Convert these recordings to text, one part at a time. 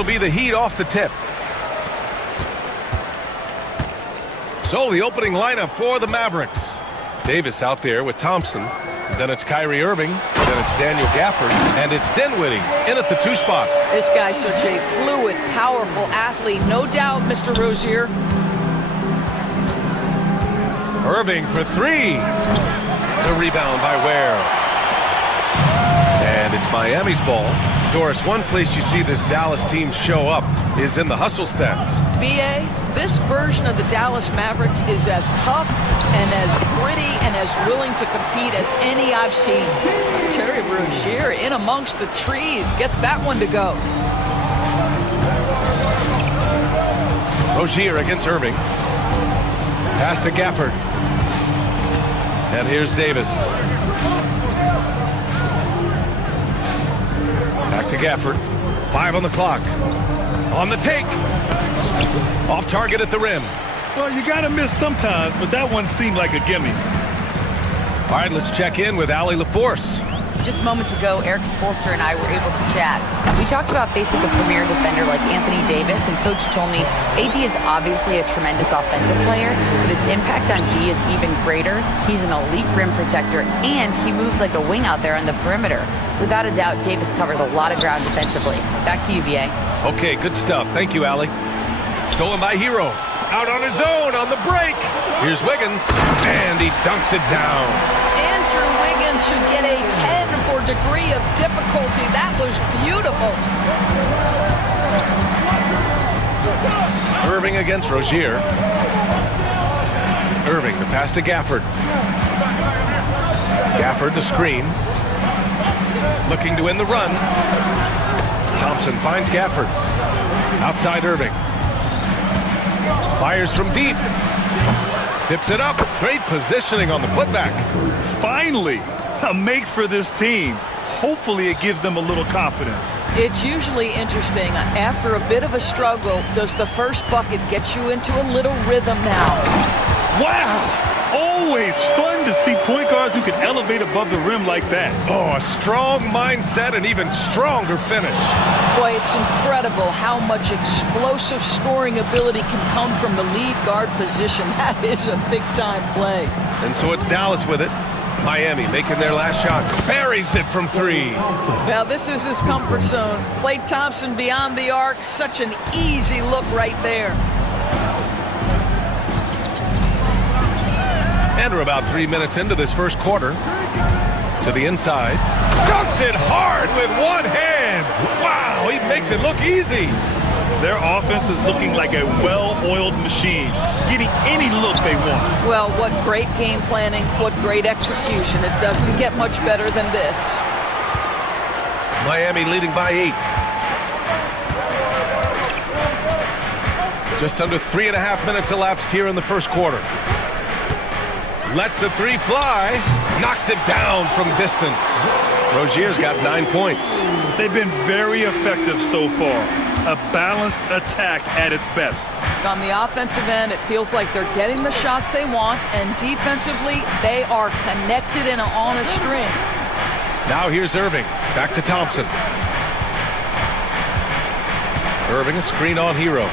It'll be the Heat off the tip. So the opening lineup for the Mavericks. Davis out there with Thompson. Then it's Kyrie Irving. Then it's Daniel Gafford. And it's Dinwiddie in at the 2 spot. This guy's such a fluid, powerful athlete. No doubt, Mr. Rozier. Irving for 3. The rebound by Ware. And it's Miami's ball. Doris, one place you see this Dallas team show up is in the hustle stats. B.A., this version of the Dallas Mavericks is as tough and as gritty and as willing to compete as any I've seen. Terry Rozier in amongst the trees gets that one to go. Rozier against Irving. Pass to Gafford. And here's Davis. Back to Gafford. 5 on the clock. On the take. Off target at the rim. Well, you gotta miss sometimes, but that one seemed like a gimme. All right, let's check in with Allie LaForce. Just moments ago, Eric Spoelstra and I were able to chat. We talked about facing a premier defender like Anthony Davis, and Coach told me AD is obviously a tremendous offensive player, but his impact on D is even greater. He's an elite rim protector, and he moves like a wing out there on the perimeter. Without a doubt, Davis covers a lot of ground defensively. Back to you, BA. Okay, good stuff. Thank you, Allie. Stolen by Hero. Out on his own on the break. Here's Wiggins, and he dunks it down. Andrew Wiggins should get a 10 for degree of difficulty. That was beautiful. Irving against Rozier. Irving, the pass to Gafford. Gafford, the screen. Looking to win the run. Thompson finds Gafford. Outside Irving. Fires from deep. Tips it up. Great positioning on the putback. Finally, a make for this team. Hopefully it gives them a little confidence. It's usually interesting. After a bit of a struggle, does the first bucket get you into a little rhythm now? Wow! Always fun to see point guards who can elevate above the rim like that. Oh, a strong mindset and even stronger finish. Boy, it's incredible how much explosive scoring ability can come from the lead guard position. That is a big-time play. And so it's Dallas with it. Miami making their last shot. Buries it from 3. Now, this is his comfort zone. Klay Thompson beyond the arc. Such an easy look right there. And we're about 3 minutes into this first quarter. To the inside. Dunks it hard with one hand. Wow, he makes it look easy. Their offense is looking like a well-oiled machine, getting any look they want. Well, what great game planning, what great execution. It doesn't get much better than this. Miami leading by 8. Just under 3.5 minutes elapsed here in the first quarter. Lets the 3 fly. Knocks it down from distance. Rozier's got 9 points. They've been very effective so far. A balanced attack at its best. On the offensive end, it feels like they're getting the shots they want, and defensively, they are connected and on a string. Now here's Irving. Back to Thompson. Irving, a screen on Hero.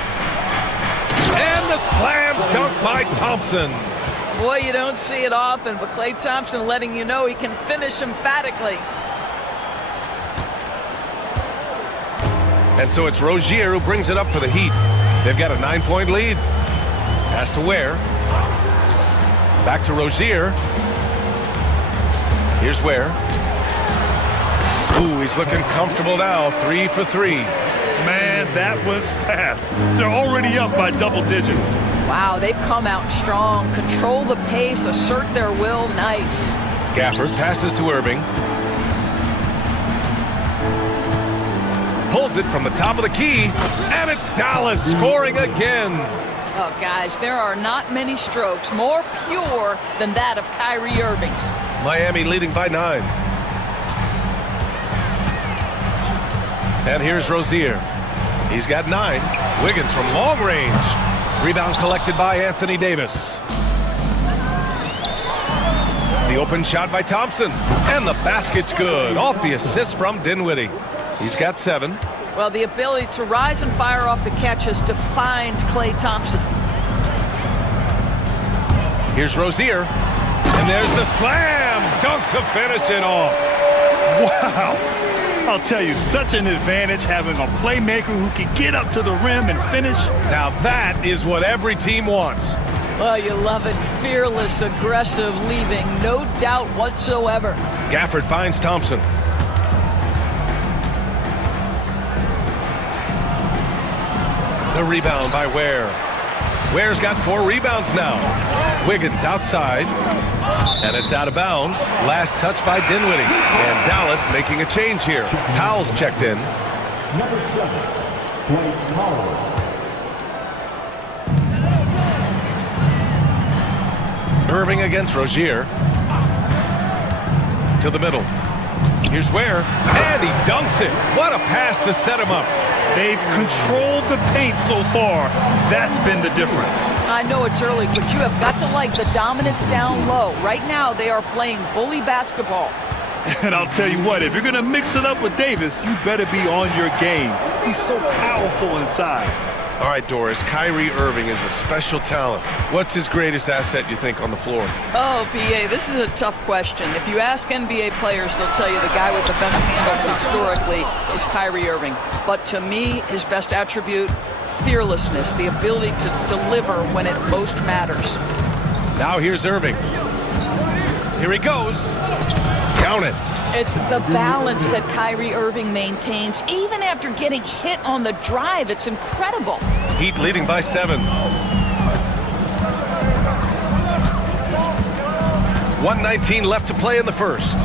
And the slam dunk by Thompson. Boy, you don't see it often, but Klay Thompson letting you know he can finish emphatically. And so it's Rozier who brings it up for the Heat. They've got a 9-point lead. Pass to Ware. Back to Rozier. Here's Ware. Ooh, he's looking comfortable now. 3 for 3. Man, that was fast. They're already up by double digits. Wow, they've come out strong. Control the pace, assert their will. Nice. Gafford passes to Irving. Pulls it from the top of the key, and it's Dallas scoring again. Oh, guys, there are not many strokes more pure than that of Kyrie Irving's. Miami leading by 9. And here's Rozier. He's got 9. Wiggins from long range. Rebound collected by Anthony Davis. The open shot by Thompson. And the basket's good. Off the assist from Dinwiddie. He's got 7. Well, the ability to rise and fire off the catch has defined Klay Thompson. Here's Rozier. And there's the slam dunk to finish it off. Wow. I'll tell you, such an advantage having a playmaker who can get up to the rim and finish. Now that is what every team wants. Well, you love it. Fearless, aggressive, leaving no doubt whatsoever. Gafford finds Thompson. The rebound by Ware. Ware's got 4 rebounds now. Wiggins outside. And it's out of bounds. Last touch by Dinwiddie. And Dallas making a change here. Powell's checked in. Number 7, Dwight Powell. Irving against Rozier. To the middle. Here's Ware. And he dunks it. What a pass to set him up. They've controlled the paint so far. That's been the difference. I know it's early, but you have got to like the dominance down low. Right now, they are playing bully basketball. And I'll tell you what, if you're going to mix it up with Davis, you better be on your game. He's so powerful inside. All right, Doris, Kyrie Irving is a special talent. What's his greatest asset, you think, on the floor? Oh, PA, this is a tough question. If you ask NBA players, they'll tell you the guy with the best handle historically is Kyrie Irving. But to me, his best attribute, fearlessness, the ability to deliver when it most matters. Now here's Irving. Here he goes. Count it. It's the balance that Kyrie Irving maintains, even after getting hit on the drive. It's incredible. Heat leading by 7. 1:19 left to play in the first.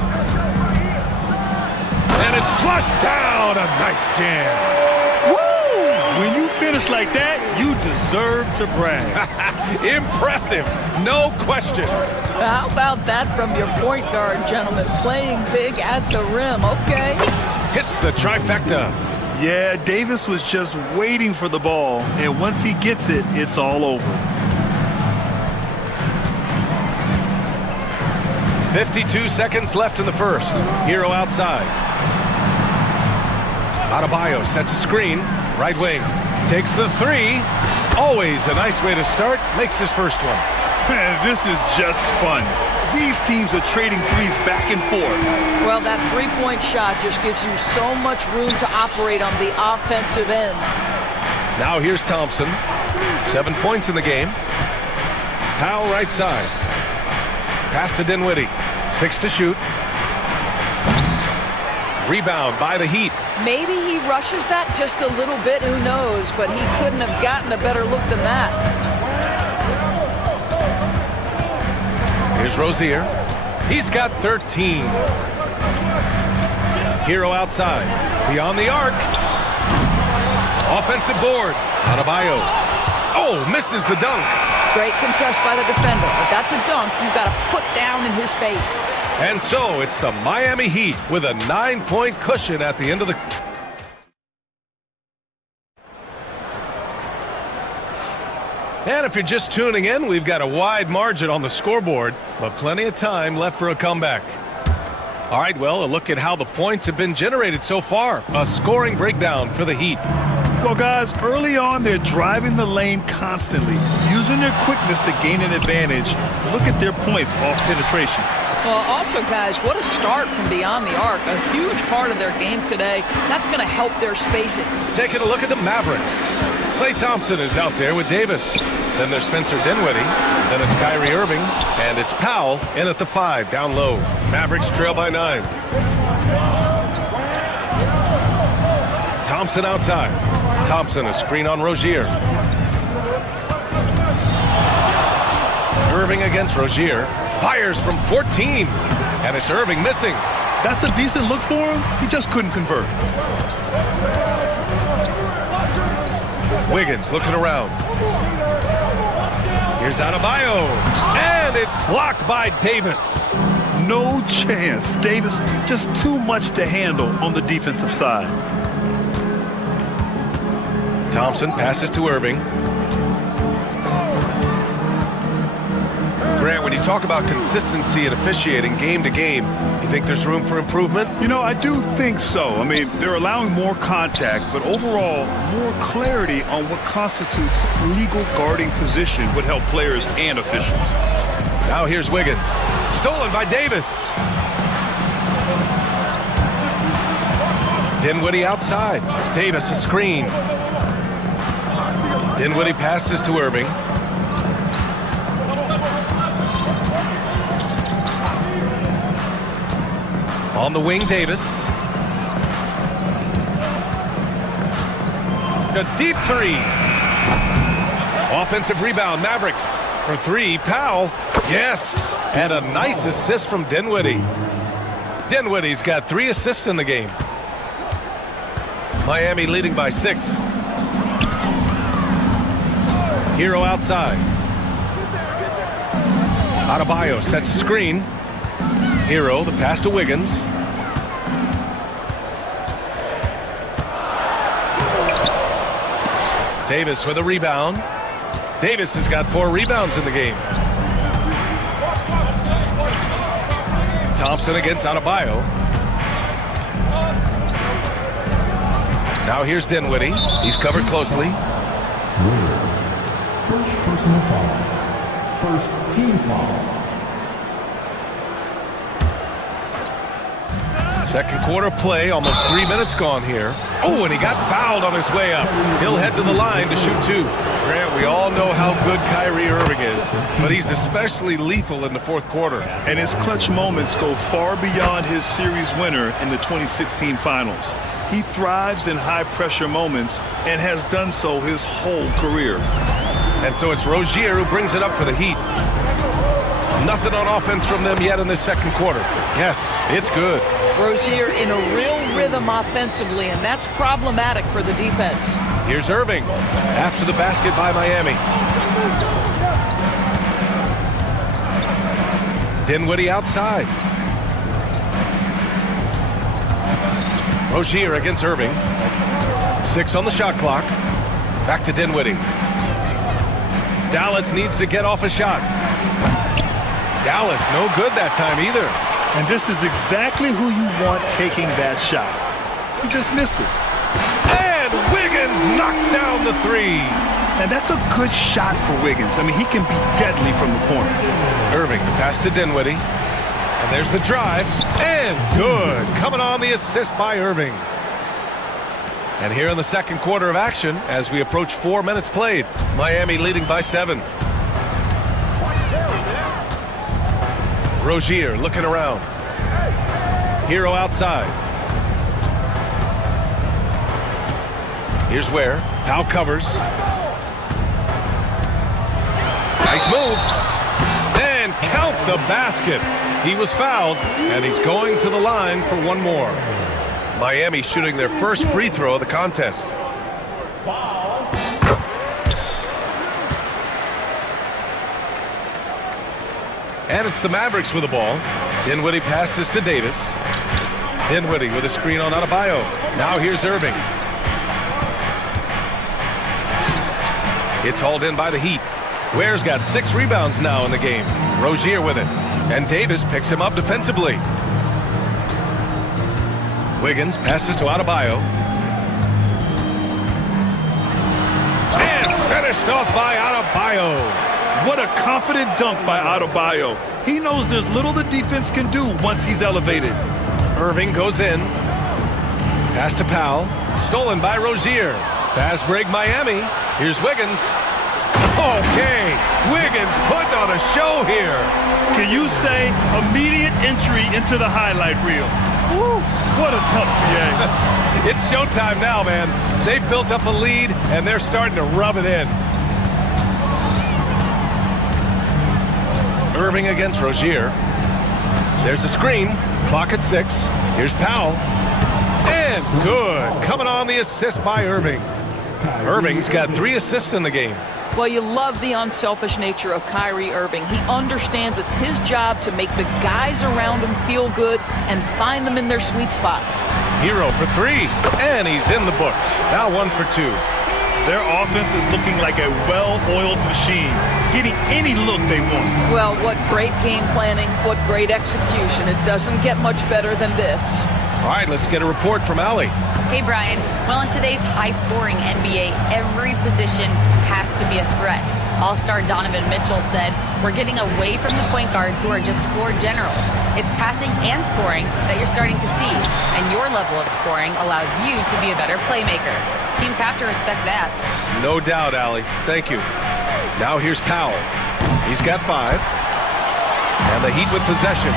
And it's flushed down. A nice jam. Woo! When you finish like that, you deserve to brag. Impressive. No question. How about that from your point guard, gentlemen? Playing big at the rim, okay? Hits the trifecta. Yeah, Davis was just waiting for the ball, and once he gets it, it's all over. 52 seconds left in the first. Hero outside. Adebayo sets a screen. Right wing. Takes the 3. Always a nice way to start. Makes his first one. Man, this is just fun. These teams are trading threes back and forth. Well, that three-point shot just gives you so much room to operate on the offensive end. Now here's Thompson. 7 points in the game. Powell right side. Pass to Dinwiddie. 6 to shoot. Rebound by the Heat. Maybe he rushes that just a little bit, who knows, but he couldn't have gotten a better look than that. Here's Rozier. He's got 13. Hero outside. Beyond the arc. Offensive board. Adebayo. Oh, misses the dunk. Great contest by the defender. If that's a dunk, you've got to put down in his face. And so it's the Miami Heat with a 9-point cushion at the end of the... And if you're just tuning in, we've got a wide margin on the scoreboard, but plenty of time left for a comeback. All right, well, a look at how the points have been generated so far. A scoring breakdown for the Heat. Well, guys, early on, they're driving the lane constantly, using their quickness to gain an advantage. Look at their points off penetration. Well, also, guys, what a start from beyond the arc. A huge part of their game today. That's going to help their spacing. Taking a look at the Mavericks. Klay Thompson is out there with Davis. Then there's Spencer Dinwiddie. Then it's Kyrie Irving. And it's Powell in at the 5, down low. Mavericks trail by 9. Thompson outside. Thompson a screen on Rozier. Irving against Rozier. Fires from 14. And it's Irving missing. That's a decent look for him. He just couldn't convert. Wiggins looking around. Here's Adebayo. And it's blocked by Davis. No chance. Davis just too much to handle on the defensive side. Thompson passes to Irving. Grant, when you talk about consistency and officiating game to game, you think there's room for improvement? You know, I do think so. I mean, they're allowing more contact, but overall, more clarity on what constitutes legal guarding position would help players and officials. Now here's Wiggins. Stolen by Davis. Dinwiddie outside. Davis a screen. Dinwiddie passes to Irving. On the wing, Davis. A deep three. Offensive rebound, Mavericks. For three, Powell. Yes. And a nice assist from Dinwiddie. Dinwiddie's got 3 assists in the game. Miami leading by 6. Hero outside. Adebayo sets a screen. Hero, the pass to Wiggins. Davis with a rebound. Davis has got 4 rebounds in the game. Thompson against Adebayo. Now here's Dinwiddie. He's covered closely. First personal foul. First team foul. Second quarter play, almost 3 minutes gone here. Oh, and he got fouled on his way up. He'll head to the line to shoot 2. Grant, we all know how good Kyrie Irving is, but he's especially lethal in the fourth quarter. And his clutch moments go far beyond his series winner in the 2016 finals. He thrives in high-pressure moments and has done so his whole career. And so it's Rozier who brings it up for the Heat. Nothing on offense from them yet in this second quarter. Yes, it's good. Rozier in a real rhythm offensively, and that's problematic for the defense. Here's Irving after the basket by Miami. Dinwiddie outside. Rozier against Irving. 6 on the shot clock. Back to Dinwiddie. Dallas needs to get off a shot. Dallas no good that time either. And this is exactly who you want taking that shot. He just missed it. And Wiggins knocks down the 3. And that's a good shot for Wiggins. I mean, he can be deadly from the corner. Irving, the pass to Dinwiddie. And there's the drive. And good. Coming on the assist by Irving. And here in the second quarter of action, as we approach 4 minutes played, Miami leading by 7. Rozier looking around. Hero outside. Here's Ware. Powell covers. Nice move. And count the basket. He was fouled, and he's going to the line for one more. Miami shooting their first free throw of the contest. And it's the Mavericks with the ball. Dinwiddie passes to Davis. Dinwiddie with a screen on Adebayo. Now here's Irving. It's hauled in by the Heat. Ware's got 6 rebounds now in the game. Rozier with it. And Davis picks him up defensively. Wiggins passes to Adebayo. And finished off by Adebayo. What a confident dunk by Adebayo. He knows there's little the defense can do once he's elevated. Irving goes in. Pass to Powell. Stolen by Rozier. Fast break Miami. Here's Wiggins. Okay, Wiggins putting on a show here. Can you say immediate entry into the highlight reel? Woo, what a tough PA. It's showtime now, man. They've built up a lead, and they're starting to rub it in. Irving against Rozier. There's a screen. Clock at 6. Here's Powell. And good. Coming on the assist by Irving. Irving's got 3 assists in the game. Well, you love the unselfish nature of Kyrie Irving. He understands it's his job to make the guys around him feel good and find them in their sweet spots. Hero for 3, and he's in the books. Now 1 for 2. Their offense is looking like a well-oiled machine, getting any look they want. Well, what great game planning, what great execution. It doesn't get much better than this. All right, let's get a report from Allie. Hey, Brian. Well, in today's high-scoring NBA, every position has to be a threat. All-star Donovan Mitchell said, "We're getting away from the point guards who are just floor generals. It's passing and scoring that you're starting to see, and your level of scoring allows you to be a better playmaker. Teams have to respect that." No doubt, Allie. Thank you. Now here's Powell. He's got 5. And the Heat with possession.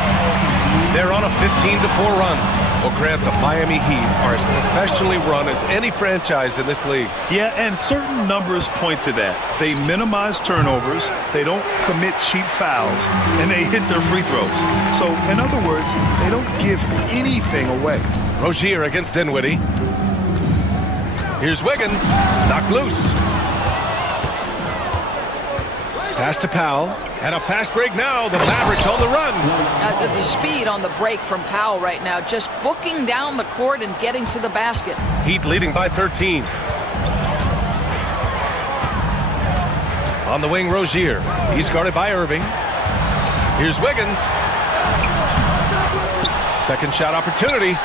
They're on a 15-4 run. Well, Grant, the Miami Heat are as professionally run as any franchise in this league. Yeah, and certain numbers point to that. They minimize turnovers, they don't commit cheap fouls, and they hit their free throws. So, in other words, they don't give anything away. Rozier against Dinwiddie. Here's Wiggins, knocked loose. Pass to Powell, and a fast break now. The Mavericks on the run. The speed on the break from Powell right now, just booking down the court and getting to the basket. Heat leading by 13. On the wing, Rozier. He's guarded by Irving. Here's Wiggins. Second shot opportunity.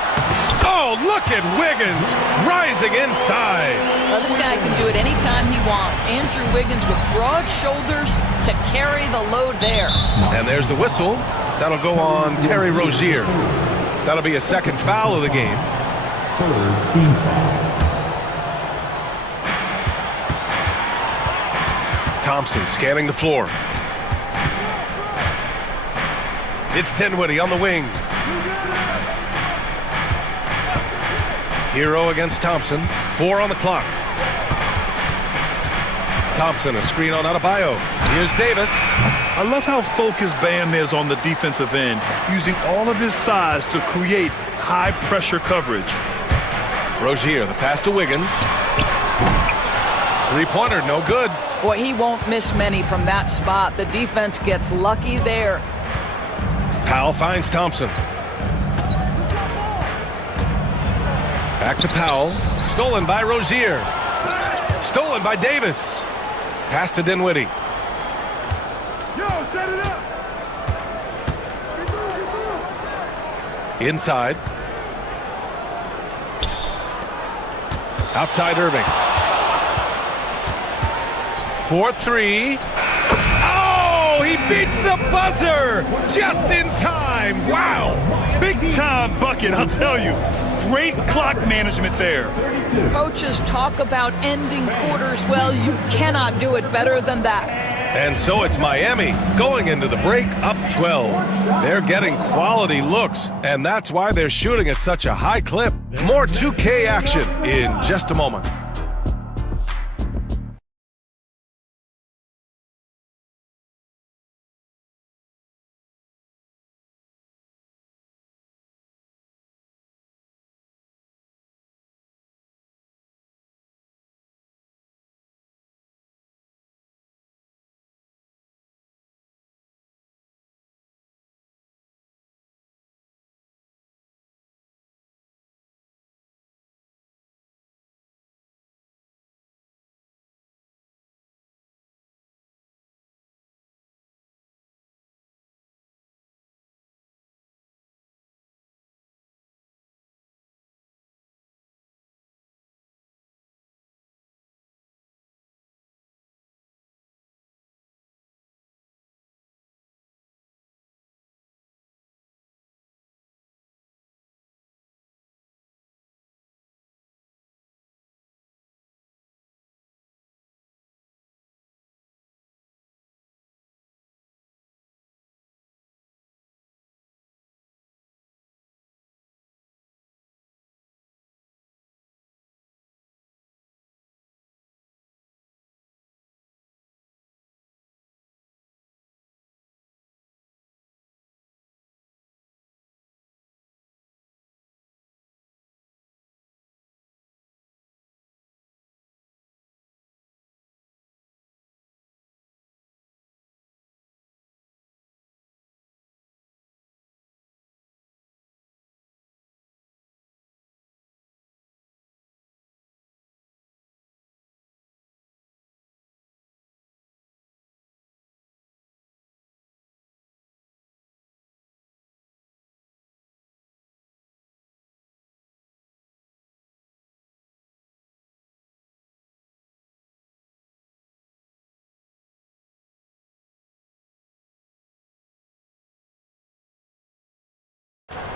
Oh, look at Wiggins rising inside. Well, this guy can do it anytime he wants. Andrew Wiggins with broad shoulders to carry the load there. And there's the whistle. That'll go on Terry Rozier. That'll be a second foul of the game. Third team foul. Thompson scanning the floor. It's Dinwiddie on the wing. Hero against Thompson. 4 on the clock. Thompson, a screen on Adebayo. Here's Davis. I love how focused Bam is on the defensive end, using all of his size to create high-pressure coverage. Rozier, the pass to Wiggins. Three-pointer, no good. Boy, he won't miss many from that spot. The defense gets lucky there. Powell finds Thompson. Back to Powell. Stolen by Rozier. Stolen by Davis. Pass to Dinwiddie. Yo, set it up. Inside. Outside Irving. 4-3. Oh, he beats the buzzer just in time. Wow. Big time bucket, I'll tell you. Great clock management there. Coaches talk about ending quarters. Well, you cannot do it better than that. And so it's Miami going into the break up 12. They're getting quality looks, and that's why they're shooting at such a high clip. More 2K action in just a moment.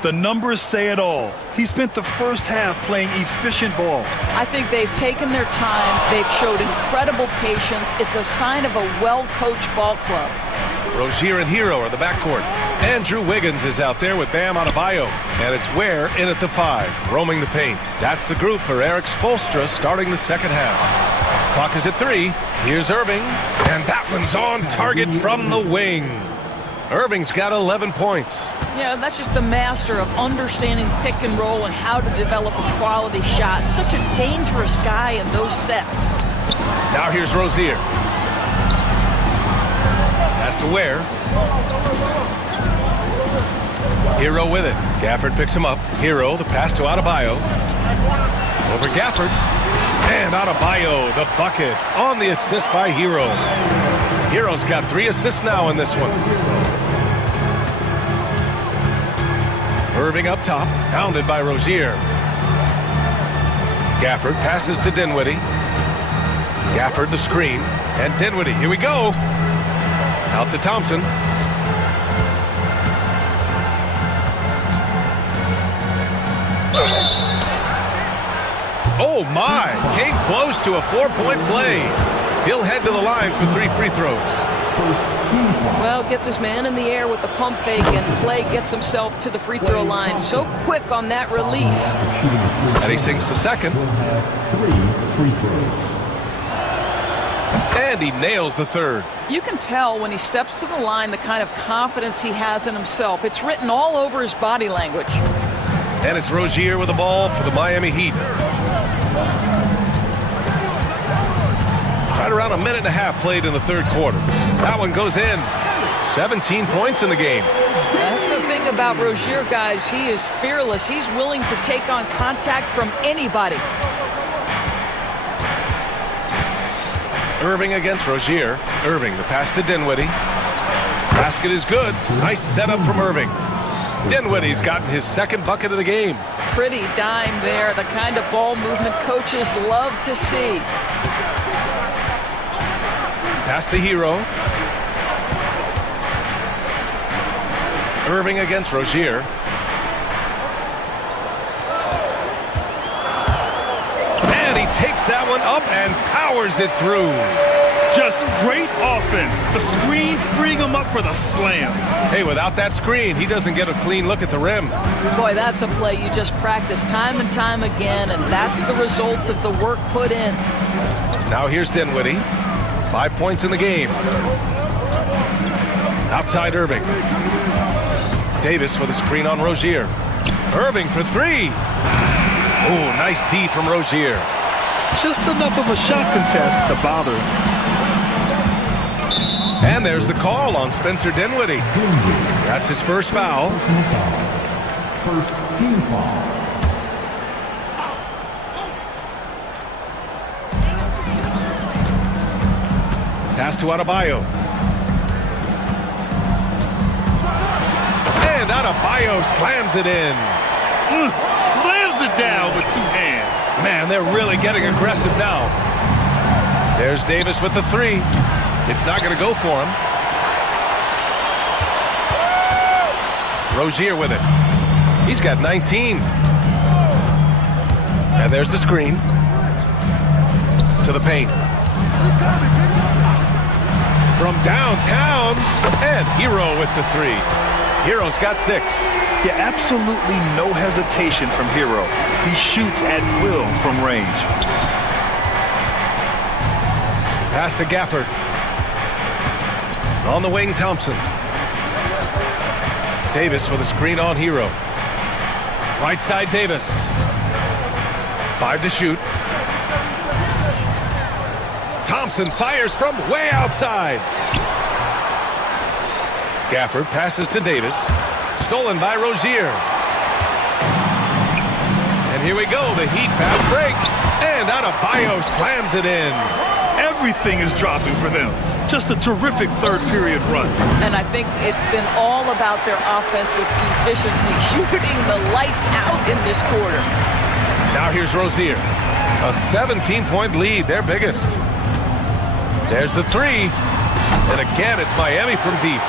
The numbers say it all. He spent the first half playing efficient ball. I think they've taken their time. They've showed incredible patience. It's a sign of a well-coached ball club. Rozier and Hero are the backcourt. Andrew Wiggins is out there with Bam Adebayo. And it's Ware in at the 5, roaming the paint. That's the group for Eric Spoelstra starting the second half. Clock is at 3. Here's Irving. And that one's on target from the wing. Irving's got 11 points. Yeah, that's just a master of understanding pick and roll and how to develop a quality shot. Such a dangerous guy in those sets. Now here's Rozier. Pass to Ware. Hero with it. Gafford picks him up. Hero, the pass to Adebayo. Over Gafford. And Adebayo, the bucket, on the assist by Hero. Hero's got 3 assists now in this one. Irving up top, pounded by Rozier. Gafford passes to Dinwiddie. Gafford the screen, and Dinwiddie, here we go. Out to Thompson. Oh my, came close to a 4-point play. He'll head to the line for 3 free throws. Well, gets his man in the air with the pump fake, and Clay gets himself to the free throw line. So quick on that release. And he sinks the second. 3 free throws. And he nails the third. You can tell when he steps to the line the kind of confidence he has in himself. It's written all over his body language. And it's Rozier with the ball for the Miami Heat. Right around a minute and a half played in the third quarter. That one goes in. 17 points in the game. That's the thing about Rozier, guys. He is fearless. He's willing to take on contact from anybody. Irving against Rozier. Irving, the pass to Dinwiddie. Basket is good. Nice setup from Irving. Dinwiddie's gotten his second bucket of the game. Pretty dime there. The kind of ball movement coaches love to see. Pass to Hero. Irving against Rozier. And he takes that one up and powers it through. Just great offense. The screen freeing him up for the slam. Hey, without that screen, he doesn't get a clean look at the rim. Boy, that's a play you just practice time and time again, and that's the result of the work put in. Now here's Dinwiddie. 5 points in the game. Outside Irving. Davis with a screen on Rozier. Irving for 3. Oh, nice D from Rozier. Just enough of a shot contest to bother. And there's the call on Spencer Dinwiddie. That's his first foul. First team foul. Pass to Adebayo. And Adebayo slams it in. Slams it down with 2 hands. Man, they're really getting aggressive now. There's Davis with the 3. It's not going to go for him. Rozier with it. He's got 19. And there's the screen. To the paint. From downtown. And Hero with the 3. Hero's got 6. Yeah, absolutely no hesitation from Hero. He shoots at will from range. Pass to Gafford. On the wing, Thompson. Davis with a screen on Hero. Right side, Davis. 5 to shoot. Thompson fires from way outside. Gafford passes to Davis. Stolen by Rozier. And here we go, the Heat fast break. And Adebayo slams it in. Everything is dropping for them. Just a terrific third period run. And I think it's been all about their offensive efficiency, shooting the lights out in this quarter. Now here's Rozier. A 17-point lead, their biggest. There's the 3. And again, it's Miami from deep.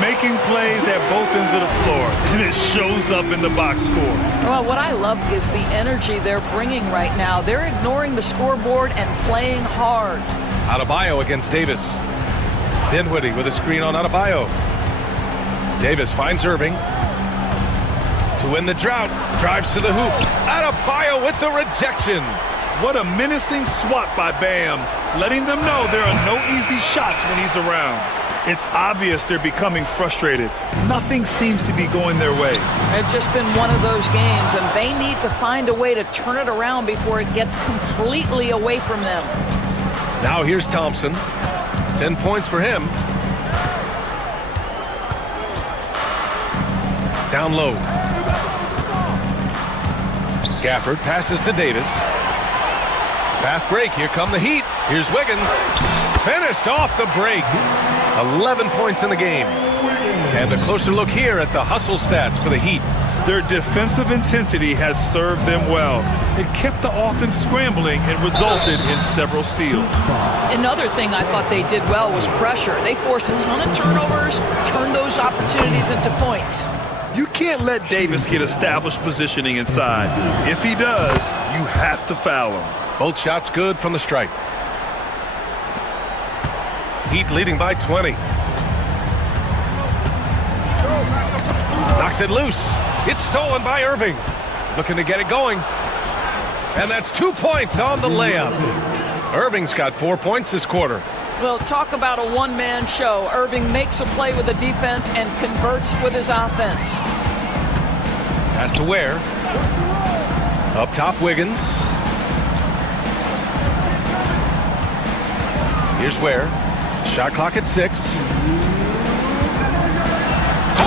making plays at both ends of the floor, and it shows up in the box score. Well, what I love is the energy they're bringing right now. They're ignoring the scoreboard and playing hard. Adebayo against Davis. Dinwiddie with a screen on Adebayo. Davis finds Irving. To win the drought, drives to the hoop. Adebayo with the rejection. What a menacing swat by Bam, letting them know there are no easy shots when he's around. It's obvious they're becoming frustrated. Nothing seems to be going their way. It's just been one of those games, and they need to find a way to turn it around before it gets completely away from them. Now here's Thompson. 10 points for him. Down low. Gafford passes to Davis. Fast break, here come the Heat. Here's Wiggins. Finished off the break. 11 points in the game. And a closer look here at the hustle stats for the Heat. Their defensive intensity has served them well. It kept the offense scrambling and resulted in several steals. Another thing I thought they did well was pressure. They forced a ton of turnovers, turned those opportunities into points. You can't let Davis get established positioning inside. If he does, you have to foul him. Both shots good from the stripe. Heat leading by 20. Knocks it loose. It's stolen by Irving. Looking to get it going. And that's 2 points on the layup. Irving's got 4 points this quarter. Well, talk about a one-man show. Irving makes a play with the defense and converts with his offense. Pass to Ware. Up top, Wiggins. Here's Ware. Shot clock at 6.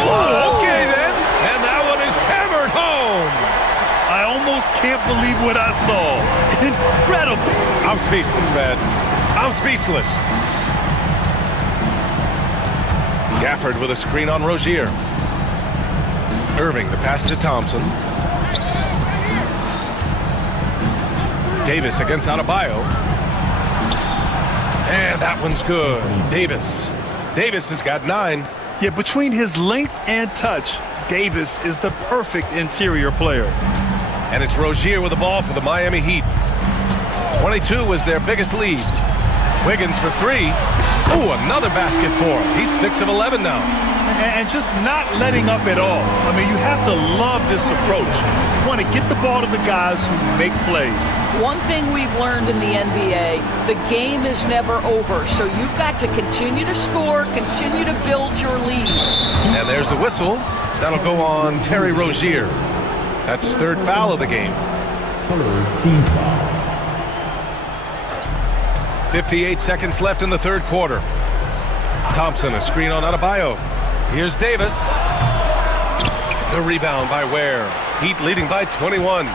Oh, okay then. And that one is hammered home. I almost can't believe what I saw. Incredible. I'm speechless, man. I'm speechless. Gafford with a screen on Rozier. Irving, the pass to Thompson. Davis against Adebayo. And that one's good. Davis. Davis has got 9. Yeah, between his length and touch, Davis is the perfect interior player. And it's Rozier with the ball for the Miami Heat. 22 was their biggest lead. Wiggins for 3. Ooh, another basket for him. He's 6 of 11 now. And just not letting up at all. I mean, you have to love this approach. You want to get the ball to the guys who make plays. One thing we've learned in the NBA, the game is never over. So you've got to continue to score, continue to build your lead. And there's the whistle. That'll go on Terry Rozier. That's his 3rd foul of the game. 3rd team foul. 58 seconds left in the 3rd quarter. Thompson, a screen on Adebayo. Here's Davis. The rebound by Ware. Heat leading by 21.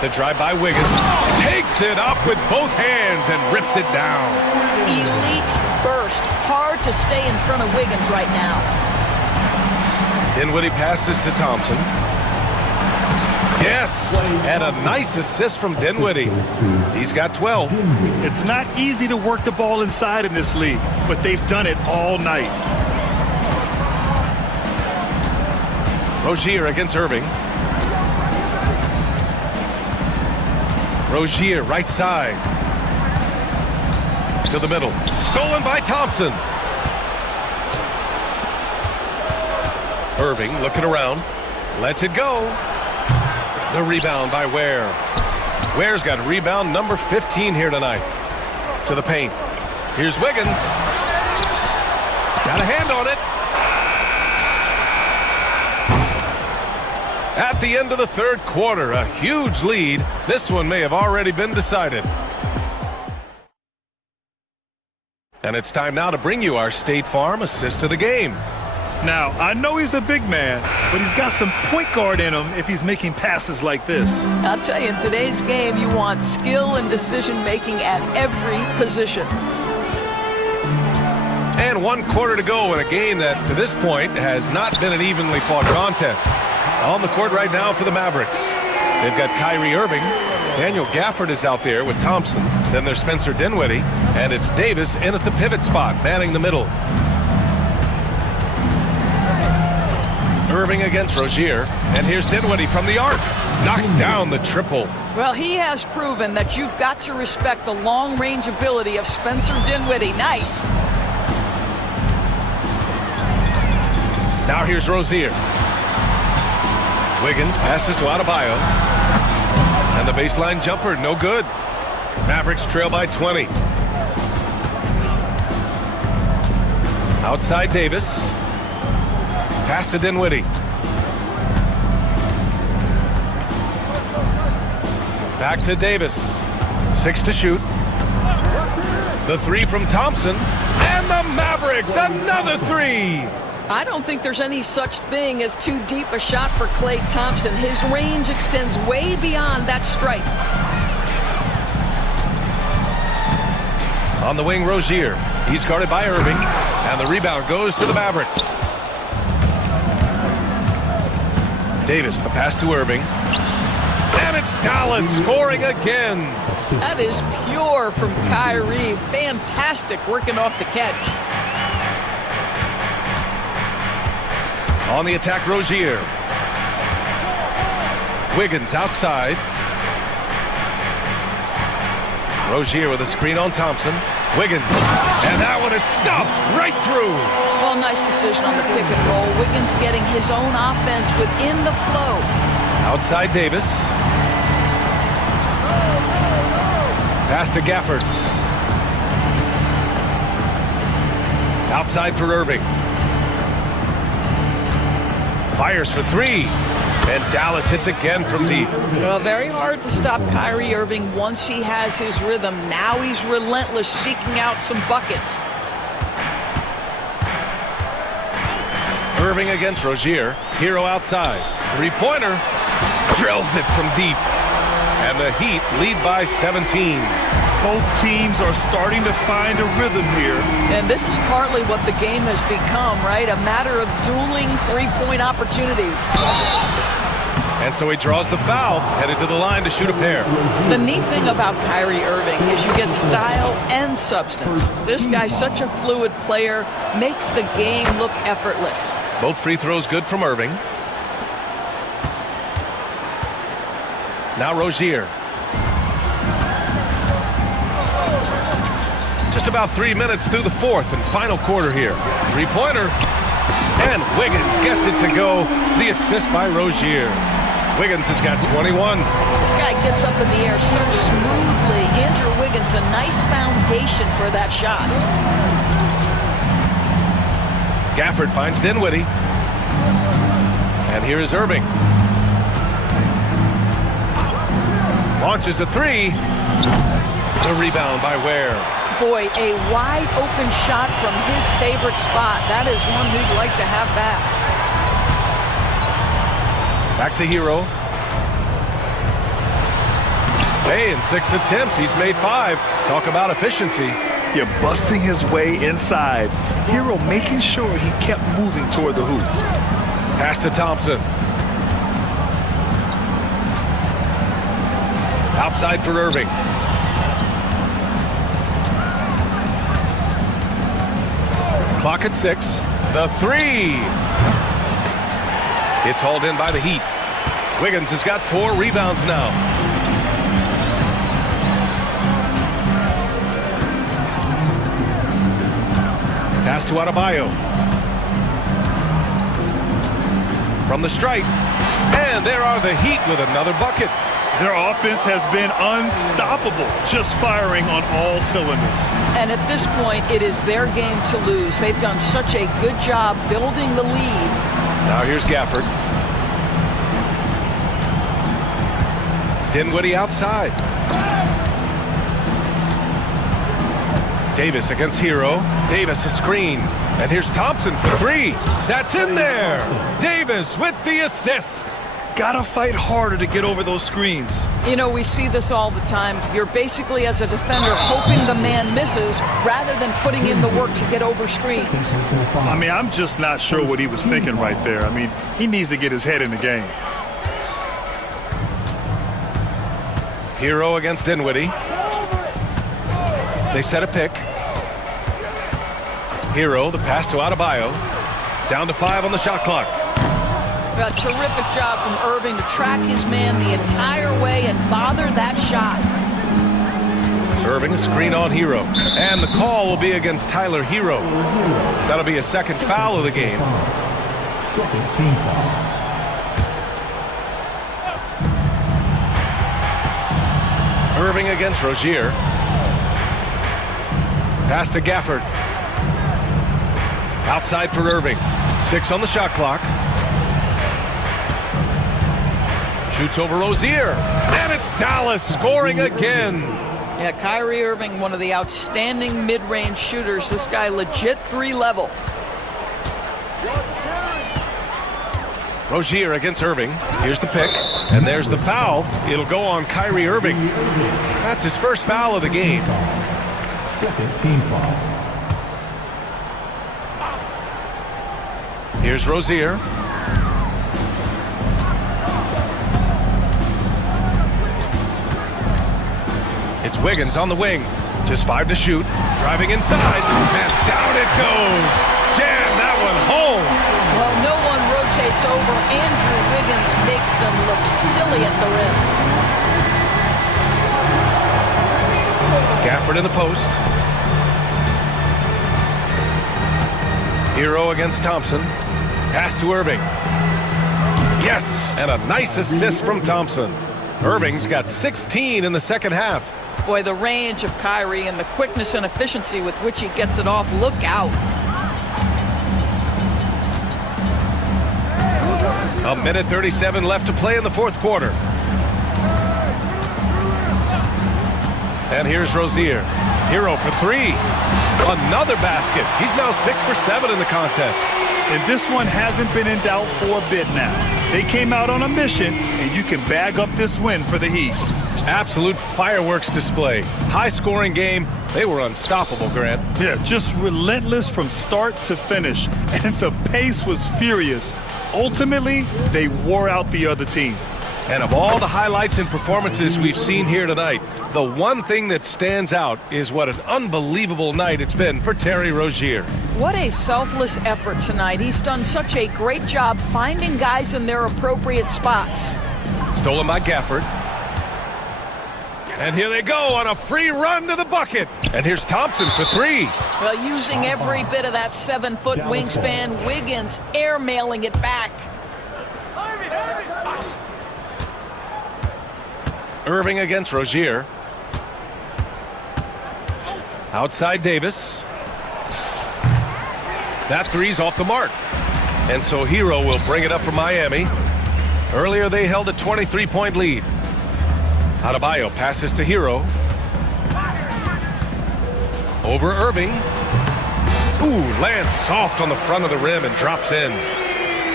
The drive by Wiggins. Takes it up with both hands and rips it down. Elite burst. Hard to stay in front of Wiggins right now. Dinwiddie passes to Thompson. Yes, and a nice assist from Dinwiddie. He's got 12. It's not easy to work the ball inside in this league, but they've done it all night. Rozier against Irving. Rozier, right side. To the middle. Stolen by Thompson. Irving looking around. Lets it go. The rebound by Ware. Ware's got rebound number 15 here tonight. To the paint. Here's Wiggins. Got a hand on it. At the end of the 3rd quarter, a huge lead. This one may have already been decided. And it's time now to bring you our State Farm assist of the game. Now, I know he's a big man, but he's got some point guard in him if he's making passes like this. I'll tell you, in today's game, you want skill and decision-making at every position. And 1 quarter to go in a game that, to this point, has not been an evenly fought contest. On the court right now for the Mavericks. They've got Kyrie Irving. Daniel Gafford is out there with Thompson. Then there's Spencer Dinwiddie. And it's Davis in at the pivot spot, manning the middle. Irving against Rozier. And here's Dinwiddie from the arc. Knocks down the triple. Well, he has proven that you've got to respect the long-range ability of Spencer Dinwiddie. Nice. Now here's Rozier. Wiggins passes to Adebayo. And the baseline jumper, no good. Mavericks trail by 20. Outside Davis. Pass to Dinwiddie. Back to Davis. 6 to shoot. The three from Thompson. And the Mavericks, another three! I don't think there's any such thing as too deep a shot for Klay Thompson. His range extends way beyond that stripe. On the wing, Rozier. He's guarded by Irving. And the rebound goes to the Mavericks. Davis, the pass to Irving. And it's Dallas scoring again. That is pure from Kyrie. Fantastic working off the catch. On the attack, Rozier. Wiggins outside. Rozier with a screen on Thompson. Wiggins. And that one is stuffed right through. Well, nice decision on the pick and roll. Wiggins getting his own offense within the flow. Outside Davis. Pass to Gafford. Outside for Irving. Fires for three. And Dallas hits again from deep. Well, very hard to stop Kyrie Irving once he has his rhythm. Now he's relentless, seeking out some buckets. Irving against Rozier. Hero outside. Three-pointer. Drills it from deep. And the Heat lead by 17. Both teams are starting to find a rhythm here. And this is partly what the game has become, right? A matter of dueling three-point opportunities. And so he draws the foul, headed to the line to shoot a pair. The neat thing about Kyrie Irving is you get style and substance. This guy's such a fluid player, makes the game look effortless. Both free throws good from Irving. Now Rozier. Just about 3 minutes through the fourth and final quarter here. Three-pointer. And Wiggins gets it to go. The assist by Rozier. Wiggins has got 21. This guy gets up in the air so smoothly. Andrew Wiggins, a nice foundation for that shot. Gafford finds Dinwiddie. And here is Irving. Launches a three. The rebound by Ware. Boy, a wide open shot from his favorite spot. That is one we'd like to have back. Back to Hero. Hey, in 6 attempts, he's made 5. Talk about efficiency. You're busting his way inside. Hero making sure he kept moving toward the hoop. Pass to Thompson. Outside for Irving. Clock at 6. The three. It's hauled in by the Heat. Wiggins has got 4 rebounds now. Pass to Adebayo. From the stripe. And there are the Heat with another bucket. Their offense has been unstoppable, just firing on all cylinders. And at this point, it is their game to lose. They've done such a good job building the lead. Now here's Gafford. Dinwiddie outside. Davis against Hero. Davis a screen. And here's Thompson for 3. That's in there. Davis with the assist. Gotta fight harder to get over those screens. You know, we see this all the time. You're basically, as a defender, hoping the man misses rather than putting in the work to get over screens. I mean, I'm just not sure what he was thinking right there. I mean, he needs to get his head in the game. Hero against Dinwiddie. They set a pick. Hero, the pass to Adebayo. Down to 5 on the shot clock. A terrific job from Irving to track his man the entire way and bother that shot. Irving, a screen on Hero. And the call will be against Tyler Hero. That'll be a second foul of the game. Second team foul. Irving against Rozier. Pass to Gafford. Outside for Irving. 6 on the shot clock. Shoots over Rozier. And it's Dallas scoring again. Yeah, Kyrie Irving, one of the outstanding mid-range shooters. This guy legit 3-level. Rozier against Irving. Here's the pick. And there's the foul. It'll go on Kyrie Irving. That's his first foul of the game. Second team foul. Here's Rozier. It's Wiggins on the wing. Just 5 to shoot. Driving inside. And down it goes. Jam that one home. Well, no one rotates over. Andrew Wiggins makes them look silly at the rim. Gafford in the post. Hero against Thompson. Pass to Irving. Yes, and a nice assist from Thompson. Irving's got 16 in the second half. Boy, the range of Kyrie and the quickness and efficiency with which he gets it off. Look out. A minute 37 left to play in the fourth quarter. And here's Rozier. Hero for 3. Another basket. He's now 6 for 7 in the contest. And this one hasn't been in doubt for a bit now. They came out on a mission, and you can bag up this win for the Heat. Absolute fireworks display. High-scoring game. They were unstoppable, Grant. Yeah, just relentless from start to finish. And the pace was furious. Ultimately, they wore out the other team. And of all the highlights and performances we've seen here tonight, the one thing that stands out is what an unbelievable night it's been for Terry Rozier. What a selfless effort tonight. He's done such a great job finding guys in their appropriate spots. Stolen by Gafford. And here they go on a free run to the bucket. And here's Thompson for 3. Well, using every bit of that 7-foot wingspan, Wiggins airmailing it back. Irving against Rozier. Outside Davis. That 3's off the mark. And so Hero will bring it up for Miami. Earlier they held a 23-point lead. Adebayo passes to Hero. Over Irving. Ooh, lands soft on the front of the rim and drops in.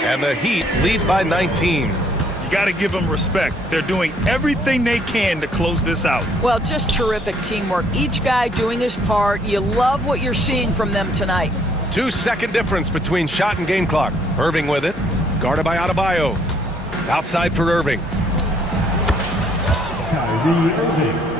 And the Heat lead by 19. You got to give them respect. They're doing everything they can to close this out. Well, just terrific teamwork. Each guy doing his part. You love what you're seeing from them tonight. 2-second difference between shot and game clock. Irving with it. Guarded by Adebayo. Outside for Irving. Kyrie Irving.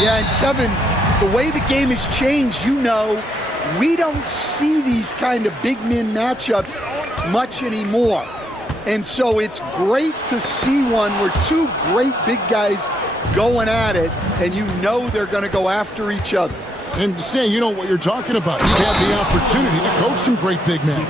Yeah, and Kevin, the way the game has changed, you know, we don't see these kind of big men matchups much anymore. And so it's great to see one where two great big guys going at it, and you know they're going to go after each other. And Stan, you know what you're talking about. You've had the opportunity to coach some great big men.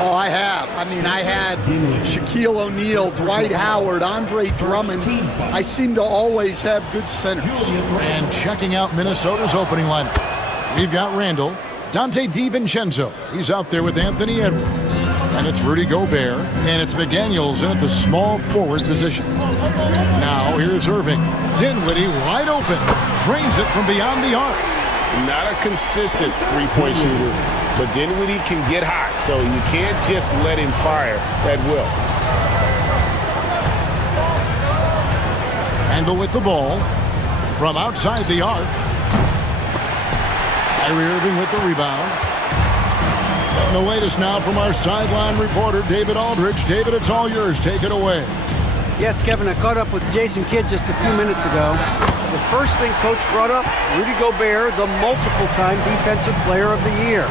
Oh, I have. I mean, I had Shaquille O'Neal, Dwight Howard, Andre Drummond. I seem to always have good centers. And checking out Minnesota's opening lineup, we've got Randall, Dante DiVincenzo. He's out there with Anthony Edwards. And it's Rudy Gobert, and it's McDaniels in at the small forward position. Now here's Irving. Dinwiddie wide open, drains it from beyond the arc. Not a consistent three-point shooter, but Dinwiddie can get hot, so you can't just let him fire at will. Randall with the ball from outside the arc. Kyrie Irving with the rebound. And the latest now from our sideline reporter, David Aldridge. David, it's all yours. Take it away. Yes, Kevin, I caught up with Jason Kidd just a few minutes ago. The first thing Coach brought up, Rudy Gobert, the multiple-time Defensive Player of the Year.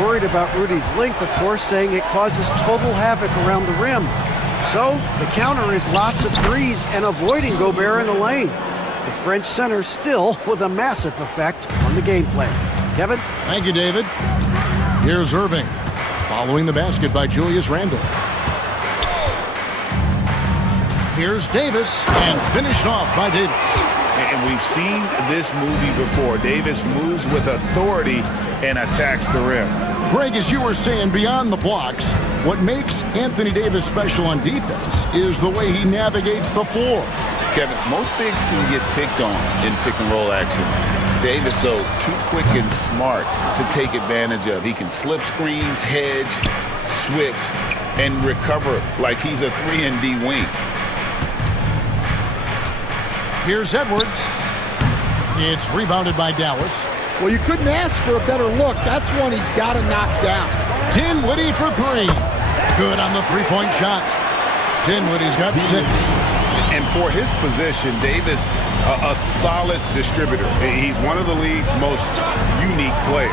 Worried about Rudy's length, of course, saying it causes total havoc around the rim. So the counter is lots of threes and avoiding Gobert in the lane. The French center still with a massive effect on the game plan. Kevin? Thank you, David. Here's Irving, following the basket by Julius Randle. Here's Davis, and finished off by Davis. And we've seen this movie before. Davis moves with authority and attacks the rim. Greg, as you were saying, beyond the blocks, what makes Anthony Davis special on defense is the way he navigates the floor. Kevin, most bigs can get picked on in pick-and-roll action. Davis, though, too quick and smart to take advantage of. He can slip screens, hedge, switch, and recover like he's a 3-and-D wing. Here's Edwards. It's rebounded by Dallas. Well, you couldn't ask for a better look. That's one he's got to knock down. Dinwiddie for three. Good on the three-point shot. Dinwiddie's got 6. And for his position, Davis, a solid distributor. He's one of the league's most unique players.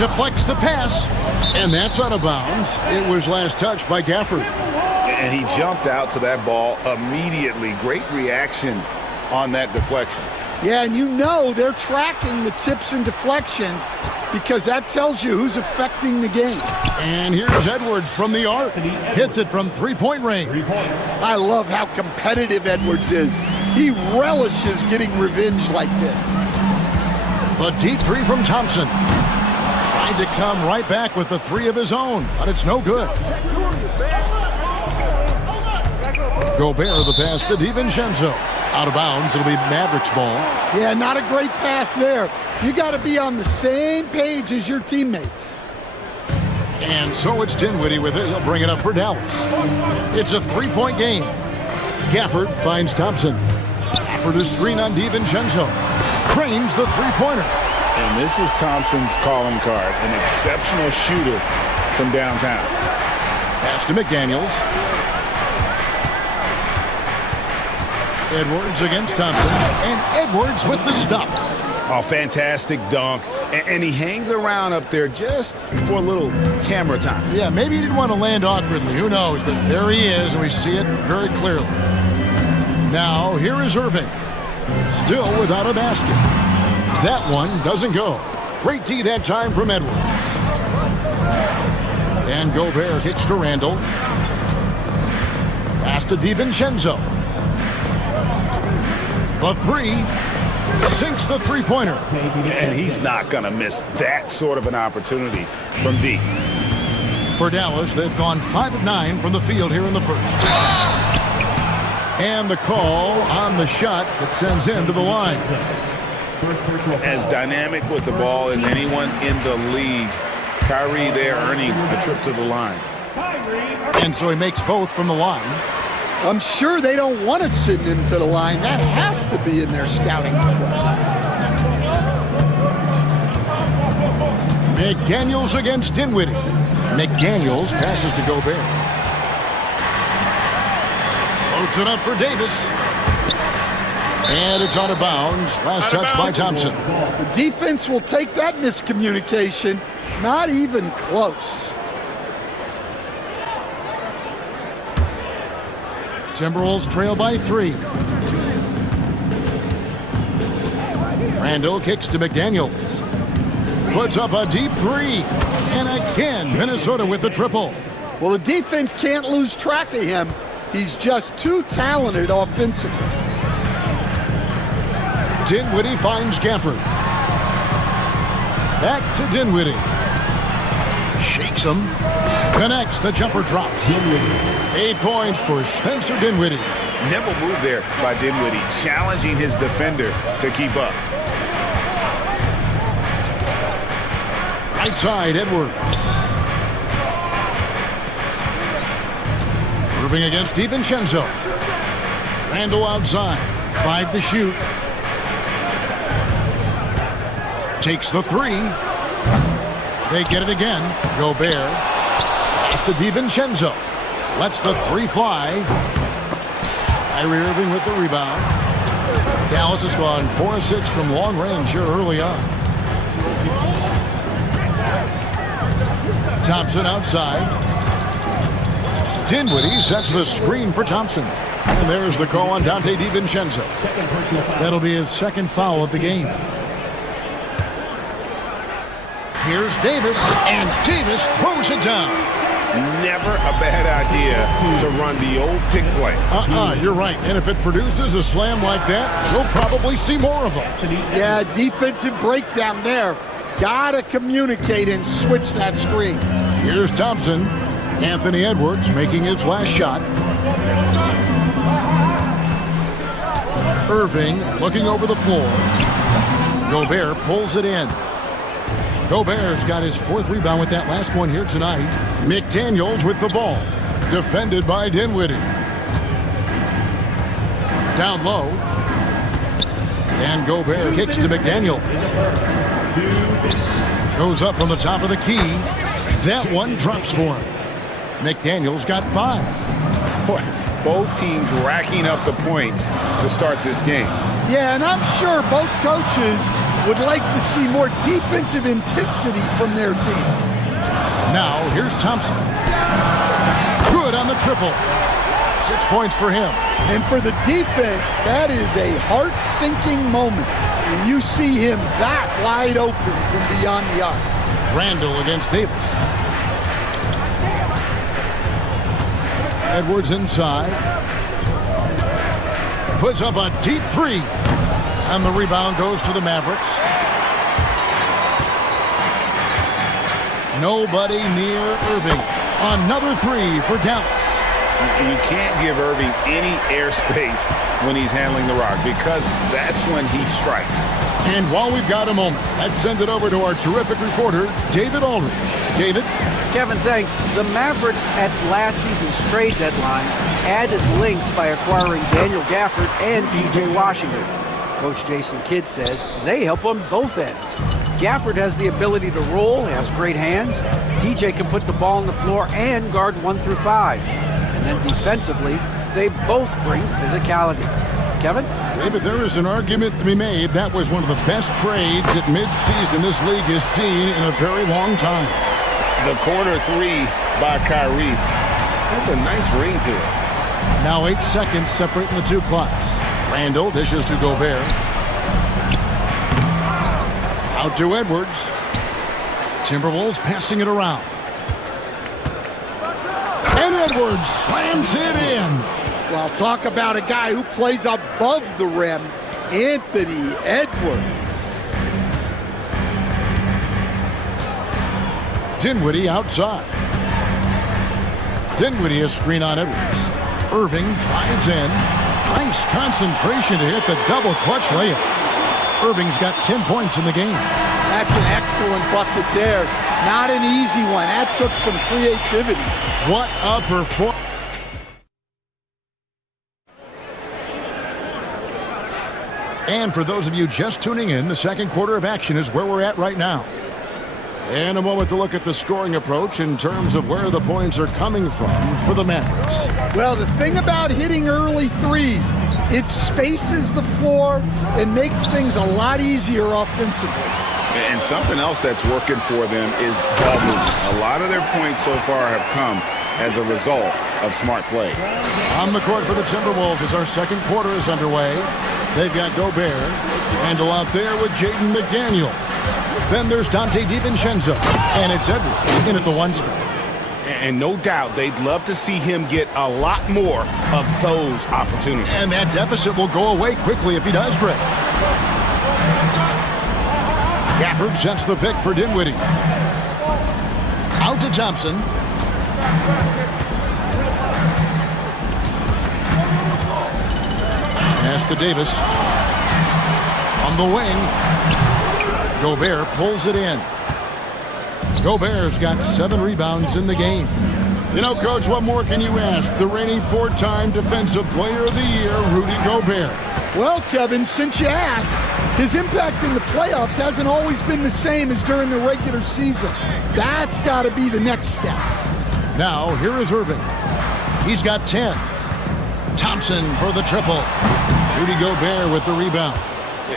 Deflects the pass, and that's out of bounds. It was last touched by Gafford. And he jumped out to that ball immediately. Great reaction on that deflection. Yeah, and you know they're tracking the tips and deflections because that tells you who's affecting the game. And here's Edwards from the arc. Hits it from three-point range. I love how competitive Edwards is. He relishes getting revenge like this. The deep three from Thompson. Tried to come right back with the three of his own, but it's no good. Gobert the pass to DiVincenzo. Out of bounds, it'll be Mavericks ball. Yeah, not a great pass there. You got to be on the same page as your teammates. And so it's Dinwiddie with it. He'll bring it up for Dallas. It's a three-point game. Gafford finds Thompson. Gafford is screen on DiVincenzo. Cranes the three-pointer. And this is Thompson's calling card, an exceptional shooter from downtown. Pass to McDaniels. Edwards against Thompson, and Edwards with the stuff. Oh, fantastic dunk. And he hangs around up there just for a little camera time. Yeah, maybe he didn't want to land awkwardly. Who knows? But there he is, and we see it very clearly. Now, here is Irving. Still without a basket. That one doesn't go. Great D that time from Edwards. And Gobert kicks to Randall. Pass to DiVincenzo. The three sinks the three-pointer. And he's not going to miss that sort of an opportunity from deep. For Dallas, they've gone 5 of 9 from the field here in the first. And the call on the shot that sends him to the line. As dynamic with the ball as anyone in the league, Kyrie there earning the trip to the line. And so he makes both from the line. I'm sure they don't want to send him to the line. That has to be in their scouting report. McDaniels against Dinwiddie. McDaniels passes to Gobert. Floats it up for Davis. And it's out of bounds. Last touch by Thompson. The defense will take that miscommunication. Not even close. Timberwolves trail by 3. Randall kicks to McDaniels. Puts up a deep 3. And again, Minnesota with the triple. Well, the defense can't lose track of him. He's just too talented offensively. Dinwiddie finds Gafford. Back to Dinwiddie. Shakes him. Connects. The jumper drops. 8 points for Spencer Dinwiddie. Nimble move there by Dinwiddie, challenging his defender to keep up. Right side, Edwards. Irving against DiVincenzo. Randall outside. 5 to shoot. Takes the 3. They get it again. Gobert. Pass to DiVincenzo. Lets the 3 fly. Kyrie Irving with the rebound. Dallas has gone 4-6 from long range here early on. Thompson outside. Dinwiddie sets the screen for Thompson. And there's the call on Dante DiVincenzo. That'll be his second foul of the game. Here's Davis, and Davis throws it down. Never a bad idea to run the old pick play. You're right. And if it produces a slam like that, we'll probably see more of them. Yeah, defensive breakdown there. Gotta communicate and switch that screen. Here's Thompson. Anthony Edwards making his last shot. Irving looking over the floor. Gobert pulls it in. Gobert's got his 4th rebound with that last one here tonight. McDaniels with the ball. Defended by Dinwiddie. Down low. And Gobert kicks to McDaniels. Goes up on the top of the key. That one drops for him. McDaniels got 5. Boy, both teams racking up the points to start this game. Yeah, and I'm sure both coaches would like to see more defensive intensity from their teams. Now, here's Thompson. Good on the triple. 6 points for him. And for the defense, that is a heart-sinking moment when you see him that wide open from beyond the arc. Randall against Davis. Edwards inside. Puts up a deep 3. And the rebound goes to the Mavericks. Nobody near Irving. Another 3 for Dallas. You can't give Irving any airspace when he's handling the rock because that's when he strikes. And while we've got a moment, let's send it over to our terrific reporter, David Aldridge. David? Kevin, thanks. The Mavericks at last season's trade deadline added length by acquiring Daniel Gafford and P.J. Washington. Coach Jason Kidd says they help on both ends. Gafford has the ability to roll, has great hands. P.J. can put the ball on the floor and guard 1 through 5. And then defensively, they both bring physicality. Kevin? David, there is an argument to be made. That was one of the best trades at midseason this league has seen in a very long time. The corner 3 by Kyrie. That's a nice ring to it. Now 8 seconds separating the 2 clocks. Randall dishes to Gobert. Out to Edwards. Timberwolves passing it around. And Edwards slams it in. Well, talk about a guy who plays above the rim, Anthony Edwards. Dinwiddie outside. Dinwiddie a screen on Edwards. Irving drives in. Nice concentration to hit the double clutch layup. Irving's got 10 points in the game. That's an excellent bucket there. Not an easy one. That took some creativity. What a performance. And for those of you just tuning in, the second quarter of action is where we're at right now. And a moment to look at the scoring approach in terms of where the points are coming from for the Mavericks. Well, the thing about hitting early threes It spaces the floor and makes things a lot easier offensively. And something else that's working for them is ball movement. A lot of their points so far have come as a result of smart plays. On the court for the Timberwolves as our second quarter is underway. They've got Gobert. Handle out there with Jaden McDaniel. Then there's Dante DiVincenzo. And it's Edwards in at the one spot. And no doubt they'd love to see him get a lot more of those opportunities. And that deficit will go away quickly if he does, Greg. Gafford sets the pick for Dinwiddie. Out to Thompson. Pass to Davis. On the wing. Gobert pulls it in. Gobert's got 7 rebounds in the game. You know, Coach, what more can you ask? The reigning 4-time Defensive Player of the Year, Rudy Gobert. Well, Kevin, since you asked, his impact in the playoffs hasn't always been the same as during the regular season. That's got to be the next step. Now, here is Irving. He's got 10. Thompson for the triple. Rudy Gobert with the rebound.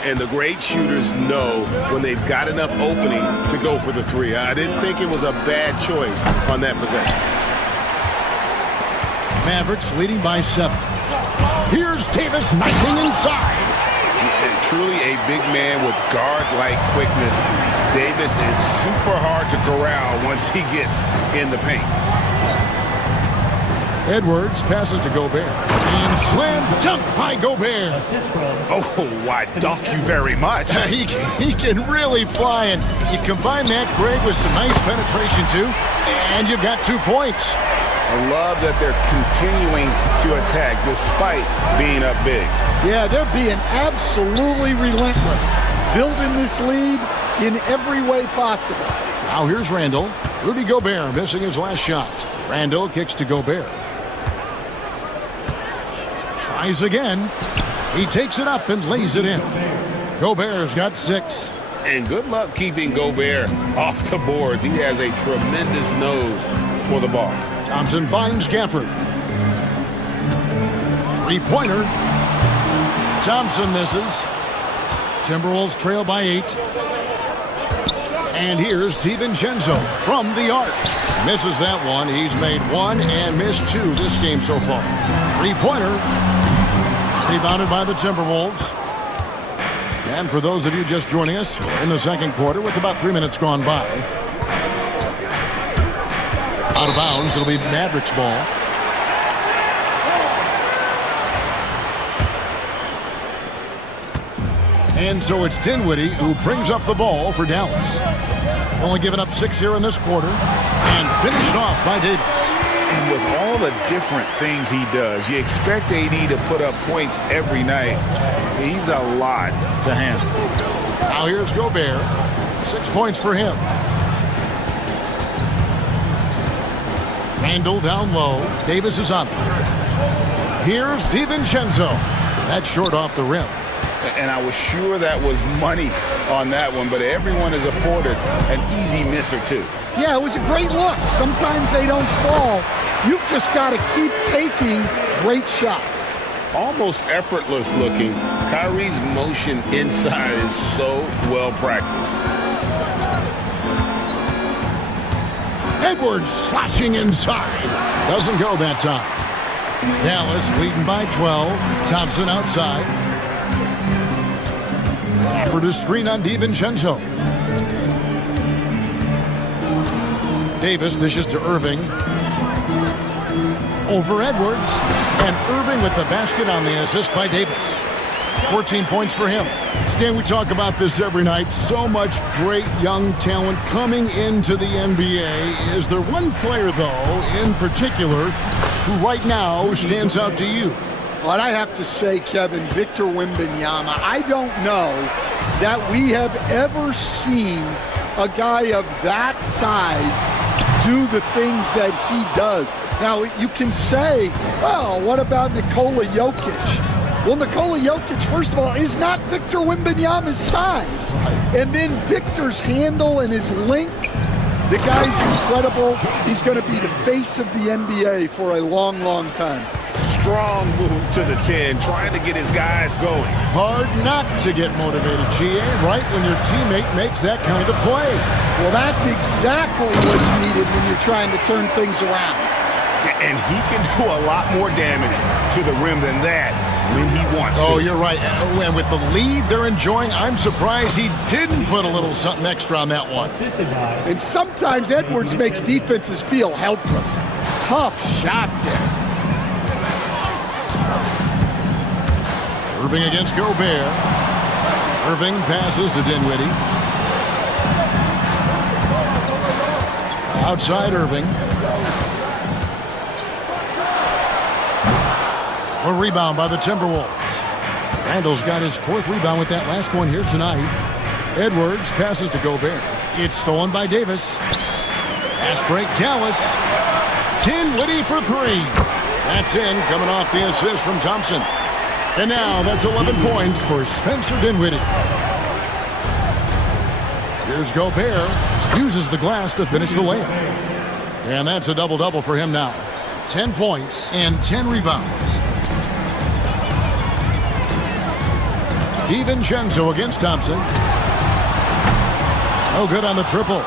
And the great shooters know when they've got enough opening to go for the three. I didn't think it was a bad choice on that possession. Mavericks leading by 7. Here's Davis nicing inside. And truly a big man with guard-like quickness. Davis is super hard to corral once he gets in the paint. Edwards passes to Gobert. And slam dunk by Gobert. Oh, I dock you very much. He can really fly, and you combine that, Greg, with some nice penetration, too, and you've got 2 points. I love that they're continuing to attack despite being up big. Yeah, they're being absolutely relentless, building this lead in every way possible. Now here's Randall. Rudy Gobert missing his last shot. Randall kicks to Gobert. Tries again. He takes it up and lays it in. Gobert's got 6. And good luck keeping Gobert off the boards. He has a tremendous nose for the ball. Thompson finds Gafford. 3-pointer. Thompson misses. Timberwolves trail by 8. And here's DiVincenzo from the arc. Misses that one. He's made 1 and missed 2 this game so far. 3-pointer. Rebounded by the Timberwolves. And for those of you just joining us, we're in the second quarter with about 3 minutes gone by. Out of bounds, it'll be Mavericks ball. And so it's Dinwiddie who brings up the ball for Dallas. Only given up 6 here in this quarter. And finished off by Davis. And with all the different things he does, you expect AD to put up points every night. He's a lot to handle. Now here's Gobert. 6 points for him. Randall down low. Davis is on. Here's DiVincenzo. That's short off the rim. And I was sure that was money on that one, but everyone is afforded an easy miss or two. Yeah, it was a great look. Sometimes they don't fall. You've just got to keep taking great shots. Almost effortless looking. Kyrie's motion inside is so well practiced. Edwards slashing inside. Doesn't go that time. Dallas leading by 12. Thompson outside. After the screen on DiVincenzo. Davis dishes to Irving. Over Edwards. And Irving with the basket on the assist by Davis. 14 points for him. Stan, we talk about this every night. So much great young talent coming into the NBA. Is there one player, though, in particular, who right now stands out to you? Well, I have to say, Kevin, Victor Wembanyama. I don't know that we have ever seen a guy of that size do the things that he does. Now, you can say, well, what about Nikola Jokic? Well, Nikola Jokic, first of all, is not Victor Wembanyama's size. And then Victor's handle and his length, the guy's incredible. He's going to be the face of the NBA for a long, long time. strong move to the 10, trying to get his guys going. Hard not to get motivated, GA, right when your teammate makes that kind of play. Well, that's exactly what's needed when you're trying to turn things around. And he can do a lot more damage to the rim than that when he wants to. Oh, you're right. And with the lead they're enjoying, I'm surprised he didn't put a little something extra on that one. And sometimes Edwards makes defenses feel helpless. Tough shot there. Irving against Gobert. Irving passes to Dinwiddie. Outside Irving. A rebound by the Timberwolves. Randall's got his 4th rebound with that last one here tonight. Edwards passes to Gobert. It's stolen by Davis. Fast break, Dallas. Dinwiddie for 3. That's in, coming off the assist from Thompson. And now that's 11 points for Spencer Dinwiddie. Here's Gobert. Uses the glass to finish the layup. And that's a double-double for him now. 10 points and 10 rebounds. DiVincenzo against Thompson. Oh, good on the triple.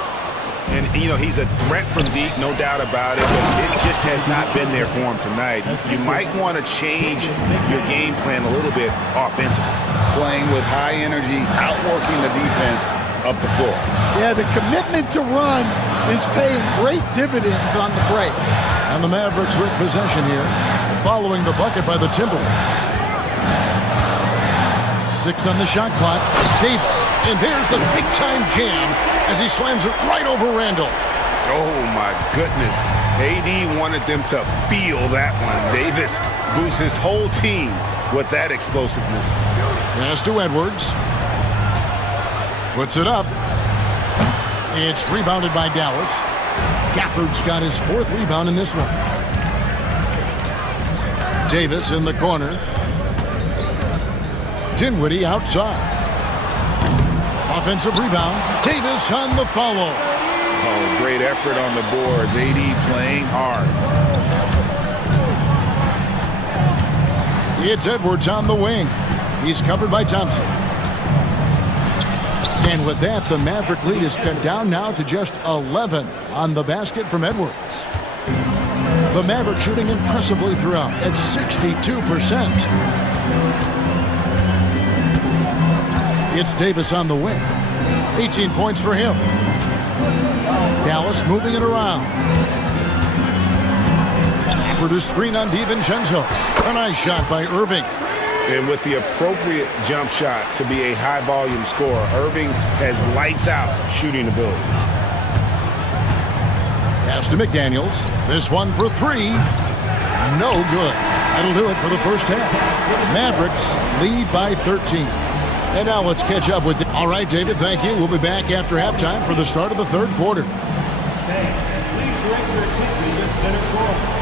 And, you know, he's a threat from deep, no doubt about it, but it just has not been there for him tonight. You might want to change your game plan a little bit offensively. Playing with high energy, outworking the defense up the floor. Yeah, the commitment to run is paying great dividends on the break. And the Mavericks with possession here, following the bucket by the Timberwolves. 6 on the shot clock. Davis, and there's the big-time jam as he slams it right over Randall. Oh, my goodness. AD wanted them to feel that one. Davis boosts his whole team with that explosiveness. Pass to Edwards. Puts it up. It's rebounded by Dallas. Gafford's got his 4th rebound in this one. Davis in the corner. Dinwiddie outside. Offensive rebound. Davis on the follow. Oh, great effort on the boards. AD playing hard. It's Edwards on the wing. He's covered by Thompson. And with that, the Maverick lead is cut down now to just 11 on the basket from Edwards. The Maverick shooting impressively throughout at 62%. It's Davis on the wing. 18 points for him. Dallas moving it around. For the screen on DiVincenzo. A nice shot by Irving. And with the appropriate jump shot to be a high-volume scorer, Irving has lights-out shooting ability. Pass to McDaniels. This one for 3. No good. That'll do it for the first half. Mavericks lead by 13. And now let's catch up with... All right, David, thank you. We'll be back after halftime for the start of the 3rd quarter. Please direct your attention to center court.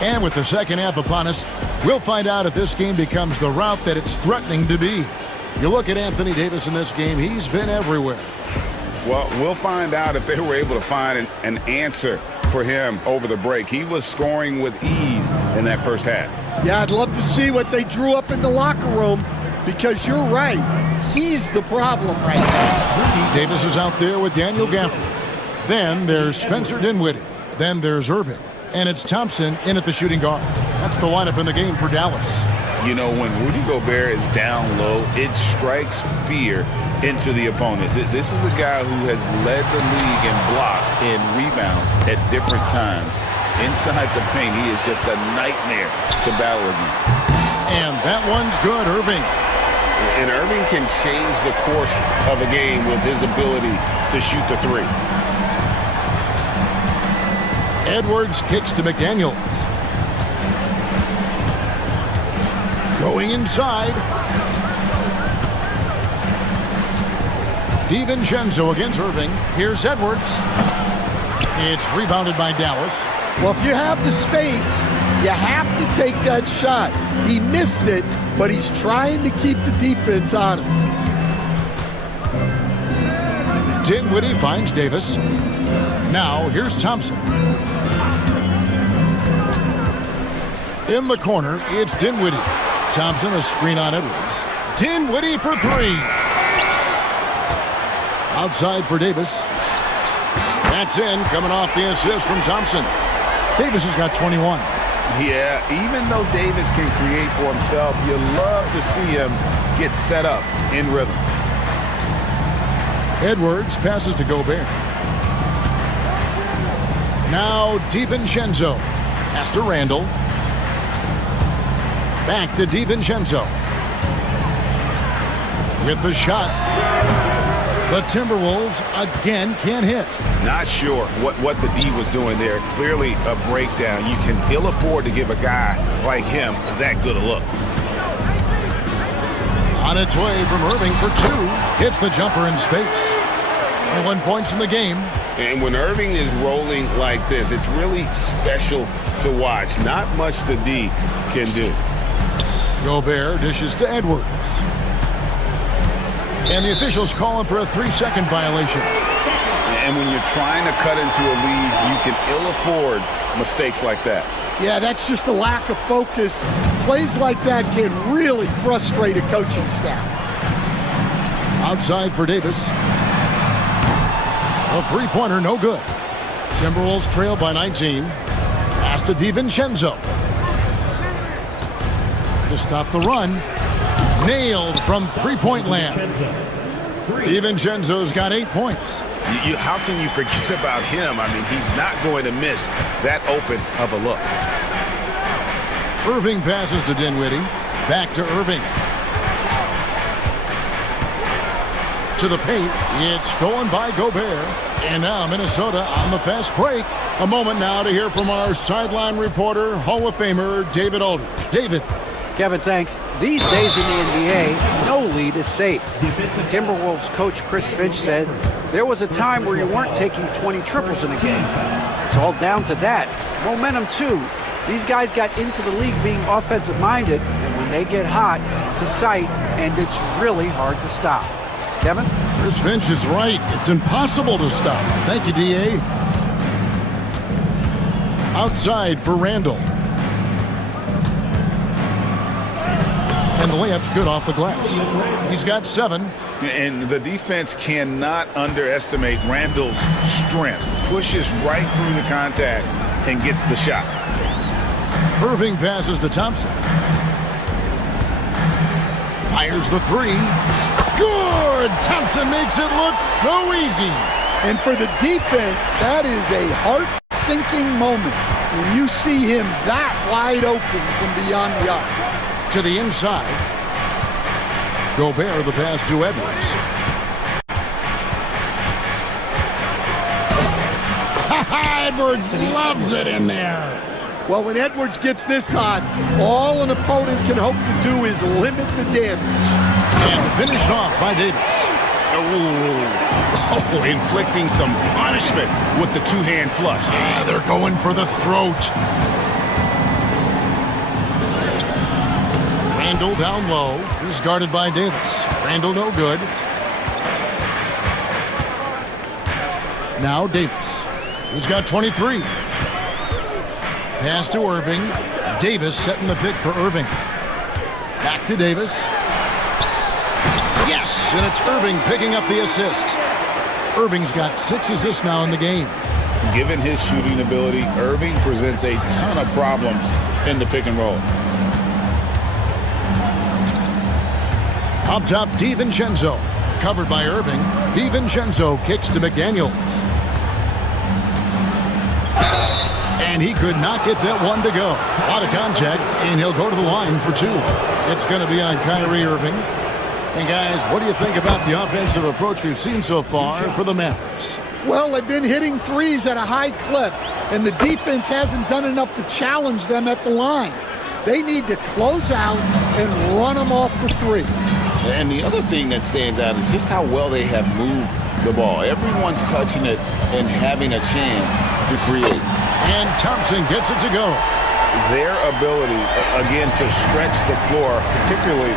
And with the second half upon us, we'll find out if this game becomes the route that it's threatening to be. You look at Anthony Davis in this game, he's been everywhere. Well, we'll find out if they were able to find an answer for him over the break. He was scoring with ease in that first half. Yeah, I'd love to see what they drew up in the locker room, because you're right. He's the problem right now. Davis is out there with Daniel Gafford. Then there's Spencer Dinwiddie. Then there's Irving. And it's Thompson in at the shooting guard. That's the lineup in the game for Dallas. You know, when Rudy Gobert is down low, it strikes fear into the opponent. This is a guy who has led the league in blocks and rebounds at different times. Inside the paint, he is just a nightmare to battle against. And that one's good, Irving. And Irving can change the course of a game with his ability to shoot the three. Edwards kicks to McDaniels. Going inside. DiVincenzo against Irving. Here's Edwards. It's rebounded by Dallas. Well, if you have the space, you have to take that shot. He missed it, but he's trying to keep the defense honest. Dinwiddie finds Davis. Now, here's Thompson. In the corner, it's Dinwiddie. Thompson, a screen on Edwards. Dinwiddie for three. Outside for Davis. That's in, coming off the assist from Thompson. Davis has got 21. Yeah, even though Davis can create for himself, you love to see him get set up in rhythm. Edwards passes to Gobert. Now DiVincenzo. Pass to Randall. Back to DiVincenzo. With the shot. The Timberwolves again can't hit. Not sure what the D was doing there. Clearly a breakdown. You can ill afford to give a guy like him that good a look. On its way from Irving for two. Hits the jumper in space. 21 points in the game. And when Irving is rolling like this, it's really special to watch. Not much the D can do. Gobert dishes to Edwards. And the officials calling for a 3-second violation. And when you're trying to cut into a lead, you can ill afford mistakes like that. Yeah, that's just a lack of focus. Plays like that can really frustrate a coaching staff. Outside for Davis. A three-pointer, no good. Timberwolves trail by 19. Pass to DiVincenzo. To stop the run. Nailed from three-point land. DiVincenzo's got 8 points. How can you forget about him? I mean, he's not going to miss that open of a look. Irving passes to Dinwiddie. Back to Irving. To the paint. It's stolen by Gobert. And now Minnesota on the fast break. A moment now to hear from our sideline reporter, Hall of Famer David Aldridge. David. Kevin, thanks. These days in the NBA, no lead is safe. Timberwolves coach Chris Finch said there was a time where you weren't taking 20 triples in a game. It's all down to that. Momentum, too. These guys got into the league being offensive-minded, and when they get hot, it's a sight, and it's really hard to stop. Kevin? Chris Finch is right. It's impossible to stop. Thank you, D.A. Outside for Randall. And the layup's good off the glass. He's got 7. And the defense cannot underestimate Randall's strength. Pushes right through the contact and gets the shot. Irving passes to Thompson. Fires the 3. Good! Thompson makes it look so easy. And for the defense, that is a heart-sinking moment when you see him that wide open from beyond the arc. To the inside. Gobert the pass to Edwards. Edwards loves it in there. Well, when Edwards gets this hot, all an opponent can hope to do is limit the damage. And finished off by Davis. Oh, inflicting some punishment with the two-hand flush. Yeah, they're going for the throat. Randall down low. He's guarded by Davis. Randall no good. Now Davis. He's got 23. Pass to Irving. Davis setting the pick for Irving. Back to Davis. Yes, and it's Irving picking up the assist. Irving's got 6 assists now in the game. Given his shooting ability, Irving presents a ton of problems in the pick and roll. Up top, DiVincenzo. Covered by Irving. DiVincenzo kicks to McDaniels. And he could not get that one to go. A lot of contact, and he'll go to the line for 2. It's going to be on Kyrie Irving. And guys, what do you think about the offensive approach we've seen so far for the Mavericks? Well, they've been hitting threes at a high clip, and the defense hasn't done enough to challenge them at the line. They need to close out and run them off the 3. And the other thing that stands out is just how well they have moved the ball. Everyone's touching it and having a chance to create. And Thompson gets it to go. Their ability, again, to stretch the floor, particularly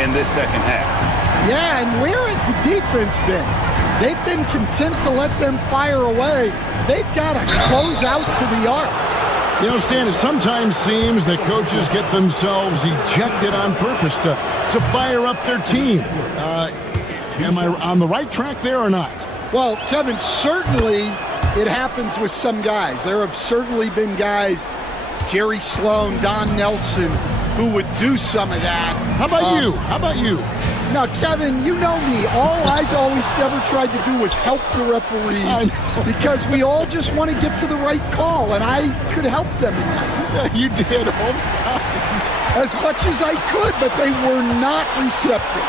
in this second half. Yeah, and where has the defense been? They've been content to let them fire away. They've got to close out to the arc. You know, Stan, it sometimes seems that coaches get themselves ejected on purpose to fire up their team. Am I on the right track there or not? Well, Kevin, certainly it happens with some guys. There have certainly been guys, Jerry Sloan, Don Nelson, who would do some of that. How about you? How about you? Now, Kevin, you know me. All I always ever tried to do was help the referees because we all just want to get to the right call, and I could help them in that. You did all the time. As much as I could, but they were not receptive.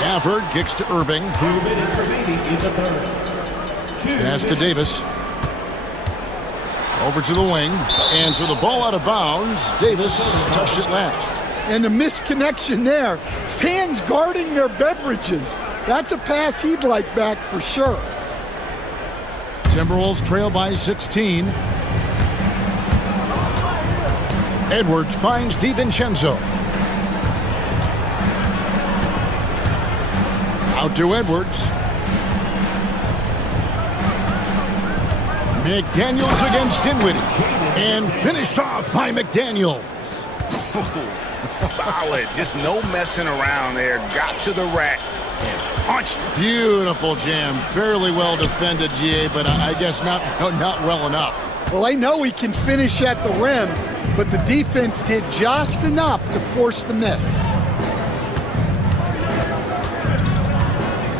Gafford kicks to Irving. 2 minutes remaining in the third. Pass to Davis. Over to the wing. And so the ball out of bounds. Davis touched it last. And the misconnection there. Fans guarding their beverages. That's a pass he'd like back for sure. Timberwolves trail by 16. Edwards finds DiVincenzo. Out to Edwards. McDaniels against Dinwiddie. And finished off by McDaniels. Solid. Just no messing around there. Got to the rack and punched. Beautiful jam. Fairly well defended, GA, but I guess not well enough. Well, I know he can finish at the rim, but the defense did just enough to force the miss.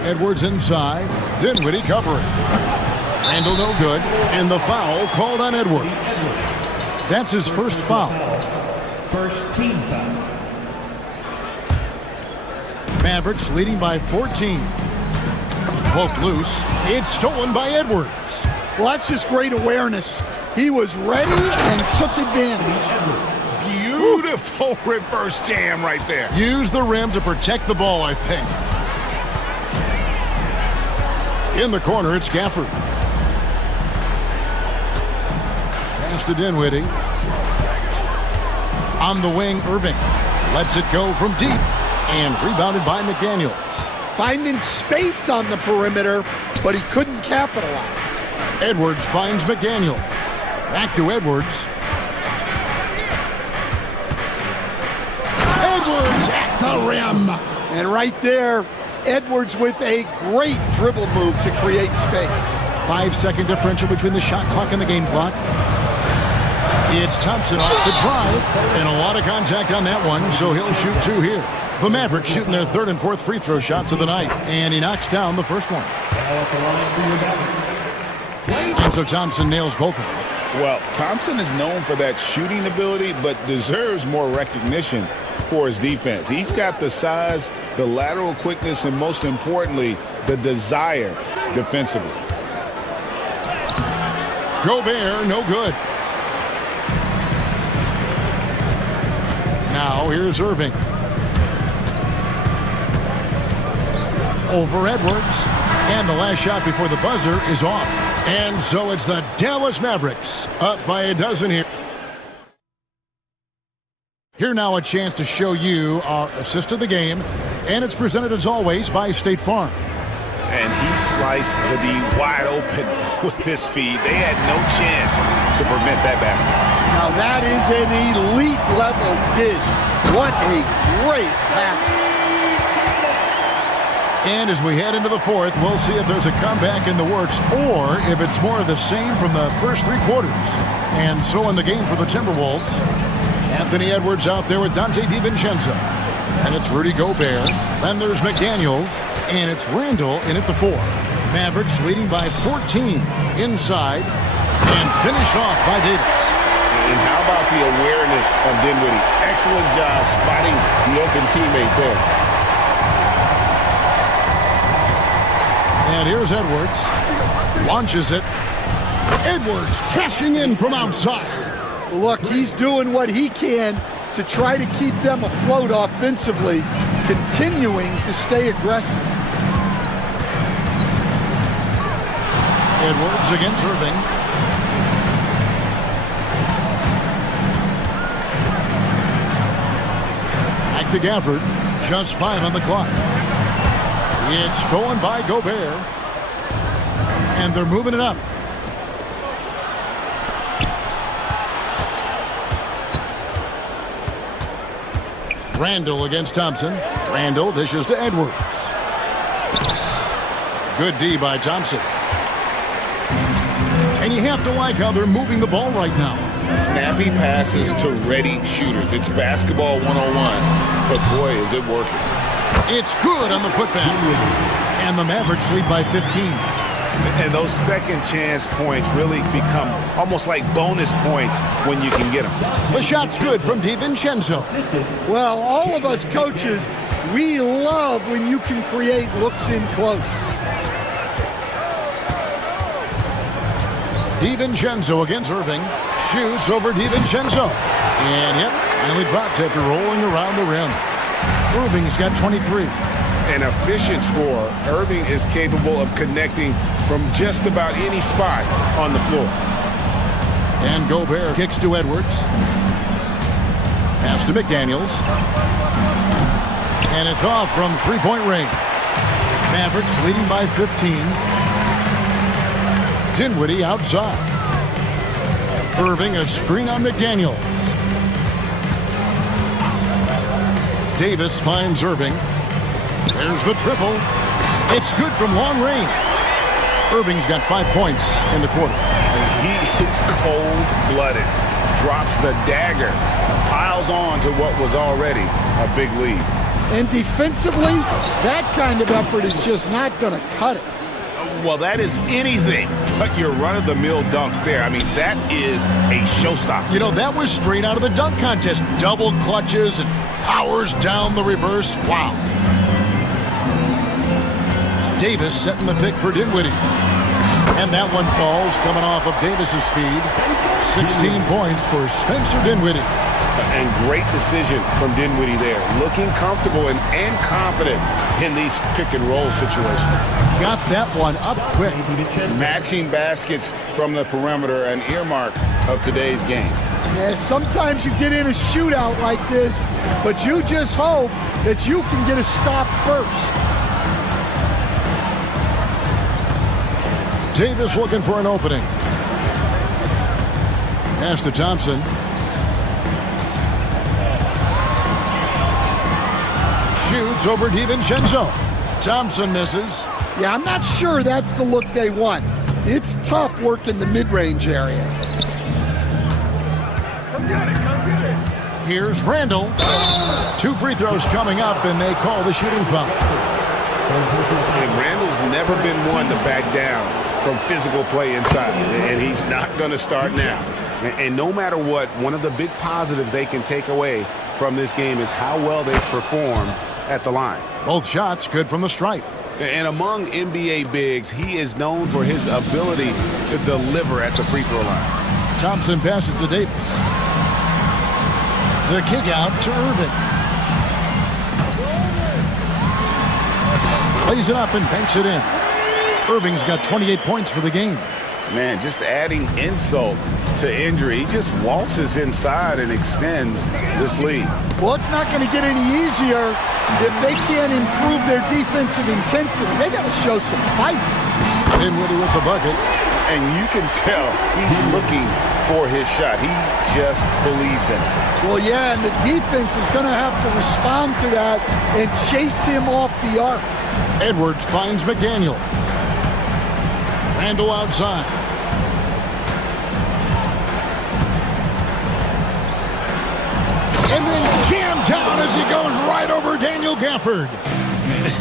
Edwards inside. Dinwiddie covering. Randall no good. And the foul called on Edwards. That's his first foul. First team foul. Mavericks leading by 14. Poked loose. It's stolen by Edwards. Well, that's just great awareness. He was ready and took advantage. Beautiful reverse jam right there. Use the rim to protect the ball, I think. In the corner, it's Gafford. Pass to Dinwiddie. On the wing, Irving. Lets it go from deep. And rebounded by McDaniels. Finding space on the perimeter, but he couldn't capitalize. Edwards finds McDaniel. Back to Edwards. Edwards at the rim. And right there, Edwards with a great dribble move to create space. 5-second differential between the shot clock and the game clock. It's Thompson off the drive. And a lot of contact on that one, so he'll shoot 2 here. The Mavericks shooting their 3rd and 4th free throw shots of the night. And he knocks down the first one. And so Thompson nails both of them. Well, Thompson is known for that shooting ability, but deserves more recognition for his defense. He's got the size, the lateral quickness, and most importantly, the desire defensively. Gobert, no good. Now here's Irving. Over Edwards. And the last shot before the buzzer is off. And so it's the Dallas Mavericks up by a dozen here. Here now a chance to show you our assist of the game, and it's presented as always by State Farm. And he sliced the D wide open with his feed. They had no chance to prevent that basket. Now that is an elite level dish. What a great pass. And as we head into the fourth, we'll see if there's a comeback in the works or if it's more of the same from the first three quarters. And so in the game for the Timberwolves, Anthony Edwards out there with Dante DiVincenzo. And it's Rudy Gobert. Then there's McDaniels. And it's Randall in at the 4. Mavericks leading by 14 inside and finished off by Davis. And how about the awareness of Dinwiddie? Excellent job spotting the open teammate there. And here's Edwards. Launches it. Edwards cashing in from outside. Look, he's doing what he can to try to keep them afloat offensively, continuing to stay aggressive. Edwards against Irving. Back to Gafford. Just 5 on the clock. It's stolen by Gobert. And they're moving it up. Randall against Thompson. Randall dishes to Edwards. Good D by Thompson. And you have to like how they're moving the ball right now. Snappy passes to ready shooters. It's basketball 101, but boy, is it working. It's good on the putback. And the Mavericks lead by 15. And those second chance points really become almost like bonus points when you can get them. The shot's good from DiVincenzo. Well, all of us coaches, we love when you can create looks in close. DiVincenzo against Irving. Shoots over DiVincenzo. And yep, finally drops after rolling around the rim. Irving's got 23. An efficient scorer, Irving is capable of connecting from just about any spot on the floor. And Gobert kicks to Edwards. Pass to McDaniels. And it's off from three-point range. Mavericks leading by 15. Dinwiddie outside. Irving a screen on McDaniel. Davis finds Irving. There's the triple. It's good from long range. Irving's got 5 points in the quarter. He is cold-blooded. Drops the dagger. Piles on to what was already a big lead. And defensively, that kind of effort is just not going to cut it. Well, that is anything but your run-of-the-mill dunk there. I mean, that is a showstopper. You know, that was straight out of the dunk contest. Double clutches and powers down the reverse. Wow. Davis setting the pick for Dinwiddie. And that one falls coming off of Davis's feed. 16 points for Spencer Dinwiddie. And great decision from Dinwiddie there. Looking comfortable and confident in these pick-and-roll situations. Got that one up quick. Matching baskets from the perimeter, an earmark of today's game. Yeah, sometimes you get in a shootout like this, but you just hope that you can get a stop first. Davis looking for an opening. Pass to Thompson. Shoots over DiVincenzo. Thompson misses. Yeah, I'm not sure that's the look they want. It's tough working the mid-range area. Come get it. Here's Randall. 2 free throws coming up, and they call the shooting foul. And Randall's never been one to back down from physical play inside, and he's not going to start now. And no matter what, one of the big positives they can take away from this game is how well they performed at the line. Both shots good from the stripe. And among NBA bigs, he is known for his ability to deliver at the free throw line. Thompson passes to Davis. The kick out to Irving. Lays it up and banks it in. Irving's got 28 points for the game. Man, just adding insult to injury. He just waltzes inside and extends this lead. Well, it's not going to get any easier if they can't improve their defensive intensity. They got to show some fight. Dinwiddie with the bucket. And you can tell he's looking for his shot. He just believes in it. Well, yeah, and the defense is going to have to respond to that and chase him off the arc. Edwards finds McDaniel. Randall outside. And then jammed down as he goes right over Daniel Gafford.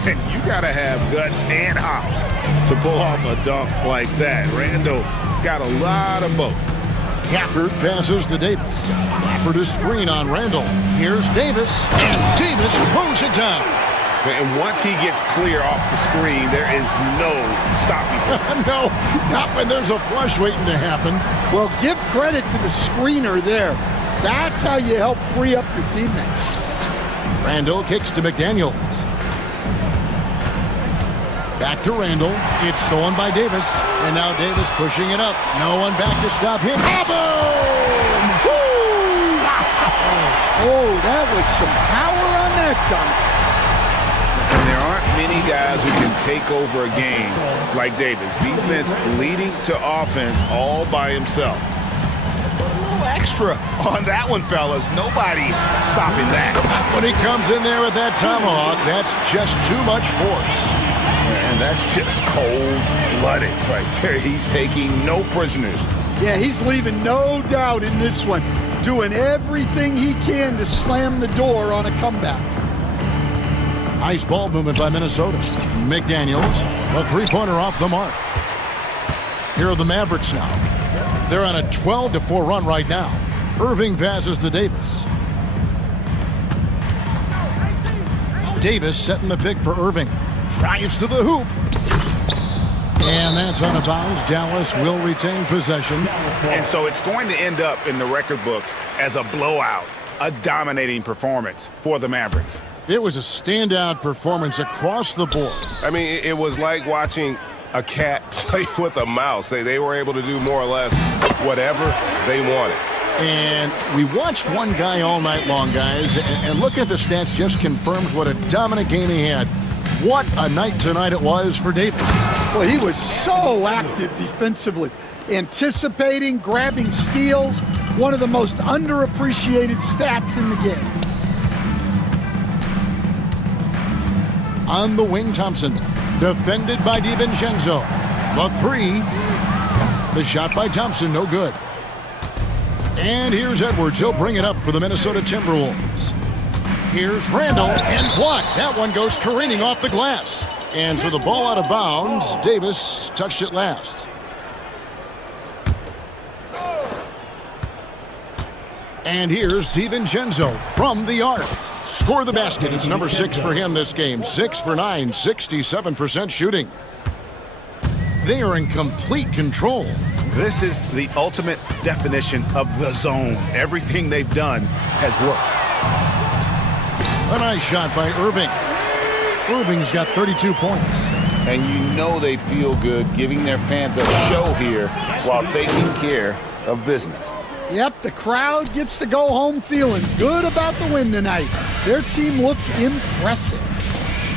And you got to have guts and hops to pull off a dunk like that. Randall got a lot of both. Gafford passes to Davis. Gafford is screen on Randall. Here's Davis, and Davis throws it down. And once he gets clear off the screen, there is no stopping him. No, not when there's a flush waiting to happen. Well, give credit to the screener there. That's how you help free up your teammates. Randall kicks to McDaniels. Back to Randall. It's stolen by Davis. And now Davis pushing it up. No one back to stop him. Boom! Woo! Oh, that was some power on that dunk. And there aren't many guys who can take over a game like Davis. Defense leading to offense all by himself. Put a little extra on that one, fellas. Nobody's stopping that. When he comes in there with that tomahawk, that's just too much force. And that's just cold-blooded right there. He's taking no prisoners. Yeah, he's leaving no doubt in this one. Doing everything he can to slam the door on a comeback. Nice ball movement by Minnesota. McDaniels, a three-pointer off the mark. Here are the Mavericks now. They're on a 12-4 run right now. Irving passes to Davis. Davis setting the pick for Irving. Drives to the hoop. And that's out of bounds. Dallas will retain possession. And so it's going to end up in the record books as a blowout, a dominating performance for the Mavericks. It was a standout performance across the board. I mean, it was like watching a cat play with a mouse. They were able to do more or less whatever they wanted. And we watched one guy all night long, guys, and look at the stats just confirms what a dominant game he had. What a night tonight it was for Davis. Well, he was so active defensively, anticipating, grabbing steals, one of the most underappreciated stats in the game. On the wing, Thompson, defended by DiVincenzo. The three. The shot by Thompson, no good. And here's Edwards. He'll bring it up for the Minnesota Timberwolves. Here's Randall, and blocked. That one goes careening off the glass. And so the ball out of bounds. Davis touched it last. And here's DiVincenzo from the arc. Score the basket. It's number 6 for him this game. 6 for 9, 67% shooting. They are in complete control. This is the ultimate definition of the zone. Everything they've done has worked. A nice shot by Irving. Irving's got 32 points. And you know they feel good giving their fans a show here while taking care of business. Yep, the crowd gets to go home feeling good about the win tonight. Their team looked impressive.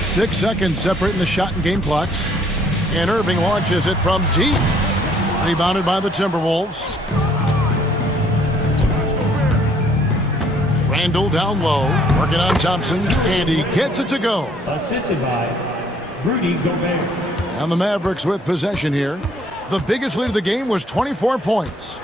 6 seconds separating the shot and game clocks. And Irving launches it from deep. Rebounded by the Timberwolves. Randall down low, working on Thompson, and he gets it to go. Assisted by Rudy Gobert. And the Mavericks with possession here. The biggest lead of the game was 24 points.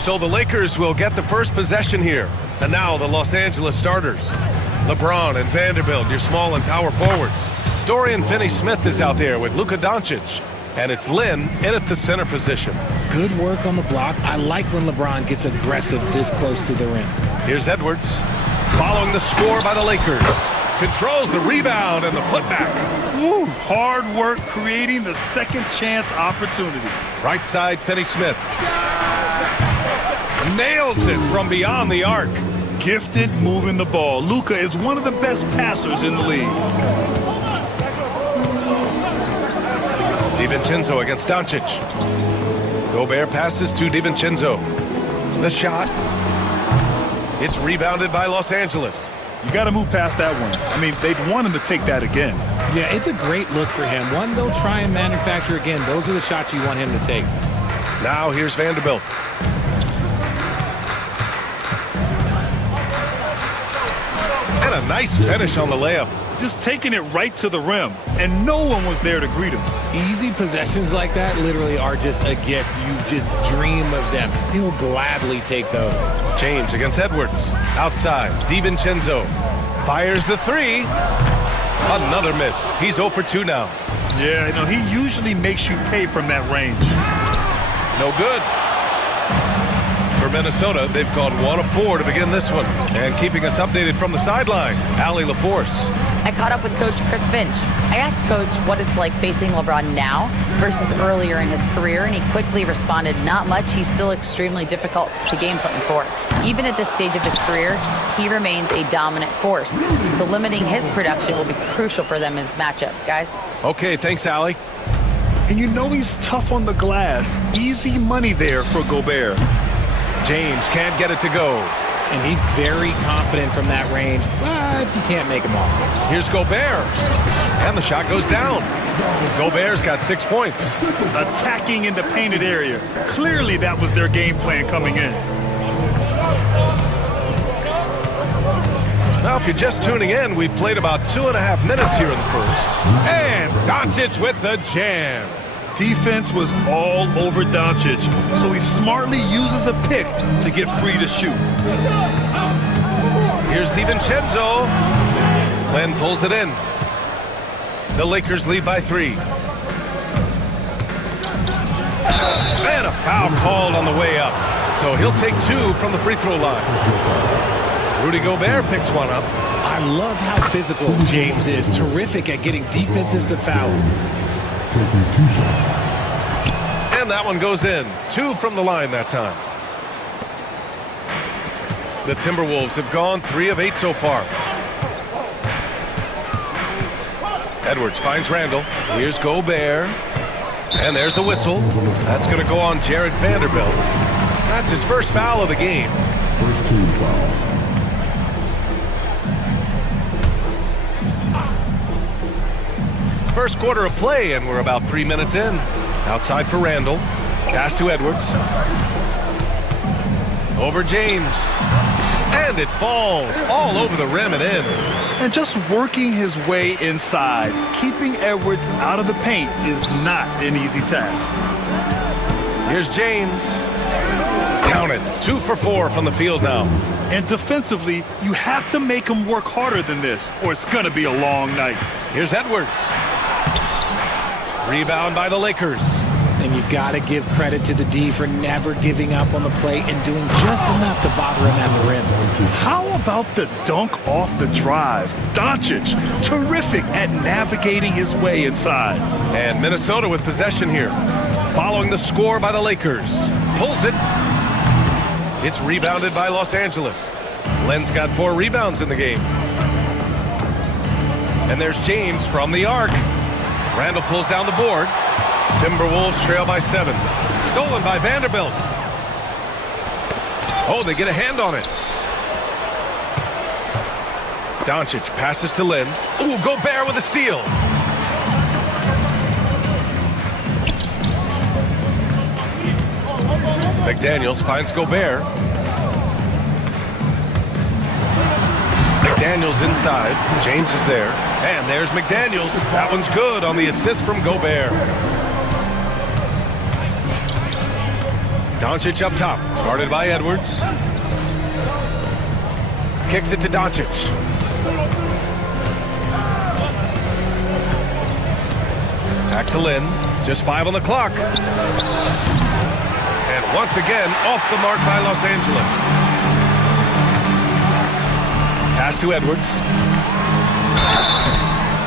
So the Lakers will get the first possession here. And now the Los Angeles starters. LeBron and Vanderbilt, your small and power forwards. Dorian Finney-Smith is out there with Luka Doncic. And it's Lin in at the center position. Good work on the block. I like when LeBron gets aggressive this close to the rim. Here's Edwards. Following the score by the Lakers. Controls the rebound and the putback. Woo, hard work creating the second chance opportunity. Right side, Finney-Smith. Nails it from beyond the arc. Gifted moving the ball. Luka is one of the best passers in the league. DiVincenzo against Doncic. Gobert passes to DiVincenzo. The shot. It's rebounded by Los Angeles. You got to move past that one. I mean, they'd want him to take that again. Yeah, it's a great look for him. One they'll try and manufacture again. Those are the shots you want him to take. Now here's Vanderbilt. And a nice finish on the layup. Just taking it right to the rim, and no one was there to greet him. Easy possessions like that literally are just a gift. You just dream of them. He'll gladly take those. James against Edwards. Outside, DiVincenzo fires the three. Another miss. He's 0 for 2 now. Yeah, you know, he usually makes you pay from that range. No good. For Minnesota, they've gone 1 of 4 to begin this one. And keeping us updated from the sideline, Allie LaForce. I caught up with Coach Chris Finch. I asked Coach what it's like facing LeBron now versus earlier in his career, and he quickly responded, not much. He's still extremely difficult to game plan for. Even at this stage of his career, he remains a dominant force. So limiting his production will be crucial for them in this matchup. Guys? Okay, thanks, Allie. And you know he's tough on the glass. Easy money there for Gobert. James can't get it to go. And he's very confident from that range, but you can't make him all. Here's Gobert. And the shot goes down. Gobert's got 6 points. Attacking in the painted area. Clearly that was their game plan coming in. Now, if you're just tuning in, we've played about 2.5 minutes here in the first. And Doncic with the jam. Defense was all over Doncic, so he smartly uses a pick to get free to shoot. Here's DiVincenzo. Len pulls it in. The Lakers lead by 3. And a foul called on the way up. So he'll take 2 from the free throw line. Rudy Gobert picks one up. I love how physical James is. Terrific at getting defenses to foul. And that one goes in. 2 from the line that time. The Timberwolves have gone 3 of 8 so far. Edwards finds Randall. Here's Gobert. And there's a whistle. That's going to go on Jared Vanderbilt. That's his first foul of the game. First team foul. First quarter of play, and we're about 3 minutes in. Outside for Randall. Pass to Edwards. Over James. And it falls all over the rim and in. And just working his way inside, keeping Edwards out of the paint is not an easy task. Here's James. Count it. 2 for 4 from the field now. And defensively, you have to make him work harder than this, or it's going to be a long night. Here's Edwards. Rebound by the Lakers. And you got to give credit to the D for never giving up on the play and doing just enough to bother him at the rim. How about the dunk off the drive? Doncic, terrific at navigating his way inside. And Minnesota with possession here. Following the score by the Lakers. Pulls it. It's rebounded by Los Angeles. Len's got 4 rebounds in the game. And there's James from the arc. Randall pulls down the board. Timberwolves trail by 7. Stolen by Vanderbilt. Oh, they get a hand on it. Doncic passes to Lin. Ooh, Gobert with a steal. McDaniels finds Gobert. McDaniels inside. James is there. And there's McDaniels. That one's good on the assist from Gobert. Doncic up top, guarded by Edwards. Kicks it to Doncic. Back to Lynn. Just 5 on the clock. And once again, off the mark by Los Angeles. Pass to Edwards.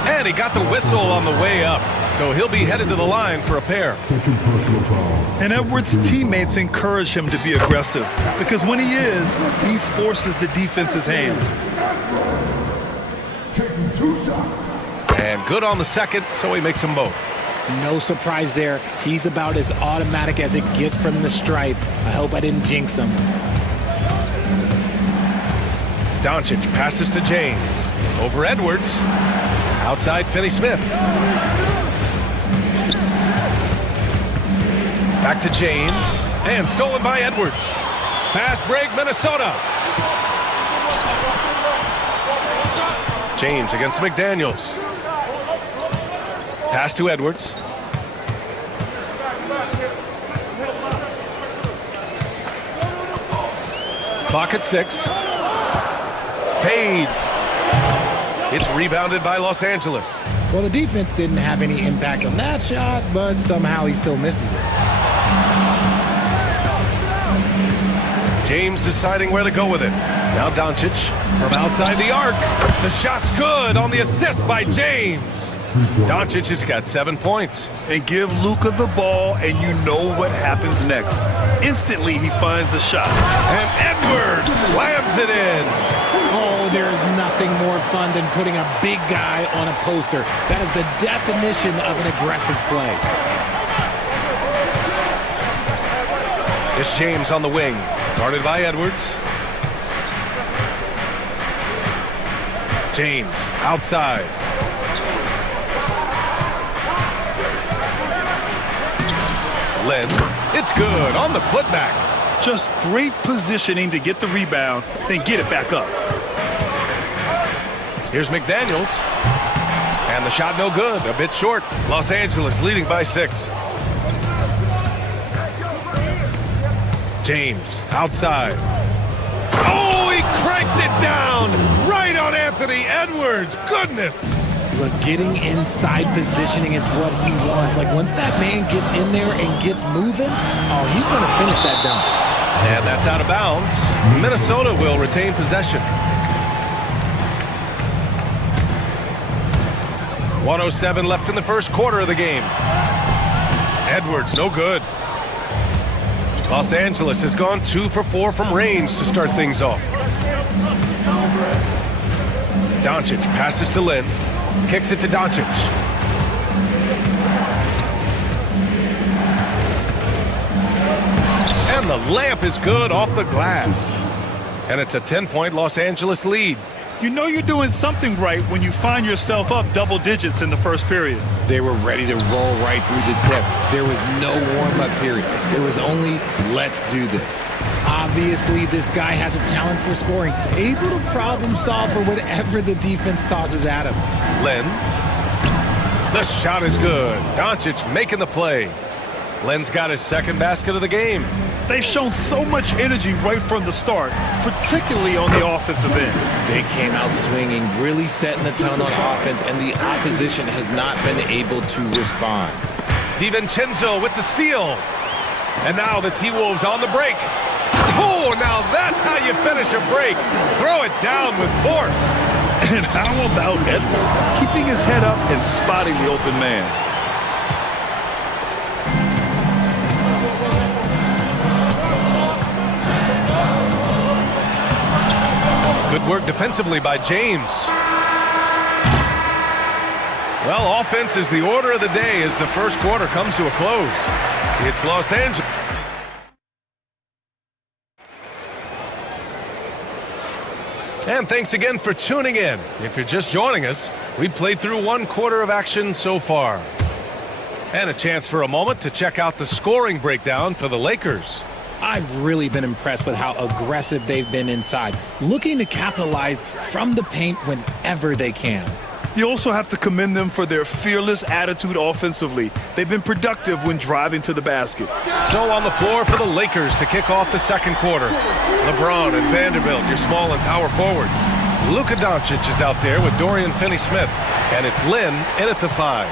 And he got the whistle on the way up. So he'll be headed to the line for a pair. And Edwards' teammates encourage him to be aggressive because when he is, he forces the defense's hand. And good on the second, so he makes them both. No surprise there. He's about as automatic as it gets from the stripe. I hope I didn't jinx him. Doncic passes to James. Over Edwards. Outside Finney-Smith. Back to James. And stolen by Edwards. Fast break, Minnesota. James against McDaniels. Pass to Edwards. Clock at 6. Fades. It's rebounded by Los Angeles. Well, the defense didn't have any impact on that shot, but somehow he still misses it. James deciding where to go with it. Now Doncic from outside the arc. The shot's good on the assist by James. Doncic has got 7 points. And give Luka the ball, and you know what happens next. Instantly, he finds the shot. And Edwards slams it in. Oh, there's nothing more fun than putting a big guy on a poster. That is the definition of an aggressive play. It's James on the wing, guarded by Edwards. James outside. Lynn, it's good on the putback. Just great positioning to get the rebound, then get it back up. Here's McDaniels. And the shot no good, a bit short. Los Angeles leading by 6. James outside. Oh, he cranks it down right on Anthony Edwards. Goodness. But getting inside positioning is what he wants. Like, once that man gets in there and gets moving, oh, he's going to finish that dunk. And that's out of bounds. Minnesota will retain possession. 1:07 left in the first quarter of the game. Edwards, no good. Los Angeles has gone 2 for 4 from range to start things off. Doncic passes to Lynn. Kicks it to Doncic. And the layup is good off the glass. And it's a 10-point Los Angeles lead. You know you're doing something right when you find yourself up double digits in the first period. They were ready to roll right through the tip. There was no warm-up period. There was only, let's do this. Obviously, this guy has a talent for scoring, able to problem solve for whatever the defense tosses at him. Lynn. The shot is good. Doncic making the play. Lynn's got his second basket of the game. They've shown so much energy right from the start, particularly on the offensive end. They came out swinging, really setting the tone on offense, and the opposition has not been able to respond. DiVincenzo with the steal. And now the T-Wolves on the break. Oh, now that's how you finish a break. Throw it down with force. And how about Edwards keeping his head up and spotting the open man? Good work defensively by James. Well, offense is the order of the day as the first quarter comes to a close. It's Los Angeles. And thanks again for tuning in. If you're just joining us, we've played through 1 quarter of action so far. And a chance for a moment to check out the scoring breakdown for the Lakers. I've really been impressed with how aggressive they've been inside, looking to capitalize from the paint whenever they can. You also have to commend them for their fearless attitude offensively. They've been productive when driving to the basket. So on the floor for the Lakers to kick off the second quarter. LeBron and Vanderbilt, your small and power forwards. Luka Doncic is out there with Dorian Finney-Smith. And it's Lynn in at the 5.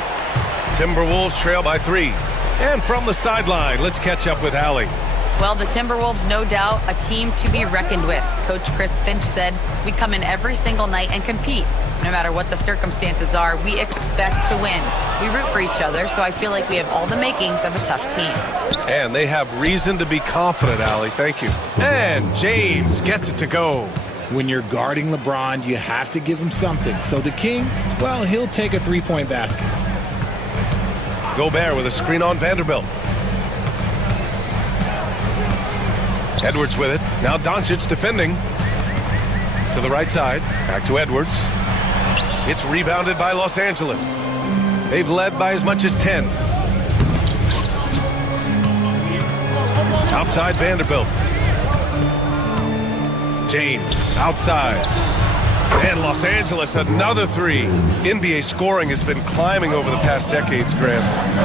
Timberwolves trail by 3. And from the sideline, let's catch up with Allie. Well, the Timberwolves, no doubt, a team to be reckoned with. Coach Chris Finch said, we come in every single night and compete. No matter what the circumstances are, we expect to win. We root for each other, so I feel like we have all the makings of a tough team. And they have reason to be confident, Allie. Thank you. And James gets it to go. When you're guarding LeBron, you have to give him something. So the King, well, he'll take a three-point basket. Gobert with a screen on Vanderbilt. Edwards with it. Now Doncic defending. To the right side. Back to Edwards. It's rebounded by Los Angeles. They've led by as much as 10. Outside Vanderbilt. James outside. And Los Angeles, another 3. NBA scoring has been climbing over the past decades, Graham.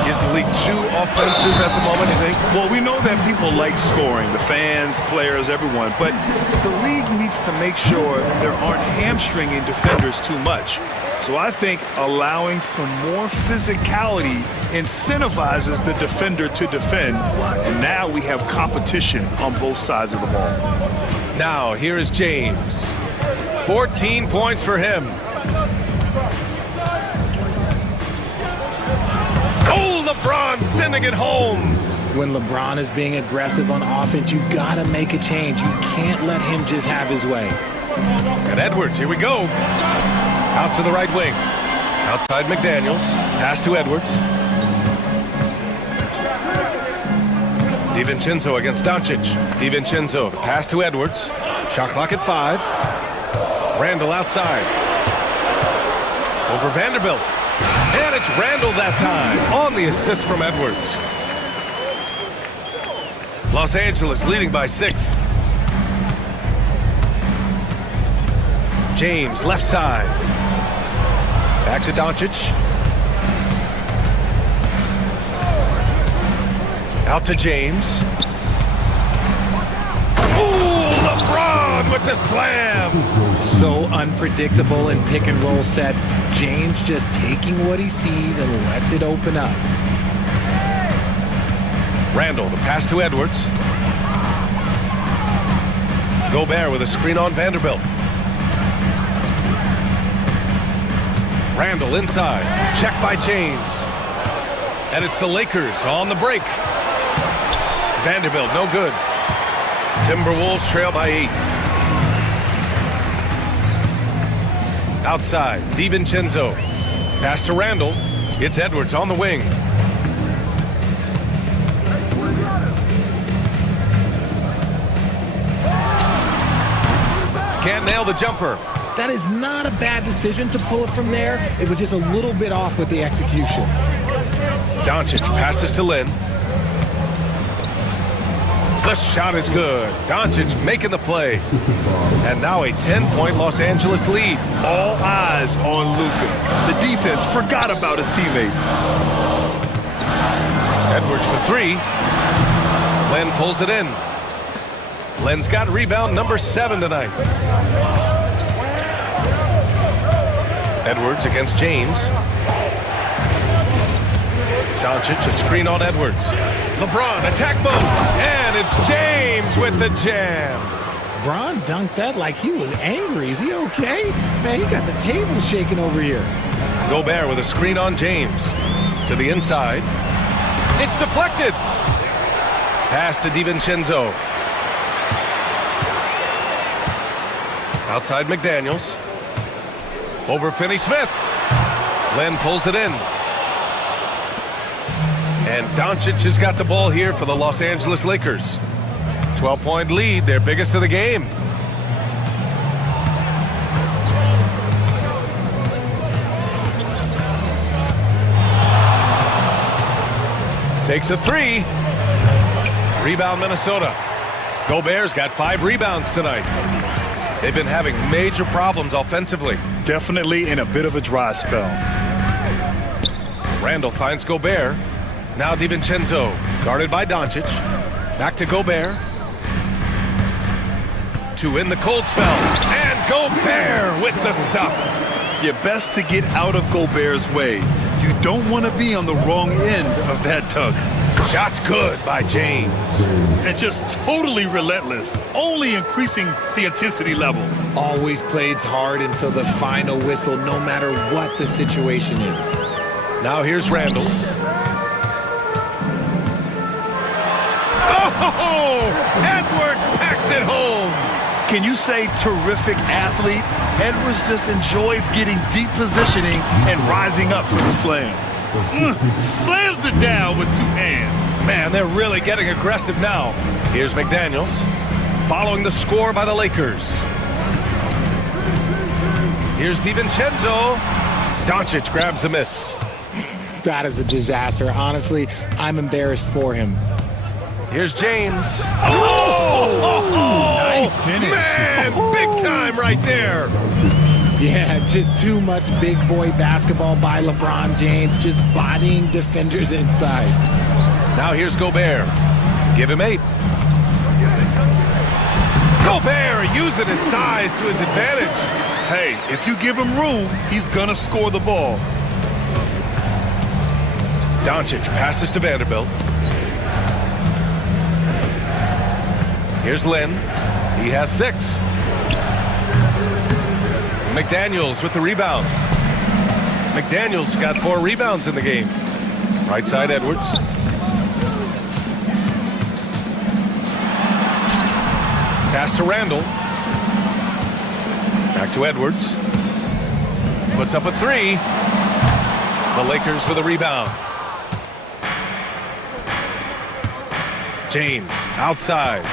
Is the league too offensive at the moment, you think? Well, we know that people like scoring, the fans, players, everyone, but the league needs to make sure there aren't hamstringing defenders too much. So I think allowing some more physicality incentivizes the defender to defend, and now we have competition on both sides of the ball. Now, here is James. 14 points for him. Oh, LeBron sending it home. When LeBron is being aggressive on offense, you gotta make a change. You can't let him just have his way. And Edwards, here we go. Out to the right wing. Outside McDaniels. Pass to Edwards. DiVincenzo against Doncic. DiVincenzo, the pass to Edwards. Shot clock at 5. Randall outside. Over Vanderbilt. And it's Randall that time on the assist from Edwards. Los Angeles leading by 6. James left side. Back to Doncic. Out to James. Ooh, LeBron with the slam. So unpredictable in pick and roll sets. James just taking what he sees and lets it open up. Randall, the pass to Edwards. Gobert with a screen on Vanderbilt. Randall inside. Check by James. And it's the Lakers on the break. Vanderbilt, no good. Timberwolves trail by 8. Outside, DiVincenzo. Pass to Randall. It's Edwards on the wing. Can't nail the jumper. That is not a bad decision to pull it from there. It was just a little bit off with the execution. Doncic passes to Lynn. The shot is good. Doncic making the play. And now a 10-point Los Angeles lead. All eyes on Luka. The defense forgot about his teammates. Edwards for 3. Lynn pulls it in. Lynn's got rebound number 7 tonight. Edwards against James. Doncic, a screen on Edwards. LeBron, attack mode, and it's James with the jam. LeBron dunked that like he was angry. Is he okay? Man, he got the table shaking over here. Gobert with a screen on James. To the inside. It's deflected. Pass to DiVincenzo. Outside McDaniels. Over Finney-Smith. Len pulls it in. And Doncic has got the ball here for the Los Angeles Lakers. 12-point lead, their biggest of the game. Takes a 3. Rebound Minnesota. Gobert's got 5 rebounds tonight. They've been having major problems offensively. Definitely in a bit of a dry spell. Randall finds Gobert. Now DiVincenzo, guarded by Doncic. Back to Gobert. To end the cold spell. And Gobert with the stuff. Yeah, best to get out of Gobert's way. You don't want to be on the wrong end of that tug. Shot's good by James. And just totally relentless, only increasing the intensity level. Always plays hard until the final whistle, no matter what the situation is. Now here's Randall. Oh! Edwards packs it home. Can you say terrific athlete? Edwards just enjoys getting deep positioning and rising up for the slam. Slams it down with two hands. Man, they're really getting aggressive now. Here's McDaniels, following the score by the Lakers. Here's DiVincenzo. Doncic grabs the miss. That is a disaster. Honestly, I'm embarrassed for him. Here's James. Oh! Nice finish. Man, big time right there. Yeah, just too much big boy basketball by LeBron James, just bodying defenders inside. Now here's Gobert. Give him 8. Gobert using his size to his advantage. Hey, if you give him room, he's gonna score the ball. Doncic passes to Vanderbilt. Here's Lynn. He has 6. McDaniels with the rebound. McDaniels got 4 rebounds in the game. Right side, Edwards. Pass to Randall. Back to Edwards. Puts up a 3. The Lakers with a rebound. James outside.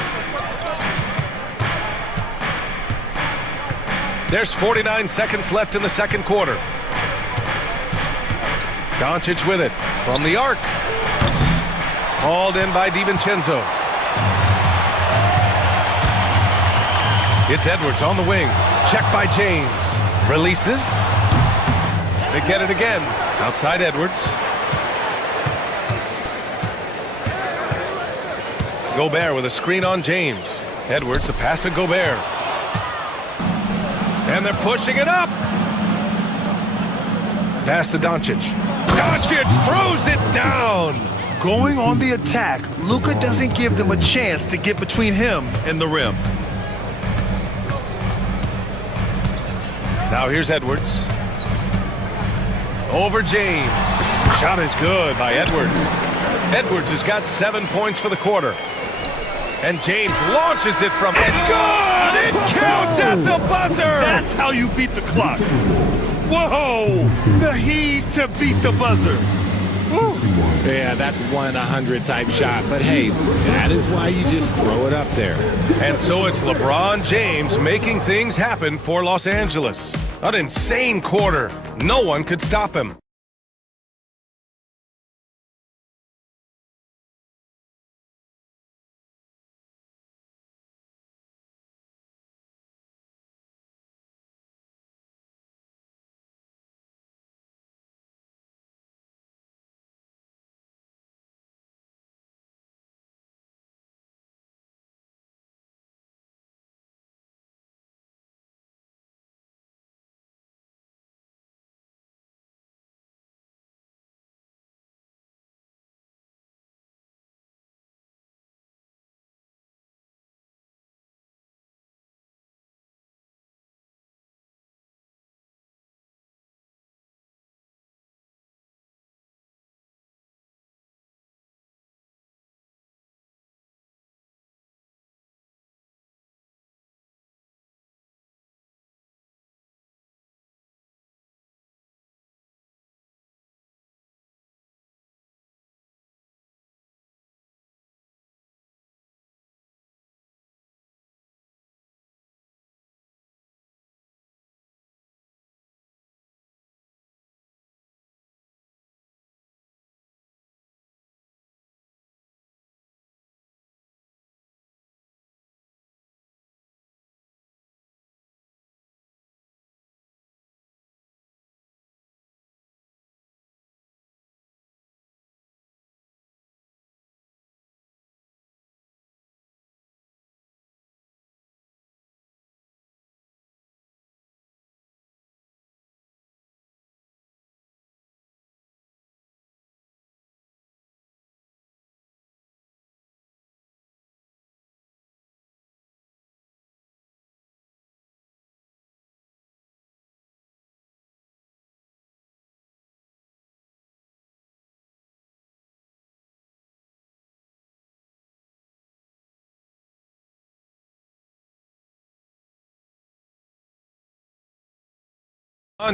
There's 49 seconds left in the second quarter. Doncic with it from the arc. Hauled in by DiVincenzo. It's Edwards on the wing. Checked by James. Releases. They get it again. Outside Edwards. Gobert with a screen on James. Edwards, a pass to Gobert. And they're pushing it up. Pass to Doncic. Doncic throws it down. Going on the attack, Luka doesn't give them a chance to get between him and the rim. Now here's Edwards. Over James. Shot is good by Edwards. Edwards has got 7 points for the quarter. And James launches it from... It's good! It counts at the buzzer! That's how you beat the clock. Whoa! The heave to beat the buzzer. Woo. Yeah, that's 1-100 type shot. But hey, that is why you just throw it up there. And so it's LeBron James making things happen for Los Angeles. An insane quarter. No one could stop him.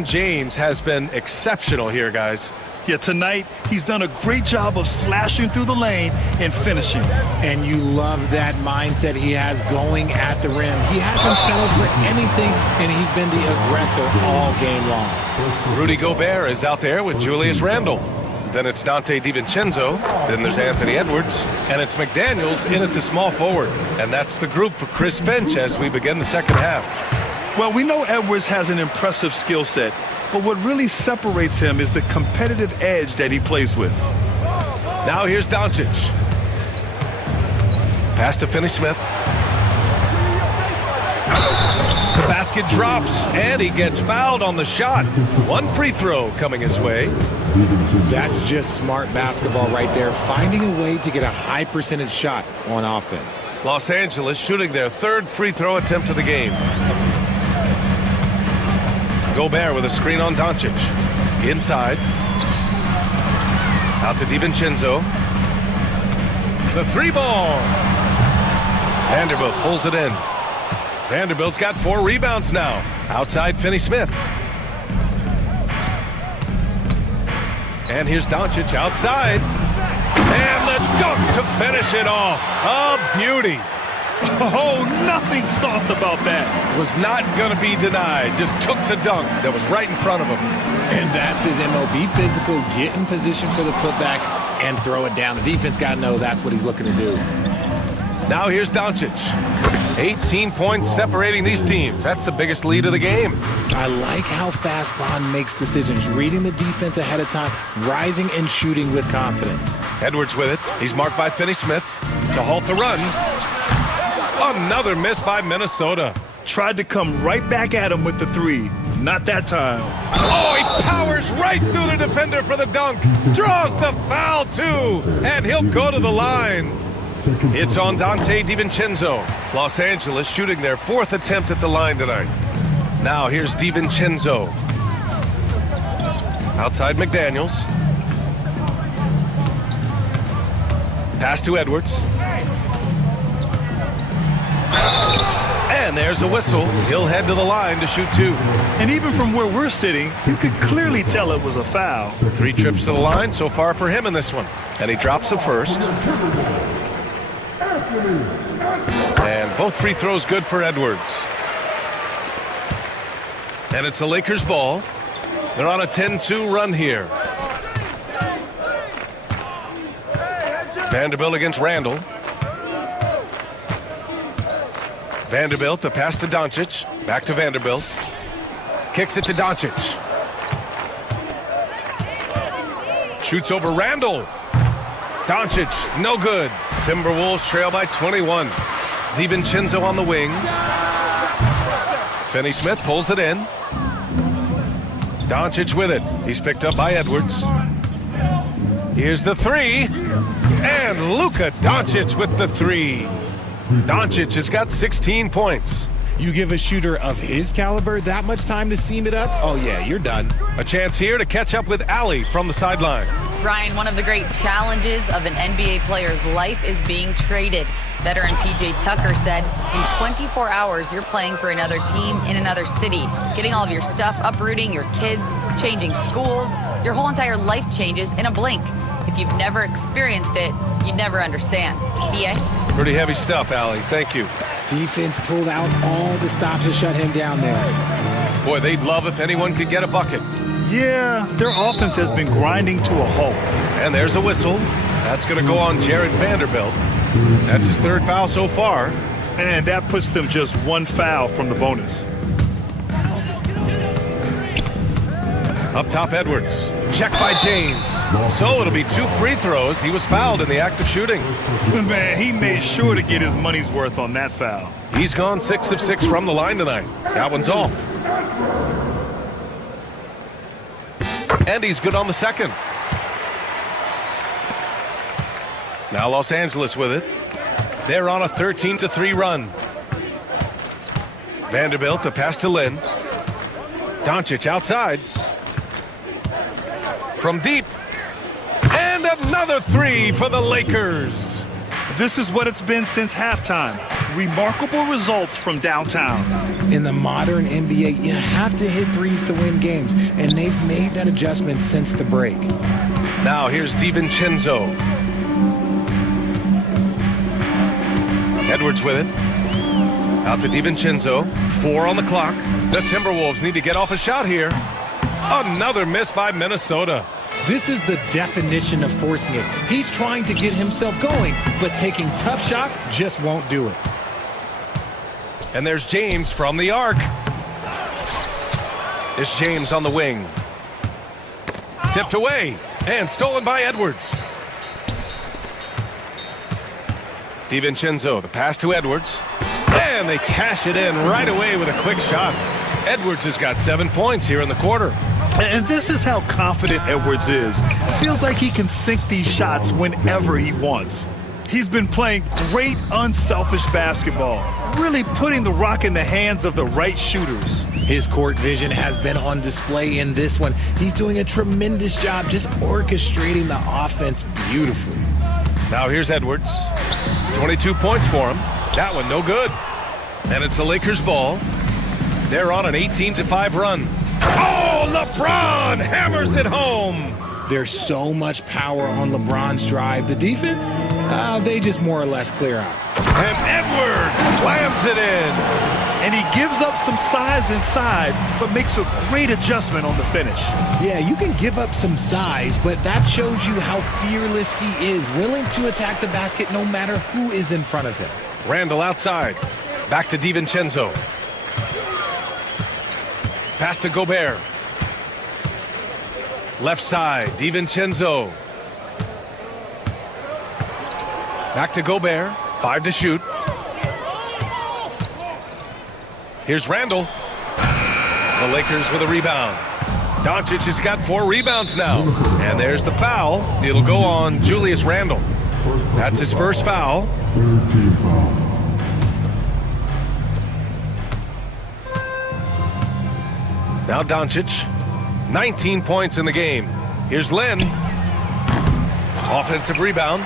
James has been exceptional here, guys. Yeah, tonight he's done a great job of slashing through the lane and finishing. And you love that mindset he has going at the rim. He hasn't settled for anything, and he's been the aggressor all game long. Rudy Gobert is out there with Julius Randle. Then it's Donte DiVincenzo. Then there's Anthony Edwards. And it's McDaniels in at the small forward. And that's the group for Chris Finch as we begin the second half. Well, we know Edwards has an impressive skill set, but what really separates him is the competitive edge that he plays with. Now here's Doncic. Pass to Finney-Smith. The basket drops, and he gets fouled on the shot. One free throw coming his way. That's just smart basketball right there, finding a way to get a high percentage shot on offense. Los Angeles shooting their third free throw attempt of the game. Gobert with a screen on Doncic. Inside. Out to DiVincenzo. The three ball. Vanderbilt pulls it in. Vanderbilt's got 4 rebounds now. Outside Finney-Smith. And here's Doncic outside. And the dunk to finish it off. A beauty. Oh, nothing soft about that. Was not going to be denied. Just took the dunk that was right in front of him. And that's his MO. Be physical, get in position for the putback, and throw it down. The defense got to know that's what he's looking to do. Now here's Doncic. 18 points separating these teams. That's the biggest lead of the game. I like how fast Bond makes decisions, reading the defense ahead of time, rising and shooting with confidence. Edwards with it. He's marked by Finney-Smith to halt the run. Another miss by Minnesota. Tried to come right back at him with the three. Not that time. Oh, he powers right through the defender for the dunk. Draws the foul, too. And he'll go to the line. It's on Donte DiVincenzo. Los Angeles shooting their 4th attempt at the line tonight. Now here's DiVincenzo. Outside McDaniels. Pass to Edwards. And there's a whistle. He'll head to the line to shoot 2. And even from where we're sitting, you could clearly tell it was a foul. 3 trips to the line so far for him in this one. And he drops the first. And both free throws good for Edwards. And it's a Lakers ball. They're on a 10-2 run here. Vanderbilt against Randle. Vanderbilt, the pass to Doncic. Back to Vanderbilt. Kicks it to Doncic. Shoots over Randle. Doncic, no good. Timberwolves trail by 21. DiVincenzo on the wing. Finney-Smith pulls it in. Doncic with it. He's picked up by Edwards. Here's the three. And Luka Doncic with the three. Doncic has got 16 points. You give a shooter of his caliber that much time to seam it up? Oh, yeah, you're done. A chance here to catch up with Allie from the sideline. Ryan, one of the great challenges of an NBA player's life is being traded. Veteran PJ Tucker said, in 24 hours, you're playing for another team in another city, getting all of your stuff, uprooting your kids, changing schools. Your whole entire life changes in a blink. If you've never experienced it, you'd never understand. BA? Pretty heavy stuff, Allie. Thank you. Defense pulled out all the stops to shut him down there. Boy, they'd love if anyone could get a bucket. Yeah, their offense has been grinding to a halt. And there's a whistle. That's going to go on Jared Vanderbilt. That's his third foul so far. And that puts them just one foul from the bonus. Up top, Edwards. Checked by James. So it'll be 2 free throws. He was fouled in the act of shooting. Man, he made sure to get his money's worth on that foul. He's gone 6 of 6 from the line tonight. That one's off. And he's good on the second. Now Los Angeles with it. They're on a 13-3 run. Vanderbilt, the pass to Lynn. Doncic outside. From deep. And another three for the Lakers. This is what it's been since halftime. remarkable results from downtown. In the modern NBA, you have to hit threes to win games, and they've made that adjustment since the break. Now here's DiVincenzo. Edwards with it. Out to DiVincenzo. 4 on the clock. The Timberwolves need to get off a shot here. Another miss by Minnesota. This is the definition of forcing it. He's trying to get himself going, but taking tough shots just won't do it. And there's James from the arc. It's James on the wing. Tipped away and stolen by Edwards. DiVincenzo, the pass to Edwards. And they cash it in right away with a quick shot. Edwards has got 7 points here in the quarter. And this is how confident Edwards is. Feels like he can sink these shots whenever he wants. He's been playing great, unselfish basketball, really putting the rock in the hands of the right shooters. His court vision has been on display in this one. He's doing a tremendous job just orchestrating the offense beautifully. Now here's Edwards. 22 points for him. That one no good. And it's the Lakers' ball. They're on an 18-5 run. Oh, LeBron hammers it home. There's so much power on LeBron's drive. The defense, they just more or less clear out. And Edwards slams it in. And he gives up some size inside, but makes a great adjustment on the finish. Yeah, you can give up some size, but that shows you how fearless he is, willing to attack the basket no matter who is in front of him. Randall outside. Back to DiVincenzo. Pass to Gobert. Left side, DiVincenzo. Back to Gobert. 5 to shoot. Here's Randall. The Lakers with a rebound. Doncic has got 4 rebounds now. And there's the foul. It'll go on Julius Randle. That's his first foul. Now Doncic. 19 points in the game. Here's Lynn. Offensive rebound.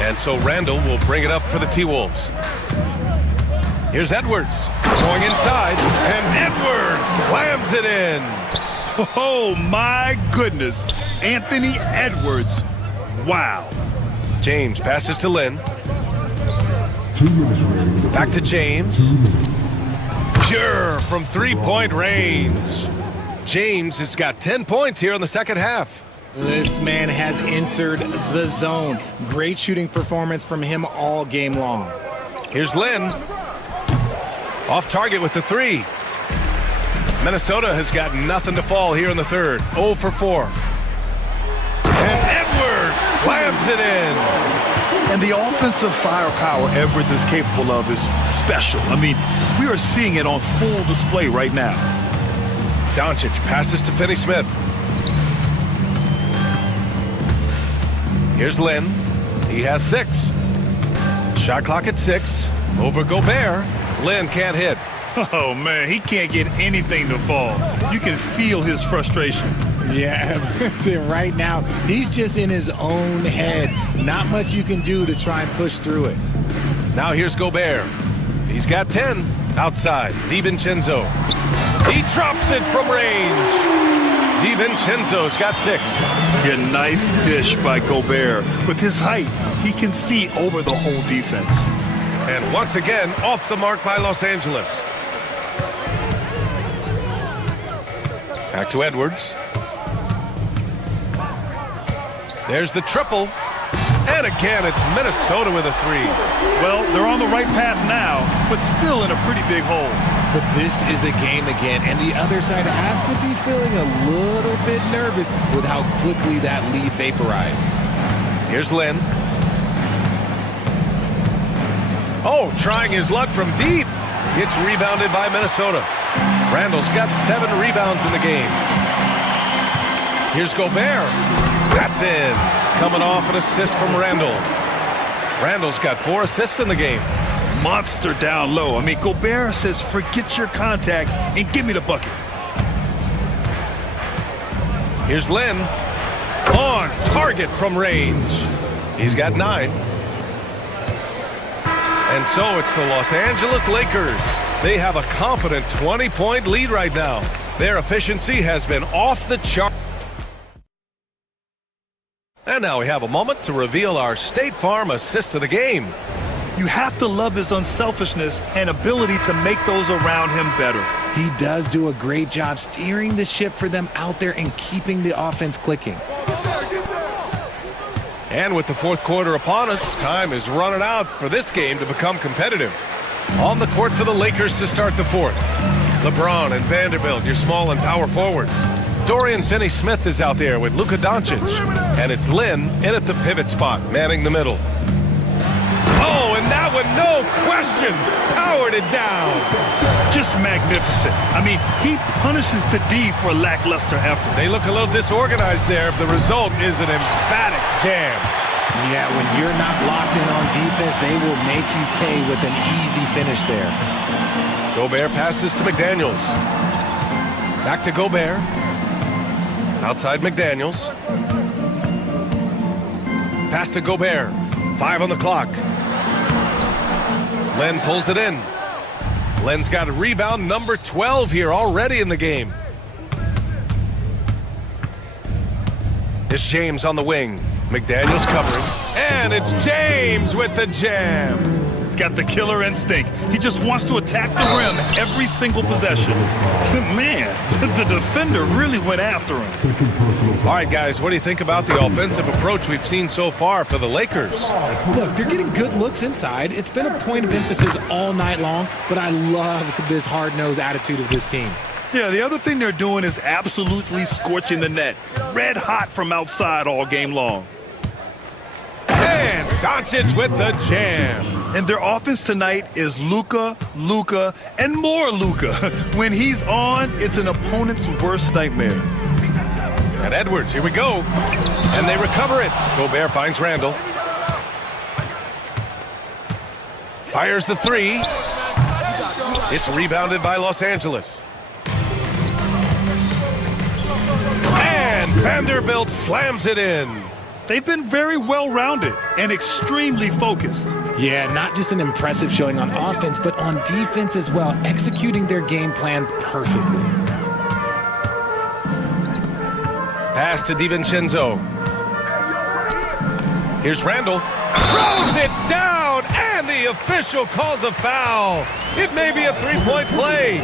And so Randall will bring it up for the T-Wolves. Here's Edwards. Going inside. And Edwards slams it in. Oh, my goodness. Anthony Edwards. Wow. James passes to Lynn. Back to James. Pure from three-point range. James has got 10 points here in the second half. This man has entered the zone. Great shooting performance from him all game long. Here's Lynn. Off target with the 3. Minnesota has got nothing to fall here in the third. 0 for 4. And Edwards slams it in. And the offensive firepower Edwards is capable of is special. I mean, we are seeing it on full display right now. Doncic passes to Finney-Smith. Here's Lynn. He has 6. Shot clock at 6. Over Gobert. Lynn can't hit. Oh, man, he can't get anything to fall. You can feel his frustration. Yeah, right now, he's just in his own head. Not much you can do to try and push through it. Now here's Gobert. He's got 10. Outside, DiVincenzo. He drops it from range. DiVincenzo's got 6. A nice dish by Gobert. With his height, he can see over the whole defense. And once again, off the mark by Los Angeles. Back to Edwards. There's the triple. And again, it's Minnesota with a 3. Well, they're on the right path now, but still in a pretty big hole. But this is a game again, and the other side has to be feeling a little bit nervous with how quickly that lead vaporized. Here's Lynn. Oh, trying his luck from deep. It's rebounded by Minnesota. Randall's got 7 rebounds in the game. Here's Gobert. That's in. Coming off an assist from Randall. Randall's got 4 assists in the game. Monster down low. I mean, Gobert says, forget your contact and give me the bucket. Here's Lynn. On target from range. He's got 9. And so it's the Los Angeles Lakers. They have a confident 20-point lead right now. Their efficiency has been off the chart. And now we have a moment to reveal our State Farm assist of the game. You have to love his unselfishness and ability to make those around him better. He does do a great job steering the ship for them out there and keeping the offense clicking. And with the fourth quarter upon us, time is running out for this game to become competitive. On the court for the Lakers to start the fourth. LeBron and Vanderbilt, your small and power forwards. Dorian Finney-Smith is out there with Luka Doncic. And it's Lin in at the pivot spot, manning the middle. Oh, and that one, no question, powered it down. Just magnificent. I mean, he punishes the D for lackluster effort. They look a little disorganized there. The result is an emphatic jam. Yeah, when you're not locked in on defense, they will make you pay with an easy finish there. Gobert passes to McDaniels. Back to Gobert. Outside McDaniels. Pass to Gobert. 5 on the clock. Len pulls it in. Len's got a rebound, number 12 here already in the game. It's James on the wing. McDaniels covering. And it's James with the jam. He's got the killer instinct. He just wants to attack the rim every single possession. Man, the defender really went after him. All right, guys, what do you think about the offensive approach we've seen so far for the Lakers? Look, they're getting good looks inside. It's been a point of emphasis all night long, but I love this hard-nosed attitude of this team. Yeah, the other thing they're doing is absolutely scorching the net. Red hot from outside all game long. And Doncic with the jam. And their offense tonight is Luka, Luka, and more Luka. When he's on, it's an opponent's worst nightmare. And Edwards, here we go. And they recover it. Gobert finds Randall. Fires the three. It's rebounded by Los Angeles. And Vanderbilt slams it in. They've been very well-rounded and extremely focused. Yeah, not just an impressive showing on offense, but on defense as well, executing their game plan perfectly. Pass to DiVincenzo. Here's Randall. Throws it down, and the official calls a foul. It may be a three-point play.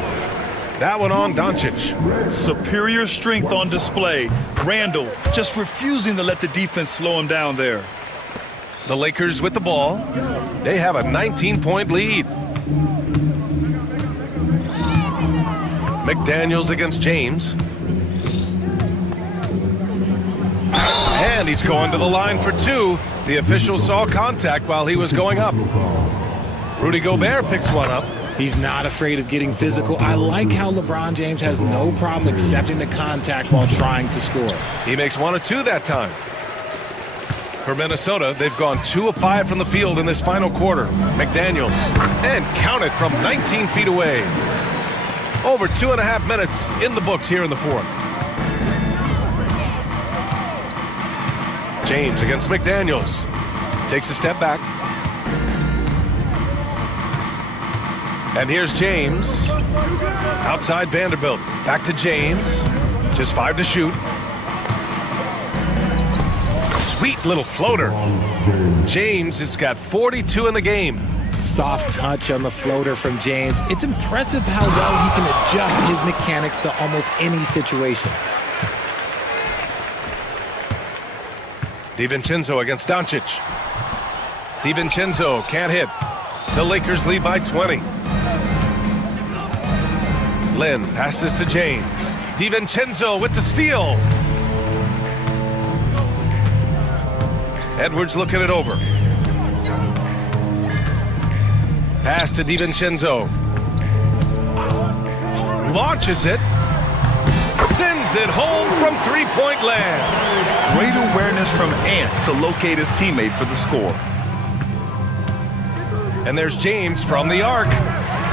That one on Doncic. Superior strength on display. Randall just refusing to let the defense slow him down there. The Lakers with the ball. They have a 19-point lead. McDaniels against James. And he's going to the line for two. The official saw contact while he was going up. Rudy Gobert picks one up. He's not afraid of getting physical. I like how LeBron James has no problem accepting the contact while trying to score. He makes 1 of 2 that time. For Minnesota, they've gone 2 of 5 from the field in this final quarter. McDaniels, and count it from 19 feet away. Over 2.5 minutes in the books here in the fourth. James against McDaniels. Takes a step back. And here's James. Outside Vanderbilt. Back to James. Just 5 to shoot. Sweet little floater. James has got 42 in the game. Soft touch on the floater from James. It's impressive how well he can adjust his mechanics to almost any situation. DiVincenzo against Doncic. DiVincenzo can't hit. The Lakers lead by 20. Lin passes to James. DiVincenzo with the steal. Edwards looking it over. Pass to DiVincenzo. Launches it. Sends it home from three-point land. Great awareness from Ant to locate his teammate for the score. And there's James from the arc.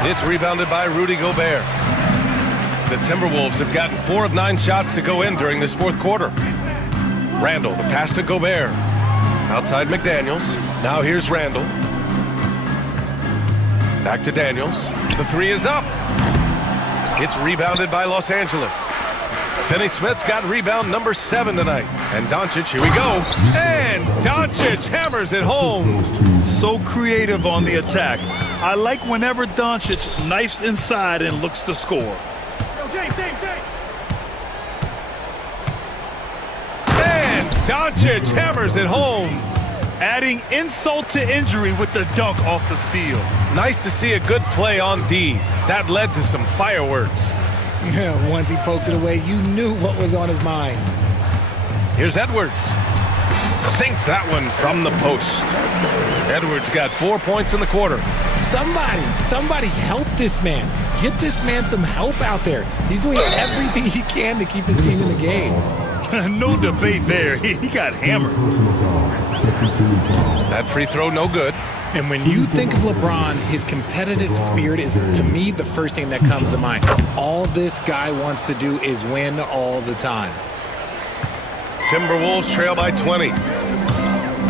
It's rebounded by Rudy Gobert. The Timberwolves have gotten 4 of 9 shots to go in during this fourth quarter. Randall, the pass to Gobert. Outside McDaniels. Now here's Randall. Back to Daniels. The three is up. It's rebounded by Los Angeles. Finney-Smith's got rebound number 7 tonight. And Doncic, here we go. And Doncic hammers it home. So creative on the attack. I like whenever Doncic knifes inside and looks to score. And Doncic hammers it home. Adding insult to injury with the dunk off the steal. Nice to see a good play on D. That led to some fireworks. Once he poked it away, you knew what was on his mind. Here's Edwards. Sinks that one from the post. Edwards got 4 points in the quarter. Somebody help this man. Get this man some help out there. He's doing everything he can to keep his team in the game. No debate there. He got hammered. That free throw, no good. And when you think of LeBron, his competitive spirit is, to me, the first thing that comes to mind. All this guy wants to do is win all the time. Timberwolves trail by 20.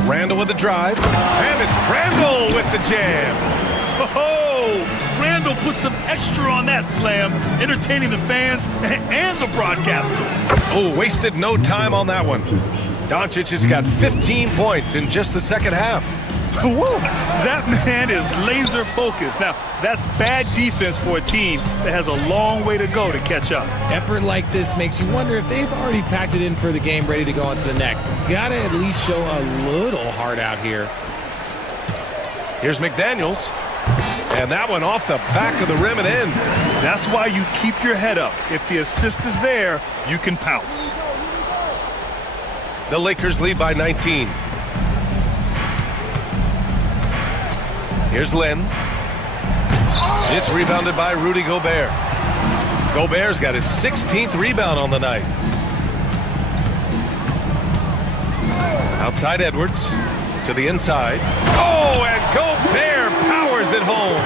Randall with the drive. And it's Randall with the jam. Oh, Randall put some extra on that slam, entertaining the fans and the broadcasters. Oh, wasted no time on that one. Doncic has got 15 points in just the second half. Woo, that man is laser focused. Now, that's bad defense for a team that has a long way to go to catch up. Effort like this makes you wonder if they've already packed it in for the game, ready to go on to the next. Gotta at least show a little heart out here. Here's McDaniels. And that one off the back of the rim and in. That's why you keep your head up. If the assist is there, you can pounce. The Lakers lead by 19. Here's Lynn. It's rebounded by Rudy Gobert. Gobert's got his 16th rebound on the night. Outside Edwards to the inside. Oh, and Gobert powers it home.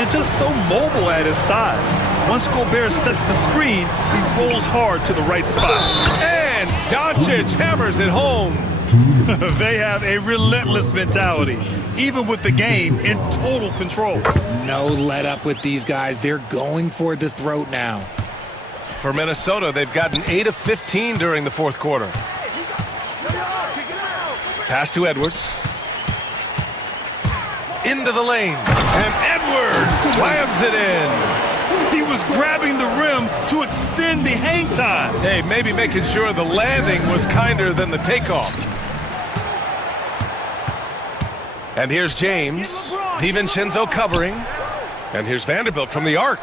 And just so mobile at his size. Once Gobert sets the screen, he rolls hard to the right spot. And Doncic hammers it home. They have a relentless mentality, even with the game in total control. No let up with these guys. They're going for the throat now. For Minnesota, they've gotten 8 of 15 during the fourth quarter. Pass to Edwards. Into the lane. And Edwards slams it in. He was grabbing the rim to extend the hang time. Hey, maybe making sure the landing was kinder than the takeoff. And here's James. DiVincenzo covering. And here's Vanderbilt from the arc.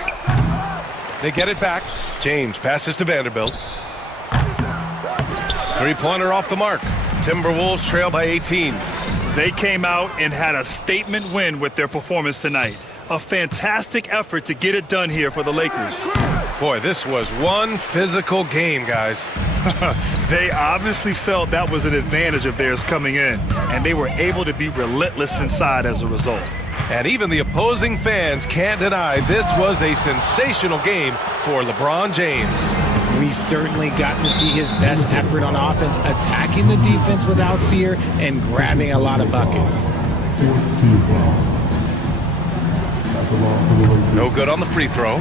They get it back. James passes to Vanderbilt. Three-pointer off the mark. Timberwolves trail by 18. They came out and had a statement win with their performance tonight. A fantastic effort to get it done here for the Lakers. Boy, this was one physical game, guys. They obviously felt that was an advantage of theirs coming in, and they were able to be relentless inside as a result. And even the opposing fans can't deny this was a sensational game for LeBron James. We certainly got to see his best effort on offense, attacking the defense without fear and grabbing a lot of buckets. No good on the free throw.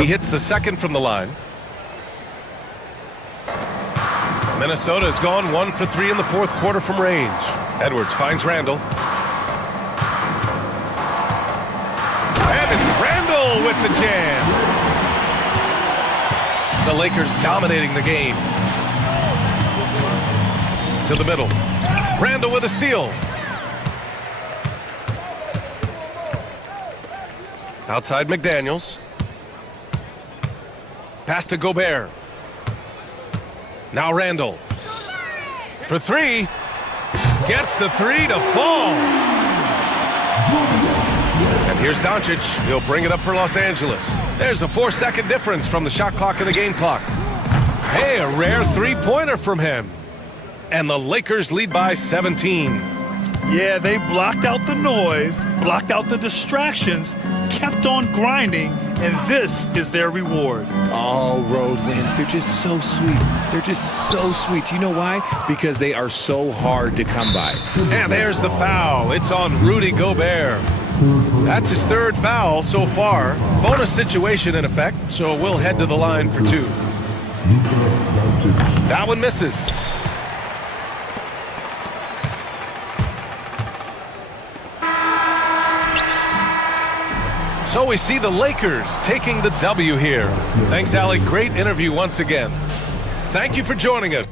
He hits the second from the line. Minnesota has gone 1 for 3 in the fourth quarter from range. Edwards finds Randall. And it's Randall with the jam. The Lakers dominating the game. To the middle. Randall with a steal. Outside McDaniels. Pass to Gobert. Now Randall. For three. Gets the three to fall. And here's Doncic. He'll bring it up for Los Angeles. There's a 4-second difference from the shot clock and the game clock. Hey, a rare three-pointer from him. And the Lakers lead by 17. Yeah, they blocked out the noise, blocked out the distractions, kept on grinding, and this is their reward. All road wins. They're just so sweet. They're just so sweet. You know why? Because they are so hard to come by. And there's the foul. It's on Rudy Gobert. That's his third foul so far. Bonus situation in effect, so we'll head to the line for two. That one misses. So we see the Lakers taking the W here. Thanks, Allie. Great interview once again. Thank you for joining us.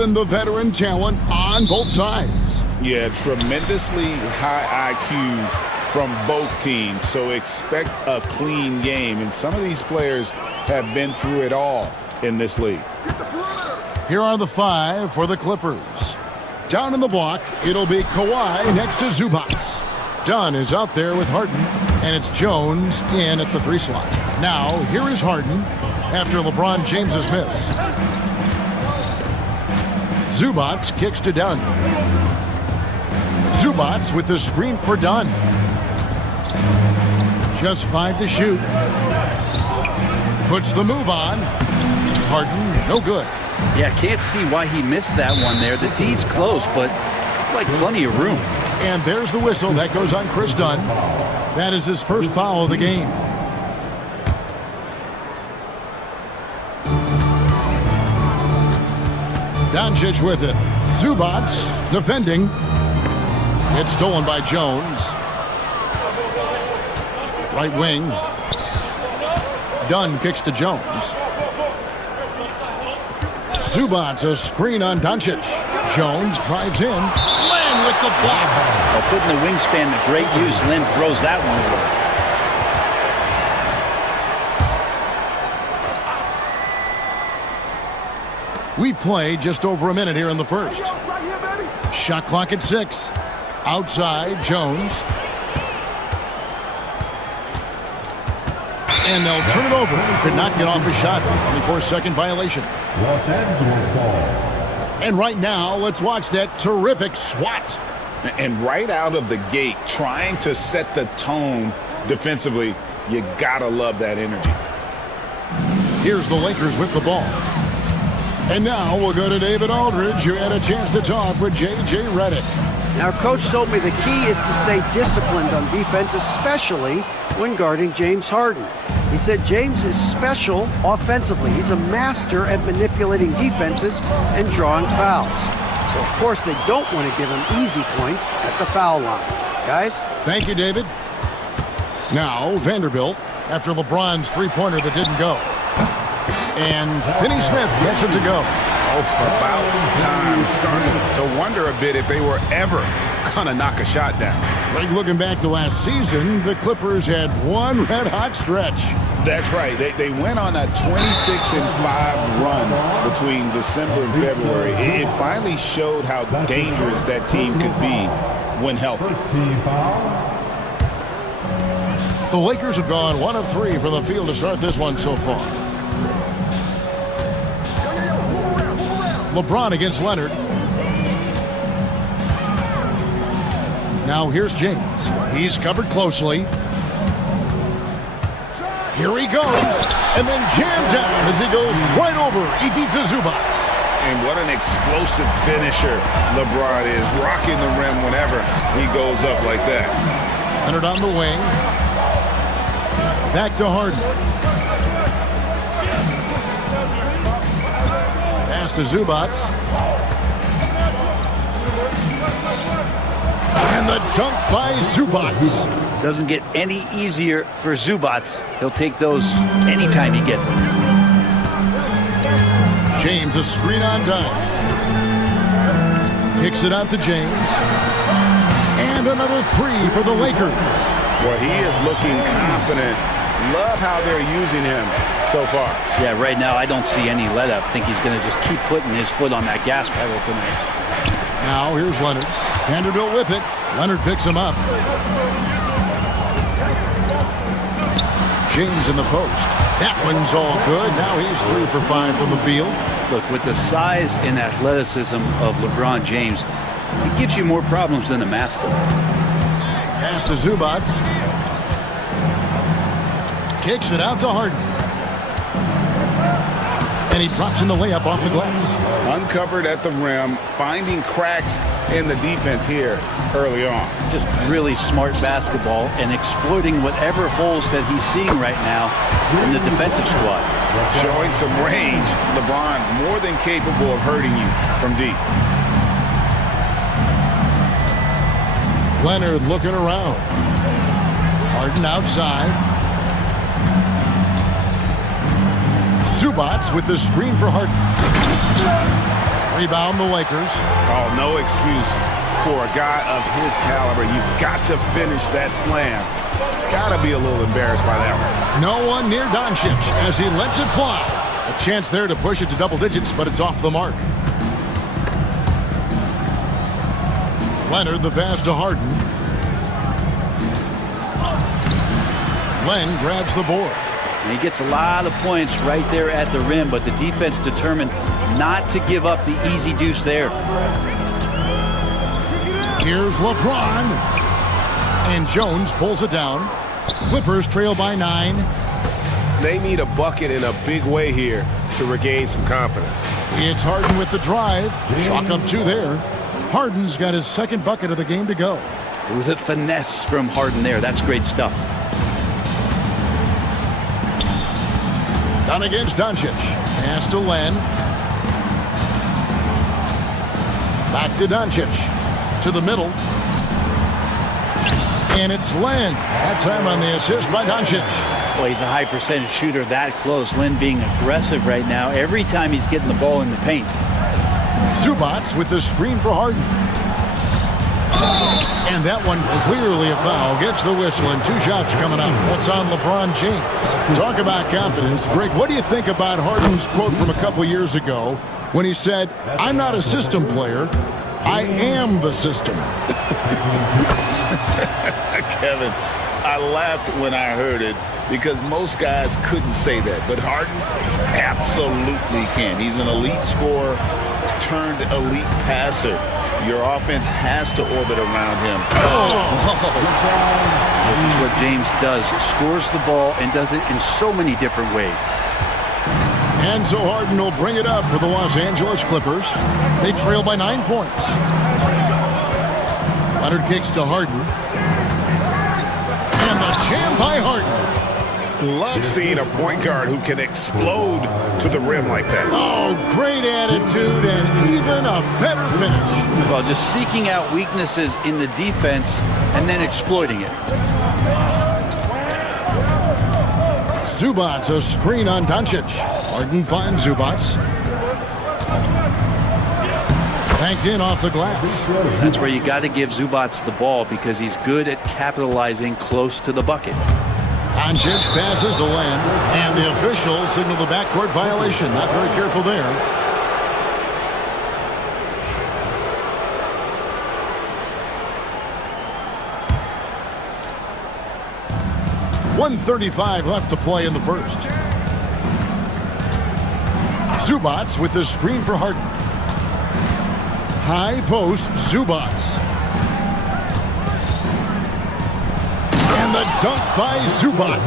given the veteran talent on both sides. Yeah, tremendously high IQs from both teams, so expect a clean game. And some of these players have been through it all in this league. Here are the 5 for the Clippers. Down in the block, it'll be Kawhi next to Zubac. Dunn is out there with Harden, and it's Jones in at the 3 slot. Now, here is Harden after LeBron James's miss. Zubac kicks to Dunn. Zubac with the screen for Dunn. Just 5 to shoot. Puts the move on. Harden, no good. Yeah, can't see why he missed that one there. The D's close, but like plenty of room. And there's the whistle. That goes on Chris Dunn. That is his first foul of the game. Doncic with it. Zubac defending. It's stolen by Jones. Right wing. Dunn kicks to Jones. Zubac, a screen on Doncic. Jones drives in. Len with the block. Well, putting the wingspan to great use, Len throws that one away. We've played just over a minute here in the first. Shot clock at 6. Outside, Jones. And they'll turn it over. Could not get off his shot. 24-second violation. Los Angeles ball. And right now, let's watch that terrific swat. And right out of the gate, trying to set the tone defensively, you gotta love that energy. Here's the Lakers with the ball. And now we'll go to David Aldridge, who had a chance to talk with J.J. Redick. Now, Coach told me the key is to stay disciplined on defense, especially when guarding James Harden. He said James is special offensively. He's a master at manipulating defenses and drawing fouls. So, of course, they don't want to give him easy points at the foul line. Guys? Thank you, David. Now, Vanderbilt, after LeBron's three-pointer that didn't go. And Finney Smith gets it to go. Oh, about time. Starting to wonder a bit if they were ever gonna knock a shot down. Like looking back to last season, the Clippers had one red-hot stretch. That's right. They went on a 26-5 run between December and February. It finally showed how dangerous that team could be when healthy. The Lakers have gone 1 of 3 from the field to start this one so far. LeBron against Leonard. Now here's James. He's covered closely. Here he goes. And then jammed down as he goes right over Ivica Zubac. And what an explosive finisher LeBron is. Rocking the rim whenever he goes up like that. Leonard on the wing. Back to Harden. Pass to Zubac. And the dunk by Zubac. Doesn't get any easier for Zubac. He'll take those anytime he gets them. James, a screen on Dunn. Kicks it out to James. And another 3 for the Lakers. Well, he is looking confident. Love how they're using him so far. Yeah, right now I don't see any let-up. I think he's going to just keep putting his foot on that gas pedal tonight. Now here's Leonard. Vanderbilt with it. Leonard picks him up. James in the post. That one's all good. Now he's 3 for 5 from the field. Look, with the size and athleticism of LeBron James, he gives you more problems than a math book. Pass to Zubac. Kicks it out to Harden. And he drops in the layup off the glass. Uncovered at the rim, finding cracks in the defense here early on. Just really smart basketball and exploiting whatever holes that he's seeing right now in the defensive squad. Showing some range. LeBron more than capable of hurting you from deep. Leonard looking around. Harden outside. Zubac with the screen for Harden. Rebound the Lakers. Oh, no excuse for a guy of his caliber. You've got to finish that slam. Gotta be a little embarrassed by that one. No one near Doncic as he lets it fly. A chance there to push it to double digits, but it's off the mark. Leonard the pass to Harden. Len grabs the board. And he gets a lot of points right there at the rim, but the defense determined not to give up the easy deuce there. Here's LeBron. And Jones pulls it down. Clippers trail by 9. They need a bucket in a big way here to regain some confidence. It's Harden with the drive. Chalk up 2 there. Harden's got his second bucket of the game to go. With a finesse from Harden there. That's great stuff. Down against Doncic. Pass to Len. Back to Doncic. To the middle. And it's Len. That time on the assist by Doncic. Well, he's a high percentage shooter that close. Len being aggressive right now every time he's getting the ball in the paint. Zubac with the screen for Harden. And that one clearly a foul. Gets the whistle and 2 shots coming up. That's on LeBron James. Talk about confidence. Greg, what do you think about Harden's quote from a couple years ago when he said, "I'm not a system player. I am the system." Kevin, I laughed when I heard it because most guys couldn't say that. But Harden absolutely can. He's an elite scorer turned elite passer. Your offense has to orbit around him. This is what James does. Scores the ball and does it in so many different ways. And so Harden will bring it up for the Los Angeles Clippers. They trail by 9 points. Leonard kicks to Harden. And the jam by Harden. Love seeing a point guard who can explode to the rim like that. Oh, great attitude and even a better finish. Well, just seeking out weaknesses in the defense and then exploiting it. Zubac, a screen on Doncic. Harden finds Zubac. Banked in off the glass. That's where you got to give Zubac the ball because he's good at capitalizing close to the bucket. Doncic passes to Len, and the officials signal the backcourt violation. Not very careful there. .135 left to play in the first. Zubac with the screen for Harden. High post, Zubac. And the dunk by Zubac.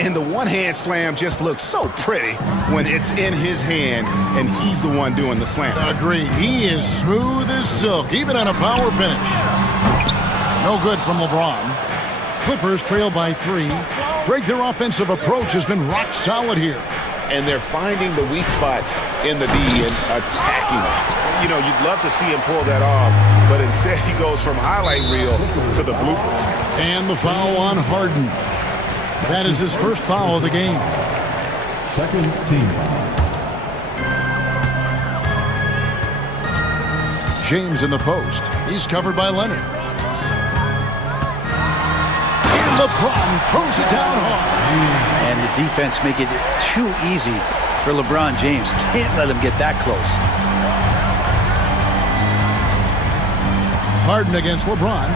And the one-hand slam just looks so pretty when it's in his hand and he's the one doing the slam. Agreed. He is smooth as silk, even on a power finish. No good from LeBron. Clippers trail by 3. Greg, their offensive approach has been rock solid here. And they're finding the weak spots in the D and attacking them. You know, you'd love to see him pull that off, but instead he goes from highlight reel to the bloopers. And the foul on Harden. That is his first foul of the game. Second team. James in the post. He's covered by Leonard. And LeBron throws it down hard. And the defense making it too easy for LeBron James. Can't let him get that close. Harden against LeBron.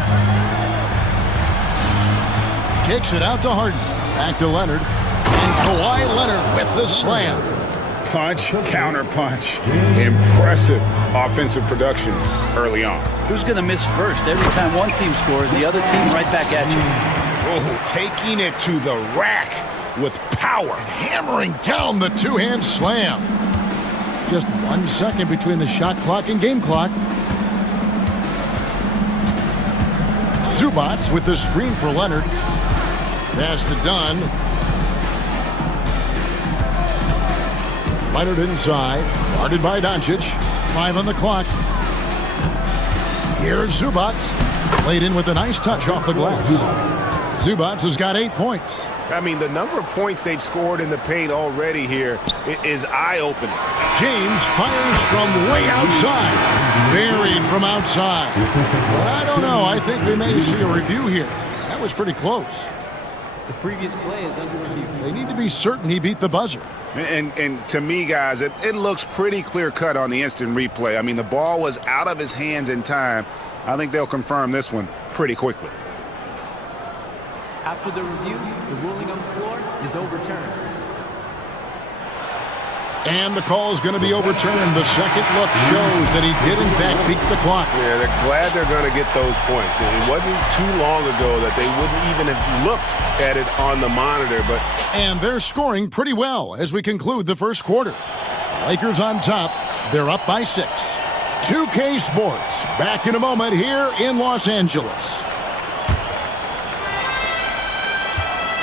Kicks it out to Harden. Back to Leonard. And Kawhi Leonard with the slam. Punch, counter punch. Impressive offensive production early on. Who's going to miss first? Every time one team scores, the other team right back at you. Oh, taking it to the rack with power. Hammering down the two-hand slam. Just 1 second between the shot clock and game clock. Zubac with the screen for Leonard. Pass to Dunn. Leonard inside. Guarded by Doncic. 5 on the clock. Here's Zubac. Played in with a nice touch off the glass. Zubats has got 8 points. I mean, the number of points they've scored in the paint already here is eye-opening. James fires from way outside. Buried from outside. But I don't know. I think we may see a review here. That was pretty close. The previous play is under review. They need to be certain he beat the buzzer. And to me, guys, it looks pretty clear-cut on the instant replay. I mean, the ball was out of his hands in time. I think they'll confirm this one pretty quickly. After the review, the ruling on the floor is overturned. And the call is going to be overturned. The second look shows that he did, in fact, beat the clock. Yeah, they're glad they're going to get those points. It wasn't too long ago that they wouldn't even have looked at it on the monitor. And they're scoring pretty well as we conclude the first quarter. Lakers on top. They're up by 6. 2K Sports back in a moment here in Los Angeles.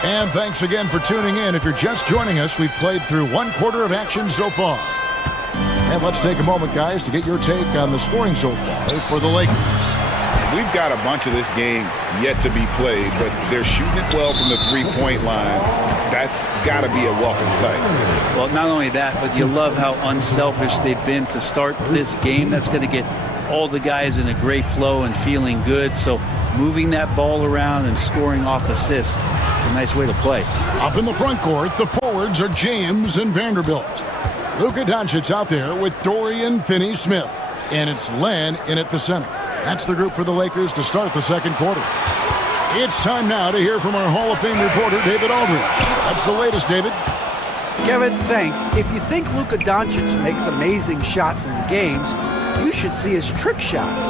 And thanks again for tuning in. If you're just joining us, we've played through 1 quarter of action so far. And let's take a moment, guys, to get your take on the scoring so far for the Lakers. We've got a bunch of this game yet to be played, but they're shooting it well from the three-point line. That's got to be a welcome sight. Well, not only that, but you love how unselfish they've been to start this game. That's going to get all the guys in a great flow and feeling good. So moving that ball around and scoring off assists, it's a nice way to play. Up in the front court, the forwards are James and Vanderbilt. Luka Doncic out there with Dorian Finney-Smith. And it's Len in at the center. That's the group for the Lakers to start the second quarter. It's time now to hear from our Hall of Fame reporter, David Aldridge. That's the latest, David. Kevin, thanks. If you think Luka Doncic makes amazing shots in the games, you should see his trick shots.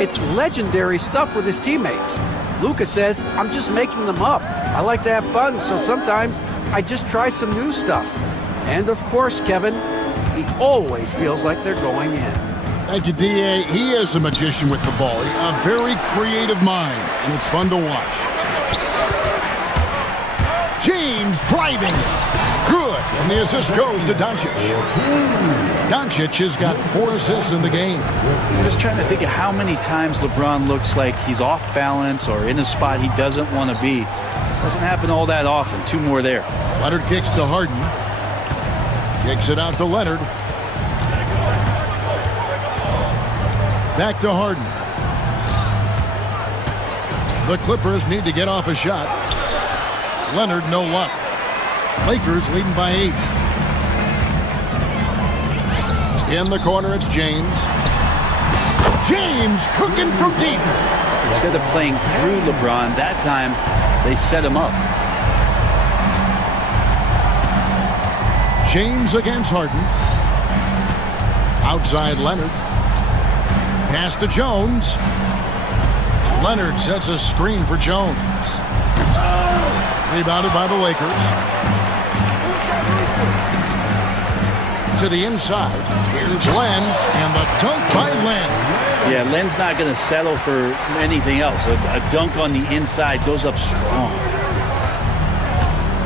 It's legendary stuff with his teammates. Luka says, I'm just making them up. I like to have fun, so sometimes I just try some new stuff. And of course, Kevin, he always feels like they're going in. Thank you, D.A. He is a magician with the ball. A very creative mind, and it's fun to watch. James driving. Good. And the assist goes to Doncic. Doncic has got 4 assists in the game. I'm just trying to think of how many times LeBron looks like he's off balance or in a spot he doesn't want to be. Doesn't happen all that often. 2 more there. Leonard kicks to Harden. Kicks it out to Leonard. Back to Harden. The Clippers need to get off a shot. Leonard, no luck. Lakers leading by 8. In the corner, it's James. James cooking from deep. Instead of playing through LeBron, that time they set him up. James against Harden. Outside Leonard. Pass to Jones. Leonard sets a screen for Jones. Rebounded by the Lakers. To the inside. Here's Len, and the dunk by Len. Yeah, Len's not going to settle for anything else. A dunk on the inside goes up strong.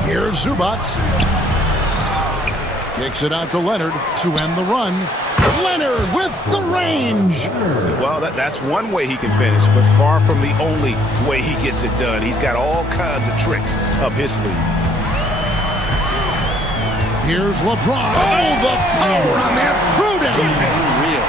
Here's Zubats. Kicks it out to Leonard to end the run. Leonard with the range. Well, that's one way he can finish, but far from the only way he gets it done. He's got all kinds of tricks up his sleeve. Here's LeBron. Oh, the power on that throwdown. Unreal.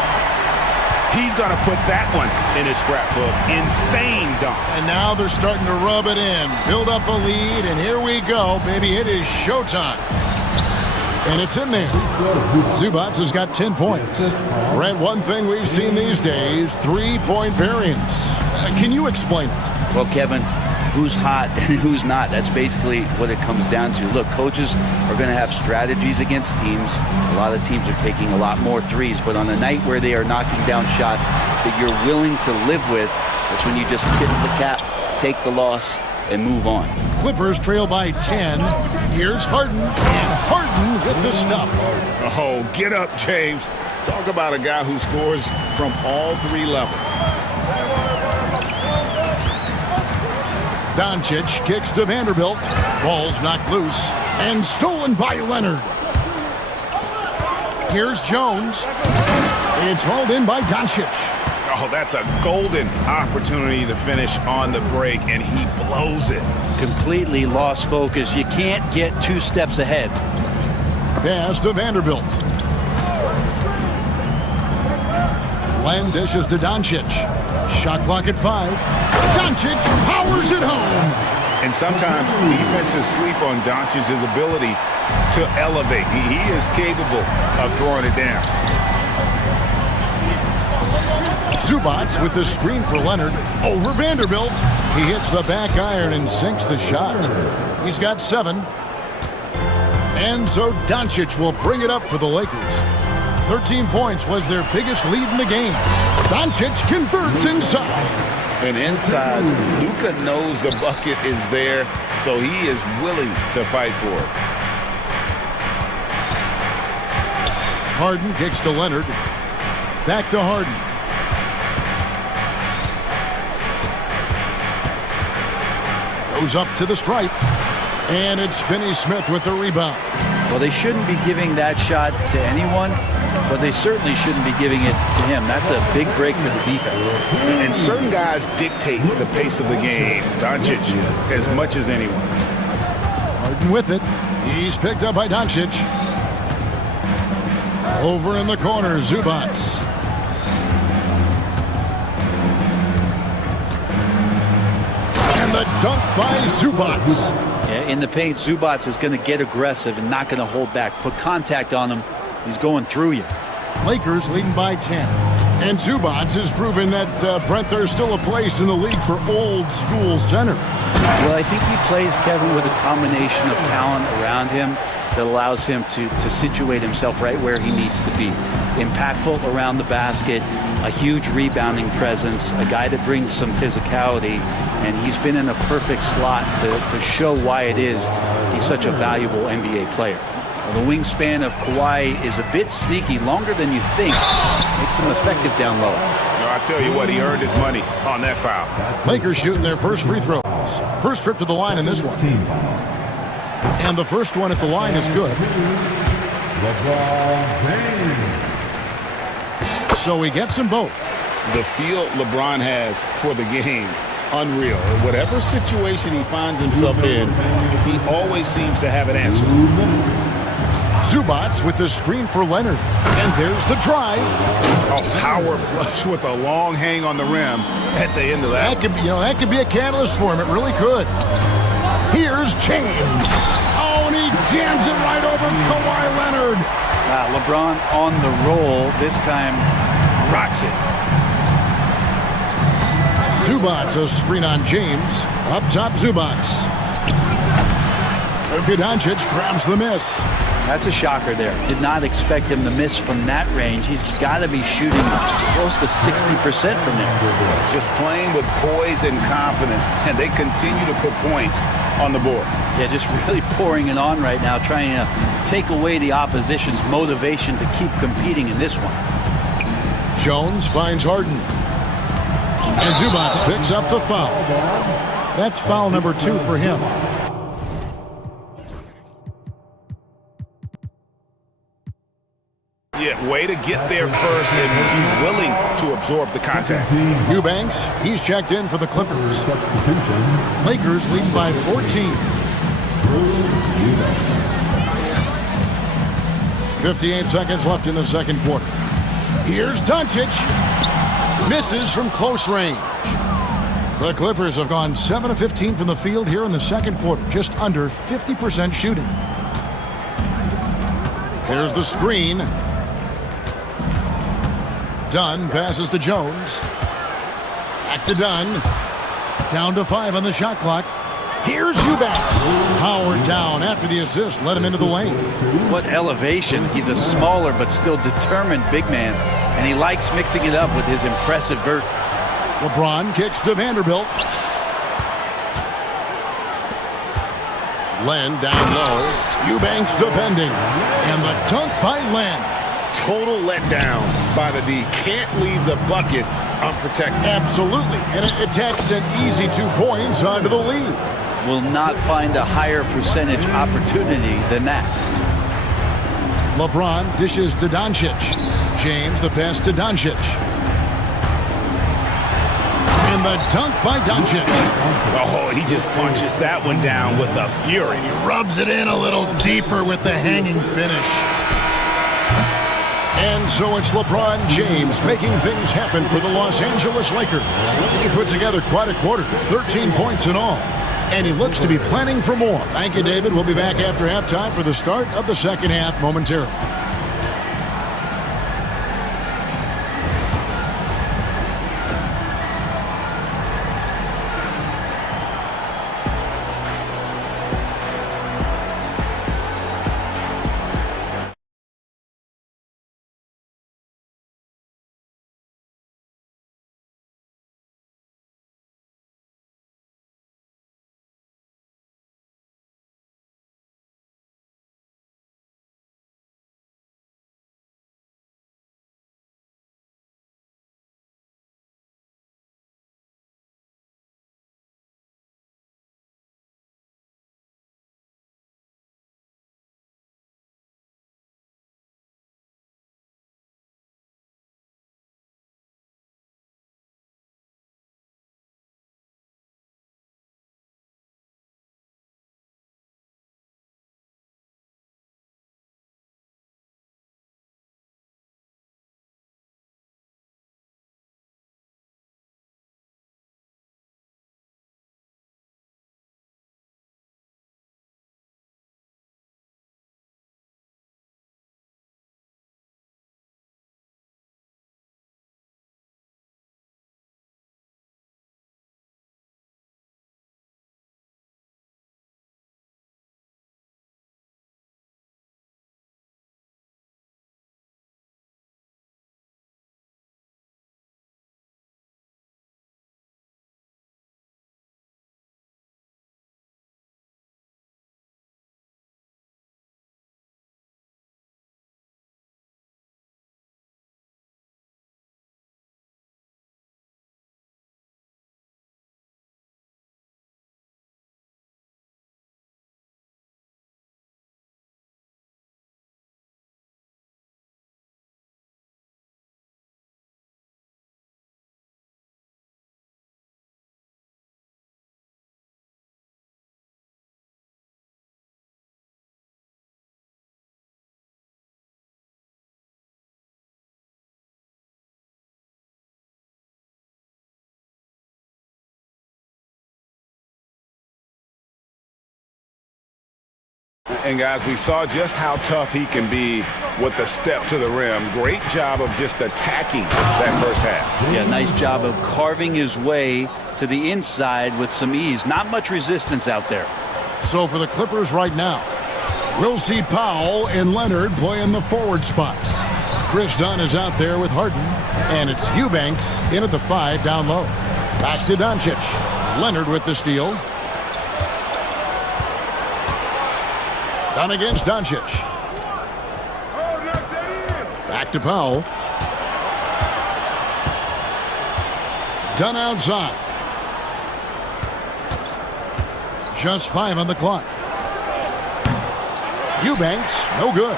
He's going to put that one in his scrapbook. Insane dunk. And now they're starting to rub it in. Build up a lead, and here we go, baby. It is showtime. And it's in there. Zubats has got 10 points. Brett, one thing we've seen these days, 3-point variance. Can you explain it? Well, Kevin, who's hot and who's not? That's basically what it comes down to. Look, coaches are going to have strategies against teams. A lot of teams are taking a lot more threes, but on a night where they are knocking down shots that you're willing to live with, that's when you just tip the cap, take the loss, and move on. Clippers trail by 10. Here's Harden, and Harden with the stuff. Oh, get up, James. Talk about a guy who scores from all 3 levels. Doncic kicks to Vanderbilt. Ball's knocked loose and stolen by Leonard. Here's Jones. It's hauled in by Doncic. Oh, that's a golden opportunity to finish on the break, and he blows it. Completely lost focus. You can't get 2 steps ahead. Pass to Vanderbilt. Len dishes to Doncic. Shot clock at 5. Doncic powers it home. And sometimes defenses sleep on Doncic's ability to elevate. He is capable of throwing it down. Zubac with the screen for Leonard over Vanderbilt. He hits the back iron and sinks the shot. He's got 7. And so Doncic will bring it up for the Lakers. 13 points was their biggest lead in the game. Doncic converts inside. And inside, Luka knows the bucket is there, so he is willing to fight for it. Harden kicks to Leonard. Back to Harden. Goes up to the stripe. And it's Finney-Smith with the rebound. Well, they shouldn't be giving that shot to anyone, but they certainly shouldn't be giving it to him. That's a big break for the defense. And certain guys dictate the pace of the game. Doncic as much as anyone. Harden with it. He's picked up by Doncic. Over in the corner, Zubac. And the dunk by Zubac. Yeah, in the paint, Zubac is going to get aggressive and not going to hold back. Put contact on him. He's going through you. Lakers leading by 10. And Zubac has proven that, Brent, there's still a place in the league for old school centers. Well, I think he plays, Kevin, with a combination of talent around him that allows him to situate himself right where he needs to be. Impactful around the basket, a huge rebounding presence, a guy that brings some physicality, and he's been in a perfect slot to show why it is he's such a valuable NBA player. Well, the wingspan of Kawhi is a bit sneaky, longer than you think. Makes him effective down low. I tell you what, he earned his money on that foul. Lakers shooting their first free throws. First trip to the line in this one. And the first one at the line is good. So he gets them both. The feel LeBron has for the game, unreal. Whatever situation he finds himself in, he always seems to have an answer. Zubac with the screen for Leonard. And there's the drive. A power flush with a long hang on the rim at the end of that. That could be a catalyst for him. It really could. Here's James. Oh, and he jams it right over Kawhi Leonard. Wow, LeBron on the roll. This time, rocks it. Zubac, a screen on James. Up top, Zubac. Doncic grabs the miss. That's a shocker there. Did not expect him to miss from that range. He's got to be shooting close to 60% from there. Just playing with poise and confidence, and they continue to put points on the board. Yeah, just really pouring it on right now, trying to take away the opposition's motivation to keep competing in this one. Jones finds Harden. And Zubac picks up the foul. That's foul number 2 for him. Yeah, way to get there first and be willing to absorb the contact. Eubanks, he's checked in for the Clippers. Lakers leading by 14. 58 seconds left in the second quarter. Here's Doncic. Misses from close range. The Clippers have gone 7 of 15 from the field here in the second quarter, just under 50% shooting. Here's the screen. Dunn passes to Jones. Back to Dunn. Down to 5 on the shot clock. Here's Eubanks. Howard down after the assist led him into the lane. What elevation. He's a smaller but still determined big man, and he likes mixing it up with his impressive vert. LeBron kicks to Vanderbilt. Len down low. Eubanks defending. And the dunk by Len. Total letdown by the D. Can't leave the bucket unprotected. Absolutely. And it attached an easy 2 points onto the lead. Will not find a higher percentage opportunity than that. LeBron dishes to Doncic. James the pass to Doncic. And the dunk by Doncic. Oh, he just punches that one down with a fury. He rubs it in a little deeper with the hanging finish. And so it's LeBron James making things happen for the Los Angeles Lakers. He put together quite a quarter, 13 points in all. And he looks to be planning for more. Thank you, David. We'll be back after halftime for the start of the second half momentarily. And guys, we saw just how tough he can be with the step to the rim. Great job of just attacking that first half. Yeah, nice job of carving his way to the inside with some ease. Not much resistance out there. So for the Clippers right now, we'll see Powell and Leonard play in the forward spots. Chris Dunn is out there with Harden, and it's Eubanks in at the 5 down low. Back to Doncic. Leonard with the steal. Dunn against Doncic. Back to Powell. Dunn outside. Just 5 on the clock. Eubanks, no good.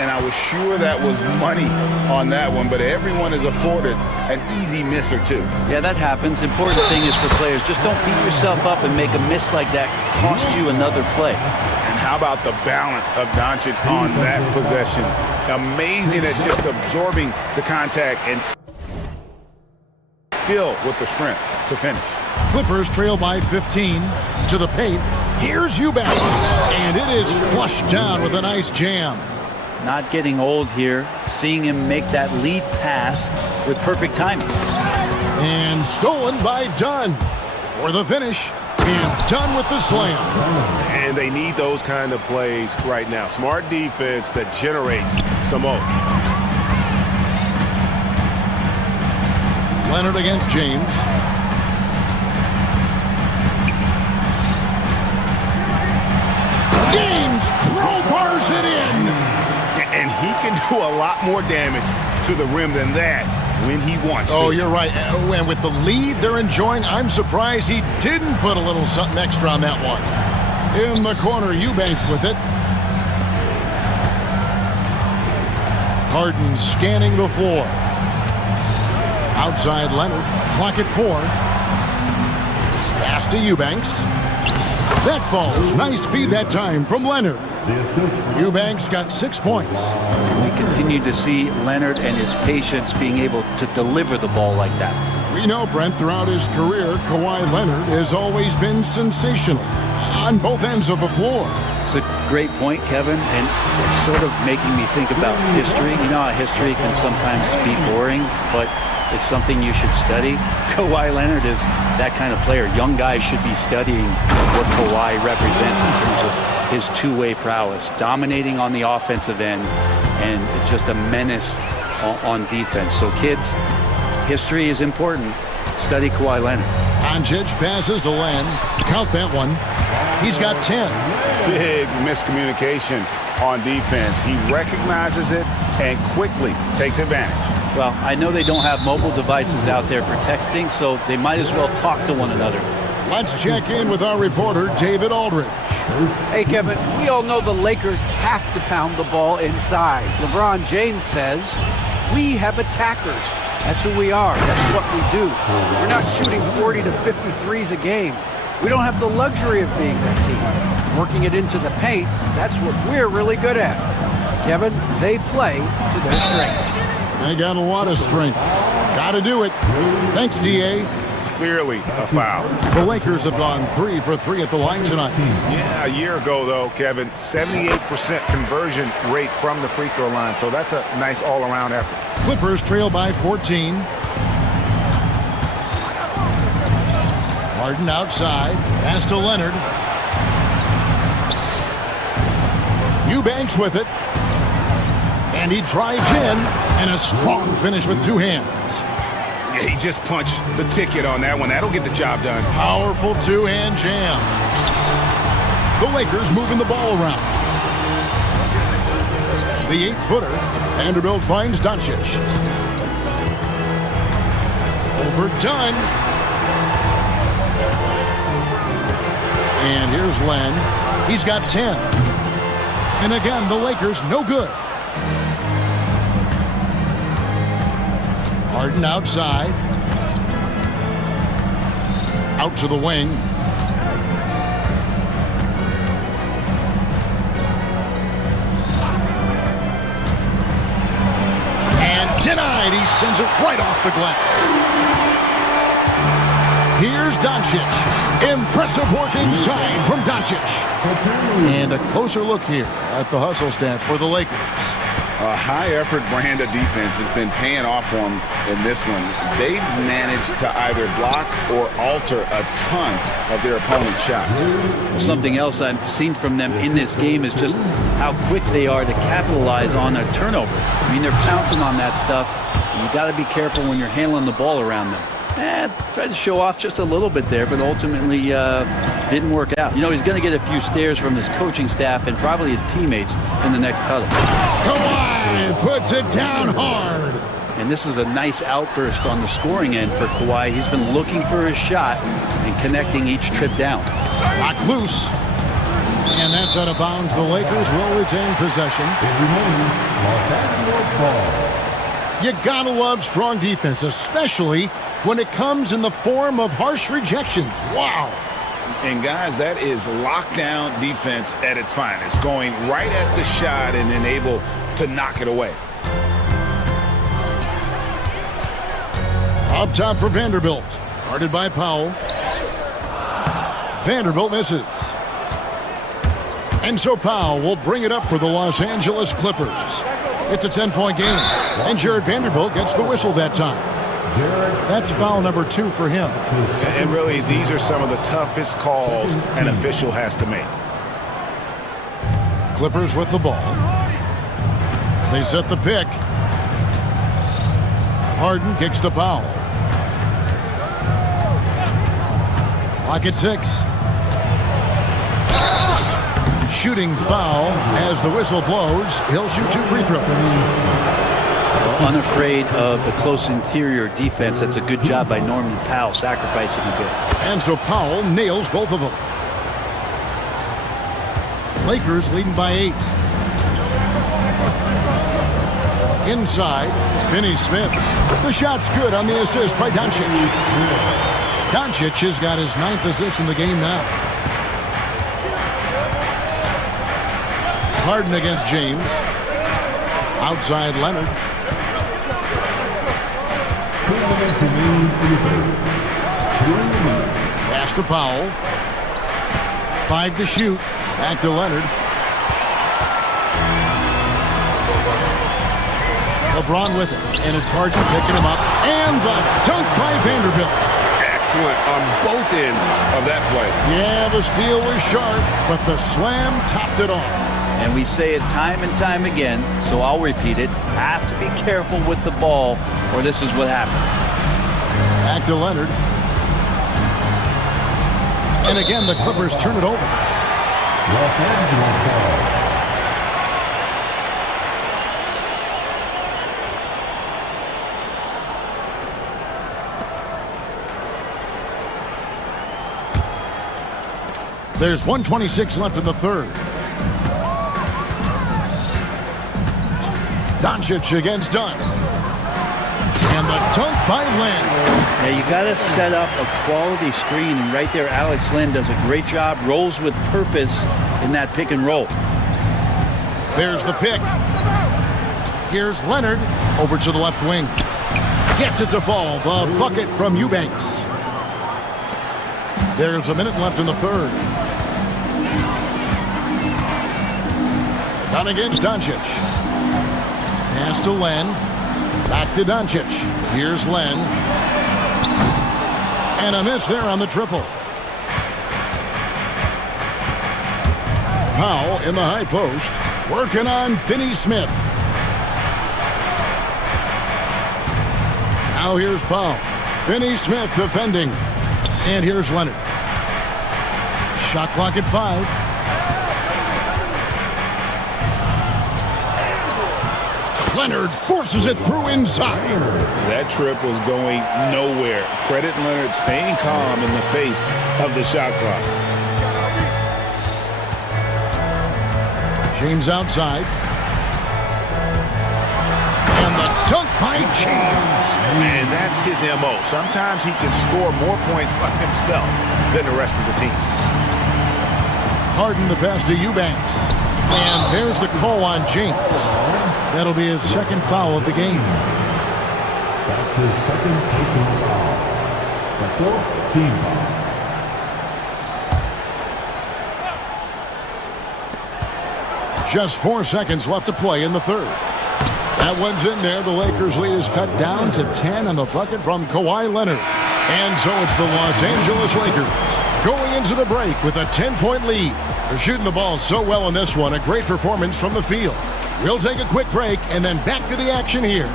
And I was sure that was money on that one, but everyone is afforded an easy miss or two. Yeah, that happens. Important thing is for players, just don't beat yourself up and make a miss like that cost you another play. And how about the balance of Doncic on that possession? Amazing at just absorbing the contact and still with the strength to finish. Clippers trail by 15 to the paint. Here's Eubanks, and it is flushed down with a nice jam. Not getting old here, seeing him make that lead pass with perfect timing. And stolen by Dunn for the finish. And Dunn with the slam. And they need those kind of plays right now. Smart defense that generates some more. Leonard against James. James crowbars it in. And he can do a lot more damage to the rim than that when he wants to. Oh, you're right. And with the lead they're enjoying, I'm surprised he didn't put a little something extra on that one. In the corner, Eubanks with it. Harden scanning the floor. Outside Leonard. Clock at 4. Pass to Eubanks. That falls. Nice feed that time from Leonard. Eubanks got 6 points. We continue to see Leonard and his patience being able to deliver the ball like that. We know, Brent, throughout his career, Kawhi Leonard has always been sensational on both ends of the floor. It's a great point, Kevin, and it's sort of making me think about history. You know how history can sometimes be boring, but it's something you should study. Kawhi Leonard is that kind of player. Young guys should be studying what Kawhi represents in terms of his two-way prowess, dominating on the offensive end and just a menace on defense. So kids, history is important. Study Kawhi Leonard. Doncic passes to Len. Count that one. He's got 10. Big miscommunication on defense. He recognizes it and quickly takes advantage. Well, I know they don't have mobile devices out there for texting, so they might as well talk to one another. Let's check in with our reporter, David Aldridge. Hey, Kevin, we all know the Lakers have to pound the ball inside. LeBron James says, we have attackers. That's who we are. That's what we do. We're not shooting 40 to 53s a game. We don't have the luxury of being that team. Working it into the paint, that's what we're really good at. Kevin, they play to their strengths. They got a lot of strength. Got to do it. Thanks, D.A. Clearly a foul. The Lakers have gone 3 for 3 at the line tonight. Yeah, a year ago, though, Kevin, 78% conversion rate from the free throw line. So that's a nice all-around effort. Clippers trail by 14. Harden outside. Pass to Leonard. Eubanks with it. And he drives in. And a strong finish with 2 hands. Yeah, he just punched the ticket on that one. That'll get the job done. Powerful 2-hand jam. The Lakers moving the ball around. The 8-footer. Vanderbilt finds Doncic. Overdone. And here's Len. He's got 10. And again, the Lakers no good. Harden outside. Out to the wing. And denied. He sends it right off the glass. Here's Doncic. Impressive work inside from Doncic. And a closer look here at the hustle stats for the Lakers. A high-effort brand of defense has been paying off for them in this one. They've managed to either block or alter a ton of their opponent's shots. Well, something else I've seen from them in this game is just how quick they are to capitalize on a turnover. I mean, they're pouncing on that stuff, and you got to be careful when you're handling the ball around them. Tried to show off just a little bit there, but ultimately didn't work out. You know, he's going to get a few stares from his coaching staff and probably his teammates in the next huddle. Kawhi puts it down hard. And this is a nice outburst on the scoring end for Kawhi. He's been looking for his shot and connecting each trip down. Lock loose. And that's out of bounds. The Lakers will retain possession. You gotta love strong defense, especially when it comes in the form of harsh rejections. Wow. And guys, that is lockdown defense at its finest, going right at the shot and then able to knock it away. Up top for Vanderbilt, guarded by Powell. Vanderbilt misses. And so Powell will bring it up for the Los Angeles Clippers. It's a 10-point game, and Jared Vanderbilt gets the whistle that time. That's foul number 2 for him. And really, these are some of the toughest calls an official has to make. Clippers with the ball. They set the pick. Harden kicks to Powell. Clock at 6. Shooting foul as the whistle blows. He'll shoot 2 free throws. Unafraid of the close interior defense. That's a good job by Norman Powell, sacrificing a bit. And so Powell nails both of them. Lakers leading by 8. Inside, Finney-Smith. The shot's good on the assist by Doncic. Doncic has got his 9th assist in the game now. Harden against James. Outside Leonard. Pass to Powell. 5 to shoot. Back to Leonard. LeBron with it, and it's hard to picking him up. And the dunk by Vanderbilt. Excellent on both ends of that play. Yeah, the steal was sharp, but the slam topped it off. And we say it time and time again, so I'll repeat it. Have to be careful with the ball, or this is what happens. Back to Leonard. And again, the Clippers turn it over. There's 1:26 left in the third. Doncic against Dunn. And the dunk by Len. Now you got to set up a quality screen, and right there Alex Len does a great job, rolls with purpose in that pick and roll. There's the pick. Here's Leonard over to the left wing. Gets it to fall. The bucket from Eubanks. There's a minute left in the third. Dunn against Doncic. Pass to Len. Back to Doncic. Here's Len. And a miss there on the triple. Powell in the high post. Working on Finney Smith. Now here's Powell. Finney Smith defending. And here's Leonard. Shot clock at 5. Leonard forces it through inside. That trip was going nowhere. Credit Leonard staying calm in the face of the shot clock. James outside. And the dunk by James. Man, that's his MO. Sometimes he can score more points by himself than the rest of the team. Harden the pass to Eubanks. And there's the call on James. That'll be his second foul of the game. That's his second personal foul. The 4th team foul. Just 4 seconds left to play in the third. That one's in there. The Lakers' lead is cut down to 10 on the bucket from Kawhi Leonard. And so it's the Los Angeles Lakers going into the break with a 10-point lead. They're shooting the ball so well in this one. A great performance from the field. We'll take a quick break and then back to the action here.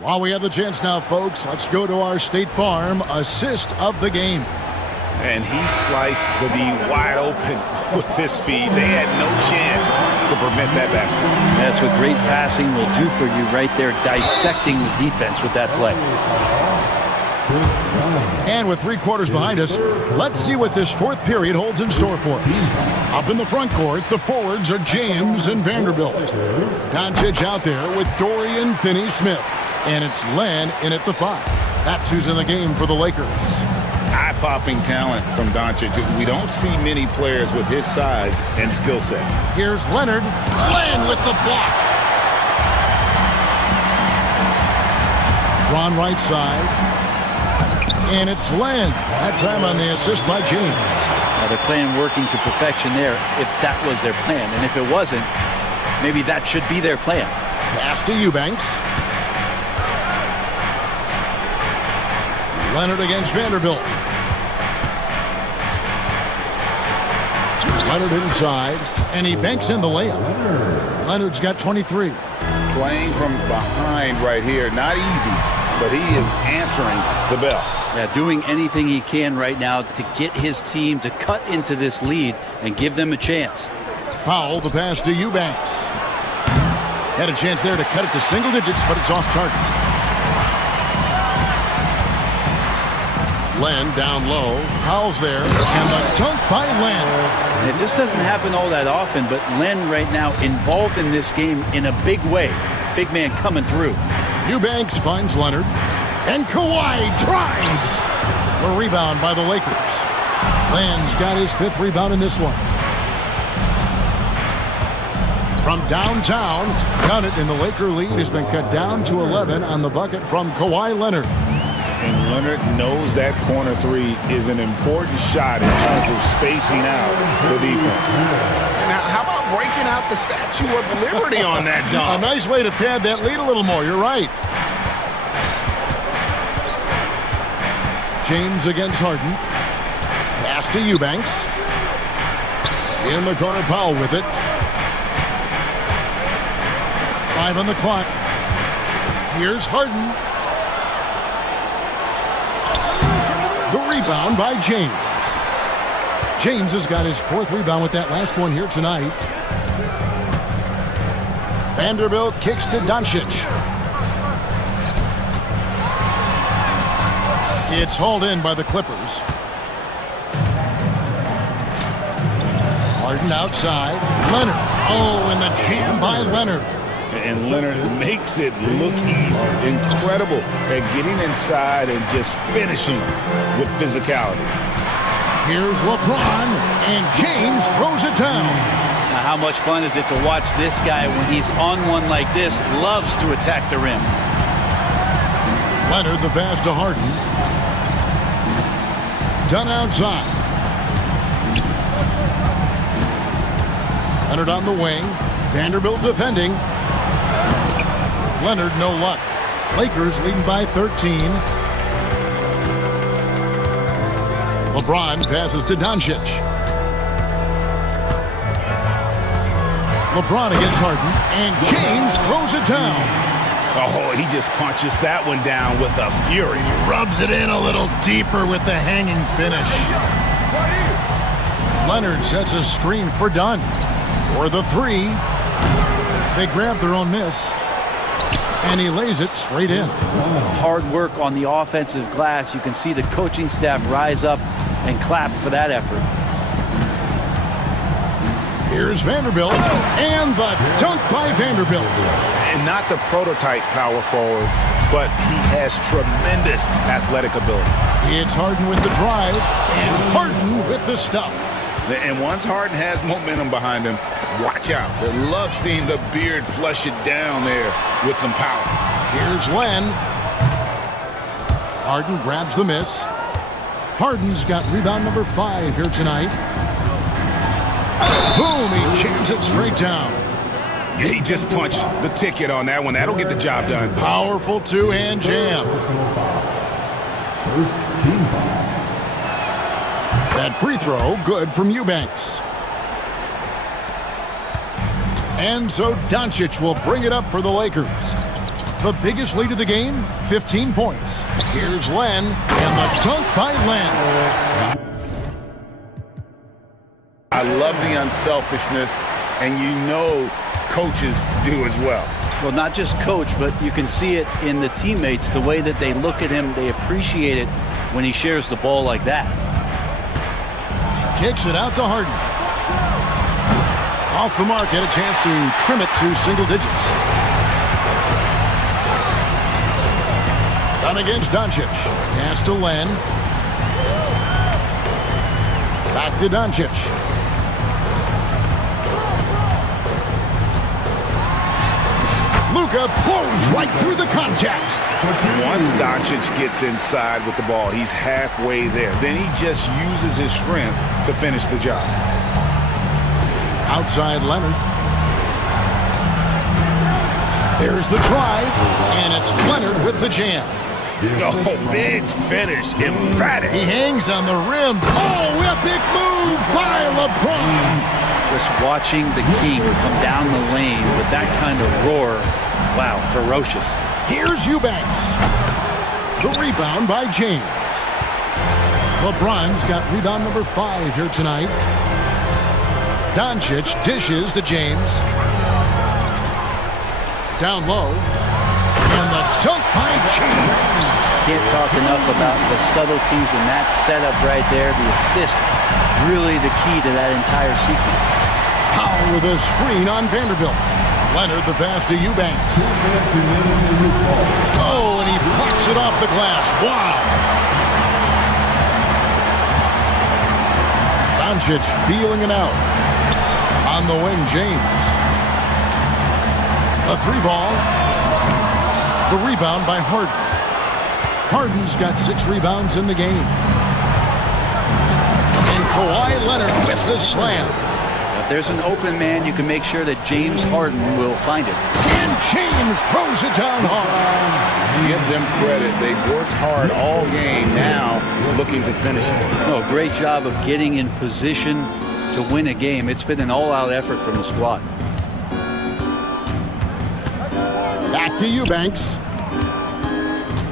While we have the chance now, folks, let's go to our State Farm assist of the game. And he sliced the D wide open with his feed. They had no chance to prevent that basket. That's what great passing will do for you right there, dissecting the defense with that play. And with 3 quarters behind us, let's see what this 4th period holds in store for us. Up in the front court, the forwards are James and Vanderbilt. Doncic out there with Dorian Finney-Smith. And it's Len in at the 5. That's who's in the game for the Lakers. Eye-popping talent from Doncic. We don't see many players with his size and skill set. Here's Leonard. Len with the block. Ron right side. And it's Len. That time on the assist by James. Now they're playing working to perfection there if that was their plan. And if it wasn't, maybe that should be their plan. Pass to Eubanks. Leonard against Vanderbilt. Leonard inside, and he banks in the layup. Leonard's got 23. Playing from behind right here, not easy, but he is answering the bell. Yeah, doing anything he can right now to get his team to cut into this lead and give them a chance. Powell, the pass to Eubanks. Had a chance there to cut it to single digits, but it's off target. Len down low. Powell's there, and the dunk by Len. And it just doesn't happen all that often, but Len right now involved in this game in a big way. Big man coming through. Eubanks finds Leonard. And Kawhi drives. The rebound by the Lakers. Land's got his 5th rebound in this one. From downtown, count it, and the Laker lead has been cut down to 11 on the bucket from Kawhi Leonard. And Leonard knows that corner three is an important shot in terms of spacing out the defense. Now, how about breaking out the Statue of Liberty on that A dunk? nice way to pad that lead a little more. You're right. James against Harden. Pass to Eubanks. In the corner, Powell with it. 5 on the clock. Here's Harden. The rebound by James. James has got his 4th rebound with that last one here tonight. Vanderbilt kicks to Doncic. It's hauled in by the Clippers. Harden outside. Leonard. Oh, and the jam by Leonard. And Leonard makes it look easy. Incredible at getting inside and just finishing with physicality. Here's LeBron, and James throws it down. Now, how much fun is it to watch this guy when he's on one like this, loves to attack the rim. Leonard, the pass to Harden. Done outside. Leonard on the wing. Vanderbilt defending. Leonard, no luck. Lakers leading by 13. LeBron passes to Doncic. LeBron against Harden, and James throws it down. Oh, he just punches that one down with a fury. He rubs it in a little deeper with the hanging finish. Leonard sets a screen for Dunn. For the 3. They grab their own miss. And he lays it straight in. Hard work on the offensive glass. You can see the coaching staff rise up and clap for that effort. Here's Vanderbilt, and the dunk by Vanderbilt. And not the prototype power forward, but he has tremendous athletic ability. It's Harden with the drive, and Harden with the stuff. And once Harden has momentum behind him, watch out. They love seeing the beard flush it down there with some power. Here's Len. Harden grabs the miss. Harden's got rebound number 5 here tonight. Boom, he jams it straight down. He just punched the ticket on that one. That'll get the job done. Powerful two-hand jam. First team foul. That free throw, good from Eubanks. And so Doncic will bring it up for the Lakers. The biggest lead of the game, 15 points. Here's Len, and the dunk by Len. I love the unselfishness, and you know coaches do as well. Well, not just coach, but you can see it in the teammates, the way that they look at him, they appreciate it when he shares the ball like that. Kicks it out to Harden. Off the mark, had a chance to trim it to single digits. Done against Doncic. Pass to Len. Back to Doncic. Luka blows right through the contact. Once Doncic gets inside with the ball, he's halfway there. Then he just uses his strength to finish the job. Outside Leonard. There's the drive, and it's Leonard with the jam. Oh, big finish, emphatic. He hangs on the rim. Oh, epic move by LeBron. Just watching the King come down the lane with that kind of roar, wow, ferocious. Here's Eubanks. The rebound by James. LeBron's got rebound number 5 here tonight. Doncic dishes to James. Down low. And the dunk by James. Can't talk enough about the subtleties in that setup right there. The assist, really the key to that entire sequence. Powell with a screen on Vanderbilt. Leonard, the pass to Eubanks. Oh, and he pucks it off the glass. Wow. Doncic feeling it out. On the wing, James. A 3-ball. The rebound by Harden. Harden's got 6 rebounds in the game. And Kawhi Leonard with the slam. If there's an open man, you can make sure that James Harden will find it. And James throws it down hard. Give them credit. They've worked hard all game, now looking to finish it. Oh, great job of getting in position to win a game. It's been an all-out effort from the squad. Back to Eubanks.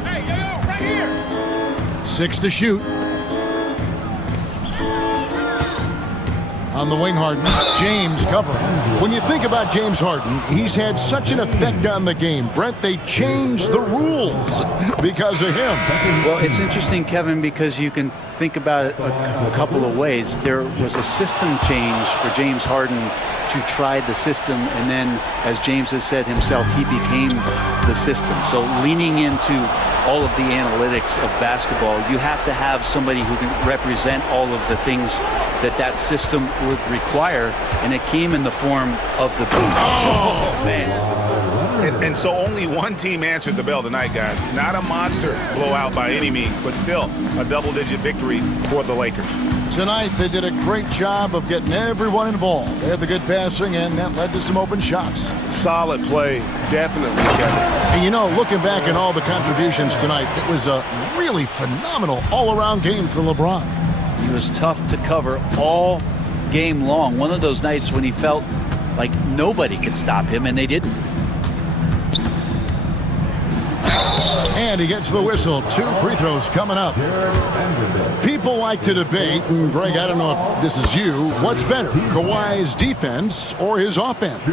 Hey, yo, right here. 6 to shoot. On the wing, Harden. James covering. When you think about James Harden, he's had such an effect on the game. Brent, they changed the rules because of him. Well, it's interesting, Kevin, because you can think about it a couple of ways. There was a system change for James Harden to try the system, and then, as James has said himself, he became the system. So leaning into all of the analytics of basketball, you have to have somebody who can represent all of the things that system would require, and it came in the form of the boot. Oh, man. And so only one team answered the bell tonight, guys. Not a monster blowout by any means, but still a double-digit victory for the Lakers. Tonight, they did a great job of getting everyone involved. They had the good passing, and that led to some open shots. Solid play, definitely, Kevin. And you know, looking back at all the contributions tonight, it was a really phenomenal all-around game for LeBron. He was tough to cover all game long. One of those nights when he felt like nobody could stop him, and they didn't. And he gets the whistle. 2 free throws coming up. People like to debate, and Greg, I don't know if this is you, what's better, Kawhi's defense or his offense?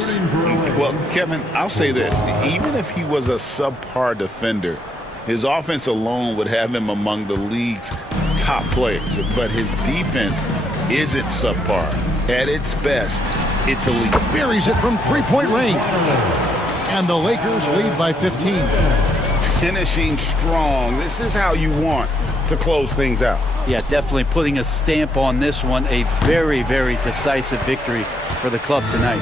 Well, Kevin, I'll say this. Even if he was a subpar defender, his offense alone would have him among the league's top players. But his defense isn't subpar. At its best, it's elite. Buries it from 3-point range. And the Lakers lead by 15. Finishing strong. This is how you want to close things out. Yeah, definitely putting a stamp on this one. A very, very decisive victory for the club tonight.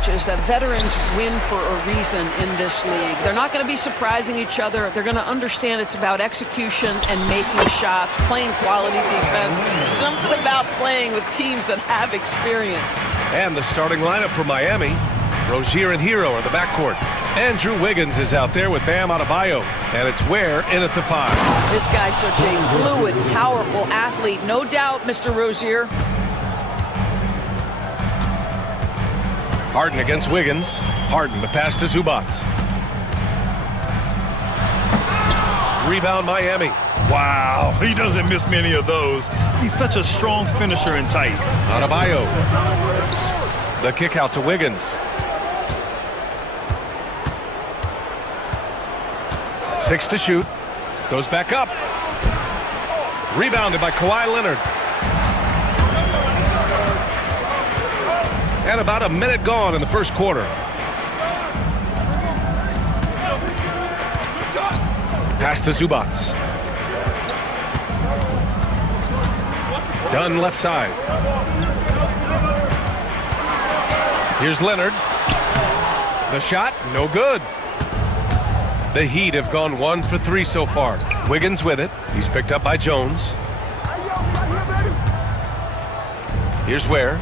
coaches that veterans win for a reason in this league. They're not going to be surprising each other. They're going to understand it's about execution and making shots, playing quality defense. Something about playing with teams that have experience. And the starting lineup for Miami. Rozier and Hero in the backcourt. Andrew Wiggins is out there with Bam Adebayo. And it's Ware in at the 5. This guy's such a fluid, powerful athlete. No doubt, Mr. Rozier. Harden against Wiggins. Harden, the pass to Zubac. Rebound Miami. Wow, he doesn't miss many of those. He's such a strong finisher and tight. Adebayo. The kick out to Wiggins. 6 to shoot. Goes back up. Rebounded by Kawhi Leonard. And about a minute gone in the first quarter. Pass to Zubac. Dunn left side. Here's Leonard. The shot, no good. The Heat have gone 1 for 3 so far. Wiggins with it. He's picked up by Jones. Here's Ware.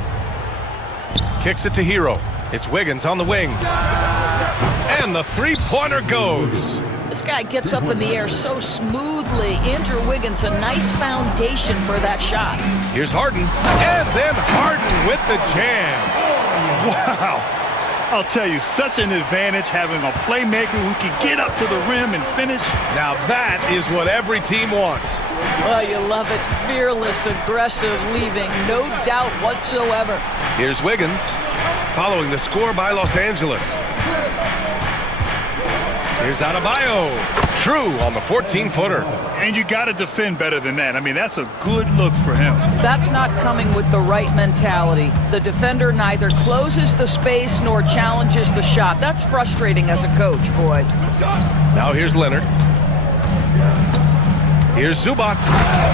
Kicks it to Hero. It's Wiggins on the wing. And the three-pointer goes. This guy gets up in the air so smoothly. Andrew Wiggins, a nice foundation for that shot. Here's Harden. And then Harden with the jam. Wow. I'll tell you, such an advantage having a playmaker who can get up to the rim and finish. Now that is what every team wants. Well, you love it. Fearless, aggressive, leaving. No doubt whatsoever. Here's Wiggins, following the score by Los Angeles. Here's Adebayo. True on the 14-footer. And you got to defend better than that. I mean, that's a good look for him. That's not coming with the right mentality. The defender neither closes the space nor challenges the shot. That's frustrating as a coach, boy. Now here's Leonard. Here's Zubac.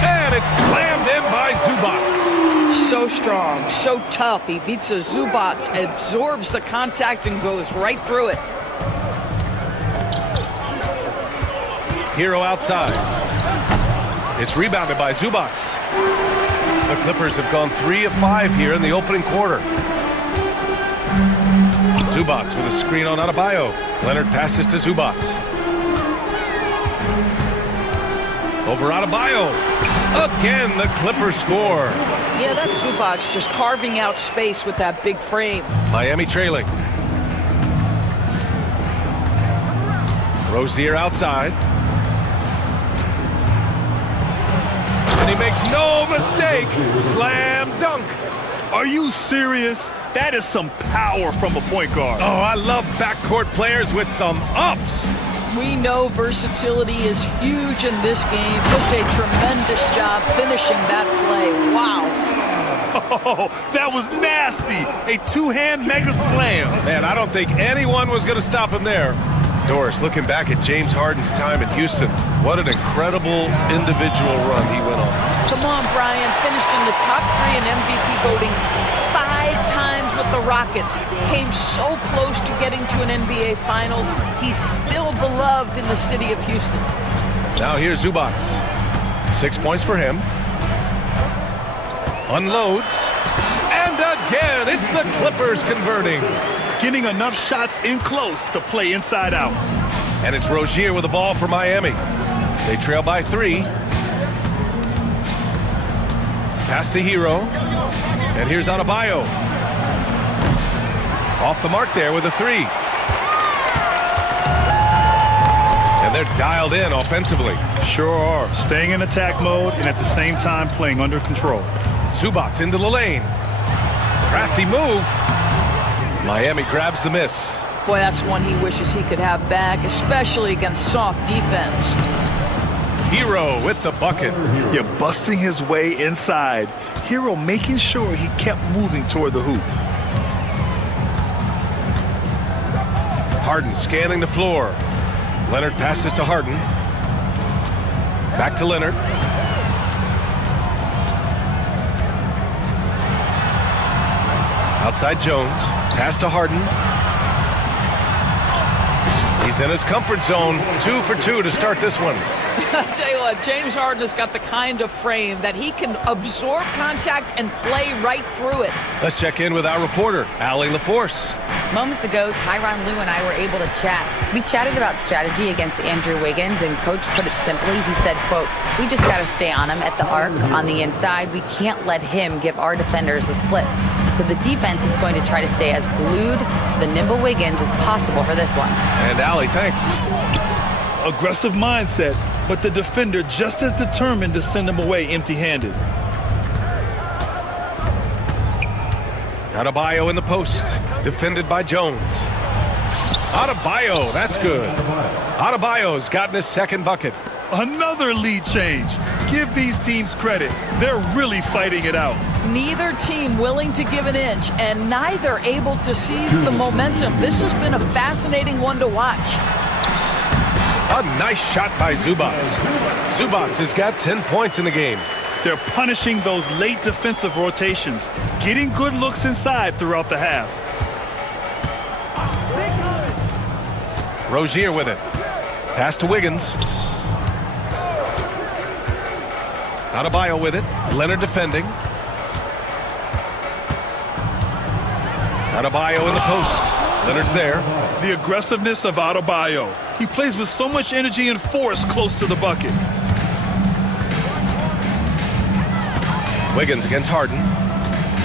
And it's slammed in by Zubac. So strong, so tough. Ivica Zubac absorbs the contact and goes right through it. Hero outside. It's rebounded by Zubac. The Clippers have gone 3 of 5 here in the opening quarter. Zubac with a screen on Adebayo. Leonard passes to Zubac. Over Adebayo. Again, the Clippers score. Yeah, that's Zubac just carving out space with that big frame. Miami trailing. Rozier outside. And he makes no mistake. Slam dunk. Are you serious? That is some power from a point guard. Oh, I love backcourt players with some ups. We know versatility is huge in this game. Just a tremendous job finishing that play. Wow. Oh, that was nasty. A two-hand mega slam. Man, I don't think anyone was going to stop him there. Doris, looking back at James Harden's time in Houston, what an incredible individual run he went on. Come on, Brian. Finished in the top 3 in MVP voting 5 times with the Rockets. Came so close to getting to an NBA Finals. He's still beloved in the city of Houston. Now here's Zubac. 6 points for him. Unloads. And again, it's the Clippers converting. Getting enough shots in close to play inside out. And it's Rozier with the ball for Miami. They trail by 3. Pass to Hero. And here's Adebayo. Off the mark there with a 3. And they're dialed in offensively. Sure are. Staying in attack mode and at the same time playing under control. Zubac into the lane. Crafty move. Miami grabs the miss. Boy, that's one he wishes he could have back, especially against soft defense. Hero with the bucket. You're busting his way inside. Hero making sure he kept moving toward the hoop. Harden scanning the floor. Leonard passes to Harden. Back to Leonard. Outside Jones. Pass to Harden. He's in his comfort zone. 2 for 2 to start this one. I tell you what, James Harden has got the kind of frame that he can absorb contact and play right through it. Let's check in with our reporter, Allie LaForce. Moments ago, Tyronn Lue and I were able to chat. We chatted about strategy against Andrew Wiggins, and Coach put it simply. He said, quote, "We just got to stay on him at the arc, on the inside. We can't let him give our defenders a slip. So the defense is going to try to stay as glued to the nimble Wiggins as possible for this one." And Allie, thanks. Aggressive mindset, but the defender just as determined to send him away empty-handed. Adebayo in the post, defended by Jones. Adebayo, that's good. Adebayo's gotten his second bucket. Another lead change. Give these teams credit. They're really fighting it out. Neither team willing to give an inch, and neither able to seize the momentum. This has been a fascinating one to watch. A nice shot by Zubats. Zubats has got 10 points in the game. They're punishing those late defensive rotations, getting good looks inside throughout the half. Rozier with it. Pass to Wiggins. Adebayo with it. Leonard defending. Adebayo in the post. Leonard's there. The aggressiveness of Adebayo. He plays with so much energy and force close to the bucket. Wiggins against Harden.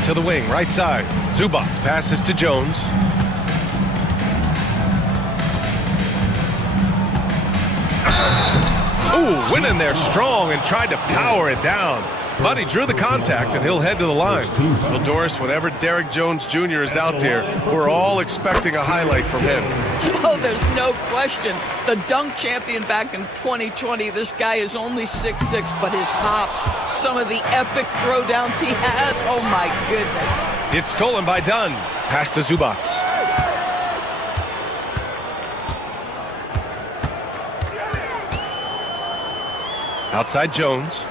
To the wing, right side. Zubac passes to Jones. Ooh, went in there strong and tried to power it down. But he drew the contact, and he'll head to the line. Well, Doris, whenever Derrick Jones Jr. is out there, we're all expecting a highlight from him. Oh, there's no question. The dunk champion back in 2020, this guy is only 6'6", but his hops, some of the epic throwdowns he has, oh my goodness. It's stolen by Dunn. Pass to Zubats. Outside Jones.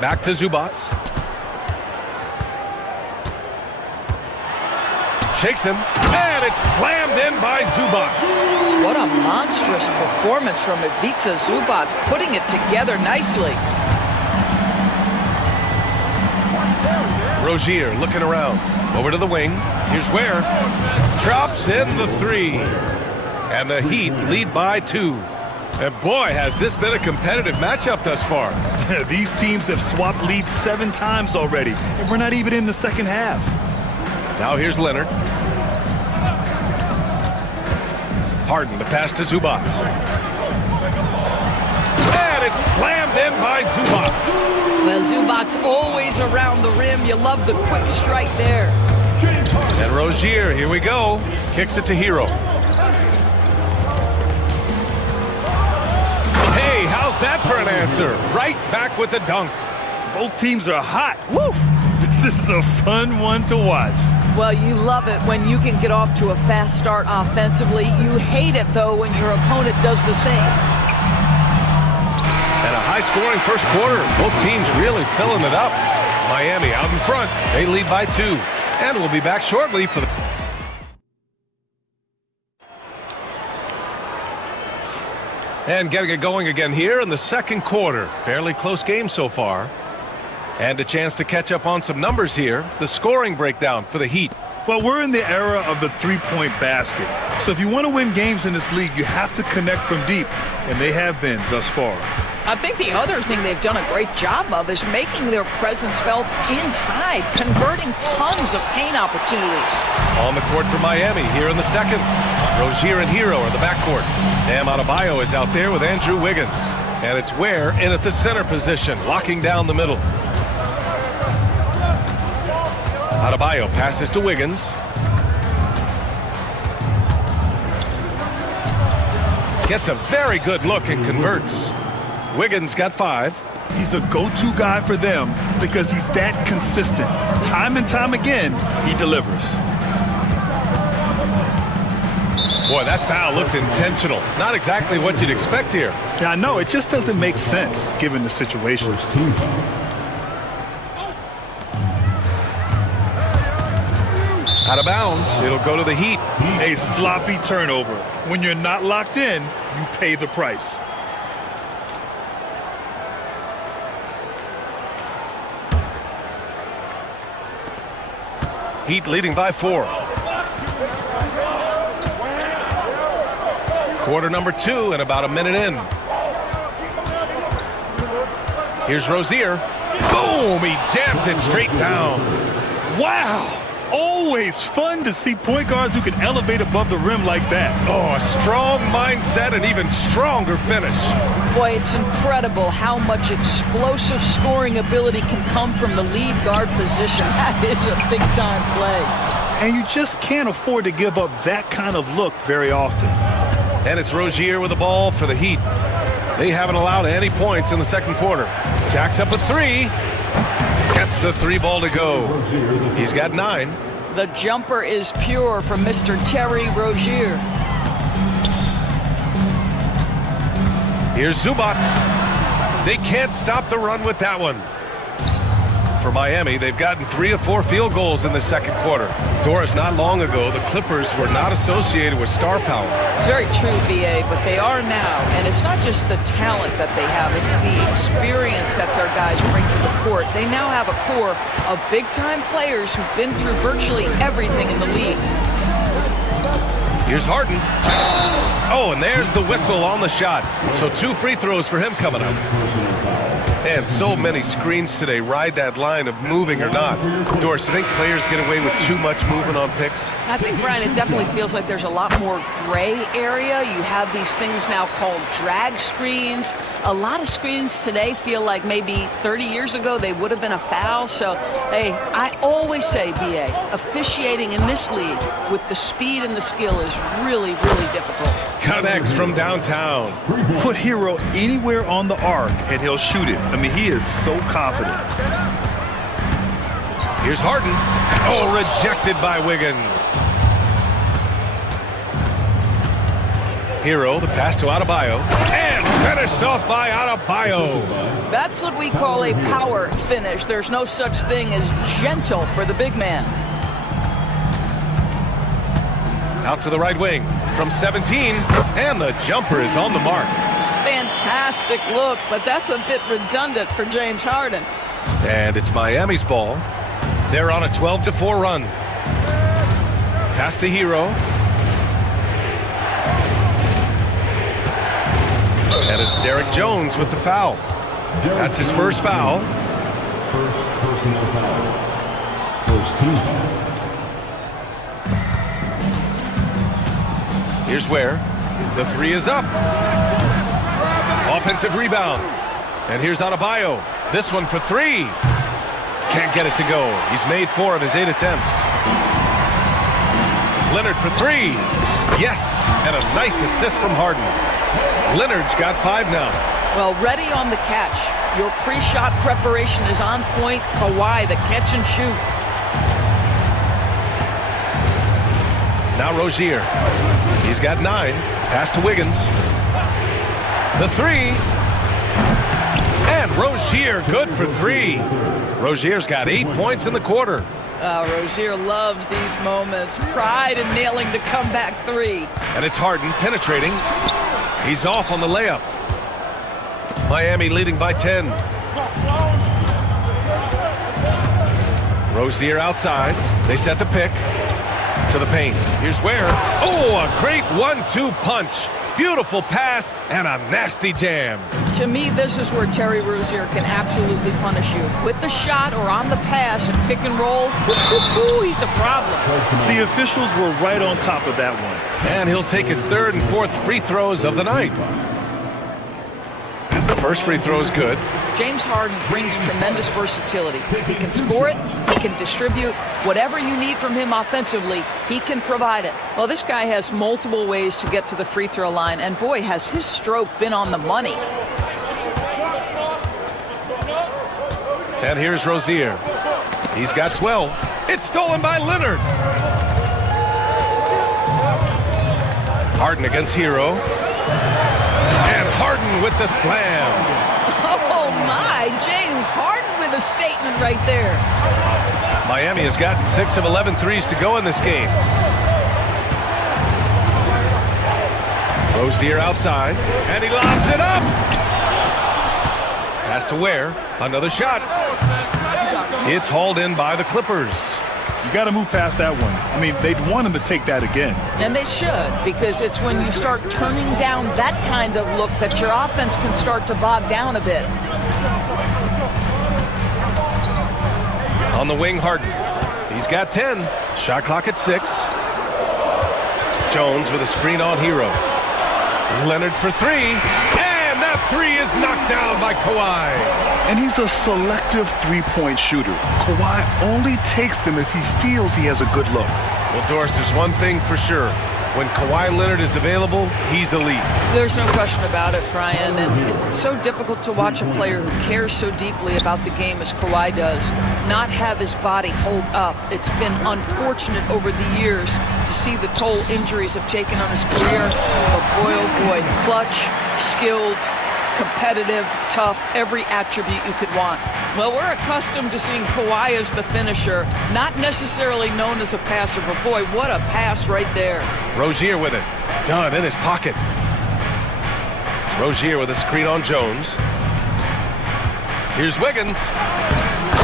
Back to Zubats. Shakes him, and it's slammed in by Zubats. What a monstrous performance from Ivica Zubats, putting it together nicely. Rozier looking around. Over to the wing. Here's Ware. Drops in the 3. And the Heat lead by 2. And boy, has this been a competitive matchup thus far. These teams have swapped leads 7 times already, and we're not even in the second half. Now here's Leonard. Harden, the pass to Zubats. And it's slammed in by Zubats. Well, Zubats always around the rim. You love the quick strike there. And Rozier, here we go. Kicks it to Hero. Hey, how's that for an answer? Right back with the dunk. Both teams are hot. Woo! This is a fun one to watch. Well, you love it when you can get off to a fast start offensively. You hate it, though, when your opponent does the same. And a high-scoring first quarter. Both teams really filling it up. Miami out in front. They lead by 2. And we'll be back shortly for the... And getting it going again here in the second quarter. Fairly close game so far. And a chance to catch up on some numbers here. The scoring breakdown for the Heat. Well, we're in the era of the three-point basket. So if you want to win games in this league, you have to connect from deep. And they have been thus far. I think the other thing they've done a great job of is making their presence felt inside, converting tons of paint opportunities. On the court for Miami here in the second. Rozier and Hero in the backcourt. Bam Adebayo is out there with Andrew Wiggins. And it's Ware in at the center position, locking down the middle. Adebayo passes to Wiggins. Gets a very good look and converts. Wiggins got 5. He's a go-to guy for them because he's that consistent. Time and time again, he delivers. Boy, that foul looked intentional. Not exactly what you'd expect here. Yeah, I know. It just doesn't make sense given the situation. Out of bounds. It'll go to the Heat. A sloppy turnover. When you're not locked in, you pay the price. Heat leading by 4. Quarter number 2 and about a minute in. Here's Rozier. Boom! He jams it straight down. Wow! Always fun to see point guards who can elevate above the rim like that. Oh, a strong mindset and even stronger finish. Boy, it's incredible how much explosive scoring ability can come from the lead guard position. That is a big-time play. And you just can't afford to give up that kind of look very often. And it's Rozier with the ball for the Heat. They haven't allowed any points in the second quarter. Jacks up a 3. Gets the 3 ball to go. He's got 9. The jumper is pure from Mr. Terry Rozier. Here's Zubac. They can't stop the run with that one. For Miami, they've gotten 3 of 4 field goals in the second quarter. Doris, not long ago, the Clippers were not associated with star power. It's very true, B.A., but they are now. And it's not just the talent that they have, it's the experience that their guys bring to the court. They now have a core of big-time players who've been through virtually everything in the league. Here's Harden. Oh, and there's the whistle on the shot. So 2 free throws for him coming up. And so many screens today ride that line of moving or not. Doris, do you think players get away with too much movement on picks? I think, Brian, it definitely feels like there's a lot more gray area. You have these things now called drag screens. A lot of screens today feel like maybe 30 years ago they would have been a foul. So, hey, I always say, B.A., officiating in this league with the speed and the skill is really, really difficult. Connects from downtown. Put Hero anywhere on the arc and he'll shoot it. I mean, he is so confident. Here's Harden. Oh, rejected by Wiggins. Hero, the pass to Adebayo. And finished off by Adebayo. That's what we call a power finish. There's no such thing as gentle for the big man. Out to the right wing from 17. And the jumper is on the mark. Fantastic look, but that's a bit redundant for James Harden. And it's Miami's ball. They're on a 12-4 run. Pass to Hero. And it's Derek Jones with the foul. That's his first foul. First personal foul. First team foul. Here's where the 3 is up. Offensive rebound. And here's Adebayo. This one for 3. Can't get it to go. He's made 4 of his 8 attempts. Leonard for 3. Yes, and a nice assist from Harden. Leonard's got 5 now. Well, ready on the catch. Your pre-shot preparation is on point. Kawhi, the catch and shoot. Now Rozier. He's got 9. Pass to Wiggins. The 3. And Rozier good for 3. Rozier's got 8 points in the quarter. Rozier loves these moments. Pride in nailing the comeback 3. And it's Harden penetrating. He's off on the layup. Miami leading by 10. Rozier outside. They set the pick. To the paint. Here's where. Oh, a great 1-2 punch. Beautiful pass and a nasty jam. To me, this is where Terry Rozier can absolutely punish you. With the shot or on the pass and pick and roll, he's a problem. The officials were right on top of that one. And he'll take his 3rd and 4th free throws of the night. The first free throw is good. James Harden brings tremendous versatility. He can score it, he can distribute. Whatever you need from him offensively, he can provide it. Well, this guy has multiple ways to get to the free throw line, and boy, has his stroke been on the money. And here's Rozier. He's got 12. It's stolen by Leonard. Harden against Hero. And Harden with the slam. Oh my, James Harden with a statement right there. Miami has gotten 6 of 11 threes to go in this game. Rozier outside, and he lobs it up. Pass to Ware. Another shot. It's hauled in by the Clippers. You got to move past that one. I mean, they'd want him to take that again. And they should, because it's when you start turning down that kind of look that your offense can start to bog down a bit. On the wing, Harden. He's got 10. Shot clock at 6. Jones with a screen on Hero. Leonard for 3. And that 3 is knocked down by Kawhi. And he's a selective three-point shooter. Kawhi only takes them if he feels he has a good look. Well, Doris, there's one thing for sure. When Kawhi Leonard is available, he's elite. There's no question about it, Brian. And it's so difficult to watch a player who cares so deeply about the game as Kawhi does not have his body hold up. It's been unfortunate over the years to see the toll injuries have taken on his career. But boy, oh boy, clutch, skilled, competitive, tough, every attribute you could want. Well, we're accustomed to seeing Kawhi as the finisher, not necessarily known as a passer, but boy, what a pass right there. Rozier with it. Dunn in his pocket. Rozier with a screen on Jones. Here's Wiggins.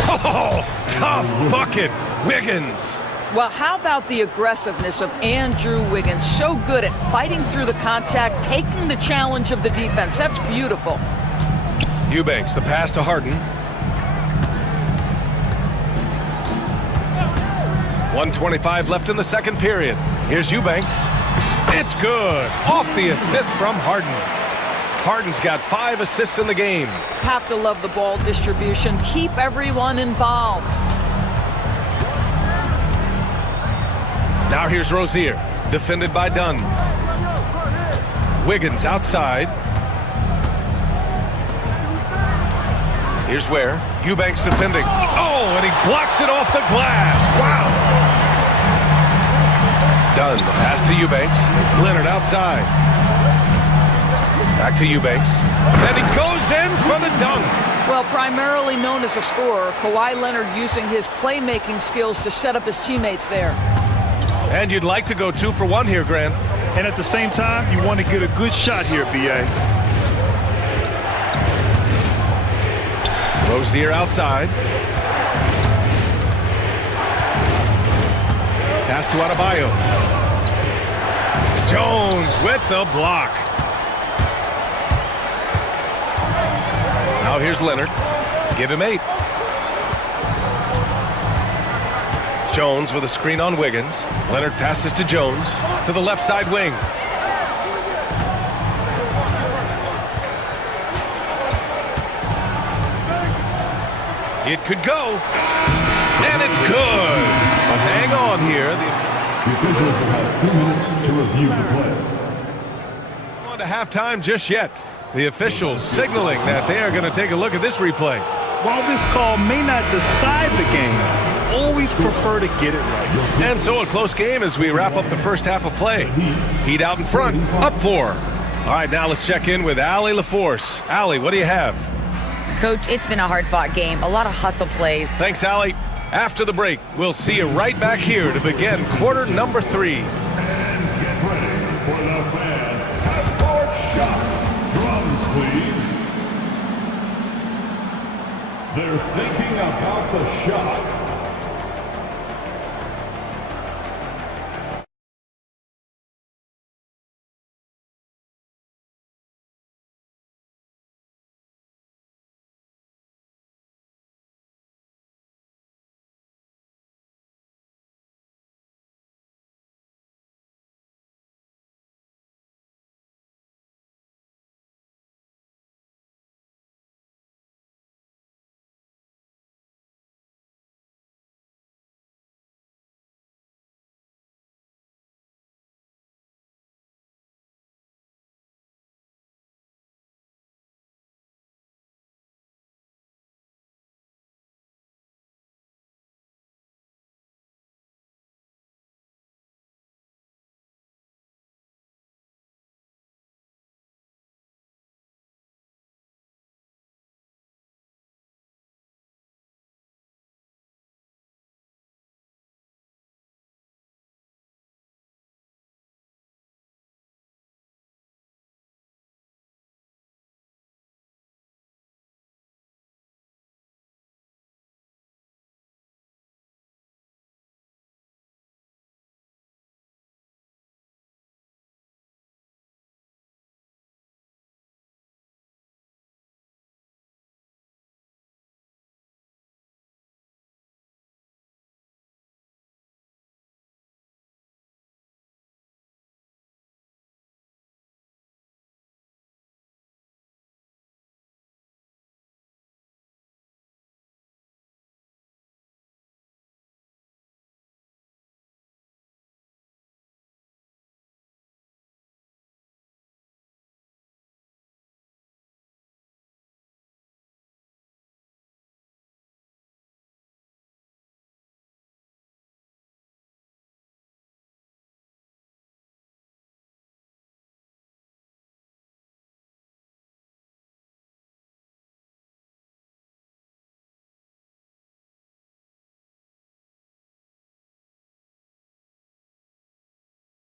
Oh, tough bucket. Wiggins. Well, how about the aggressiveness of Andrew Wiggins? So good at fighting through the contact, taking the challenge of the defense. That's beautiful. Eubanks, the pass to Harden. 1:25 left in the second period. Here's Eubanks. It's good. Off the assist from Harden. Harden's got 5 assists in the game. Have to love the ball distribution. Keep everyone involved. Now here's Rozier, defended by Dunn. Wiggins outside. Here's Ware. Eubanks defending. Oh, and he blocks it off the glass. Wow. Dunn, the pass to Eubanks. Leonard outside. Back to Eubanks. And he goes in for the dunk. Well, primarily known as a scorer, Kawhi Leonard using his playmaking skills to set up his teammates there. And you'd like to go 2 for 1 here, Grant. And at the same time, you want to get a good shot here, B.A. Rozier outside. Pass to Adebayo. Jones with the block. Now here's Leonard. Give him 8. Jones with a screen on Wiggins. Leonard passes to Jones to the left side wing. It could go. And it's good. But hang on here. The officials will have 2 minutes to review the play. On to halftime just yet. The officials signaling that they are going to take a look at this replay. While this call may not decide the game, always prefer to get it right. And so a close game as we wrap up the first half of play. Heat out in front, up 4. All right, now let's check in with Allie LaForce. Allie, what do you have? Coach, it's been a hard-fought game. A lot of hustle plays. Thanks, Allie. After the break, we'll see you right back here to begin quarter number 3. And get ready for the fan sports shot. Drums, please. They're thinking about the shot.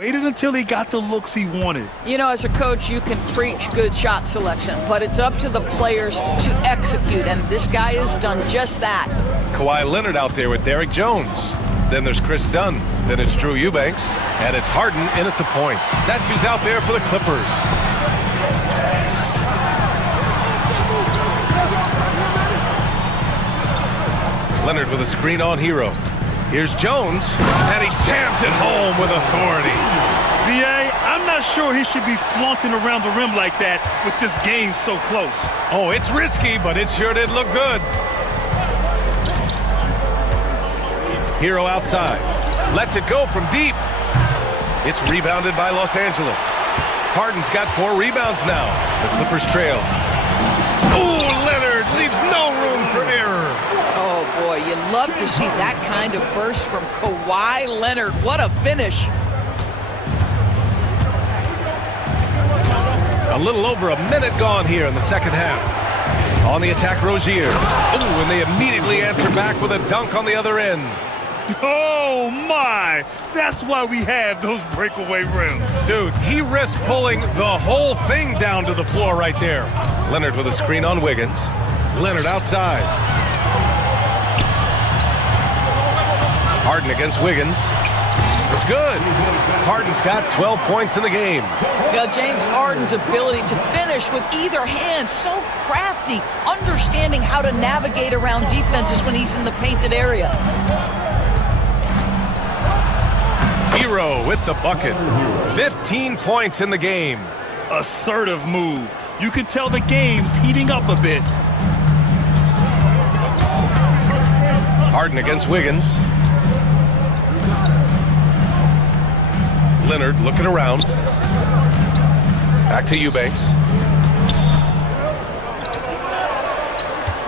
Waited until he got the looks he wanted. You know, as a coach, you can preach good shot selection, but it's up to the players to execute, and this guy has done just that. Kawhi Leonard out there with Derek Jones. Then there's Chris Dunn. Then it's Drew Eubanks. And it's Harden in at the point. That's who's out there for the Clippers. Leonard with a screen on Hero. Here's Jones, and he jams it home with authority. B.A., I'm not sure he should be flaunting around the rim like that with this game so close. Oh, it's risky, but it sure did look good. Hero outside. Lets it go from deep. It's rebounded by Los Angeles. Harden's got 4 rebounds now. The Clippers trail. Oh, Leonard leaves no room for error. Oh, boy, you love to see that kind of burst from Kawhi Leonard. What a finish. A little over a minute gone here in the second half. On the attack, Rozier. Oh, and they immediately answer back with a dunk on the other end. Oh, my! That's why we have those breakaway rims. Dude, he risked pulling the whole thing down to the floor right there. Leonard with a screen on Wiggins. Leonard outside. Harden against Wiggins. It's good. Harden's got 12 points in the game. Now, James Harden's ability to finish with either hand, so crafty, understanding how to navigate around defenses when he's in the painted area. Hero with the bucket. 15 points in the game. Assertive move. You can tell the game's heating up a bit. Harden against Wiggins. Leonard looking around. Back to Eubanks.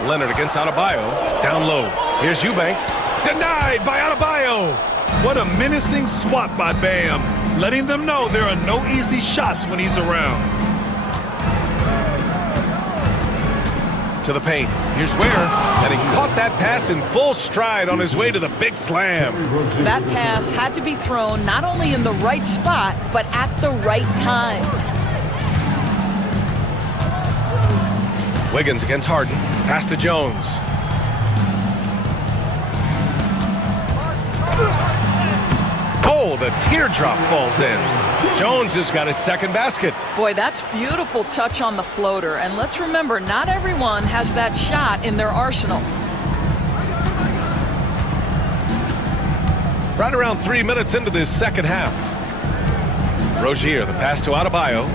Leonard against Adebayo. Down low. Here's Eubanks. Denied by Adebayo. What a menacing swat by Bam. Letting them know there are no easy shots when he's around. To the paint. Here's Ware. And he caught that pass in full stride on his way to the big slam. That pass had to be thrown not only in the right spot, but at the right time. Wiggins against Harden. Pass to Jones. Oh, the teardrop falls in. Jones has got his second basket. Boy, that's beautiful touch on the floater. And let's remember, not everyone has that shot in their arsenal. Right around 3 minutes into this second half. Rozier, the pass to Adebayo.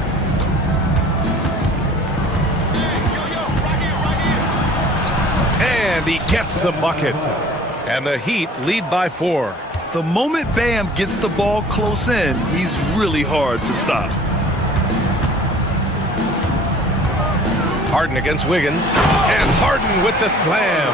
And he gets the bucket. And the Heat lead by 4. The moment Bam gets the ball close in, he's really hard to stop. Harden against Wiggins. And Harden with the slam.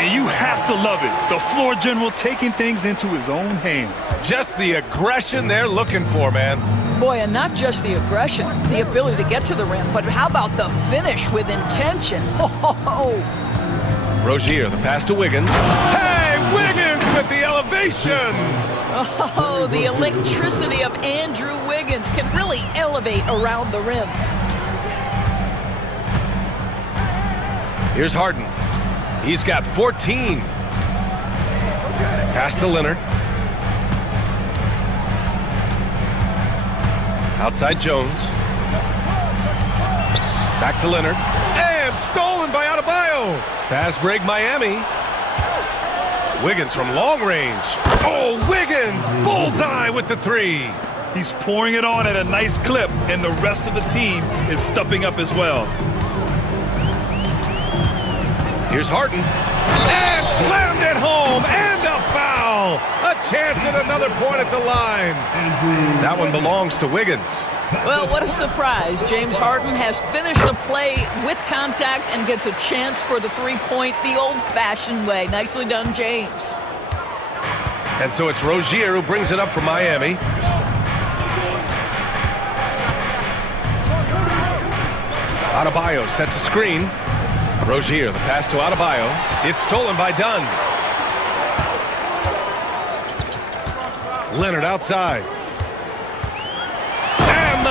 And you have to love it. The floor general taking things into his own hands. Just the aggression they're looking for, man. Boy, and not just the aggression, the ability to get to the rim, but how about the finish with intention? Rozier, the pass to Wiggins. Hey, Wiggins with the elevation! Oh, the electricity of Andrew Wiggins can really elevate around the rim. Here's Harden. He's got 14. Pass to Leonard. Outside Jones. Back to Leonard. And stolen by Adebayo. Fast break Miami. Wiggins from long range. Oh, Wiggins! Bullseye with the 3. He's pouring it on at a nice clip, and the rest of the team is stepping up as well. Here's Harden. And slammed it home, and a foul! A chance at another point at the line. That one belongs to Wiggins. Well, what a surprise. James Harden has finished the play with contact and gets a chance for the three-point the old-fashioned way. Nicely done, James. And so it's Rozier who brings it up for Miami. Adebayo sets a screen. Rozier, the pass to Adebayo. It's stolen by Dunn. Leonard outside.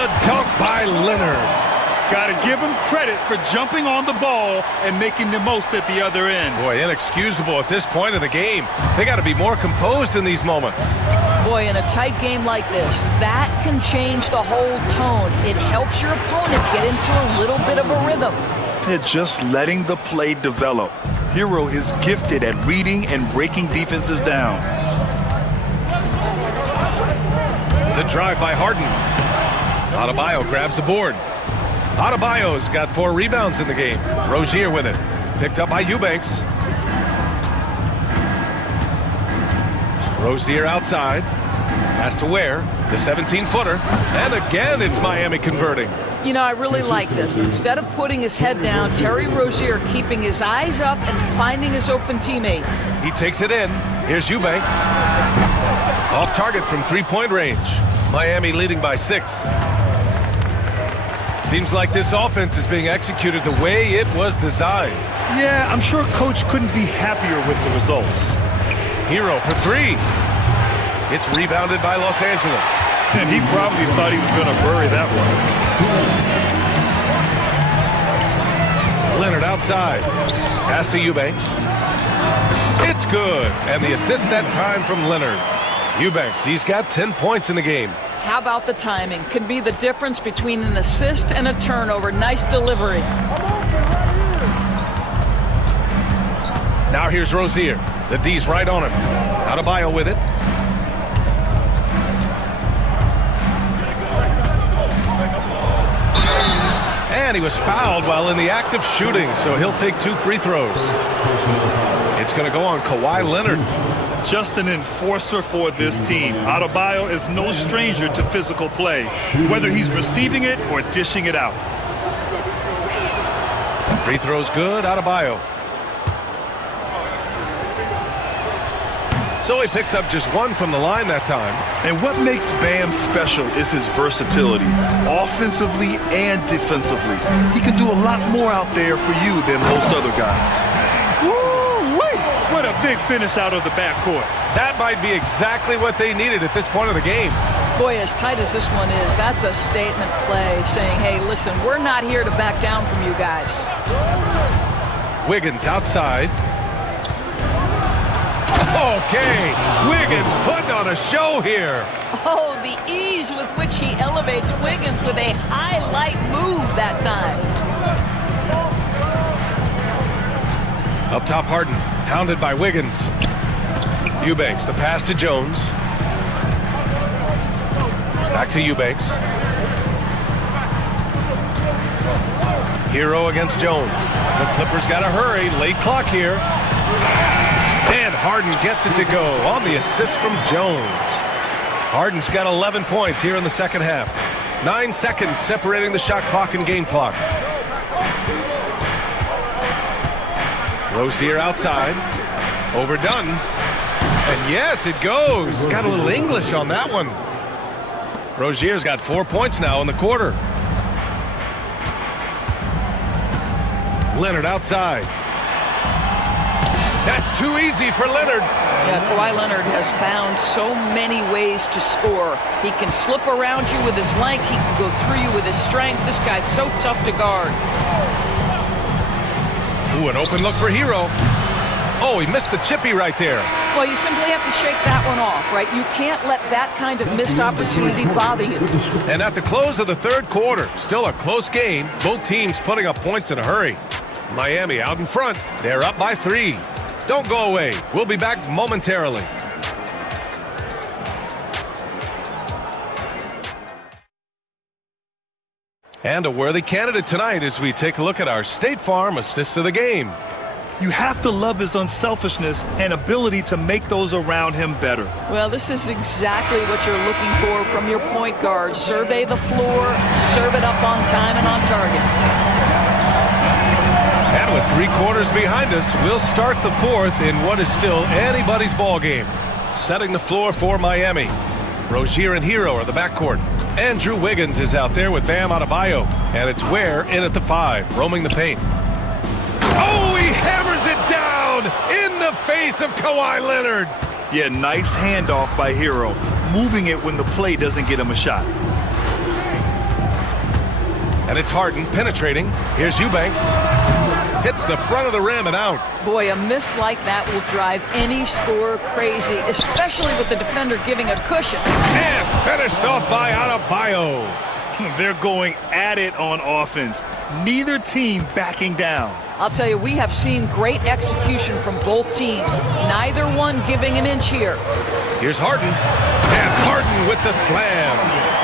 the dunk by Leonard. Got to give him credit for jumping on the ball and making the most at the other end. Boy, inexcusable at this point of the game. They got to be more composed in these moments. Boy, in a tight game like this, that can change the whole tone. It helps your opponent get into a little bit of a rhythm. They're just letting the play develop. Hero is gifted at reading and breaking defenses down. The drive by Harden. Adebayo grabs the board. Adebayo's got 4 rebounds in the game. Rozier with it. Picked up by Eubanks. Rozier outside. Pass to Ware, the 17-footer. And again, it's Miami converting. You know, I really like this. Instead of putting his head down, Terry Rozier keeping his eyes up and finding his open teammate. He takes it in. Here's Eubanks. Off target from 3-point range. Miami leading by 6. Seems like this offense is being executed the way it was designed. Yeah, I'm sure coach couldn't be happier with the results. Hero for 3. It's rebounded by Los Angeles. And he probably thought he was going to bury that one. Leonard outside. Pass to Eubanks. It's good. And the assist that time from Leonard. Eubanks, he's got 10 points in the game. How about the timing? Could be the difference between an assist and a turnover. Nice delivery. Now here's Rozier. The D's right on him. Adebayo with it. And he was fouled while in the act of shooting, so he'll take 2 free throws. It's going to go on Kawhi Leonard. Just an enforcer for this team. Adebayo is no stranger to physical play, whether he's receiving it or dishing it out. Free throws good, Adebayo. So he picks up just 1 from the line that time. And what makes Bam special is his versatility, offensively and defensively. He can do a lot more out there for you than most other guys. Woo-wee! What a big finish out of the backcourt. That might be exactly what they needed at this point of the game. Boy, as tight as this one is, that's a statement play saying, hey, listen, we're not here to back down from you guys. Wiggins outside. Okay, Wiggins putting on a show here. Oh, the ease with which he elevates Wiggins with a highlight move that time. Up top, Harden, pounded by Wiggins. Eubanks, the pass to Jones. Back to Eubanks. Hero against Jones. The Clippers got to hurry, late clock here. And Harden gets it to go on the assist from Jones. Harden's got 11 points here in the second half. 9 seconds separating the shot clock and game clock. Rozier outside. Overdone. And yes, it goes. Got a little English on that one. Rozier's got 4 points now in the quarter. Leonard outside. That's too easy for Leonard. Yeah, Kawhi Leonard has found so many ways to score. He can slip around you with his length. He can go through you with his strength. This guy's so tough to guard. Ooh, an open look for Hero. Oh, he missed the chippy right there. Well, you simply have to shake that one off, right? You can't let that kind of missed opportunity bother you. And at the close of the third quarter, still a close game. Both teams putting up points in a hurry. Miami out in front. They're up by 3. Don't go away. We'll be back momentarily. And a worthy candidate tonight as we take a look at our State Farm assists of the game. You have to love his unselfishness and ability to make those around him better. Well, this is exactly what you're looking for from your point guard. Survey the floor, serve it up on time and on target. And with 3 quarters behind us, we'll start the fourth in what is still anybody's ball game. Setting the floor for Miami. Rozier and Hero are the backcourt. Andrew Wiggins is out there with Bam Adebayo. And it's Ware in at the 5, roaming the paint. Oh, he hammers it down in the face of Kawhi Leonard. Yeah, nice handoff by Hero, moving it when the play doesn't get him a shot. And it's Harden penetrating. Here's Eubanks. Hits the front of the rim and out. Boy, a miss like that will drive any scorer crazy, especially with the defender giving a cushion. And finished off by Adebayo. They're going at it on offense. Neither team backing down. I'll tell you, we have seen great execution from both teams. Neither one giving an inch here. Here's Harden. And Harden with the slam.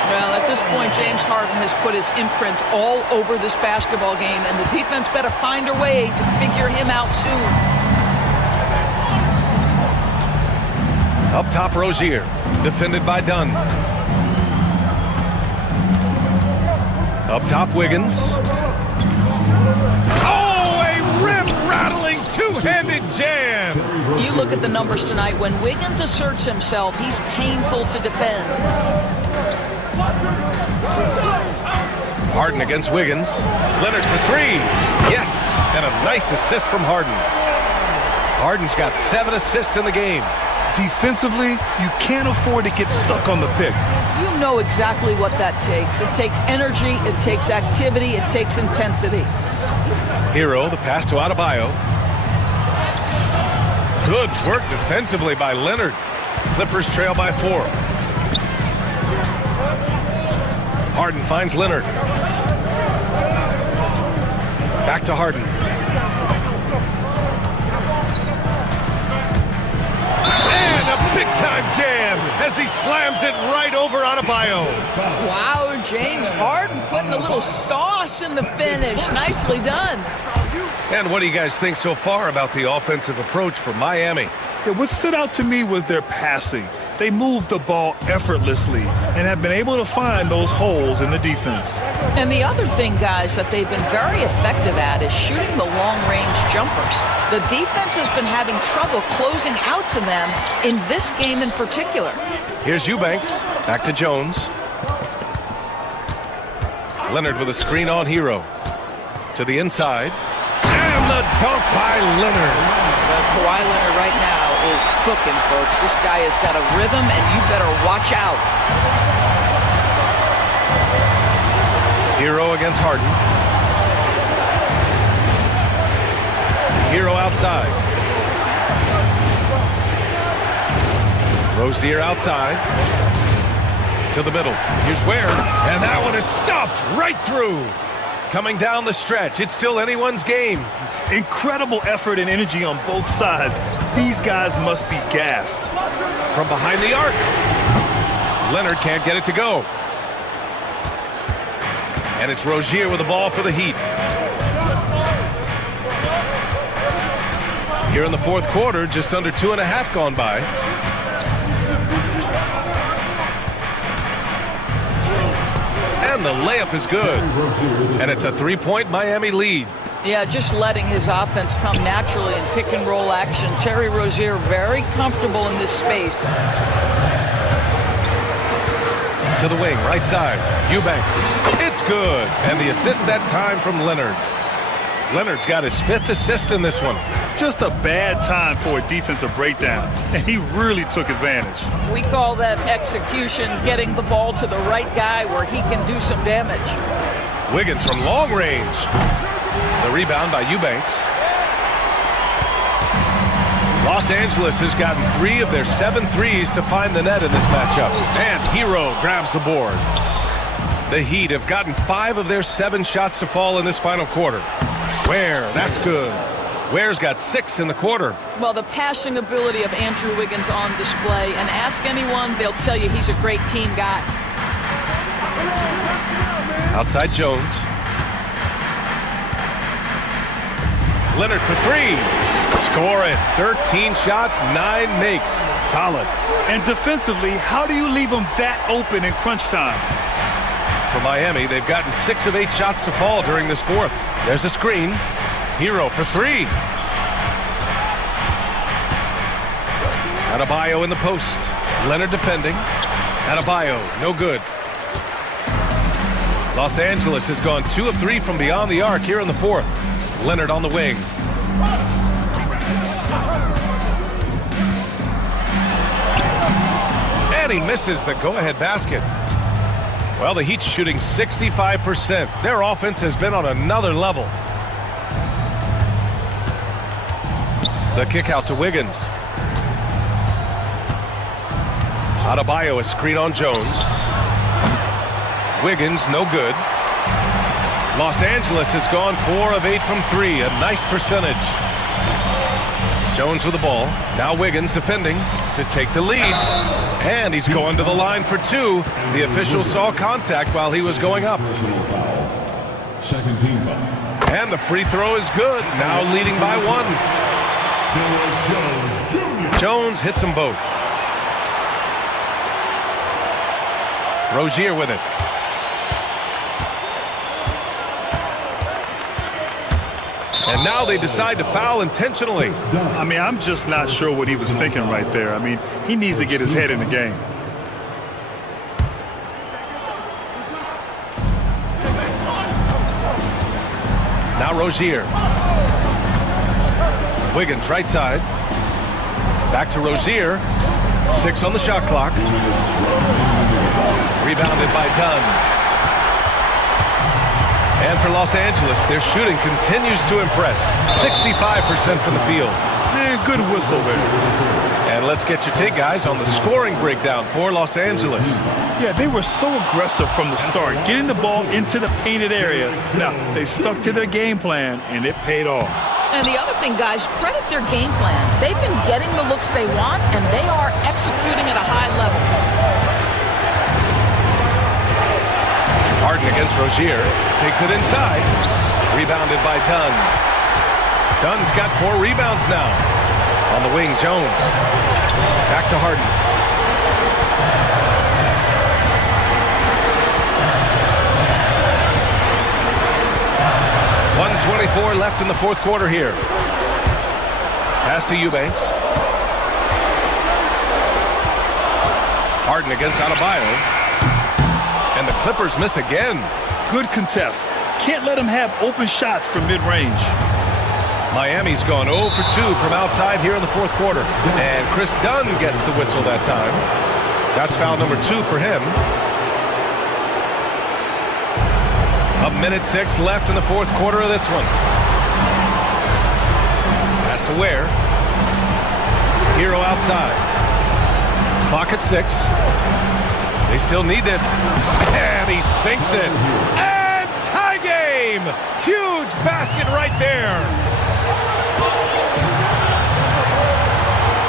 Well, at this point, James Harden has put his imprint all over this basketball game, and the defense better find a way to figure him out soon. Up top, Rozier. Defended by Dunn. Up top, Wiggins. Oh, a rim-rattling two-handed jam. You look at the numbers tonight. When Wiggins asserts himself, he's painful to defend. Harden against Wiggins. Leonard for three. Yes, and a nice assist from Harden. Harden's got 7 assists in the game. Defensively, you can't afford to get stuck on the pick. You know exactly what that takes. It takes energy, it takes activity, it takes intensity. Hero, the pass to Adebayo. Good work defensively by Leonard. Clippers trail by 4. Harden finds Leonard. Back to Harden. And a big-time jam as he slams it right over Adebayo. Wow, James Harden putting a little sauce in the finish. Nicely done. And what do you guys think so far about the offensive approach for Miami? Yeah, what stood out to me was their passing. They moved the ball effortlessly and have been able to find those holes in the defense. And the other thing, guys, that they've been very effective at is shooting the long-range jumpers. The defense has been having trouble closing out to them in this game in particular. Here's Eubanks. Back to Jones. Leonard with a screen on Hero. To the inside. And the dunk by Leonard. Kawhi Leonard right now is cooking, folks. This guy has got a rhythm, and you better watch out. Hero against Harden. Hero outside. Rozier outside. To the middle. Here's Ware. And that one is stuffed right through. Coming down the stretch. It's still anyone's game. Incredible effort and energy on both sides. These guys must be gassed. From behind the arc. Leonard can't get it to go. And it's Rozier with the ball for the Heat. Here in the fourth quarter, just under 2.5 gone by. And the layup is good. And it's a 3-point Miami lead. Yeah, just letting his offense come naturally in pick and roll action. Terry Rozier very comfortable in this space. To the wing, right side. Eubanks. It's good. And the assist that time from Leonard. Leonard's got his 5th assist in this one. Just a bad time for a defensive breakdown, and he really took advantage. We call that execution, getting the ball to the right guy where he can do some damage. Wiggins from long range. The rebound by Eubanks. Los Angeles has gotten 3 of their 7 threes to find the net in this matchup. And Hero grabs the board. The Heat have gotten 5 of their 7 shots to fall in this final quarter. Ware, that's good. Ware's got 6 in the quarter. Well, the passing ability of Andrew Wiggins on display, and ask anyone, they'll tell you he's a great team guy. Outside Jones. Leonard for 3. Score it. 13 shots, 9 makes. Solid. And defensively, how do you leave them that open in crunch time? For Miami, they've gotten 6 of 8 shots to fall during this fourth. There's a screen. Hero for 3. Adebayo in the post. Leonard defending. Adebayo, no good. Los Angeles has gone 2 of 3 from beyond the arc here in the fourth. Leonard on the wing. And he misses the go-ahead basket. Well, the Heat's shooting 65%. Their offense has been on another level. The kick out to Wiggins. Adebayo, a screen on Jones. Wiggins, no good. Los Angeles has gone 4 of 8 from 3, a nice percentage. Jones with the ball. Now Wiggins defending to take the lead. And he's going to the line for 2. The official saw contact while he was going up. Second team foul. And the free throw is good. Now leading by 1. Jones hits them both. Rozier with it. And now they decide to foul intentionally. I mean, I'm just not sure what he was thinking right there. I mean, he needs to get his head in the game. Now Rozier. Wiggins right side. Back to Rozier. 6 on the shot clock. Rebounded by Dunn. And for Los Angeles, their shooting continues to impress. 65% from the field. Man, good whistle there. And let's get your take, guys, on the scoring breakdown for Los Angeles. Yeah, they were so aggressive from the start, getting the ball into the painted area. Now, they stuck to their game plan, and it paid off. And the other thing, guys, credit their game plan. They've been getting the looks they want, and they are executing at a high level. Harden against Rozier. Takes it inside. Rebounded by Dunn. Dunn's got 4 rebounds now. On the wing, Jones. Back to Harden. .124 left in the fourth quarter here. Pass to Eubanks. Harden against Adebayo. And the Clippers miss again. Good contest. Can't let him have open shots from mid-range. Miami's gone 0 for 2 from outside here in the fourth quarter. And Chris Dunn gets the whistle that time. That's foul number 2 for him. 1:06 left in the fourth quarter of this one. Pass to Ware. Hero outside. Clock at 6. They still need this. And he sinks it. And tie game! Huge basket right there.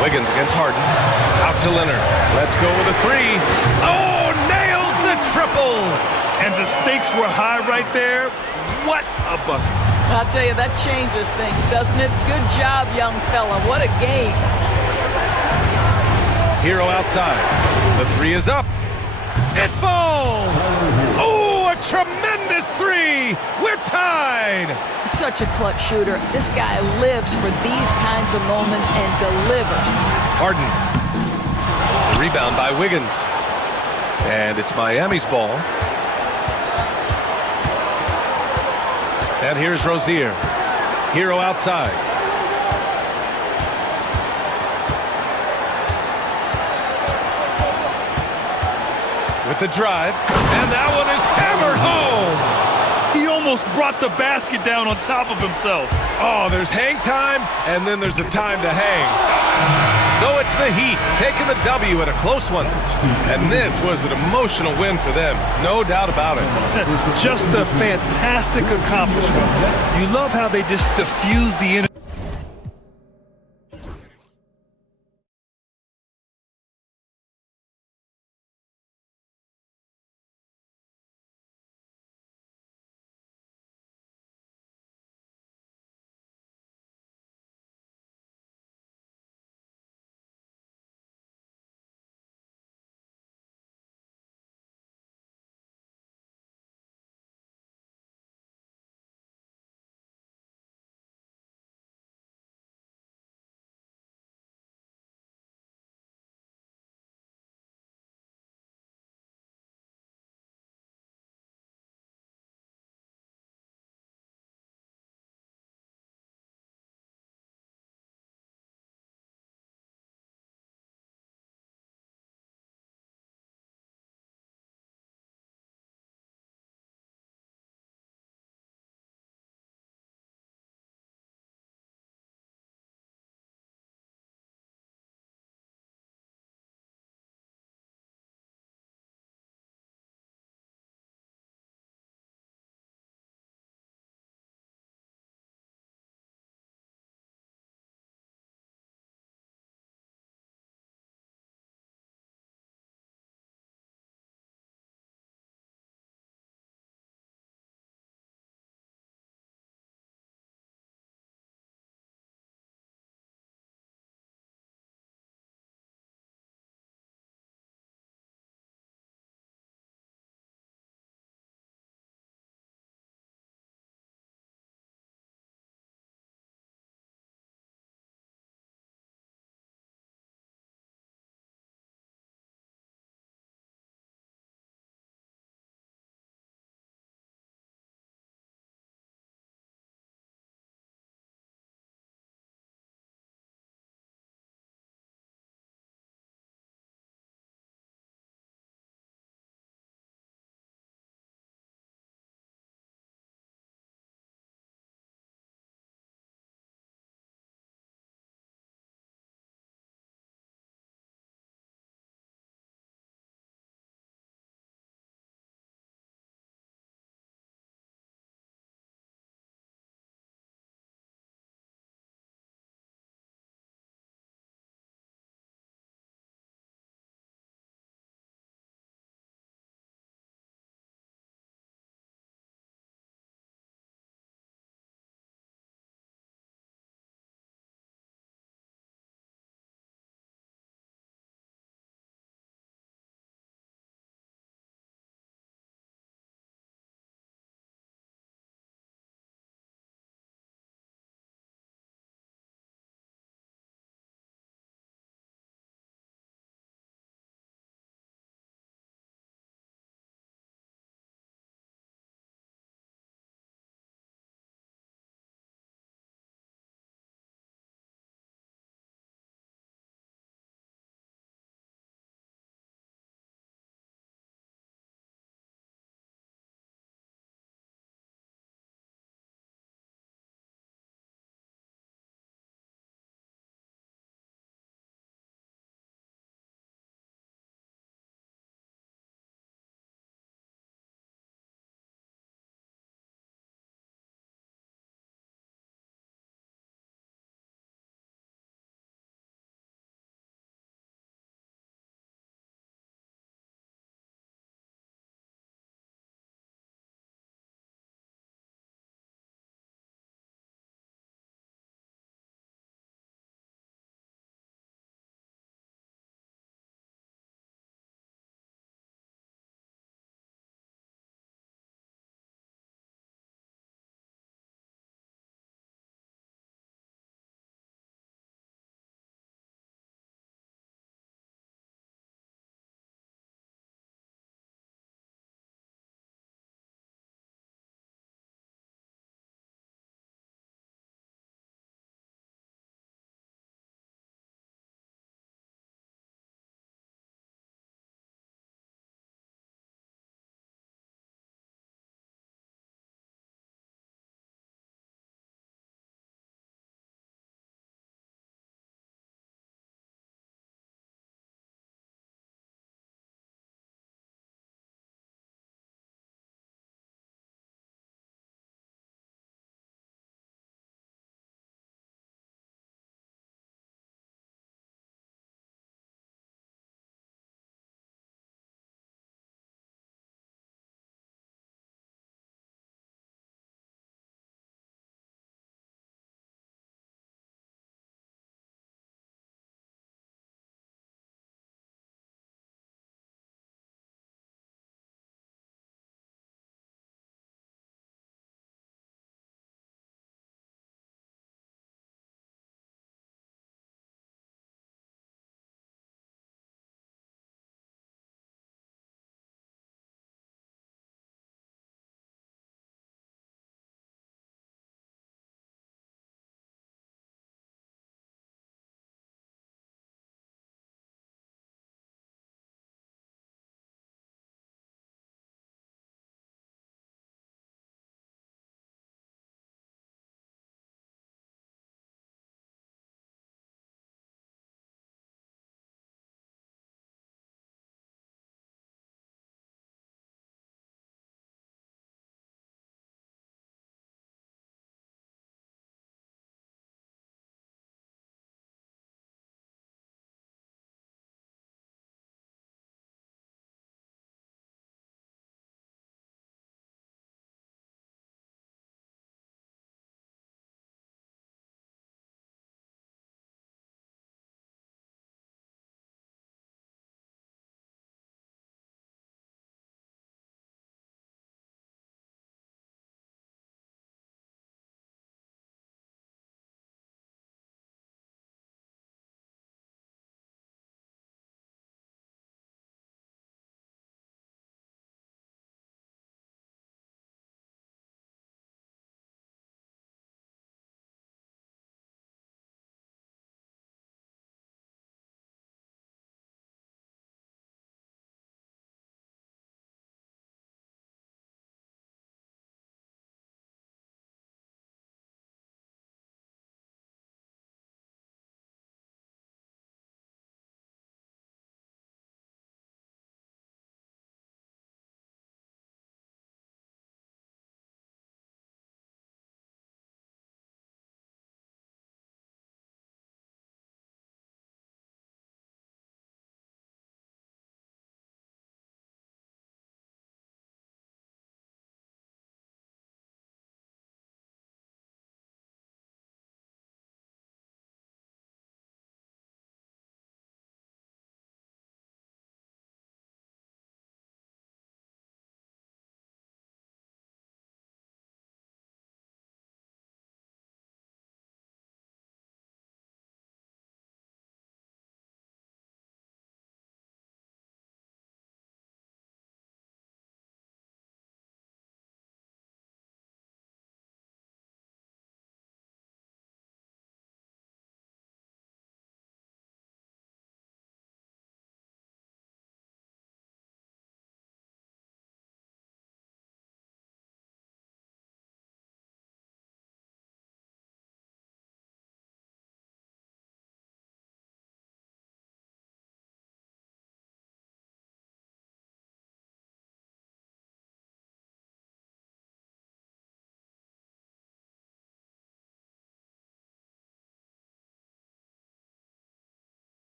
Wiggins against Harden. Out to Leonard. Let's go with a 3. Oh, nails the triple! And the stakes were high right there. What a bucket. I'll tell you, that changes things, doesn't it? Good job, young fella. What a game. Hero outside. The 3 is up. It falls! Oh, a tremendous 3! We're tied! Such a clutch shooter. This guy lives for these kinds of moments and delivers. Harden. The rebound by Wiggins. And it's Miami's ball. And here's Rozier. Hero outside. With the drive. And that one is hammered home. He almost brought the basket down on top of himself. Oh, there's hang time, and then there's a time to hang. So it's the Heat taking the W at a close one. And this was an emotional win for them, no doubt about it. Just a fantastic accomplishment. You love how they just diffuse the energy.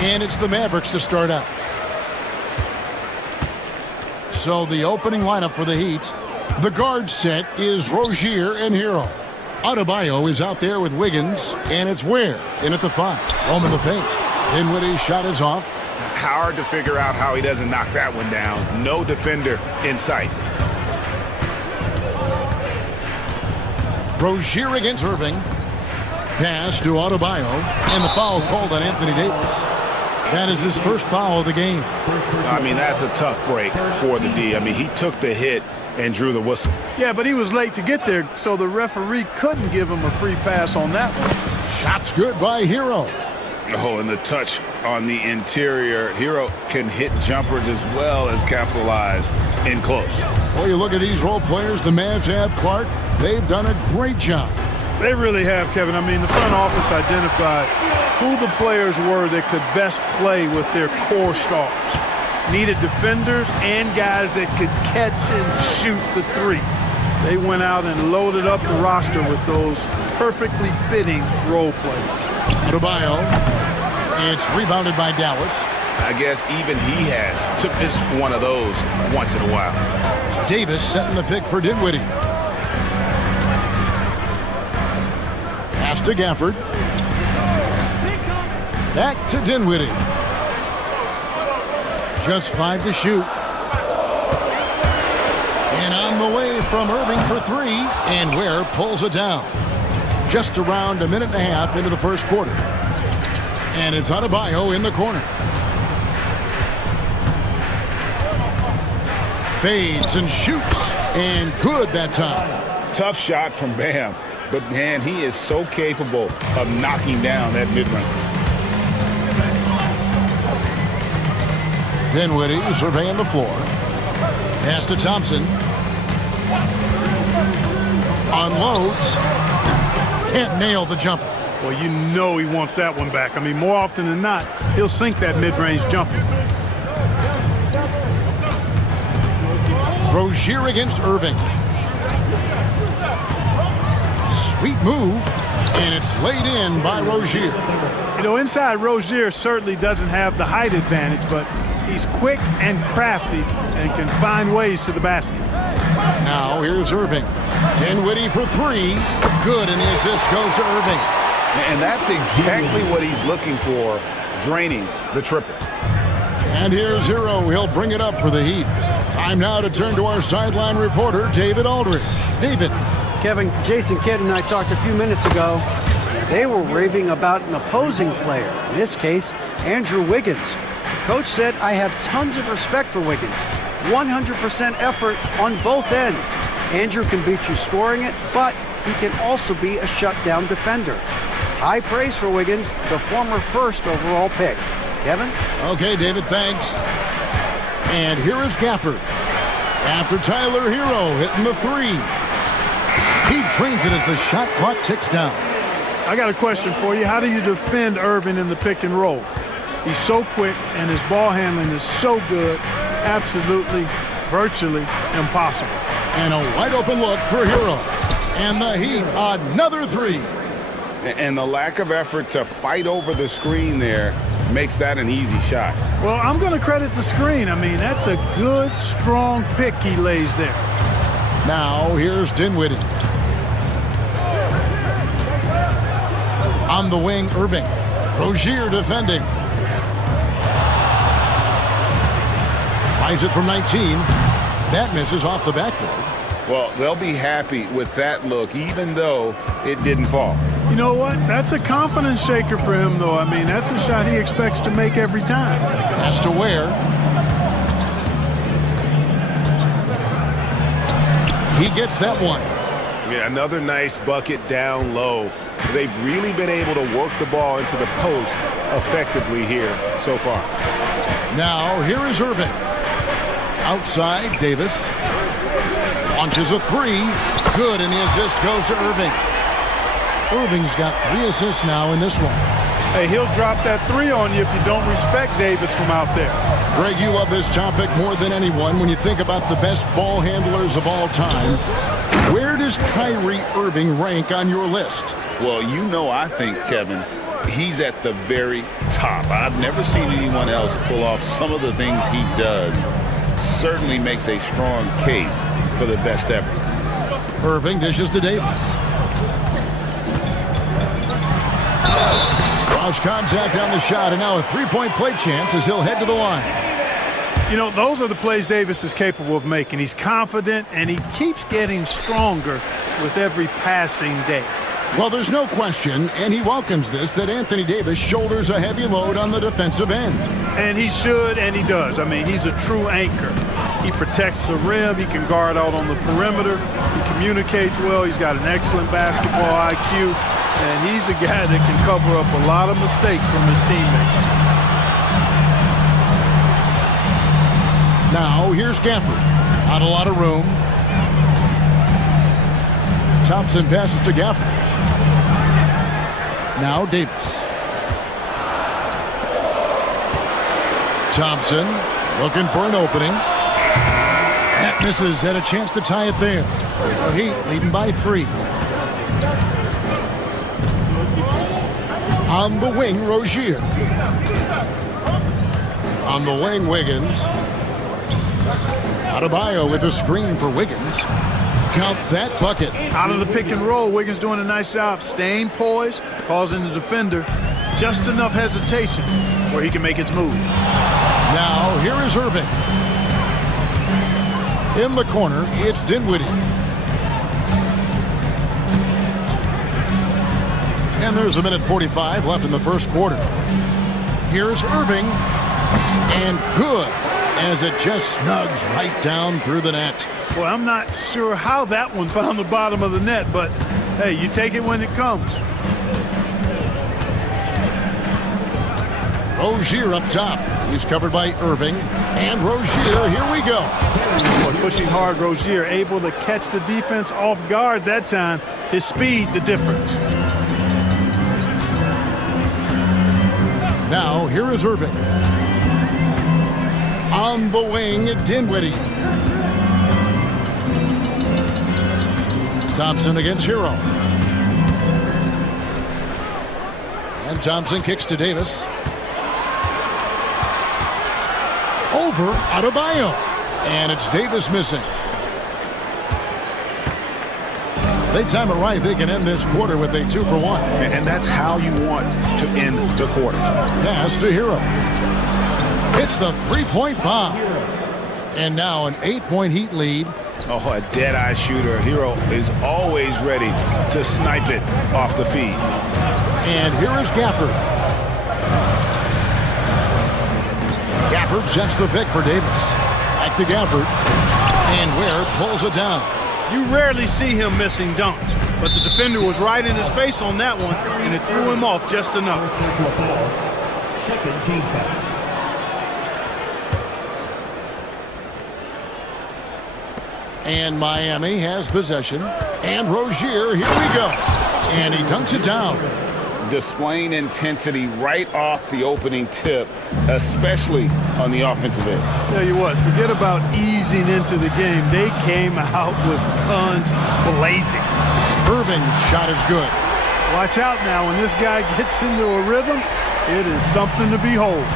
And it's the Mavericks to start out. So the opening lineup for the Heat. The guard set is Rozier and Hero. Adebayo is out there with Wiggins, and it's Ware in at the 5. Home in the paint. Dinwiddie's shot is off. Hard to figure out how he doesn't knock that one down. No defender in sight. Rozier against Irving. Pass to Adebayo, and the foul called on Anthony Davis. That is his first foul of the game. I mean, that's a tough break for the D. I mean, he took the hit and drew the whistle. Yeah, but he was late to get there, so the referee couldn't give him a free pass on that one. Shot's good by Hero. Oh, and the touch on the interior. Hero can hit jumpers as well as capitalize in close. Well, you look at these role players the Mavs have, Clark. They've done a great job. They really have, Kevin. I mean, the front office identified who the players were that could best play with their core stars. Needed defenders and guys that could catch and shoot the three. They went out and loaded up the roster with those perfectly fitting role players. Adebayo. It's rebounded by Dallas. I guess even he has to miss one of those once in a while. Davis setting the pick for Dinwiddie. Pass to Gafford. Back to Dinwiddie. Just 5 to shoot. And on the way from Irving for 3. And Ware pulls it down. Just around a minute and a half into the first quarter. And it's Adebayo in the corner. Fades and shoots. And good that time. Tough shot from Bam. But, man, he is so capable of knocking down that mid-range. Dinwiddie surveying the floor. Pass to Thompson. Unloads. Can't nail the jumper. Well, you know he wants that one back. I mean, more often than not, he'll sink that mid-range jumper. Rozier against Irving. Sweet move, and it's laid in by Rozier. You know, inside Rozier certainly doesn't have the height advantage, but he's quick and crafty and can find ways to the basket. Now here's Irving. Dinwiddie for 3. Good, and the assist goes to Irving. And that's exactly what he's looking for, draining the triple. And here's Hero. He'll bring it up for the Heat. Time now to turn to our sideline reporter, David Aldridge. David. Kevin, Jason Kidd and I talked a few minutes ago. They were raving about an opposing player, in this case, Andrew Wiggins. Coach said, I have tons of respect for Wiggins. 100% effort on both ends. Andrew can beat you scoring it, but he can also be a shutdown defender. High praise for Wiggins, the former first overall pick. Kevin? Okay, David, thanks. And here is Gafford. After Tyler Hero hitting the 3. He trains it as the shot clock ticks down. I got a question for you. How do you defend Irving in the pick and roll? He's so quick and his ball handling is so good, absolutely, virtually impossible. And a wide open look for Hero. And the Heat, another 3. And the lack of effort to fight over the screen there makes that an easy shot. Well, I'm going to credit the screen. I mean, that's a good, strong pick he lays there. Now, here's Dinwiddie. On the wing, Irving. Rozier defending. Tries it from 19. That misses off the backboard. Well, they'll be happy with that look, even though it didn't fall. You know what? That's a confidence shaker for him, though. I mean, that's a shot he expects to make every time. Pass to Ware. He gets that one. Yeah, another nice bucket down low. They've really been able to work the ball into the post effectively here so far. Now, here is Irving. Outside, Davis. Launches a 3. Good, and the assist goes to Irving. Irving's got 3 assists now in this one. Hey, he'll drop that 3 on you if you don't respect Davis from out there. Greg, you love this topic more than anyone. When you think about the best ball handlers of all time, where does Kyrie Irving rank on your list? Well, you know, I think, Kevin, he's at the very top. I've never seen anyone else pull off some of the things he does. Certainly makes a strong case for the best ever. Irving dishes to Davis. Lost contact on the shot, and now a three-point play chance as he'll head to the line. You know, those are the plays Davis is capable of making. He's confident, and he keeps getting stronger with every passing day. Well, there's no question, and he welcomes this, that Anthony Davis shoulders a heavy load on the defensive end. And he should, and he does. I mean, he's a true anchor. He protects the rim. He can guard out on the perimeter. He communicates well. He's got an excellent basketball IQ. And he's a guy that can cover up a lot of mistakes from his teammates. Now, here's Gafford. Not a lot of room. Thompson passes to Gafford. Now Davis. Thompson looking for an opening. That misses, had a chance to tie it there. The Heat leading by 3. On the wing, Rozier. On the wing, Wiggins. Adebayo with a screen for Wiggins. Count that bucket. Out of the pick and roll, Wiggins doing a nice job staying poised, causing the defender just enough hesitation where he can make his move. Now, here is Irving. In the corner, it's Dinwiddie. And there's a minute 45 left in the first quarter. Here's Irving. And good, as it just snugs right down through the net. Well, I'm not sure how that one found the bottom of the net, but hey, you take it when it comes. Rozier up top. He's covered by Irving. And Rozier, here we go. Pushing hard, Rozier able to catch the defense off guard that time. His speed, the difference. Now, here is Irving. On the wing, Dinwiddie. Thompson against Hero. And Thompson kicks to Davis. Over Adebayo. And it's Davis missing. They time it right. They can end this quarter with a 2 for 1. And that's how you want to end the quarters. Pass to Hero. It's the three-point bomb. And now an 8-point Heat lead. Oh, a dead-eye shooter. Hero is always ready to snipe it off the feed. And here is Gafford. Gafford sets the pick for Davis. Back to Gafford. And Ware pulls it down. You rarely see him missing dunks, but the defender was right in his face on that one, and it threw him off just enough. Second team foul. And Miami has possession. And Rozier, here we go. And he dunks it down. Displaying intensity right off the opening tip, especially on the offensive end. Tell you what, forget about easing into the game. They came out with guns blazing. Irving's shot is good. Watch out now. When this guy gets into a rhythm, it is something to behold.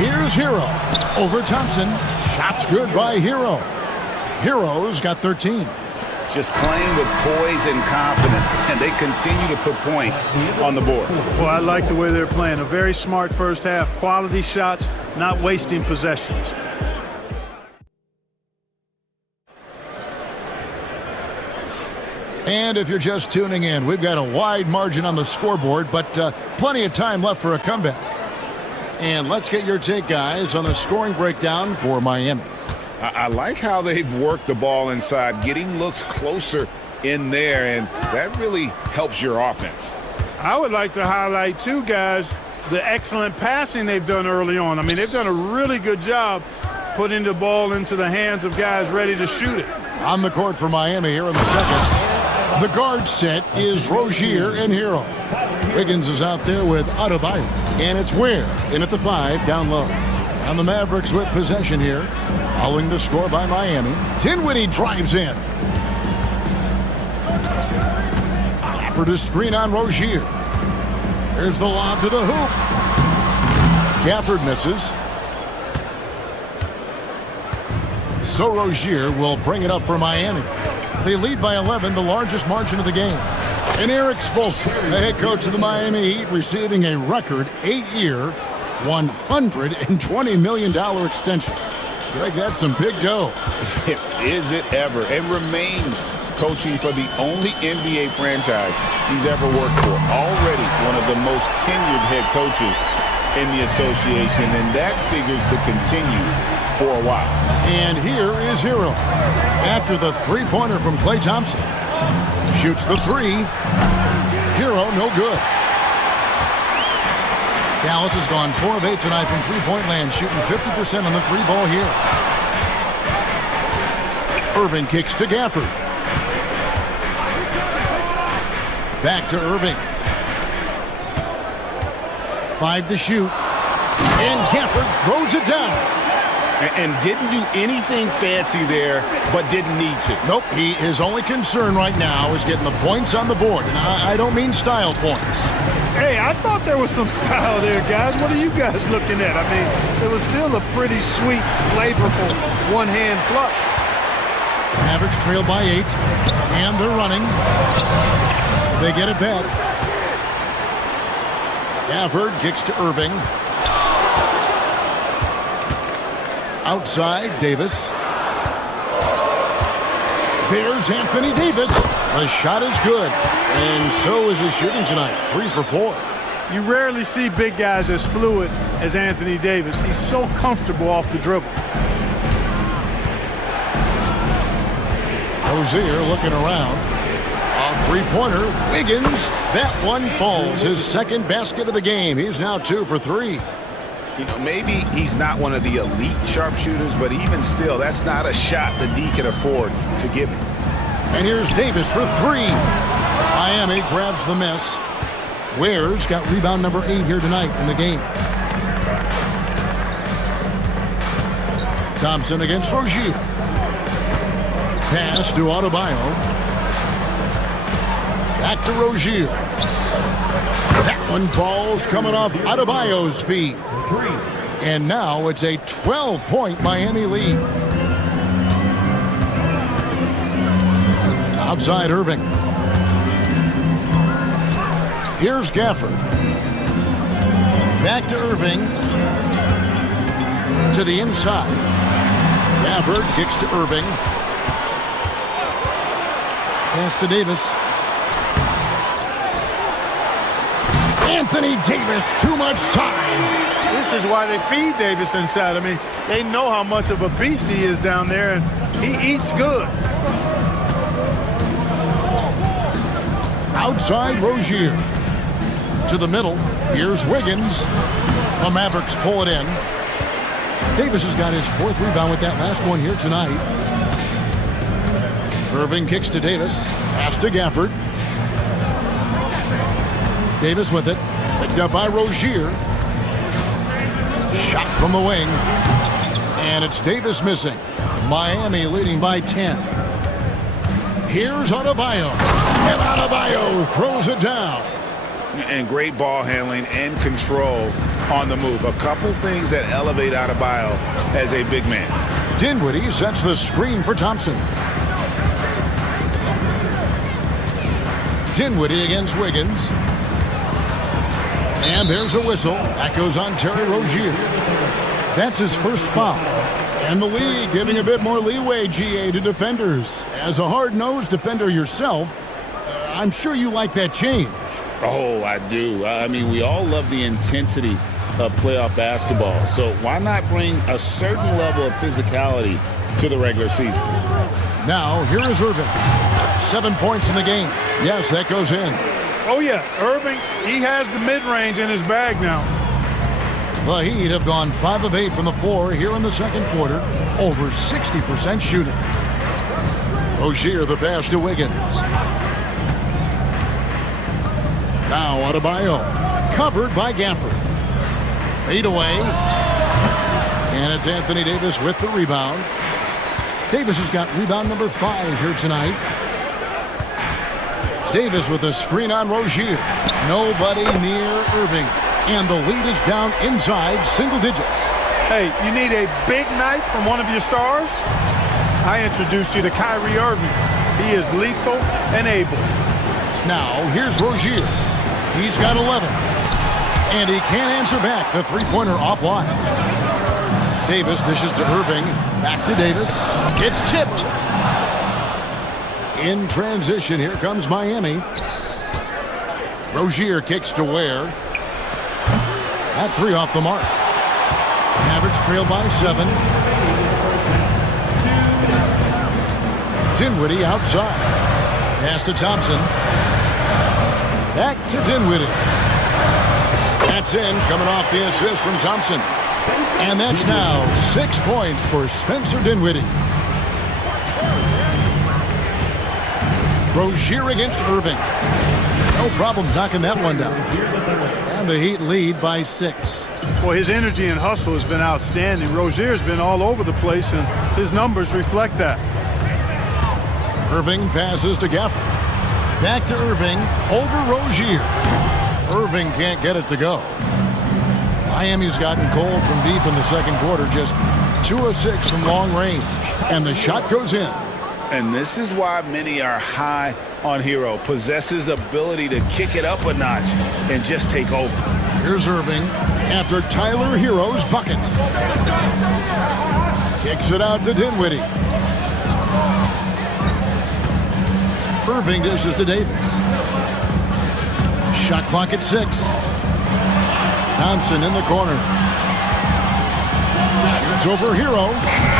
Here's Hero over Thompson. Shot's good by Hero. Hero's got 13. Just playing with poise and confidence, and they continue to put points on the board. Well, I like the way they're playing. A very smart first half. Quality shots, not wasting possessions. And if you're just tuning in, we've got a wide margin on the scoreboard, but plenty of time left for a comeback. And let's get your take, guys, on the scoring breakdown for Miami. I like how they've worked the ball inside, getting looks closer in there, and that really helps your offense. I would like to highlight, too, guys, the excellent passing they've done early on. I mean, they've done a really good job putting the ball into the hands of guys ready to shoot it. On the court for Miami here in the second. The guard set is Rozier and Hero. Wiggins is out there with Adebayo. And it's Ware in at the 5 down low. And the Mavericks with possession here. Following the score by Miami. Dinwiddie drives in. Gafford to screen on Rozier. There's the lob to the hoop. Gafford misses. So Rozier will bring it up for Miami. They lead by 11, the largest margin of the game. And Eric Spoelstra, the head coach of the Miami Heat, receiving a record 8-year, $120 million extension. Greg, that's some big dough. Is it ever? And remains coaching for the only NBA franchise he's ever worked for. Already one of the most tenured head coaches in the association, and that figures to continue for a while. And here is Hero. After the three-pointer from Klay Thompson. Shoots the three. Hero, no good. Dallas has gone 4 of 8 tonight from three-point land, shooting 50% on the three ball here. Irving kicks to Gafford. Back to Irving. 5 to shoot. And Gafford throws it down. And didn't do anything fancy there, but didn't need to. Nope, his only concern right now is getting the points on the board. And I don't mean style points. Hey, I thought there was some style there, guys. What are you guys looking at? I mean, it was still a pretty sweet, flavorful one-hand flush. Mavericks trail by 8, and they're running. They get it back. Gafford kicks to Irving. Outside, Davis. There's Anthony Davis. The shot is good, and so is his shooting tonight. 3 for 4. You rarely see big guys as fluid as Anthony Davis. He's so comfortable off the dribble. Rozier looking around. A three-pointer. Wiggins. That one falls. His second basket of the game. He's now 2 for 3. You know, maybe he's not one of the elite sharpshooters, but even still, that's not a shot the D can afford to give him. And here's Davis for 3. Miami grabs the miss. Ware's got rebound number 8 here tonight in the game. Thompson against Rozier. Pass to Adebayo. Back to Rozier. That one falls coming off Adebayo's feet. And now it's a 12-point Miami lead. Outside Irving. Here's Gafford. Back to Irving. To the inside. Gafford kicks to Irving. Pass to Davis. Anthony Davis, too much size. This is why they feed Davis inside. I mean, they know how much of a beast he is down there, and he eats good. Outside Rozier. To the middle. Here's Wiggins. The Mavericks pull it in. Davis has got his 4th rebound with that last one here tonight. Irving kicks to Davis. Pass to Gafford. Davis with it. Picked up by Rozier. Shot from the wing. And it's Davis missing. Miami leading by 10. Here's Adebayo. And Adebayo throws it down. And great ball handling and control on the move. A couple things that elevate Adebayo as a big man. Dinwiddie sets the screen for Thompson. Dinwiddie against Wiggins. And there's a whistle. That goes on Terry Rozier. That's his first foul. And the league giving a bit more leeway, GA, to defenders. As a hard-nosed defender yourself, I'm sure you like that change. Oh, I do. I mean, we all love the intensity of playoff basketball. So why not bring a certain level of physicality to the regular season? Now, here is Irving. 7 points in the game. Yes, that goes in. Oh, yeah. Irving, he has the mid-range in his bag now. The Heat have gone 5 of 8 from the floor here in the second quarter. Over 60% shooting. Rozier the pass to Wiggins. Now Adebayo. Covered by Gafford. Fade away. And it's Anthony Davis with the rebound. Davis has got rebound number 5 here tonight. Davis with a screen on Rozier. Nobody near Irving. And the lead is down inside single digits. Hey, you need a big night from one of your stars? I introduced you to Kyrie Irving. He is lethal and able. Now, here's Rozier. He's got 11. And he can't answer back. The three-pointer offline. Davis dishes to Irving. Back to Davis. It's tipped. In transition, here comes Miami. Rozier kicks to Ware. That three off the mark. Mavericks trail by 7. Dinwiddie outside. Pass to Thompson. Back to Dinwiddie. That's in, coming off the assist from Thompson. And that's now 6 points for Spencer Dinwiddie. Rozier against Irving. No problem knocking that one down. And the Heat lead by 6. Well, his energy and hustle has been outstanding. Rozier's been all over the place, and his numbers reflect that. Irving passes to Gafford. Back to Irving, over Rozier. Irving can't get it to go. Miami's gotten cold from deep in the second quarter, just 2 of 6 from long range. And the shot goes in. And this is why many are high on Hero. Possesses ability to kick it up a notch and just take over. Here's Irving after Tyler Hero's bucket. Kicks it out to Dinwiddie. Irving dishes to Davis. Shot clock at 6. Thompson in the corner. Shoots over Hero.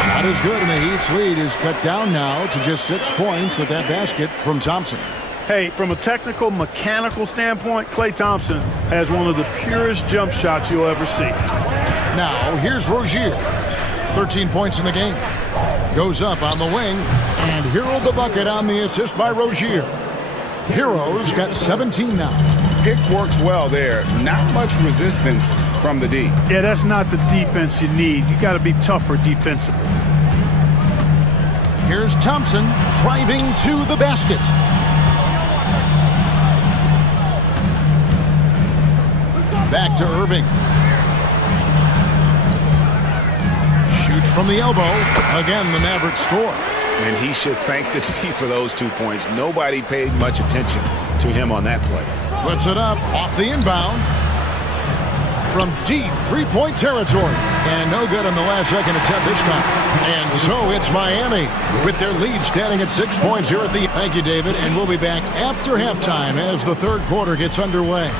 Shot is good, and the Heat's lead is cut down now to just 6 points with that basket from Thompson. Hey, from a technical, mechanical standpoint, Klay Thompson has one of the purest jump shots you'll ever see. Now, here's Rozier. 13 points in the game. Goes up on the wing, and Hero the bucket on the assist by Rozier. Hero's got 17 now. Pick works well there. Not much resistance from the D. Yeah, that's not the defense you need. You got to be tougher defensively. Here's Thompson driving to the basket. Back to Irving. Shoots from the elbow. Again, the Mavericks score. And he should thank the team for those 2 points. Nobody paid much attention to him on that play. Puts it up off the inbound. From deep three-point territory. And no good on the last second attempt this time. And so it's Miami with their lead standing at 6 points here at the... Thank you, David. And we'll be back after halftime as the third quarter gets underway.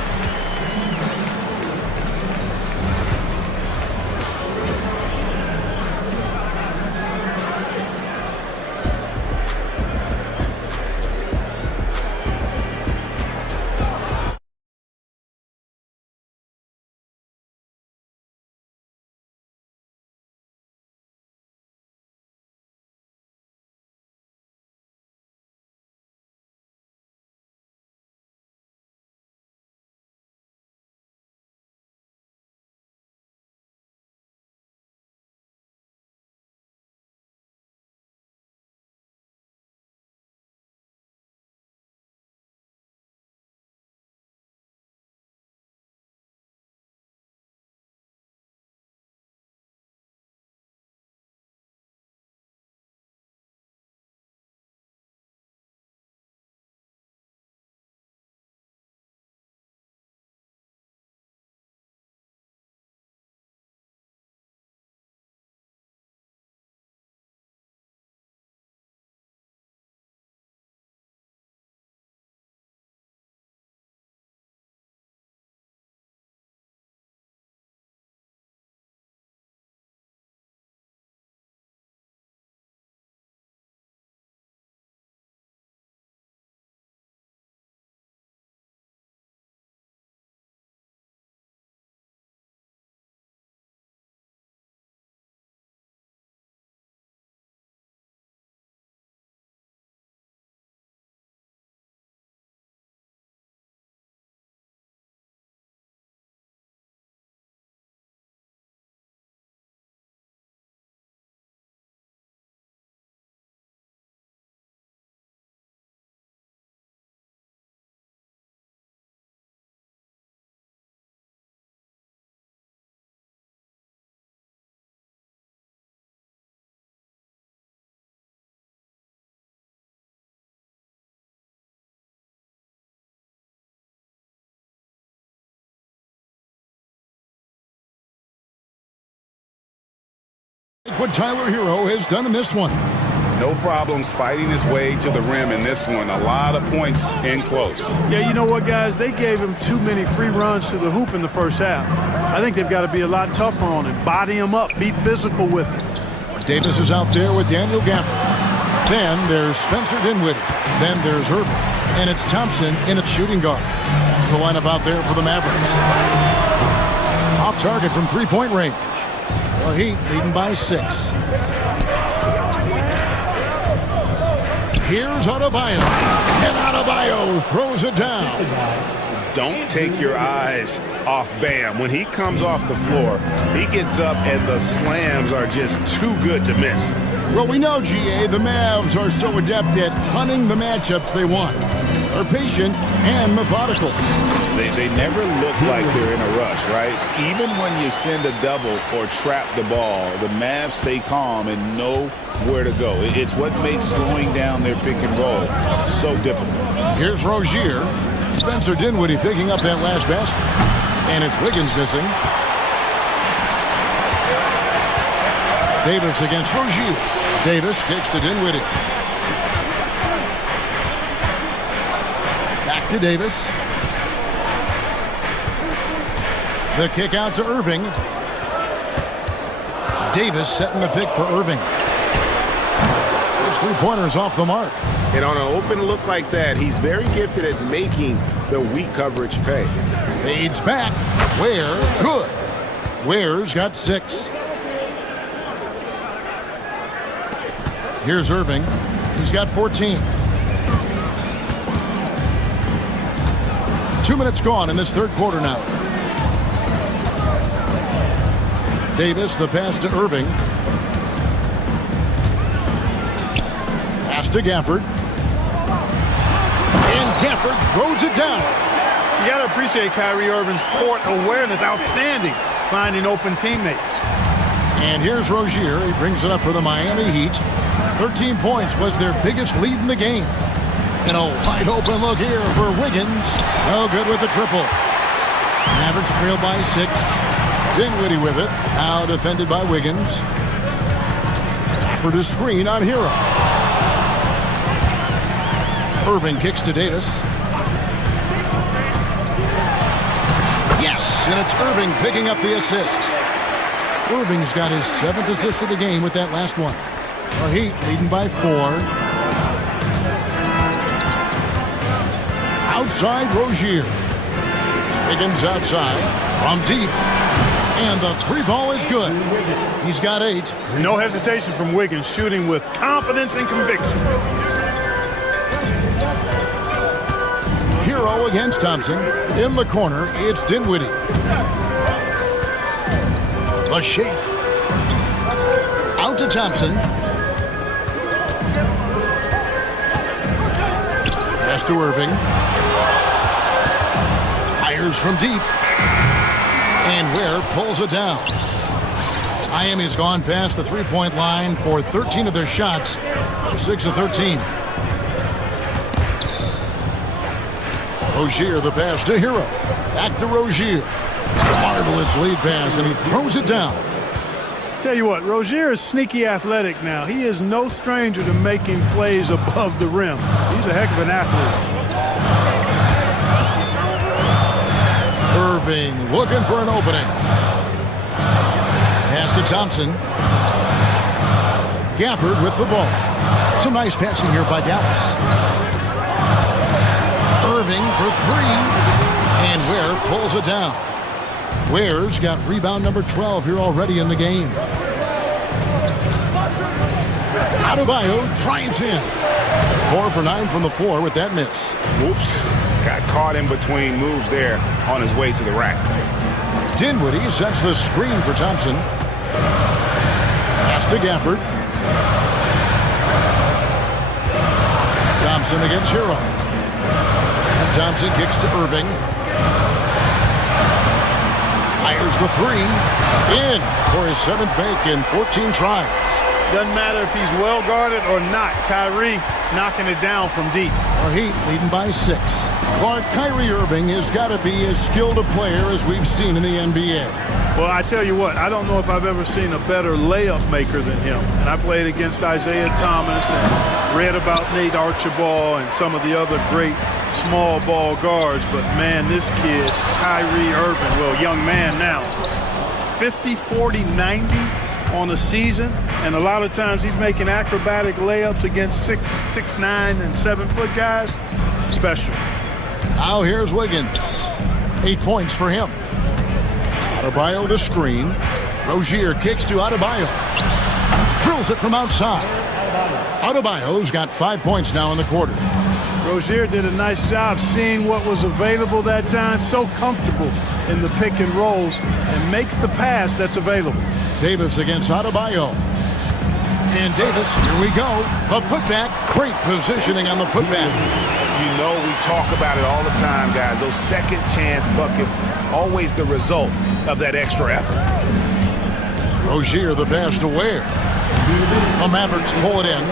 What Tyler Hero has done in this one. No problems fighting his way to the rim in this one. A lot of points in close. Yeah, you know what, guys? They gave him too many free runs to the hoop in the first half. I think they've got to be a lot tougher on him. Body him up. Be physical with him. Davis is out there with Daniel Gafford. Then there's Spencer Dinwiddie. Then there's Irving. And it's Thompson in at shooting guard. That's the lineup out there for the Mavericks. Off target from three-point range. The Heat leading by 6. Here's Adebayo. And Adebayo throws it down. Don't take your eyes off Bam. When he comes off the floor, he gets up and the slams are just too good to miss. Well, we know, GA, the Mavs are so adept at hunting the matchups they want. They're patient and methodical. They never look like they're in a rush, right? Even when you send a double or trap the ball, the Mavs stay calm and know where to go. It's what makes slowing down their pick and roll so difficult. Here's Rozier. Spencer Dinwiddie picking up that last basket. And it's Wiggins missing. Davis against Rozier. Davis kicks to Dinwiddie. Back to Davis. The kick out to Irving. Davis setting the pick for Irving. His three-pointers off the mark. And on an open look like that, he's very gifted at making the weak coverage pay. Fades back. Ware, good. Ware's got 6. Here's Irving. He's got 14. 2 minutes gone in this third quarter now. Davis, the pass to Irving. Pass to Gafford. And Gafford throws it down. You got to appreciate Kyrie Irving's court awareness. Outstanding. Finding open teammates. And here's Rozier. He brings it up for the Miami Heat. 13 points was their biggest lead in the game. And a wide open look here for Wiggins. No good with the triple. Mavericks trail by 6. Dinwiddie with it. Now defended by Wiggins. For the screen on Hero. Irving kicks to Davis. Yes, and it's Irving picking up the assist. Irving's got his 7th assist of the game with that last one. The Heat leading by 4. Outside Rozier. Wiggins outside from deep. And the 3 ball is good. He's got 8. No hesitation from Wiggins, shooting with confidence and conviction. Hero against Thompson. In the corner, it's Dinwiddie. A shake. Out to Thompson. Pass to Irving. Fires from deep. And Ware pulls it down. Miami's gone past the three-point line for 13 of their shots. 6 of 13. Rozier, the pass to Hero. Back to Rozier. Marvelous lead pass, and he throws it down. Tell you what, Rozier is sneaky athletic now. He is no stranger to making plays above the rim. He's a heck of an athlete. Irving looking for an opening. Pass to Thompson. Gafford with the ball. Some nice passing here by Dallas. Irving for 3. And Ware pulls it down. Ware's got rebound number 12 here already in the game. Adebayo drives in. 4 for 9 from the floor with that miss. Whoops. Got caught in between moves there on his way to the rack. Dinwiddie sets the screen for Thompson. Pass to Gafford. Thompson against Hero. And Thompson kicks to Irving. Fires the 3. In for his 7th make in 14 tries. Doesn't matter if he's well guarded or not. Kyrie knocking it down from deep. The Heat leading by 6. Clark, Kyrie Irving has got to be as skilled a player as we've seen in the NBA. Well, I tell you what, I don't know if I've ever seen a better layup maker than him. And I played against Isaiah Thomas and read about Nate Archibald and some of the other great small ball guards. But, man, this kid, Kyrie Irving, well, young man now, 50, 40, 90 on a season. And a lot of times he's making acrobatic layups against 6'9" and 7-foot guys. Special. Now here's Wiggins. 8 points for him. Adebayo the screen. Rozier kicks to Adebayo. Drills it from outside. Adebayo's got 5 points now in the quarter. Rozier did a nice job seeing what was available that time. So comfortable in the pick and rolls and makes the pass that's available. Davis against Adebayo. And Davis, here we go. A putback. Great positioning on the putback. You know we talk about it all the time, guys. Those second chance buckets, always the result of that extra effort. Rozier the pass to Ware. The Mavericks pull it in.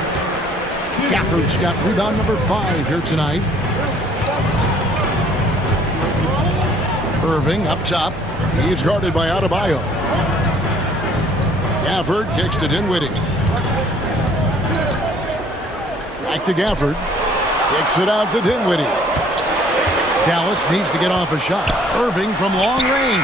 Gafford's got rebound number 5 here tonight. Irving up top. He's guarded by Adebayo. Gafford kicks to Dinwiddie. Back to Gafford. Kicks it out to Dinwiddie. Dallas needs to get off a shot. Irving from long range.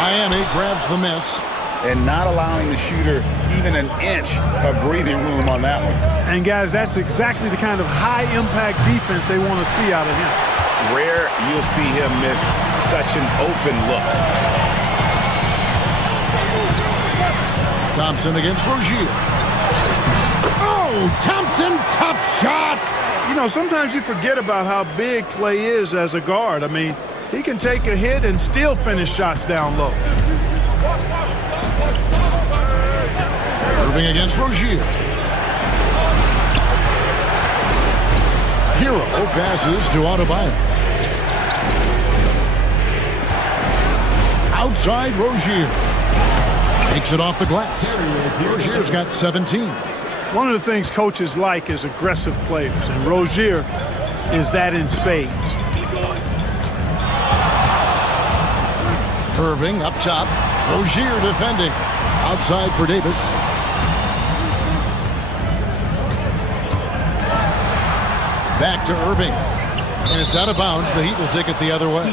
Miami grabs the miss. And not allowing the shooter even an inch of breathing room on that one. And, guys, that's exactly the kind of high-impact defense they want to see out of him. Rare you'll see him miss such an open look. Thompson against Rozier. Oh, Thompson, tough shot. You know, sometimes you forget about how big Clay is as a guard. I mean, he can take a hit and still finish shots down low. Irving against Rozier. Hero passes to Adebayo. Outside Rozier. Takes it off the glass. Rozier's got 17. One of the things coaches like is aggressive players, and Rozier is that in spades. Irving up top. Rozier defending. Outside for Davis. Back to Irving. And it's out of bounds. The Heat will take it the other way.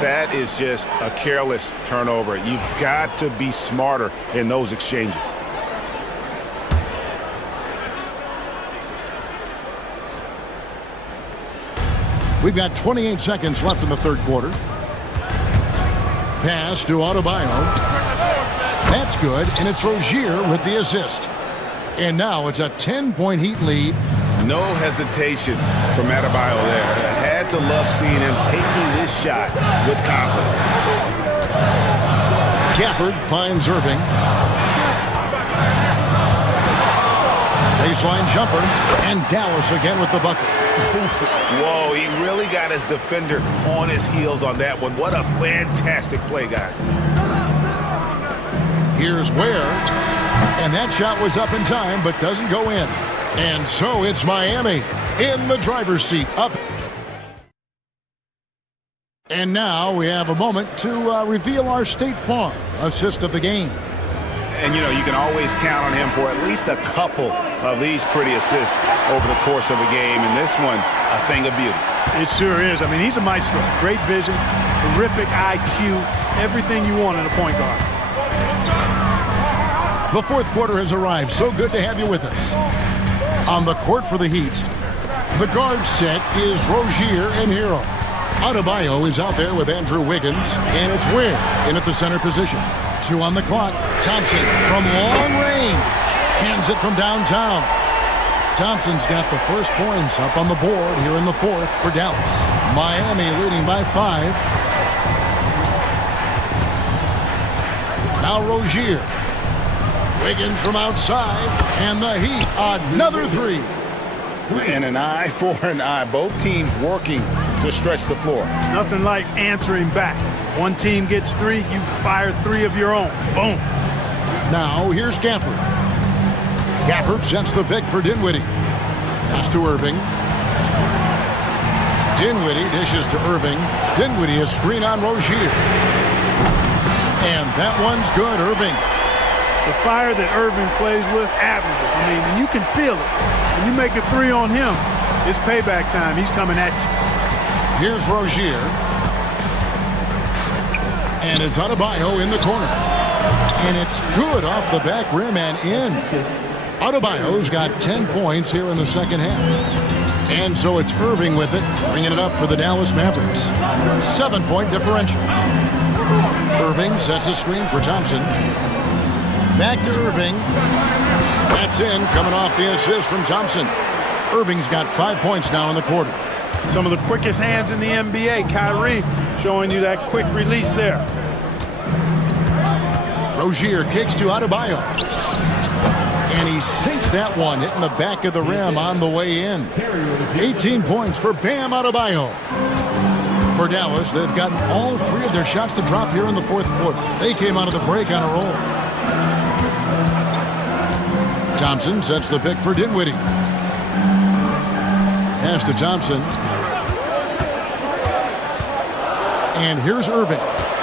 That is just a careless turnover. You've got to be smarter in those exchanges. We've got 28 seconds left in the third quarter. Pass to Adebayo. That's good, and it's Rozier with the assist. And now it's a 10-point Heat lead. No hesitation from Adebayo there. I had to love seeing him taking this shot with confidence. Gafford finds Irving. Baseline jumper, and Dallas again with the bucket. Whoa, he really got his defender on his heels on that one. What a fantastic play, guys. Here's Ware, and that shot was up in time, but doesn't go in. And so it's Miami in the driver's seat, up. And now we have a moment to reveal our State Farm assist of the game. And, you know, you can always count on him for at least a couple of these pretty assists over the course of a game. And this one, a thing of beauty. It sure is. I mean, he's a maestro. Great vision, terrific IQ, everything you want in a point guard. The fourth quarter has arrived. So good to have you with us. On the court for the Heat, the guard set is Rozier and Hero. Adebayo is out there with Andrew Wiggins, and it's Ware in at the center position. 2 on the clock. Thompson from long range. Cans it from downtown. Thompson's got the first points up on the board here in the fourth for Dallas. Miami leading by 5. Now Rozier. Wiggins from outside, and the Heat, another 3. And an eye for an eye. Both teams working to stretch the floor. Nothing like answering back. One team gets 3, you fire 3 of your own. Boom. Now here's Gafford. Gafford sends the pick for Dinwiddie. Pass to Irving. Dinwiddie dishes to Irving. Dinwiddie a screen on Rozier. And that one's good, Irving. The fire that Irving plays with, admirable. I mean, you can feel it. When you make a three on him, it's payback time. He's coming at you. Here's Rozier. And it's Adebayo in the corner. And it's good off the back rim and in. Adebayo's got 10 points here in the second half. And so it's Irving with it, bringing it up for the Dallas Mavericks. 7-point differential. Irving sets a screen for Thompson. Back to Irving. That's in, coming off the assist from Thompson. Irving's got 5 points now in the quarter. Some of the quickest hands in the NBA. Kyrie showing you that quick release there. Rozier kicks to Adebayo. And he sinks that one, hitting the back of the rim on the way in. 18 points for Bam Adebayo. For Dallas, they've gotten all 3 of their shots to drop here in the fourth quarter. They came out of the break on a roll. Thompson sets the pick for Dinwiddie. Pass to Thompson. And here's Irving.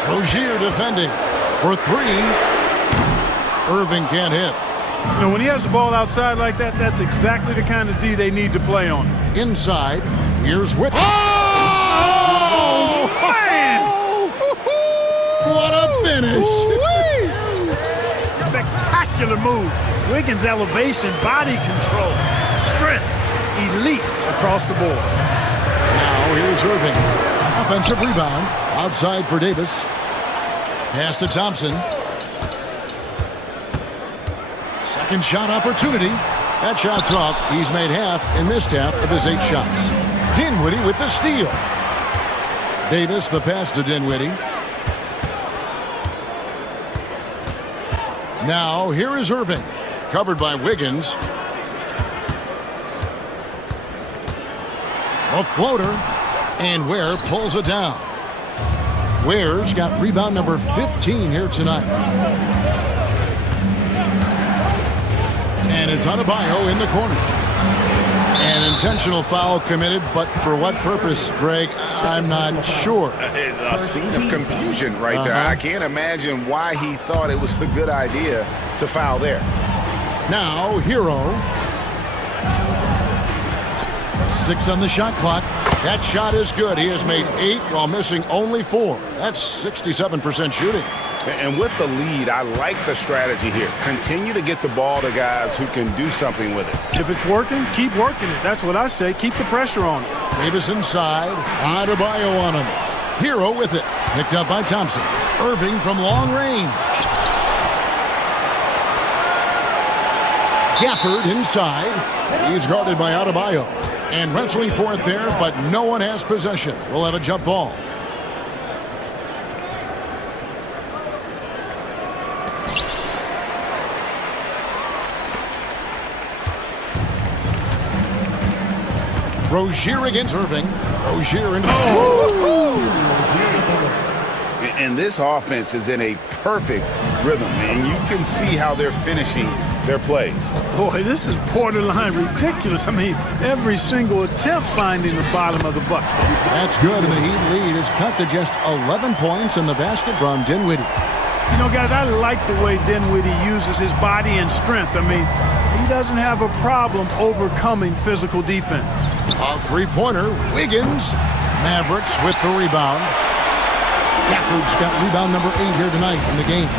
Rozier defending for 3. Irving can't hit. You know, when he has the ball outside like that, that's exactly the kind of D they need to play on. Inside, here's Whip. Oh, man! What a finish! Spectacular move. Wiggins' elevation, body control, strength, elite across the board. Now here's Irving. Offensive rebound. Outside for Davis. Pass to Thompson. Second shot opportunity. That shot's off. He's made half and missed half of his 8 shots. Dinwiddie with the steal. Davis the pass to Dinwiddie. Now here is Irving. Covered by Wiggins. A floater. And Ware pulls it down. Ware's got rebound number 15 here tonight. And it's Adebayo in the corner. An intentional foul committed, but for what purpose, Greg, I'm not sure. A scene of confusion right there. I can't imagine why he thought it was a good idea to foul there. Now, Hero. 6 on the shot clock. That shot is good. He has made 8 while missing only 4. That's 67% shooting. And with the lead, I like the strategy here. Continue to get the ball to guys who can do something with it. If it's working, keep working it. That's what I say. Keep the pressure on it. Davis inside. Adebayo on him. Hero with it. Picked up by Thompson. Irving from long range. Gafford inside. He's guarded by Adebayo. And wrestling for it there, but no one has possession. We'll have a jump ball. Rozier against Irving. Rozier into And this offense is in a perfect rhythm, and you can see how they're finishing their plays. Boy, this is borderline ridiculous. I mean, every single attempt finding the bottom of the bucket. That's good, and the Heat lead is cut to just 11 points in the basket from Dinwiddie. You know, guys, I like the way Dinwiddie uses his body and strength. I mean, he doesn't have a problem overcoming physical defense. A three-pointer, Wiggins. Mavericks with the rebound. Gafford's got rebound number 8 here tonight in the game.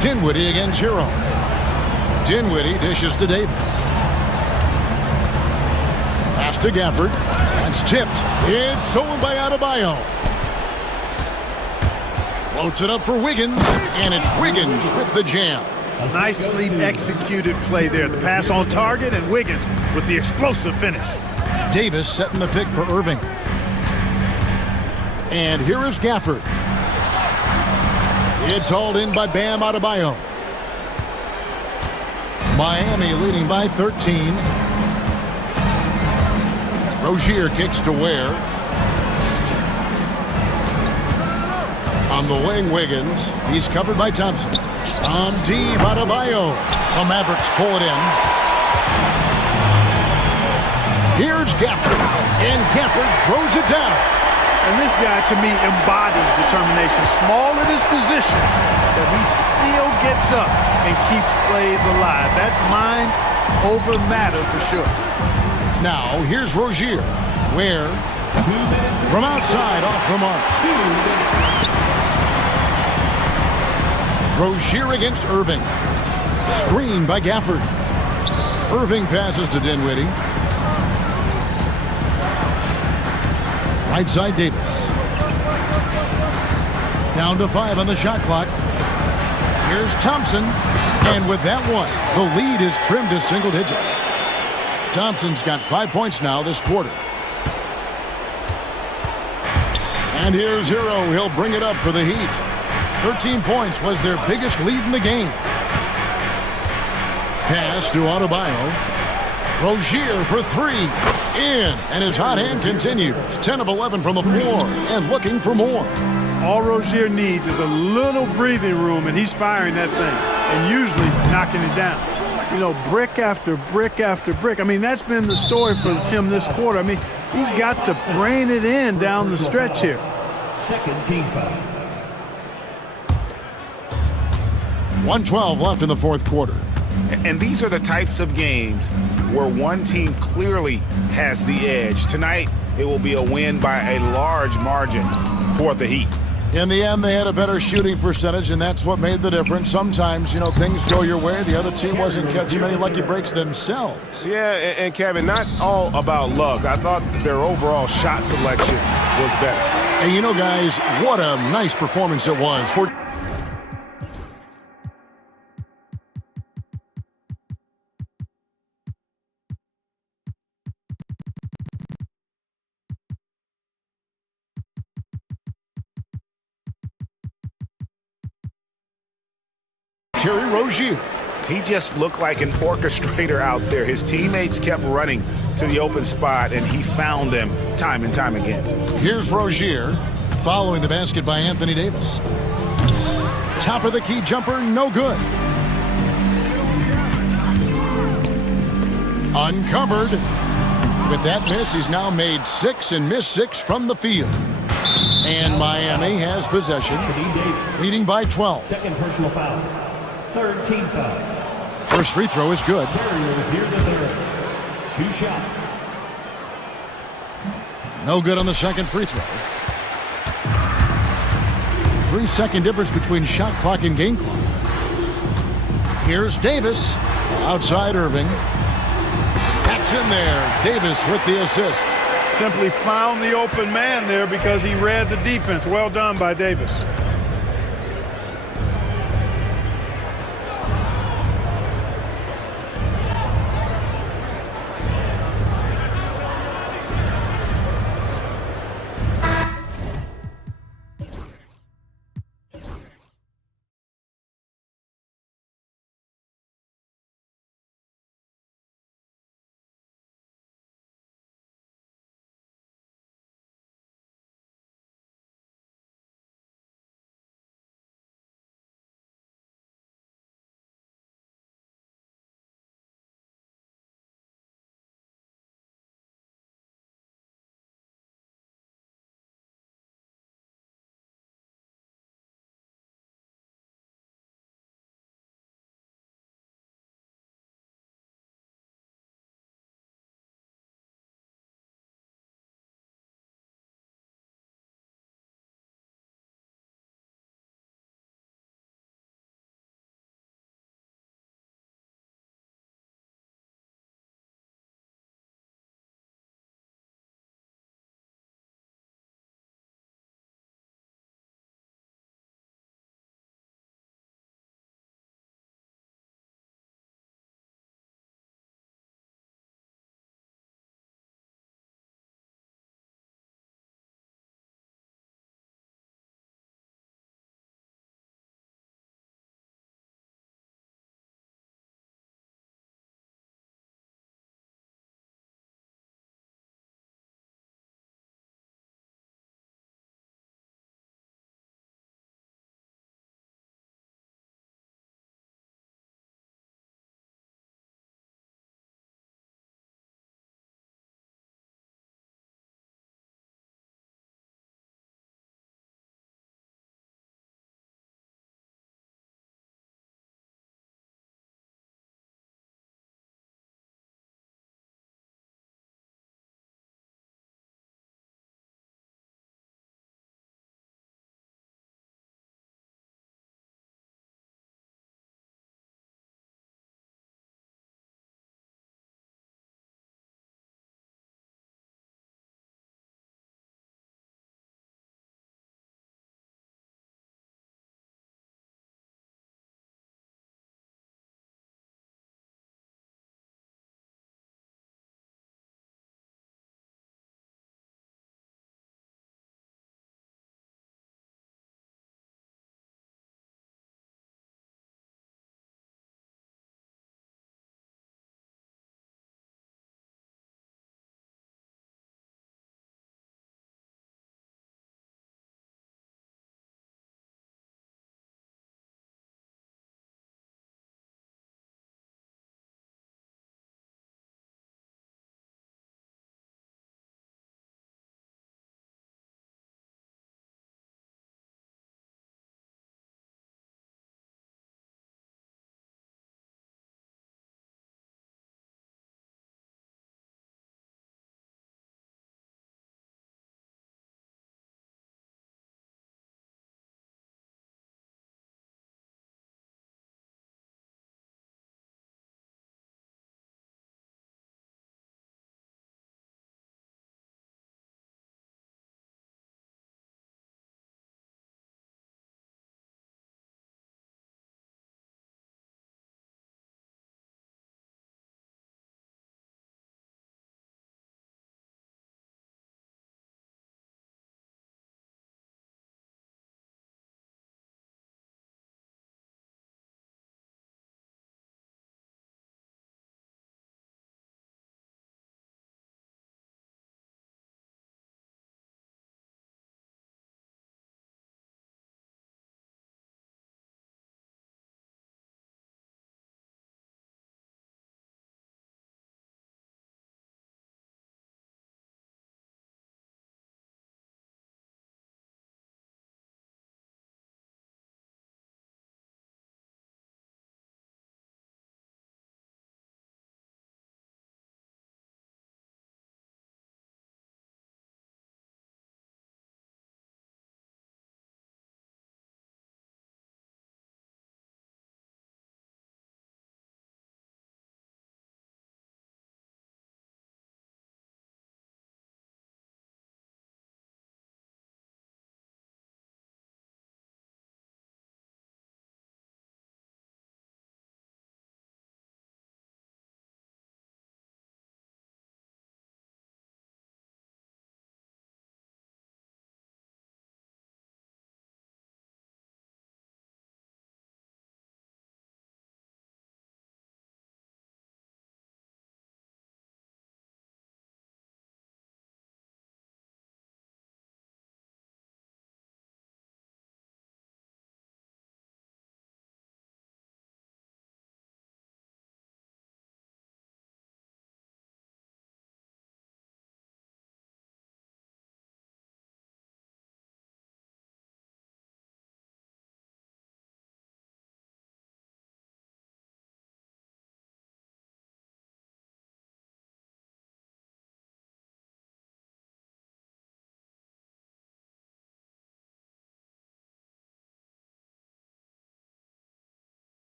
Dinwiddie against Hero. Dinwiddie dishes to Davis. Pass to Gafford. That's tipped. It's stolen by Adebayo. Floats it up for Wiggins, and it's Wiggins with the jam. Nicely executed play there. The pass on target, and Wiggins with the explosive finish. Davis setting the pick for Irving. And here is Gafford. It's hauled in by Bam Adebayo. Miami leading by 13. Rozier kicks to Ware. On the wing, Wiggins. He's covered by Thompson. Deep, Adebayo. The Mavericks pull it in. Here's Gafford, and Gafford throws it down. And this guy, to me, embodies determination. Small at his position, but he still gets up and keeps plays alive. That's mind over matter for sure. Now, here's Rozier, where from outside off the mark. Rozier against Irving. Screen by Gafford. Irving passes to Dinwiddie. Right side Davis. Down to 5 on the shot clock. Here's Thompson. And with that one, the lead is trimmed to single digits. Thompson's got 5 points now this quarter. And here's Hero. He'll bring it up for the Heat. 13 points was their biggest lead in the game. Pass to Adebayo. Rozier for 3. In. And his hot hand continues. 10 of 11 from the floor. And looking for more. All Rozier needs is a little breathing room, and he's firing that thing. And usually knocking it down. You know, brick after brick after brick. I mean, that's been the story for him this quarter. I mean, he's got to brain it in down the stretch here. Second team foul. 1:12 left in the fourth quarter. And these are the types of games where one team clearly has the edge. Tonight, it will be a win by a large margin for the Heat. In the end, they had a better shooting percentage, and that's what made the difference. Sometimes, you know, things go your way. The other team wasn't catching many lucky breaks themselves. Yeah, and Kevin, not all about luck. I thought their overall shot selection was better. And you know, guys, what a nice performance it was for... Terry Rozier. He just looked like an orchestrator out there. His teammates kept running to the open spot, and he found them time and time again. Here's Rozier, following the basket by Anthony Davis. Top of the key jumper, no good. Uncovered. With that miss, he's now made 6 and missed 6 from the field. And Miami has possession, leading by 12. Second personal foul. Third team foul. First free throw is good. Rozier the third. 2 shots. No good on the second free throw. 3-second difference between shot clock and game clock. Here's Davis. Outside Irving. That's in there. Davis with the assist. Simply found the open man there because he read the defense. Well done by Davis.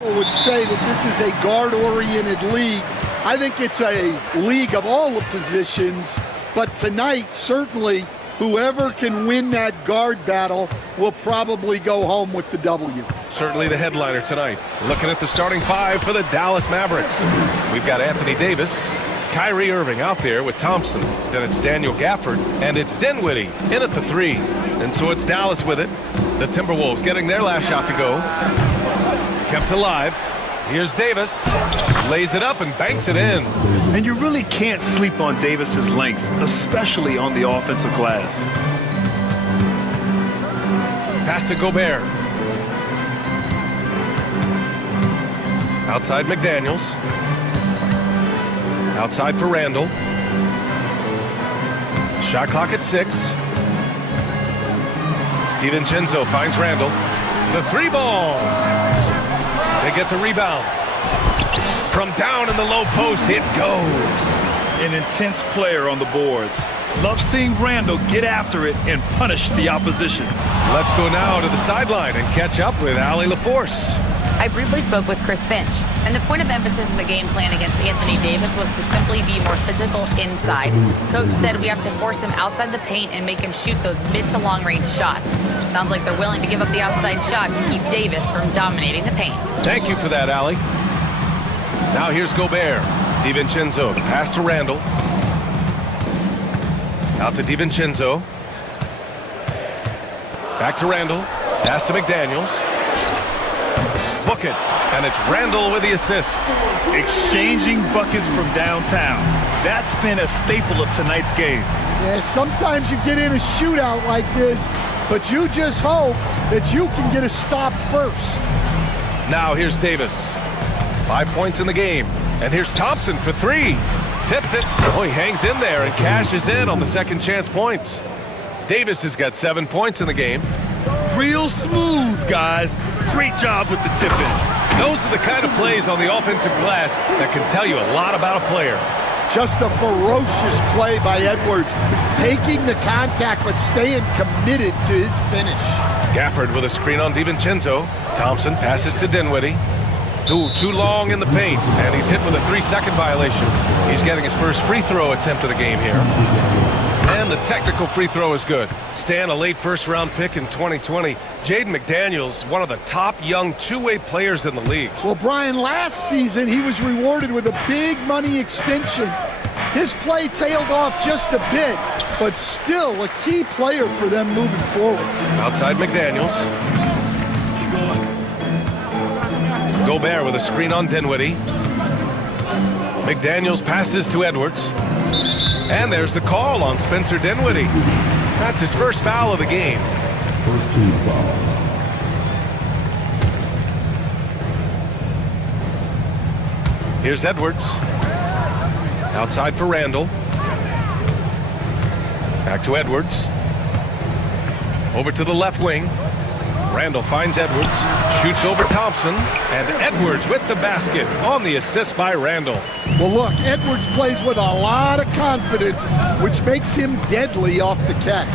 People would say that this is a guard-oriented league. I think it's a league of all the positions, but tonight, certainly, whoever can win that guard battle will probably go home with the W. Certainly the headliner tonight. Looking at the starting five for the Dallas Mavericks. We've got Anthony Davis, Kyrie Irving out there with Thompson. Then it's Daniel Gafford, and it's Dinwiddie in at the 3. And so it's Dallas with it. The Timberwolves getting their last shot to go. Kept alive. Here's Davis. Lays it up and banks it in. And you really can't sleep on Davis's length, especially on the offensive glass. Pass to Gobert. Outside McDaniels. Outside for Randall. Shot clock at 6. DiVincenzo finds Randall. The 3 ball. They get the rebound. From down in the low post, it goes. An intense player on the boards. Love seeing Randall get after it and punish the opposition. Let's go now to the sideline and catch up with Allie LaForce. I briefly spoke with Chris Finch, and the point of emphasis in the game plan against Anthony Davis was to simply be more physical inside. Coach said we have to force him outside the paint and make him shoot those mid to long range shots. Sounds like they're willing to give up the outside shot to keep Davis from dominating the paint. Thank you for that, Allie. Now here's Gobert. DiVincenzo, pass to Randall. Out to DiVincenzo. Back to Randall. Pass to McDaniels. Book it. And it's Randall with the assist. Exchanging buckets from downtown. That's been a staple of tonight's game. Yeah, sometimes you get in a shootout like this, but you just hope that you can get a stop first. Now here's Davis. 5 points in the game. And here's Thompson for 3. Tips it. Oh, he hangs in there and cashes in on the second chance points. Davis has got 7 points in the game. Real smooth, guys. Great job with the tip-in. Those are the kind of plays on the offensive glass that can tell you a lot about a player. Just a ferocious play by Edwards, taking the contact but staying committed to his finish. Gafford with a screen on DiVincenzo. Thompson passes to Dinwiddie. Too long in the paint, and he's hit with a 3-second violation. He's getting his first free throw attempt of the game here. And the technical free throw is good. Stan, a late first-round pick in 2020. Jaden McDaniels, one of the top young two-way players in the league. Well, Brian, last season he was rewarded with a big money extension. His play tailed off just a bit, but still a key player for them moving forward. Outside McDaniels. Gobert with a screen on Dinwiddie. McDaniels passes to Edwards. And there's the call on Spencer Dinwiddie. That's his first foul of the game. First team foul. Here's Edwards. Outside for Randall. Back to Edwards. Over to the left wing. Randall finds Edwards, shoots over Thompson, and Edwards with the basket on the assist by Randall. Well, look, Edwards plays with a lot of confidence, which makes him deadly off the catch.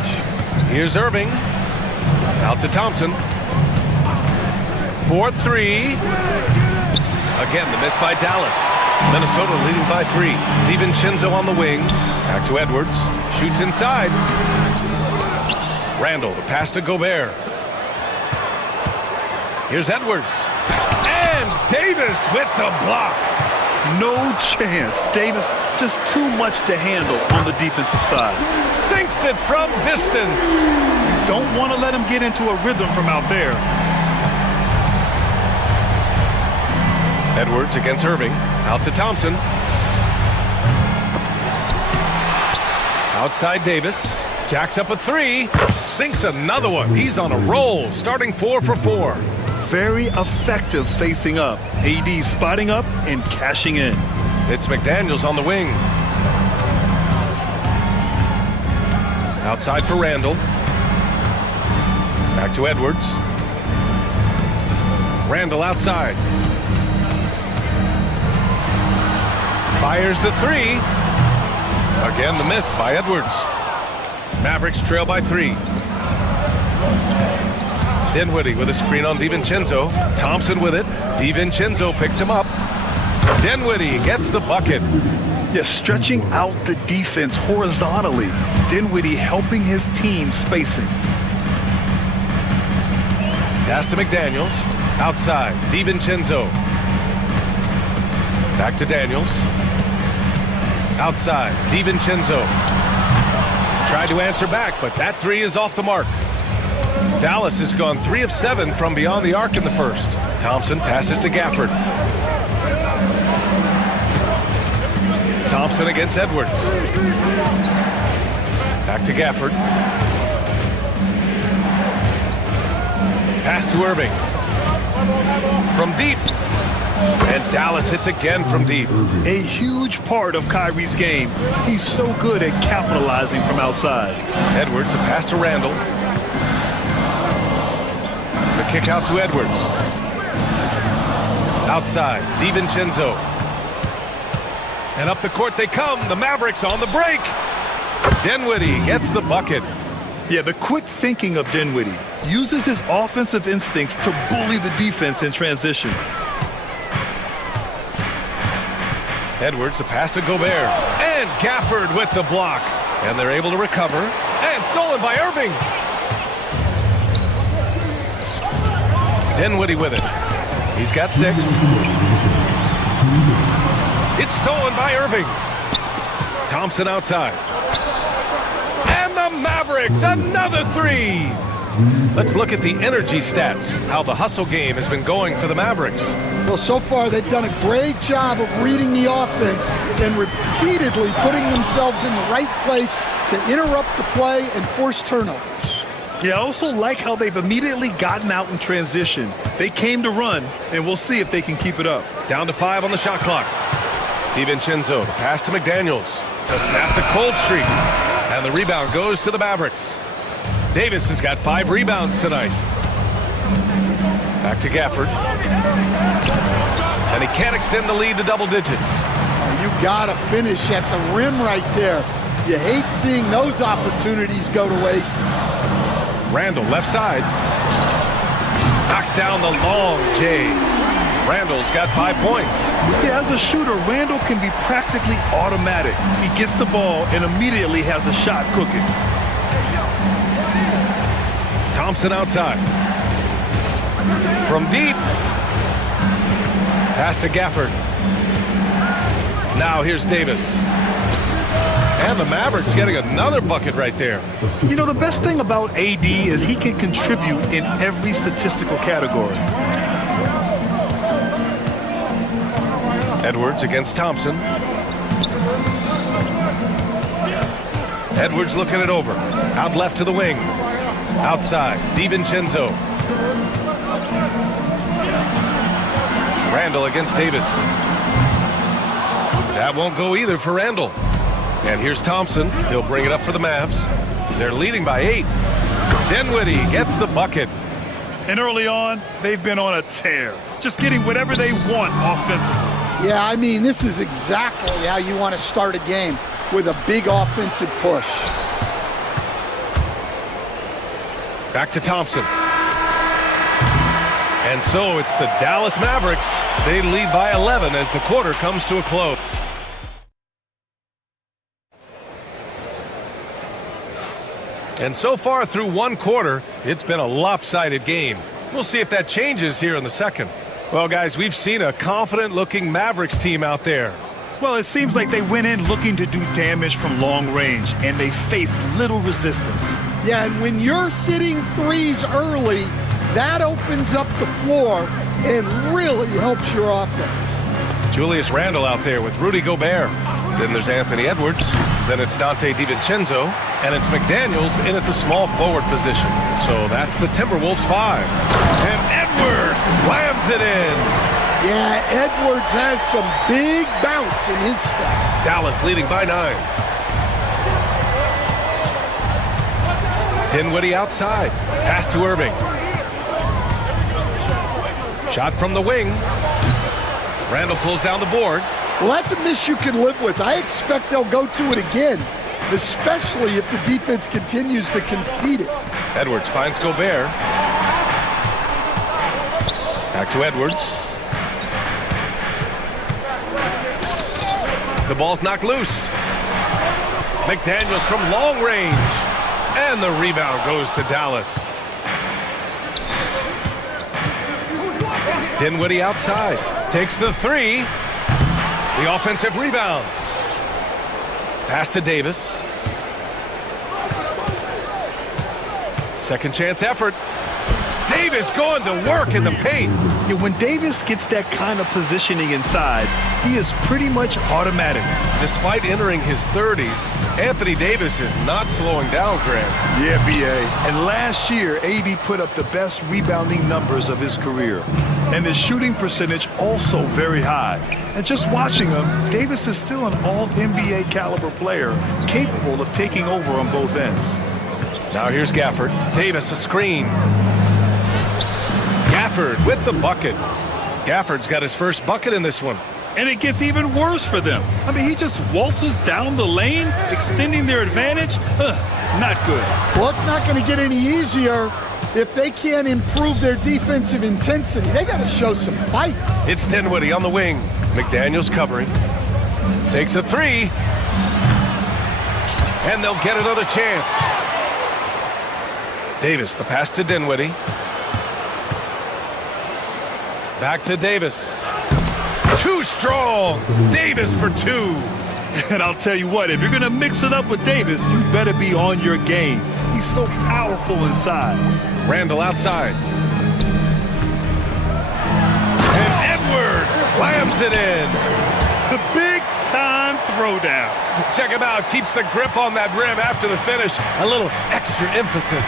Here's Irving. Out to Thompson. 4-3. Again, the miss by Dallas. Minnesota leading by 3. DiVincenzo on the wing. Back to Edwards. Shoots inside. Randall, the pass to Gobert. Here's Edwards. And Davis with the block. No chance. Davis just too much to handle on the defensive side. Sinks it from distance. Don't want to let him get into a rhythm from out there. Edwards against Irving. Out to Thompson. Outside Davis. Jacks up a 3. Sinks another one. He's on a roll. Starting 4 for 4. Very effective facing up. AD spotting up and cashing in. It's McDaniels on the wing. Outside for Randall. Back to Edwards. Randall outside. Fires the 3. Again, the miss by Edwards. Mavericks trail by 3. Dinwiddie with a screen on DiVincenzo. Thompson with it. DiVincenzo picks him up. Dinwiddie gets the bucket. Yeah, stretching out the defense horizontally. Dinwiddie helping his team spacing. Pass to McDaniels. Outside. DiVincenzo. Back to Daniels. Outside. DiVincenzo. Tried to answer back, but that three is off the mark. Dallas has gone 3 of 7 from beyond the arc in the first. Thompson passes to Gafford. Thompson against Edwards. Back to Gafford. Pass to Irving. From deep. And Dallas hits again from deep. A huge part of Kyrie's game. He's so good at capitalizing from outside. Edwards, a pass to Randall. The kick out to Edwards. Outside, DiVincenzo. And up the court they come. The Mavericks on the break. Dinwiddie gets the bucket. Yeah, the quick thinking of Dinwiddie uses his offensive instincts to bully the defense in transition. Edwards, a pass to Gobert. And Gafford with the block. And they're able to recover. And stolen by Irving. Dinwiddie with it. He's got 6. It's stolen by Irving. Thompson outside. And the Mavericks, another 3. Let's look at the energy stats, how the hustle game has been going for the Mavericks. Well, so far they've done a great job of reading the offense and repeatedly putting themselves in the right place to interrupt the play and force turnovers. Yeah, I also like how they've immediately gotten out in transition. They came to run, and we'll see if they can keep it up. Down to 5 on the shot clock. DiVincenzo, the pass to McDaniels. To snap the cold streak. And the rebound goes to the Mavericks. Davis has got 5 rebounds tonight. Back to Gafford. And he can't extend the lead to double digits. You gotta finish at the rim right there. You hate seeing those opportunities go to waste. Randall, left side. Knocks down the long J. Randall's got 5 points. Yeah, as a shooter, Randall can be practically automatic. He gets the ball and immediately has a shot cooking. Thompson outside. From deep. Pass to Gafford. Now here's Davis. And the Mavericks getting another bucket right there. You know, the best thing about AD is he can contribute in every statistical category. Edwards against Thompson. Edwards looking it over. Out left to the wing. Outside, DiVincenzo. Randall against Davis. That won't go either for Randall. And here's Thompson. He'll bring it up for the Mavs. They're leading by 8. Dinwiddie gets the bucket. And early on, they've been on a tear. Just getting whatever they want offensively. Yeah, I mean, this is exactly how you want to start a game, with a big offensive push. Back to Thompson. And so it's the Dallas Mavericks. They lead by 11 as the quarter comes to a close. And so far through one quarter, it's been a lopsided game. We'll see if that changes here in the second. Well, guys, we've seen a confident-looking Mavericks team out there. Well, it seems like they went in looking to do damage from long range, and they faced little resistance. Yeah, and when you're hitting threes early, that opens up the floor and really helps your offense. Julius Randle out there with Rudy Gobert. Then there's Anthony Edwards. Then it's Dante DiVincenzo. And it's McDaniels in at the small forward position. So that's the Timberwolves 5. And Edwards slams it in. Yeah, Edwards has some big bounce in his step. Dallas leading by 9. Dinwiddie outside. Pass to Irving. Shot from the wing. Randall pulls down the board. Well, that's a miss you can live with. I expect they'll go to it again, especially if the defense continues to concede it. Edwards finds Gobert. Back to Edwards. The ball's knocked loose. McDaniels from long range. And the rebound goes to Dallas. Dinwiddie outside. Takes the three. The offensive rebound. Pass to Davis. Second chance effort. Davis going to work in the paint. Yeah, when Davis gets that kind of positioning inside, he is pretty much automatic. Despite entering his 30s, Anthony Davis is not slowing down, Grant. Yeah, B.A. And last year, AD put up the best rebounding numbers of his career. And his shooting percentage also very high. And just watching him, Davis is still an all-NBA caliber player, capable of taking over on both ends. Now here's Gafford. Davis a screen. Gafford with the bucket. Gafford's got his first bucket in this one. And it gets even worse for them. I mean, he just waltzes down the lane, extending their advantage. Not good. Well, it's not going to get any easier if they can't improve their defensive intensity. They got to show some fight. It's Dinwiddie on the wing. McDaniels covering. Takes a three. And they'll get another chance. Davis, the pass to Dinwiddie. Back to Davis. Too strong. Davis for two. And I'll tell you what, if you're going to mix it up with Davis, you better be on your game. He's so powerful inside. Randall outside. And Edwards slams it in. The big-time throwdown. Check him out. Keeps the grip on that rim after the finish. A little extra emphasis.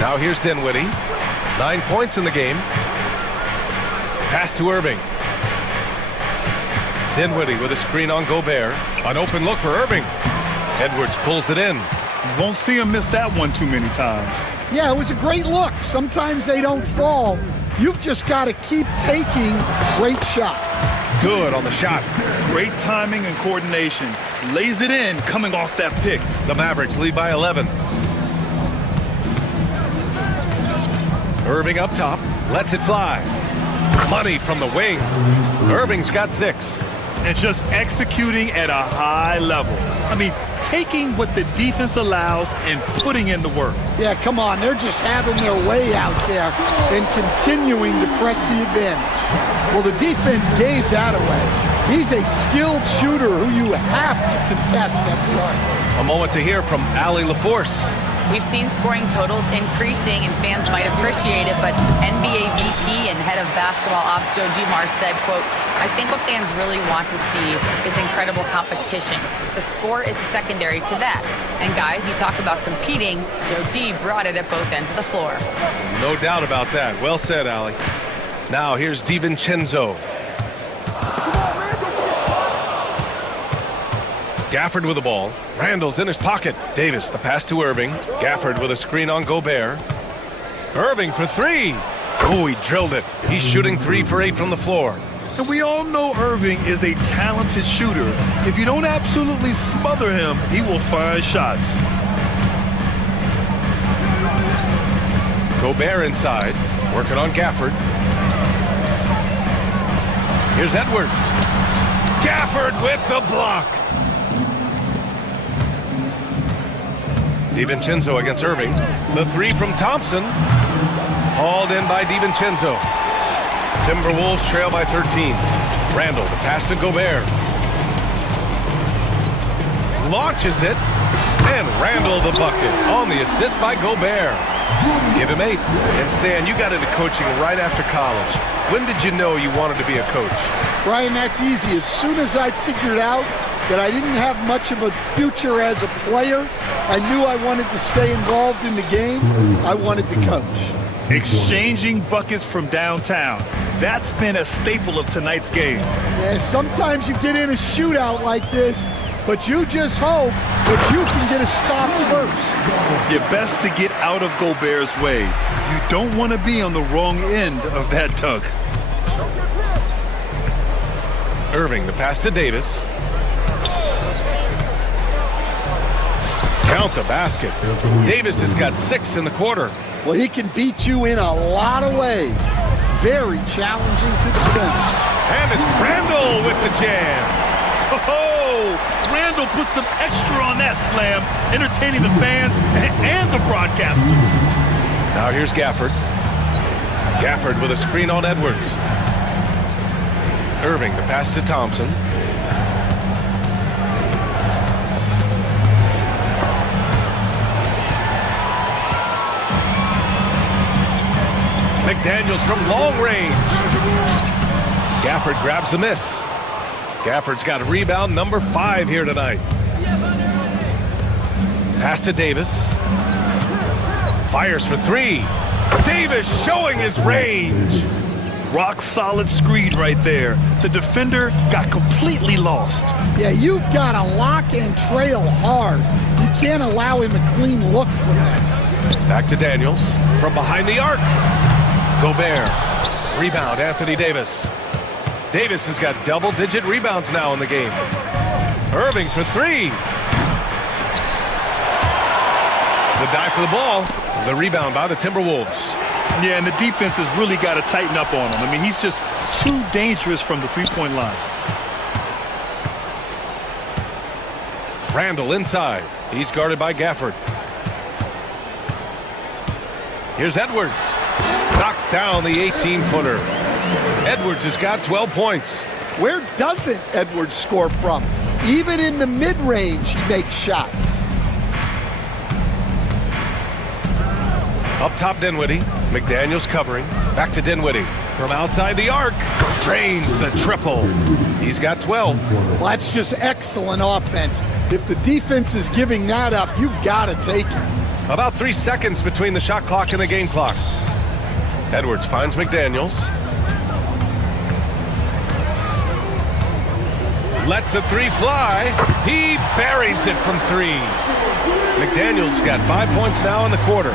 Now here's Dinwiddie. 9 points in the game. Pass to Irving. Dinwiddie with a screen on Gobert. An open look for Irving. Edwards pulls it in. You won't see him miss that one too many times. Yeah, it was a great look. Sometimes they don't fall. You've just got to keep taking great shots. Good on the shot. Great timing and coordination. Lays it in coming off that pick. The Mavericks lead by 11. Irving up top. Lets it fly. Money from the wing. Irving's got 6. And just executing at a high level. I mean, taking what the defense allows and putting in the work. Yeah, come on. They're just having their way out there and continuing to press the advantage. Well, the defense gave that away. He's a skilled shooter who you have to contest at the arc. A moment to hear from Allie LaForce. We've seen scoring totals increasing, and fans might appreciate it, but NBA VP and head of basketball ops Joe Dumars said, quote, "I think what fans really want to see is incredible competition. The score is secondary to that. And guys, you talk about competing, Joe D brought it at both ends of the floor." No doubt about that. Well said, Allie. Now here's DiVincenzo. Gafford with the ball. Randall's in his pocket. Davis, the pass to Irving. Gafford with a screen on Gobert. Irving for three. Oh, he drilled it. He's shooting 3 for 8 from the floor. And we all know Irving is a talented shooter. If you don't absolutely smother him, he will find shots. Gobert inside, working on Gafford. Here's Edwards. Gafford with the block. DiVincenzo against Irving. The 3 from Thompson. Hauled in by DiVincenzo. Timberwolves trail by 13. Randall, the pass to Gobert. Launches it. And Randall the bucket on the assist by Gobert. Give him 8. And Stan, you got into coaching right after college. When did you know you wanted to be a coach? Brian, that's easy. As soon as I figured out that I didn't have much of a future as a player, I knew I wanted to stay involved in the game. I wanted to coach. Exchanging buckets from downtown. That's been a staple of tonight's game. Yeah, sometimes you get in a shootout like this, but you just hope that you can get a stop first. You're best to get out of Gobert's way. You don't want to be on the wrong end of that dunk. Irving, the pass to Davis. Count the basket. Davis has got 6 in the quarter. Well, he can beat you in a lot of ways. very challenging to defend. And it's Randall with the jam. Oh, Randall put some extra on that slam, entertaining the fans and the broadcasters. Now here's Gafford. Gafford with a screen on Edwards. Irving, the pass to Thompson. McDaniels from long range. Gafford grabs the miss. Gafford's got rebound number 5 here tonight. Pass to Davis. Fires for 3. Davis showing his range. Rock solid screen right there. The defender got completely lost. Yeah, you've got to lock and trail hard. You can't allow him a clean look from that. Back to Daniels from behind the arc. Gobert. Rebound, Anthony Davis. Davis has got double-digit rebounds now in the game. Irving for 3. The dive for the ball. The rebound by the Timberwolves. Yeah, and the defense has really got to tighten up on him. I mean, he's just too dangerous from the three-point line. Randall inside. He's guarded by Gafford. Here's Edwards. Knocks down the 18-footer. Edwards has got 12 points. Where doesn't Edwards score from? Even in the mid-range, he makes shots. Up top, Dinwiddie. McDaniels covering. Back to Dinwiddie. From outside the arc. Drains the triple. He's got 12. Well, that's just excellent offense. If the defense is giving that up, you've got to take it. About 3 seconds between the shot clock and the game clock. Edwards finds McDaniels. Lets the 3 fly. He buries it from 3. McDaniels got 5 points now in the quarter.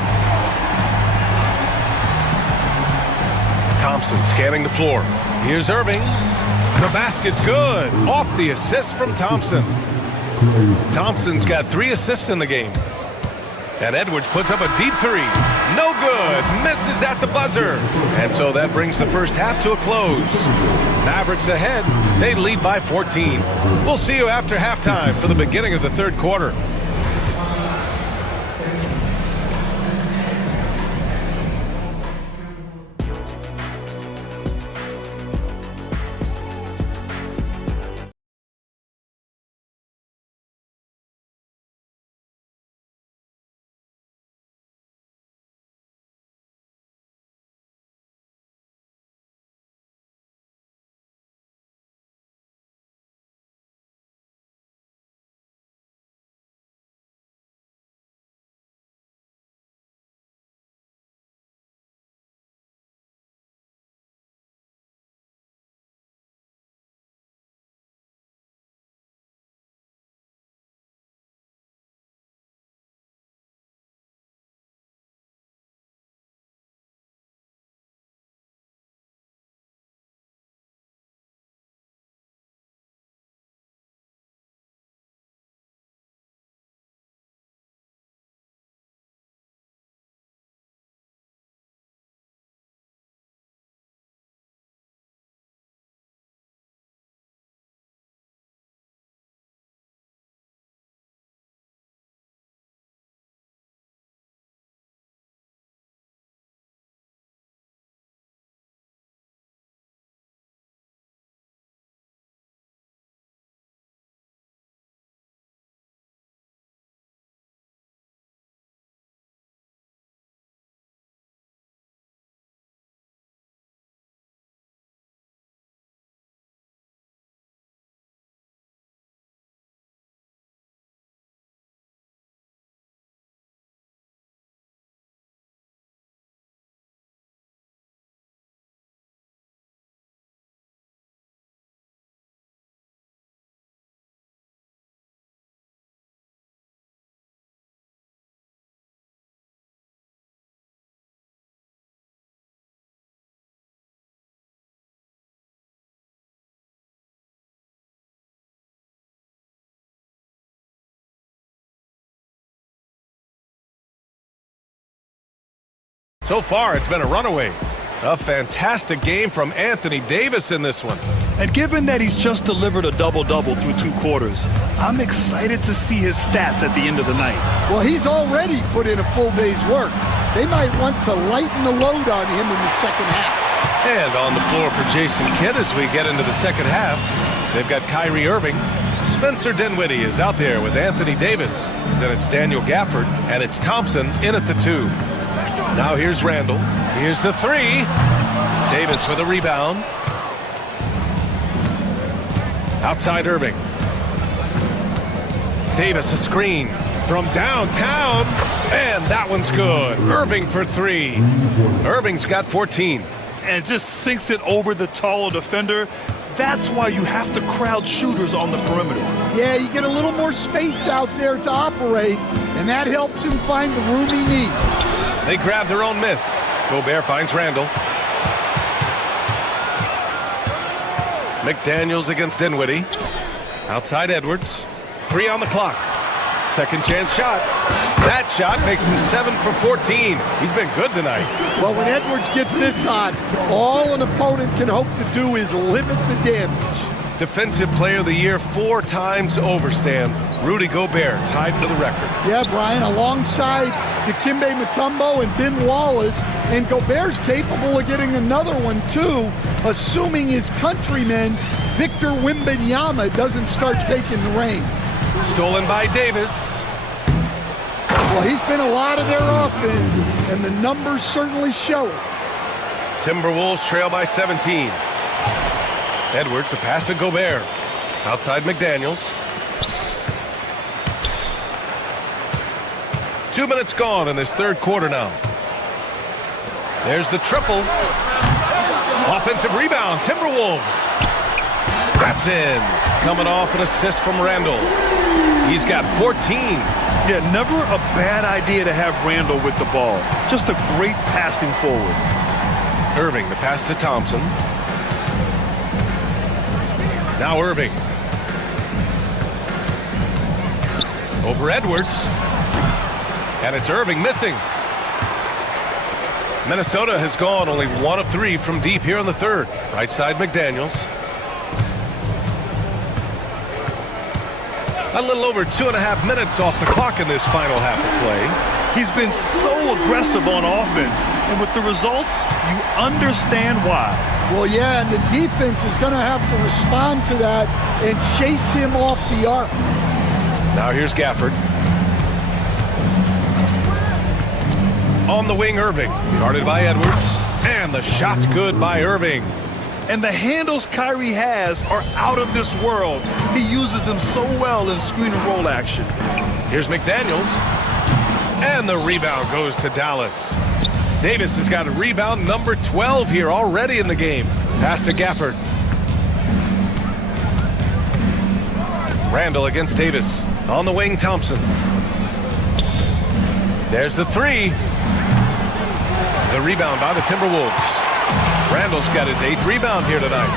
Thompson scanning the floor. Here's Irving. The basket's good. Off the assist from Thompson. Thompson's got 3 assists in the game. And Edwards puts up a deep 3. No good. Misses at the buzzer. And so that brings the first half to a close. Mavericks ahead. They lead by 14. We'll see you after halftime for the beginning of the third quarter. So far, it's been a runaway. A fantastic game from Anthony Davis in this one. And given that he's just delivered a double-double through 2 quarters, I'm excited to see his stats at the end of the night. Well, he's already put in a full day's work. They might want to lighten the load on him in the second half. And on the floor for Jason Kidd as we get into the second half, they've got Kyrie Irving. Spencer Dinwiddie is out there with Anthony Davis. Then it's Daniel Gafford, and it's Thompson in at the 2. Now here's Randall. Here's the 3. Davis with a rebound. Outside Irving. Davis a screen from downtown, and that one's good. Irving for 3. Irving's got 14. And just sinks it over the taller defender. That's why you have to crowd shooters on the perimeter. Yeah, you get a little more space out there to operate, and that helps him find the room he needs. They grab their own miss. Gobert finds Randall. McDaniels against Dinwiddie. Outside Edwards. 3 on the clock. Second chance shot. That shot makes him 7 for 14. He's been good tonight. Well, when Edwards gets this hot, all an opponent can hope to do is limit the damage. Defensive Player of the Year 4 times over, Stan. Rudy Gobert tied for the record. Yeah, Brian, alongside Dikembe Mutombo and Ben Wallace, and Gobert's capable of getting another one too, assuming his countryman Victor Wembanyama doesn't start taking the reins. Stolen by Davis. Well, he's been a lot of their offense, and the numbers certainly show it. Timberwolves trail by 17. Edwards, a pass to Gobert. Outside McDaniels. 2 minutes gone in this third quarter now. There's the triple. Offensive rebound, Timberwolves. That's in. Coming off an assist from Randall. He's got 14. Yeah, never a bad idea to have Randall with the ball. Just a great passing forward. Irving, the pass to Thompson. Now Irving. Over Edwards. And it's Irving missing. Minnesota has gone only 1 of 3 from deep here in the third. Right side McDaniels. A little over 2.5 minutes off the clock in this final half of play. He's been so aggressive on offense, and with the results, you understand why. Well, yeah, and the defense is going to have to respond to that and chase him off the arc. Now here's Gafford. On the wing, Irving. Guarded by Edwards. And the shot's good by Irving. And the handles Kyrie has are out of this world. He uses them so well in screen and roll action. Here's McDaniels. And the rebound goes to Dallas. Davis has got a rebound number 12 here already in the game. Pass to Gafford. Randall against Davis. On the wing, Thompson. There's the 3. The rebound by the Timberwolves. Randall's got his 8th rebound here tonight.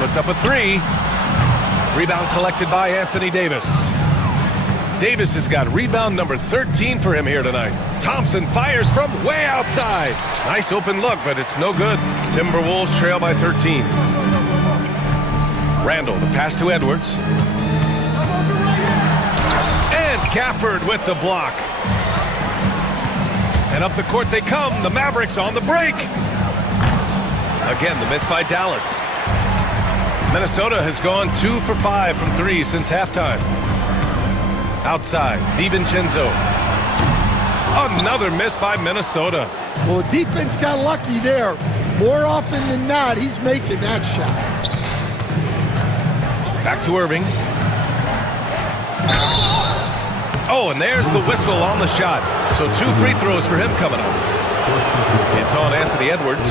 Puts up a 3. Rebound collected by Anthony Davis. Davis has got rebound number 13 for him here tonight. Thompson fires from way outside. Nice open look, but it's no good. Timberwolves trail by 13. Randall, the pass to Edwards. And Gafford with the block. And up the court they come. The Mavericks on the break. Again, the miss by Dallas. Minnesota has gone 2 for 5 from 3 since halftime. Outside, DiVincenzo. Another miss by Minnesota. Well, the defense got lucky there. More often than not, he's making that shot. Back to Irving. Oh, and there's the whistle on the shot. So 2 free throws for him coming up. It's on Anthony Edwards.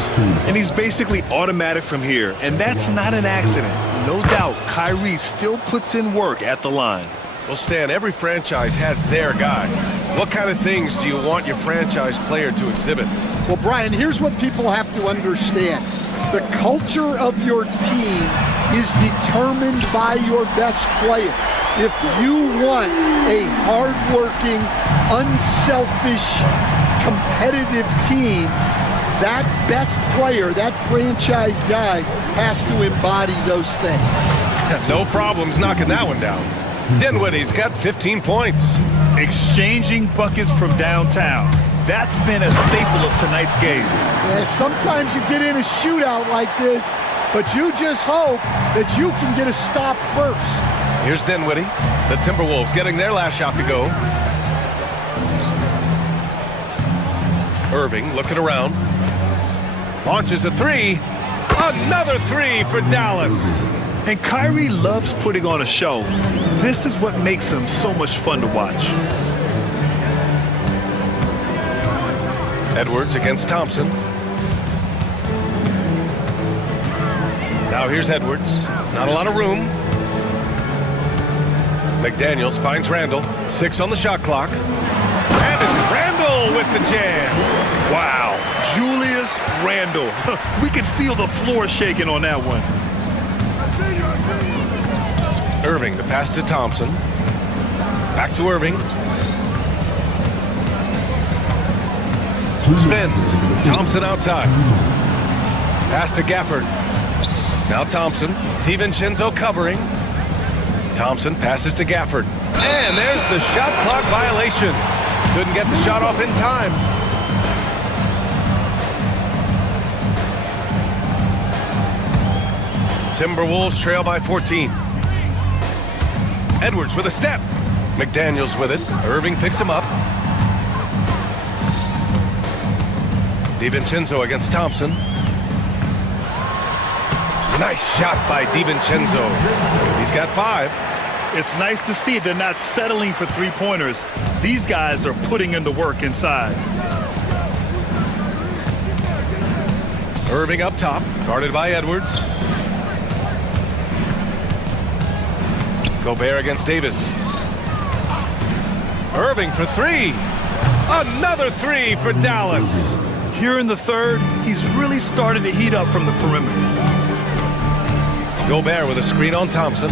And he's basically automatic from here. And that's not an accident. No doubt, Kyrie still puts in work at the line. Well, Stan, every franchise has their guy. What kind of things do you want your franchise player to exhibit? Well, Brian, here's what people have to understand. The culture of your team is determined by your best player. if you want a hardworking, unselfish, competitive team, that best player, that franchise guy, has to embody those things. No problems knocking that one down. Dinwiddie's got 15 points. Exchanging buckets from downtown. That's been a staple of tonight's game. Yeah, sometimes you get in a shootout like this, but you just hope that you can get a stop first. Here's Dinwiddie. The Timberwolves getting their last shot to go. Irving looking around. Launches a three. Another three for Dallas. And Kyrie loves putting on a show. This is what makes him so much fun to watch. Edwards against Thompson. Now here's Edwards. Not a lot of room. McDaniels finds Randall. 6 on the shot clock. And it's Randall with the jam. Wow, Julius Randle. We could feel the floor shaking on that one. Irving, the pass to Thompson. Back to Irving. Spins. Thompson outside. Pass to Gafford. Now Thompson. DiVincenzo covering. Thompson passes to Gafford. And there's the shot clock violation. Couldn't get the shot off in time. Timberwolves trail by 14. Edwards with a step. McDaniels with it. Irving picks him up. DiVincenzo against Thompson. Nice shot by DiVincenzo. He's got 5. It's nice to see they're not settling for three-pointers. These guys are putting in the work inside. Irving up top, guarded by Edwards. Gobert against Davis. Irving for 3. Another 3 for Dallas. Here in the third, he's really started to heat up from the perimeter. Gobert with a screen on Thompson.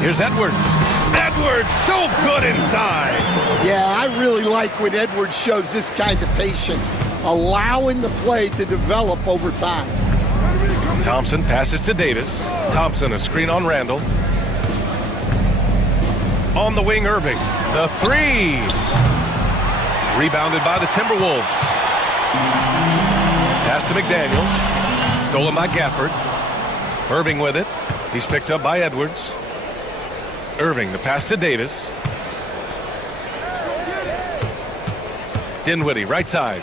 Here's Edwards. Edwards so good inside. Yeah, I really like when Edwards shows this kind of patience, allowing the play to develop over time. Thompson passes to Davis. Thompson a screen on Randall. On the wing, Irving. The 3. Rebounded by the Timberwolves. Pass to McDaniels. Stolen by Gafford. Irving with it. He's picked up by Edwards. Irving, the pass to Davis. Dinwiddie, right side.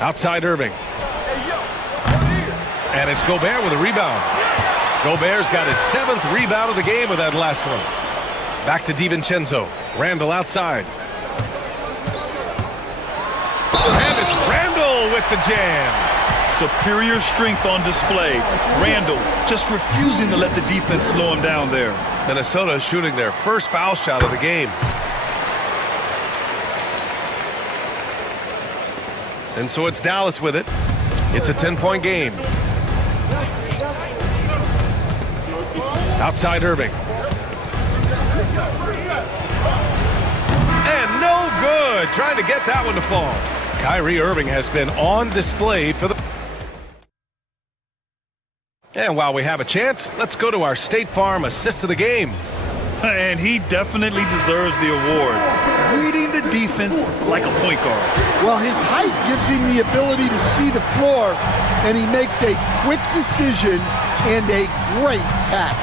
Outside Irving. And it's Gobert with a rebound. Gobert's got his 7th rebound of the game with that last one. Back to DiVincenzo. Randall outside. And it's Randall with the jam. Superior strength on display. Randall just refusing to let the defense slow him down there. Minnesota shooting their first foul shot of the game. And so it's Dallas with it. It's a 10-point game. Outside Irving. And no good. Trying to get that one to fall. Kyrie Irving has been on display for the... And while we have a chance, let's go to our State Farm assist of the game. And he definitely deserves the award. Reading the defense like a point guard. Well, his height gives him the ability to see the floor, and he makes a quick decision and a great pass.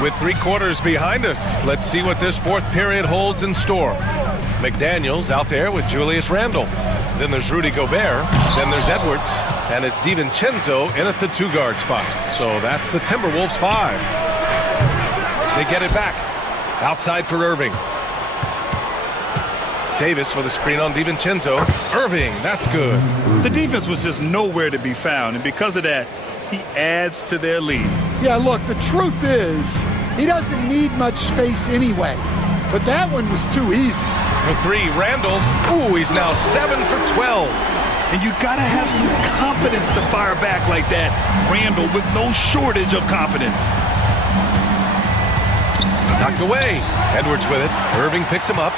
With 3 quarters behind us, let's see what this 4th period holds in store. McDaniels out there with Julius Randle. Then there's Rudy Gobert. Then there's Edwards. And it's DiVincenzo in at the 2-guard spot. So that's the Timberwolves 5. They get it back. Outside for Irving. Davis with a screen on DiVincenzo. Irving, that's good. The defense was just nowhere to be found, and because of that, he adds to their lead. Yeah, look, the truth is, he doesn't need much space anyway. But that one was too easy. For 3, Randall. Ooh, he's now 7 for 12. And you got to have some confidence to fire back like that. Randall with no shortage of confidence. Knocked away. Edwards with it. Irving picks him up.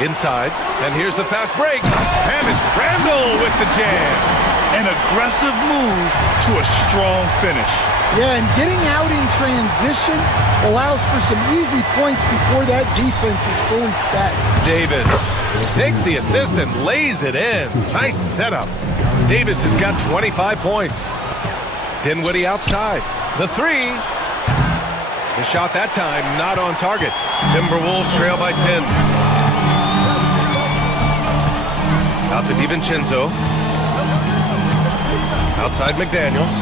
Inside. And here's the fast break. And it's Randall with the jam. An aggressive move to a strong finish. Yeah, and getting out in transition allows for some easy points before that defense is fully set. Davis takes the assist and lays it in. Nice setup. Davis has got 25 points. Dinwiddie outside. The three. The shot that time not on target. Timberwolves trail by 10. Out to DiVincenzo. Outside McDaniels.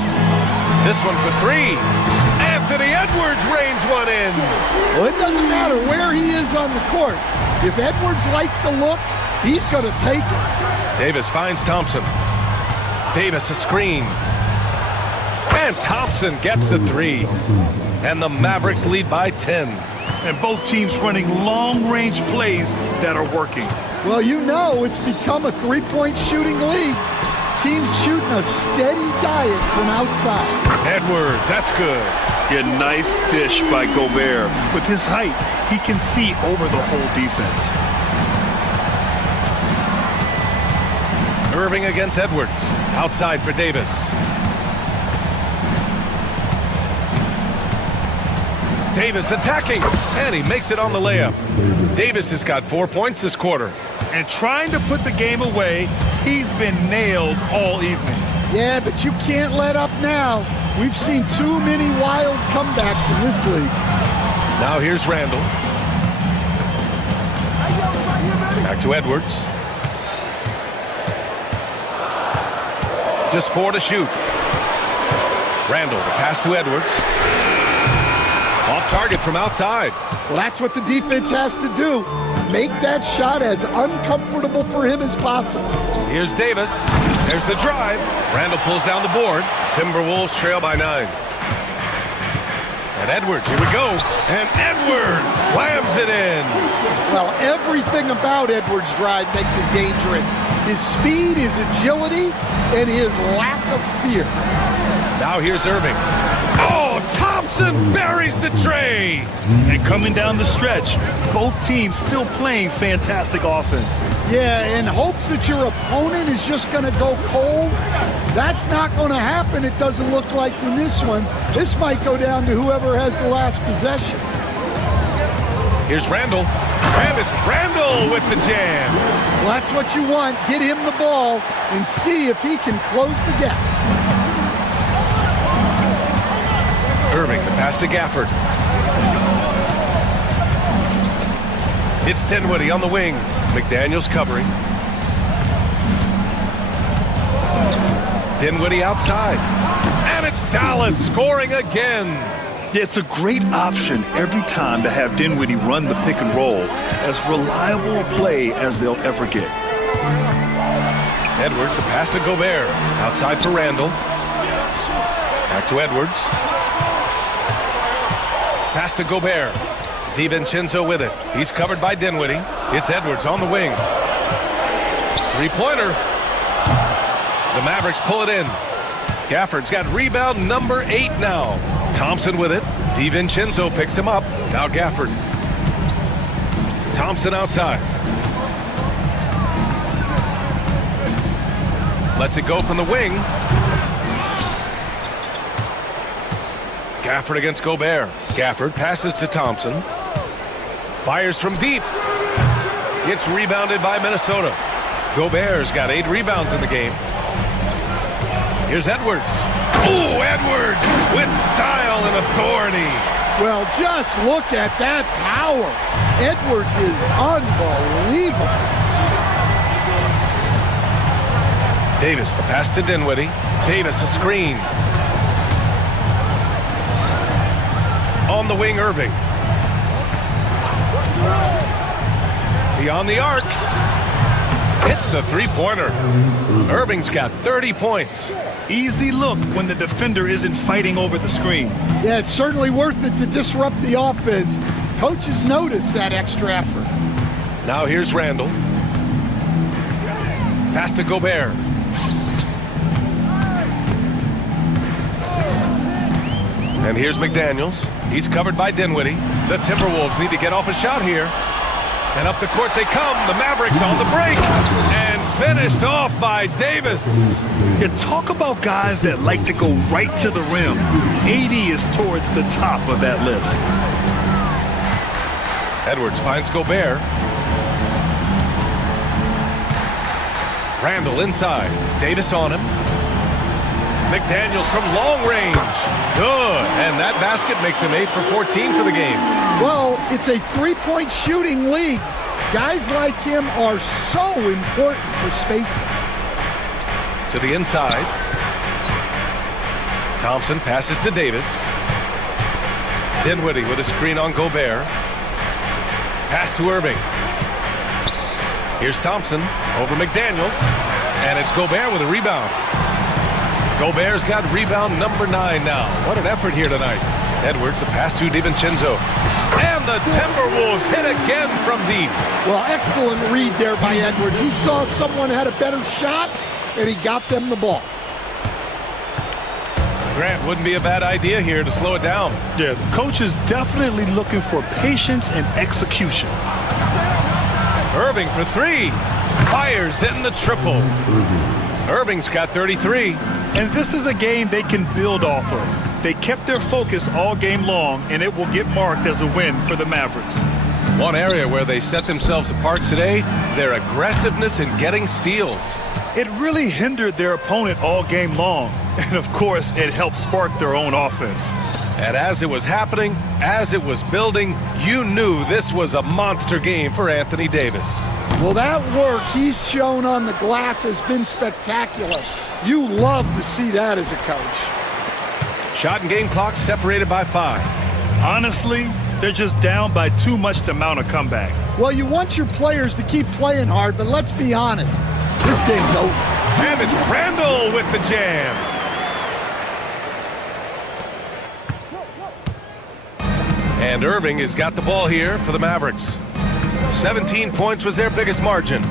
This one for three. Anthony Edwards rains one in. Well, it doesn't matter where he is on the court. If Edwards likes a look, he's going to take it. Davis finds Thompson. Davis a screen. And Thompson gets a three. And the Mavericks lead by 10. And both teams running long-range plays that are working. Well, you know it's become a three-point shooting league. Teams shooting a steady diet from outside. Edwards, that's good. Yeah, nice dish by Gobert. With his height, he can see over the whole defense. Irving against Edwards. Outside for Davis. Davis attacking, and he makes it on the layup. Davis has got 4 points this quarter. And trying to put the game away, he's been nails all evening. Yeah, but you can't let up now. We've seen too many wild comebacks in this league. Now here's Randall. Back to Edwards. Just 4 to shoot. Randall, the pass to Edwards. Off target from outside. Well, that's what the defense has to do. Make that shot as uncomfortable for him as possible. Here's Davis. There's the drive. Randall pulls down the board. Timberwolves trail by 9. And Edwards, here we go. And Edwards slams it in. Well, everything about Edwards' drive makes it dangerous. His speed, his agility, and his lack of fear. Now here's Irving. Oh, Thompson buries the tray. And coming down the stretch, both teams still playing fantastic offense. Yeah, in hopes that your opponent is just going to go cold. That's not going to happen, it doesn't look like in this one. This might go down to whoever has the last possession. Here's Randall. And it's Randall with the jam. Well, that's what you want. Get him the ball and see if he can close the gap. Irving, the pass to Gafford. It's Dinwiddie on the wing. McDaniels covering. Dinwiddie outside. And it's Dallas scoring again. Yeah, it's a great option every time to have Dinwiddie run the pick and roll. As reliable a play as they'll ever get. Edwards, the pass to Gobert. Outside for Randall. Back to Edwards. Pass to Gobert. DiVincenzo with it. He's covered by Dinwiddie. It's Edwards on the wing. Three-pointer. The Mavericks pull it in. Gafford's got rebound number 8 now. Thompson with it. DiVincenzo picks him up. Now Gafford. Thompson outside. Lets it go from the wing. Gafford against Gobert. Gafford passes to Thompson. Fires from deep. It's rebounded by Minnesota. Gobert's got 8 rebounds in the game. Here's Edwards. Oh, Edwards with style and authority. Well, just look at that power. Edwards is unbelievable. Davis, the pass to Dinwiddie. Davis, a screen. On the wing, Irving. Beyond the arc. It's a three-pointer. Irving's got 30 points. Easy look when the defender isn't fighting over the screen. Yeah, it's certainly worth it to disrupt the offense. Coaches notice that extra effort. Now here's Randall. Pass to Gobert. And here's McDaniels. He's covered by Dinwiddie. The Timberwolves need to get off a shot here. And up the court they come. The Mavericks on the break. And finished off by Davis. You talk about guys that like to go right to the rim. AD is towards the top of that list. Edwards finds Gobert. Randall inside. Davis on him. McDaniels from long range. Good. And that basket makes him 8 for 14 for the game. Well, it's a three-point shooting league. Guys like him are so important for spacing. To the inside. Thompson passes to Davis. Dinwiddie with a screen on Gobert. Pass to Irving. Here's Thompson over McDaniels. And it's Gobert with a rebound. Gobert's got rebound number 9 now. What an effort here tonight. Edwards, the pass to DiVincenzo. And the Timberwolves hit again from deep. Well, excellent read there by Edwards. He saw someone had a better shot, and he got them the ball. Grant, wouldn't be a bad idea here to slow it down. Yeah, the coach is definitely looking for patience and execution. Irving for 3. Fires hitting the triple. Irving's got 33. And this is a game they can build off of. They kept their focus all game long, and it will get marked as a win for the Mavericks. One area where they set themselves apart today, their aggressiveness in getting steals. It really hindered their opponent all game long. And of course, it helped spark their own offense. And as it was happening, as it was building, you knew this was a monster game for Anthony Davis. Well, that work he's shown on the glass has been spectacular. You love to see that as a coach. Shot and game clock separated by 5. Honestly, they're just down by too much to mount a comeback. Well, you want your players to keep playing hard, but let's be honest. This game's over. And it's Randall with the jam. And Irving has got the ball here for the Mavericks. 17 points was their biggest margin.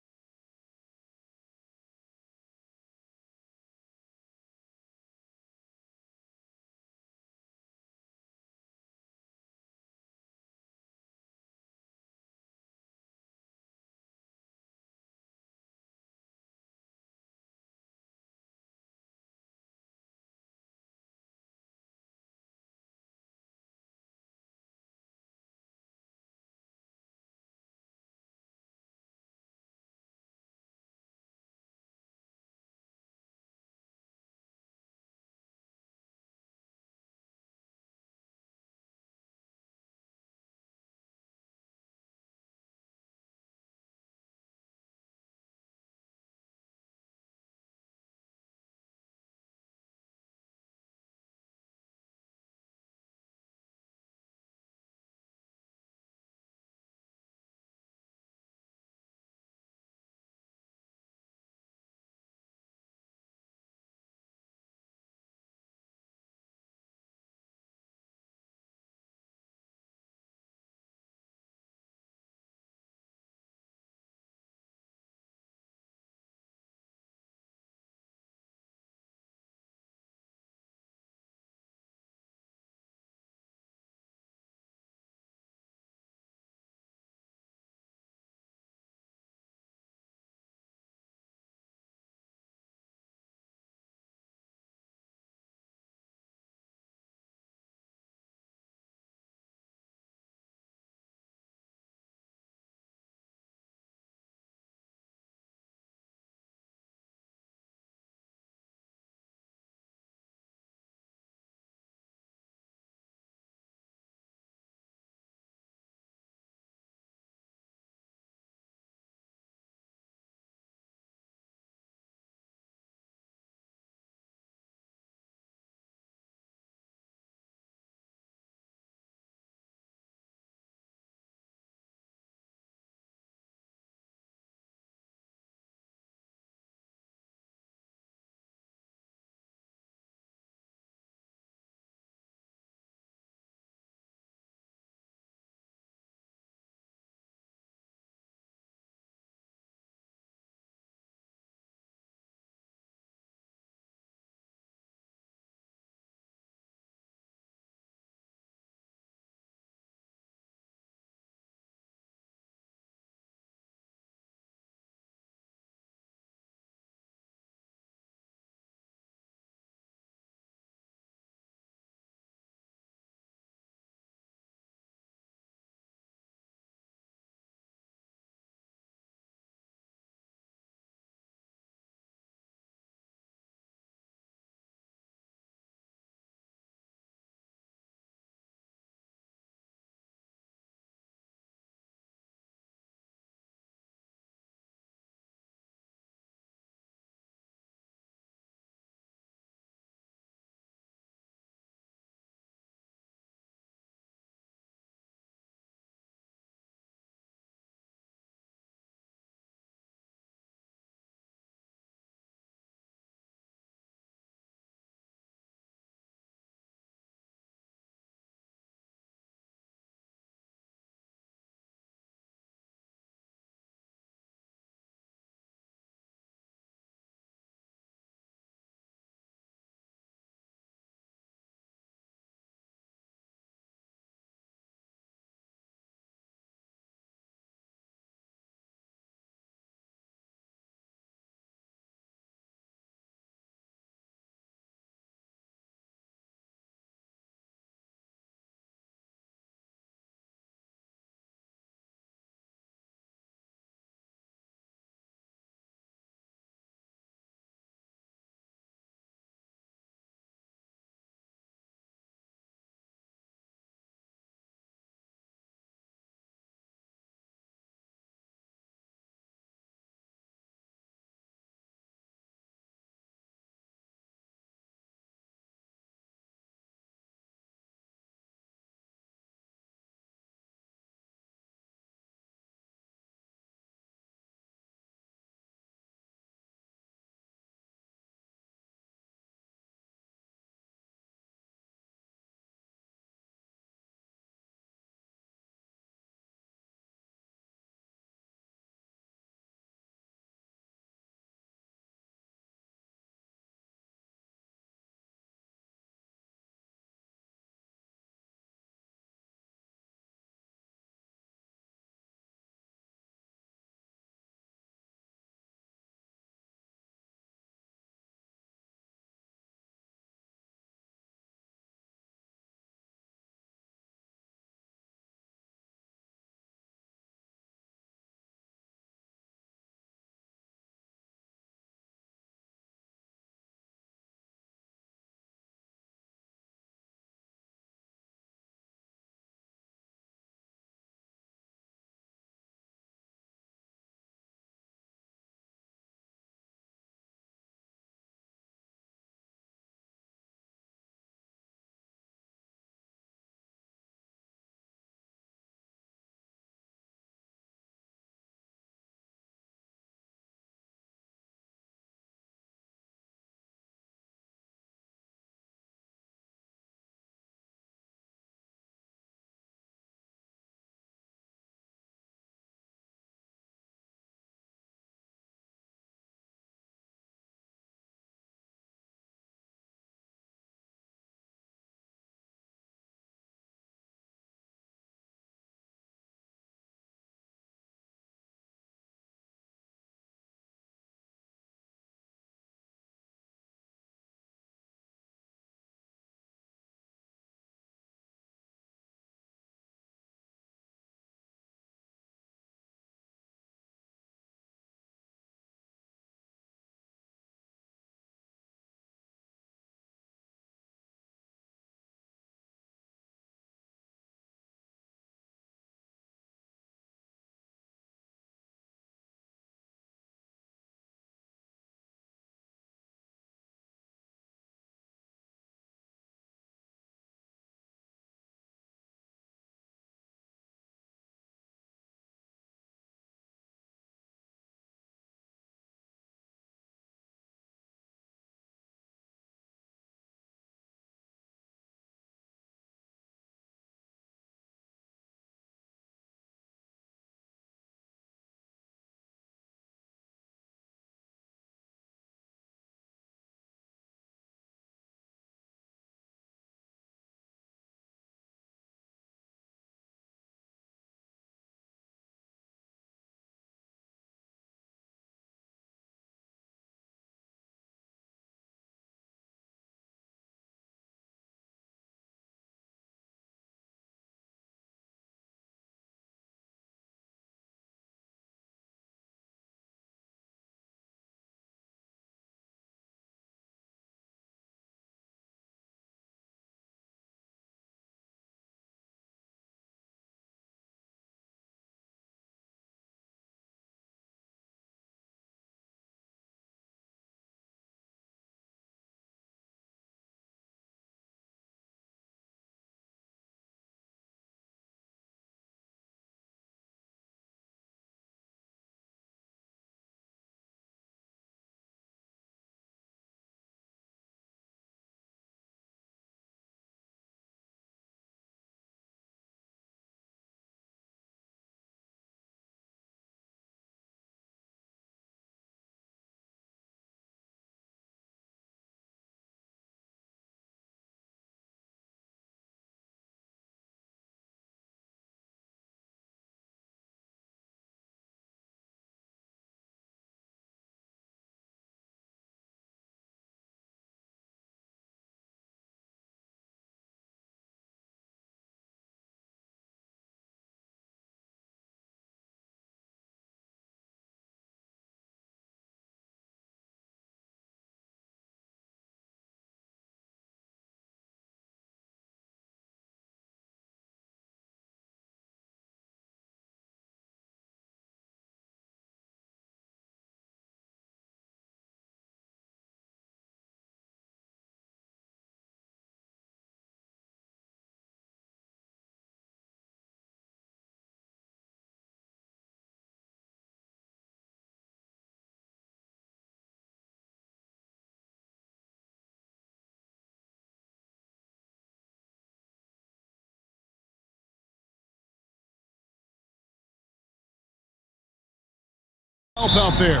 out there.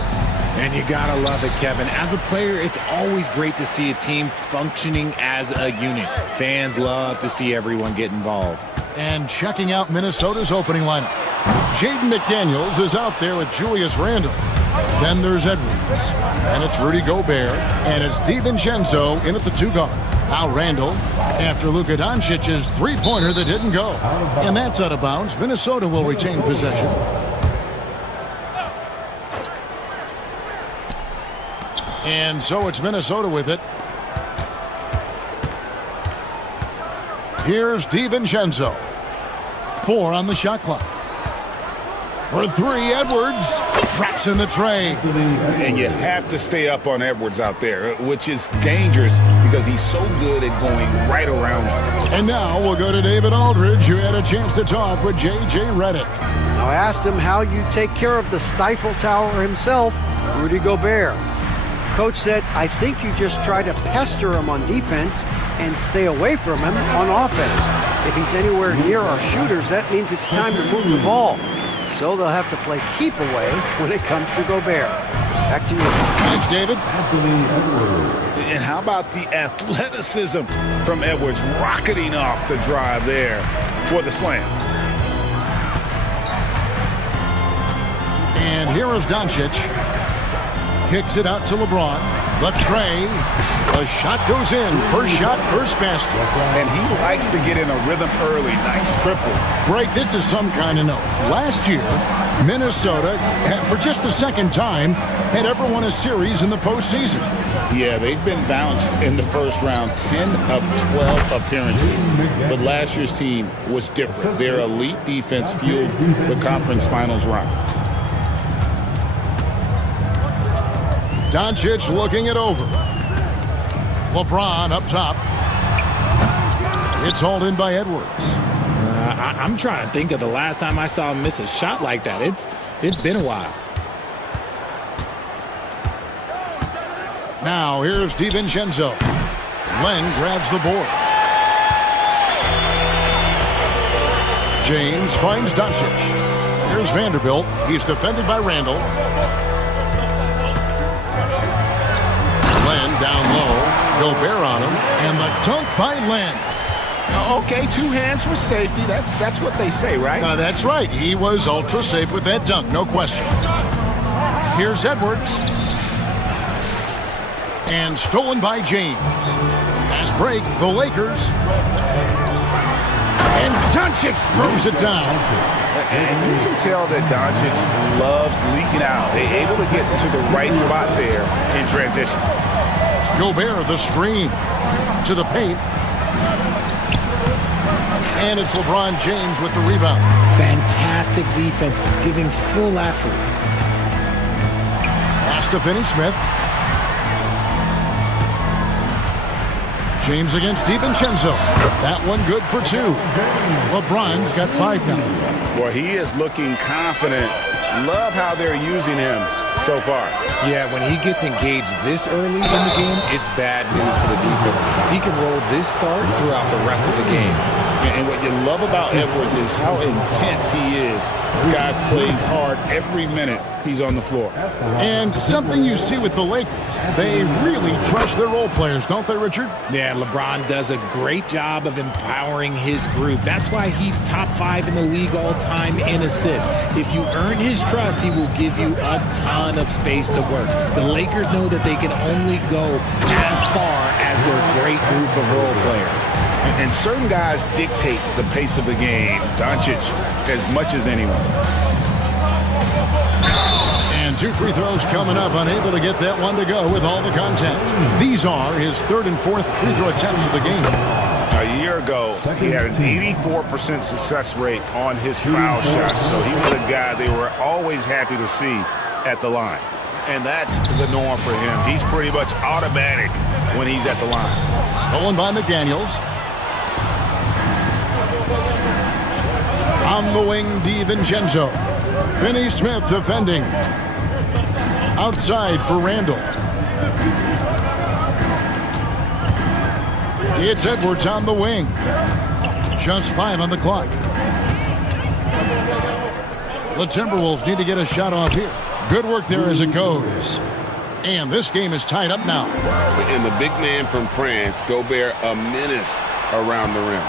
And you gotta love it, Kevin. As a player, it's always great to see a team functioning as a unit. Fans love to see everyone get involved. And checking out Minnesota's opening lineup. Jaden McDaniels is out there with Julius Randle. Then there's Edwards. And it's Rudy Gobert. And it's DiVincenzo in at the 2 guard. Now Randle after Luka Doncic's three-pointer that didn't go. And that's out of bounds. Minnesota will retain possession. And so it's Minnesota with it. Here's DiVincenzo. 4 on the shot clock. For 3, Edwards traps in the tray. And you have to stay up on Edwards out there, which is dangerous because he's so good at going right around you. And now we'll go to David Aldridge, who had a chance to talk with J.J. Redick. I asked him how you take care of the Stifle Tower himself, Rudy Gobert. Coach said, I think you just try to pester him on defense and stay away from him on offense. If he's anywhere near our shooters, that means it's time to move the ball. So they'll have to play keep away when it comes to Gobert. Back to you. Thanks, David. And how about the athleticism from Edwards rocketing off the drive there for the slam. And here is Doncic. Kicks it out to LeBron. The tray. The shot goes in. First shot, first basket. And he likes to get in a rhythm early. Nice triple. Greg, this is some kind of note. Last year, Minnesota, for just the second time, had ever won a series in the postseason. Yeah, they've been bounced in the first round 10 of 12 appearances. But last year's team was different. Their elite defense fueled the conference finals run. Doncic looking it over. LeBron up top. It's hauled in by Edwards. I'm trying to think of the last time I saw him miss a shot like that. It's been a while. Now here's DiVincenzo. Len grabs the board. James finds Doncic. Here's Vanderbilt. He's defended by Randle. Len down low. Gobert on him. And the dunk by Len. Okay, 2 hands for safety. That's what they say, right? That's right. He was ultra safe with that dunk, no question. Here's Edwards. And stolen by James. Fast break, the Lakers. And Doncic throws it down. And you can tell that Doncic loves leaking out. They're able to get to the right spot there in transition. Gobert, the screen to the paint. And it's LeBron James with the rebound. Fantastic defense, giving full effort. Pass to Finney-Smith. James against DiVincenzo. That one good for 2. LeBron's got 5 now. Boy, he is looking confident. Love how they're using him so far. Yeah, when he gets engaged this early in the game, it's bad news for the defense. He can roll this start throughout the rest of the game. And what you love about Edwards is how intense he is. Guy plays hard every minute he's on the floor. And something you see with the Lakers, they really trust their role players, don't they, Richard? Yeah, LeBron does a great job of empowering his group. That's why he's top 5 in the league all time in assists. If you earn his trust, he will give you a ton of space to work. The Lakers know that they can only go as far as their great group of role players. And certain guys dictate the pace of the game. Doncic as much as anyone. And 2 free throws coming up, unable to get that one to go with all the contact. These are his 3rd and 4th free throw attempts of the game. A year ago, he had an 84% success rate on his foul shots, so he was a guy they were always happy to see at the line. And that's the norm for him. He's pretty much automatic when he's at the line. Stolen by McDaniels. On the wing, DiVincenzo. Finney-Smith defending. Outside for Randle. It's Edwards on the wing. Just 5 on the clock. The Timberwolves need to get a shot off here. Good work there as it goes. And this game is tied up now. And the big man from France, Gobert, a menace around the rim.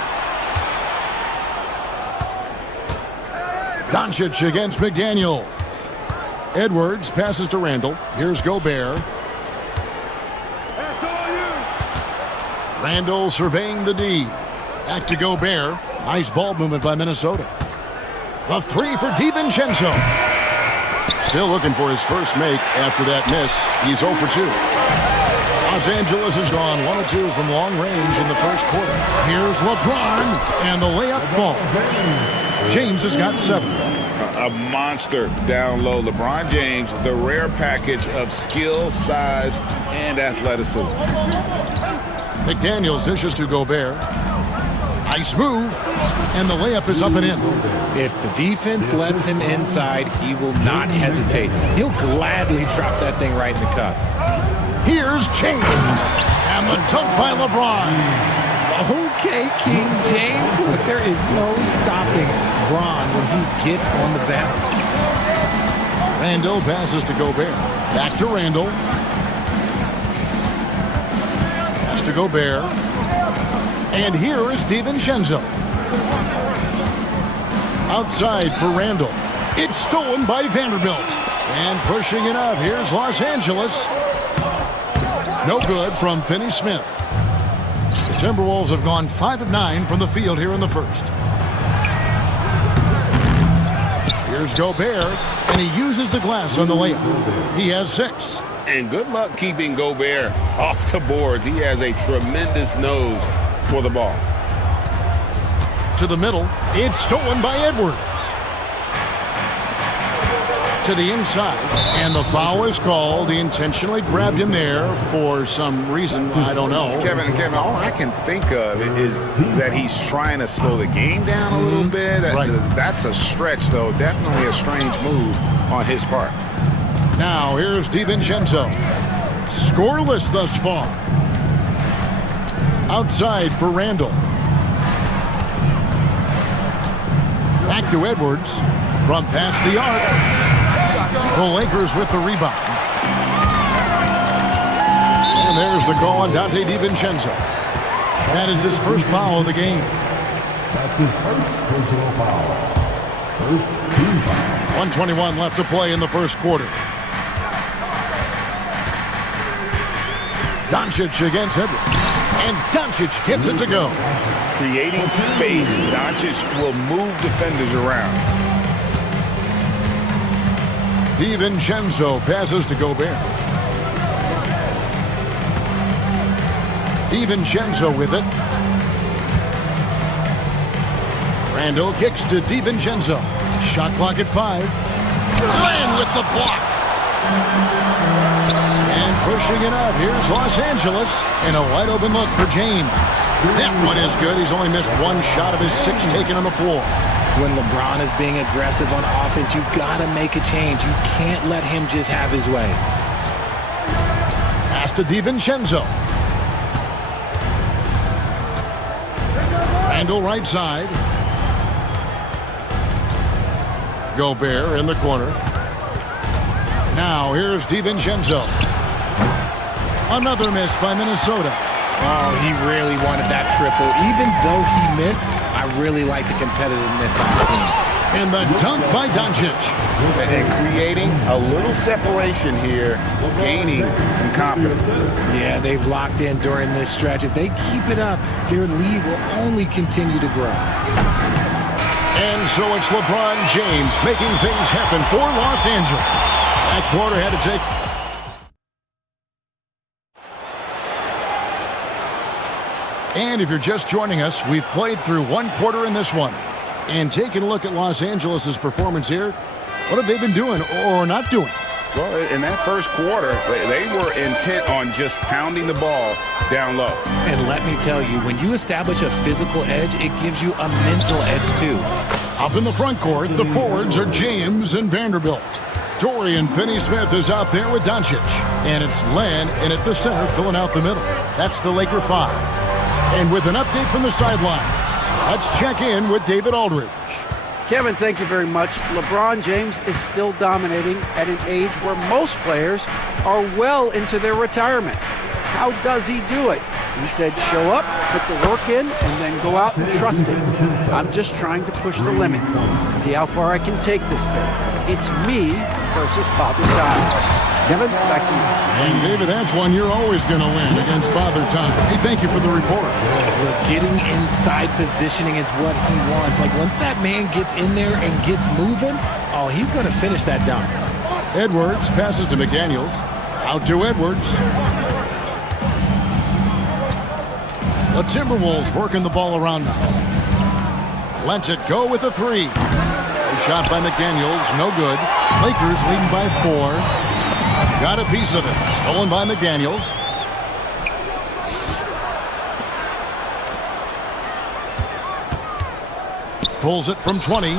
Doncic against McDaniel. Edwards passes to Randall. Here's Gobert. Randall surveying the D. Back to Gobert. Nice ball movement by Minnesota. The three for DiVincenzo. Still looking for his first make after that miss. He's 0 for 2. Los Angeles has gone 1 of 2 from long range in the first quarter. Here's LeBron, and the layup falls. James has got 7. A monster down low. LeBron James, the rare package of skill, size, and athleticism. McDaniels dishes to Gobert. Nice move, and the layup is up and in. If the defense lets him inside, he will not hesitate. He'll gladly drop that thing right in the cup. Here's James, and the dunk by LeBron. Okay, King James. Look, there is no stopping Bron when he gets on the bounce. Randall passes to Gobert. Back to Randall. Pass to Gobert. And here is DiVincenzo. Outside for Randall. It's stolen by Vanderbilt. And pushing it up, here's Los Angeles. No good from Finney Smith. The Timberwolves have gone 5 of 9 from the field here in the first. Here's Gobert, and he uses the glass on the layup. He has 6. And good luck keeping Gobert off the boards. He has a tremendous nose for the ball. To the middle, it's stolen by Edwards. To the inside, and the foul is called. He intentionally grabbed him there for some reason, I don't know. Kevin, all I can think of is that he's trying to slow the game down a little bit. Right. That's a stretch, though. Definitely a strange move on his part. Now, here's DiVincenzo. Scoreless thus far. Outside for Randall. Back to Edwards. From past the arc. The Lakers with the rebound. And there's the call on Dante DiVincenzo. That is his first foul of the game. That's his first personal foul. First team foul. 1:21 left to play in the first quarter. Doncic against Edwards. And Doncic gets it to go. Creating space, Doncic will move defenders around. DiVincenzo passes to Gobert. DiVincenzo with it. Randall kicks to DiVincenzo. Shot clock at 5. Ryan with the block. And pushing it up. Here's Los Angeles. And a wide open look for James. That one is good. He's only missed 1 shot of his 6 taken on the floor. When LeBron is being aggressive on offense, you gotta make a change. You can't let him just have his way. Pass to DiVincenzo. Randall right side. Gobert in the corner. Now here's DiVincenzo. Another miss by Minnesota. Oh, he really wanted that triple. Even though he missed, I really like the competitiveness I've seen. And the dunk by Doncic. And creating a little separation here, gaining some confidence. Yeah, they've locked in during this stretch. If they keep it up, their lead will only continue to grow. And so it's LeBron James making things happen for Los Angeles. That quarter had to take... And if you're just joining us, we've played through 1 quarter in this one. And taking a look at Los Angeles' performance here, what have they been doing or not doing? Well, in that first quarter, they were intent on just pounding the ball down low. And let me tell you, when you establish a physical edge, it gives you a mental edge too. Up in the front court, the forwards are James and Vanderbilt. Dorian Finney-Smith is out there with Doncic. And it's Len in at the center filling out the middle. That's the Laker 5. And with an update from the sidelines, let's check in with David Aldridge. Kevin, thank you very much. LeBron James is still dominating at an age where most players are well into their retirement. How does he do it? He said, show up, put the work in, and then go out and trust it. I'm just trying to push the limit. See how far I can take this thing. It's me versus Father Time. Kevin, back to you. And David, that's one you're always going to win against Father Time. Hey, thank you for the report. Look, getting inside positioning is what he wants. Like, once that man gets in there and gets moving, oh, he's going to finish that dunk. Edwards passes to McDaniels. Out to Edwards. The Timberwolves working the ball around now. Lets it go with a three. A shot by McDaniels, no good. Lakers leading by 4. Got a piece of it. Stolen by McDaniels. Pulls it from 20.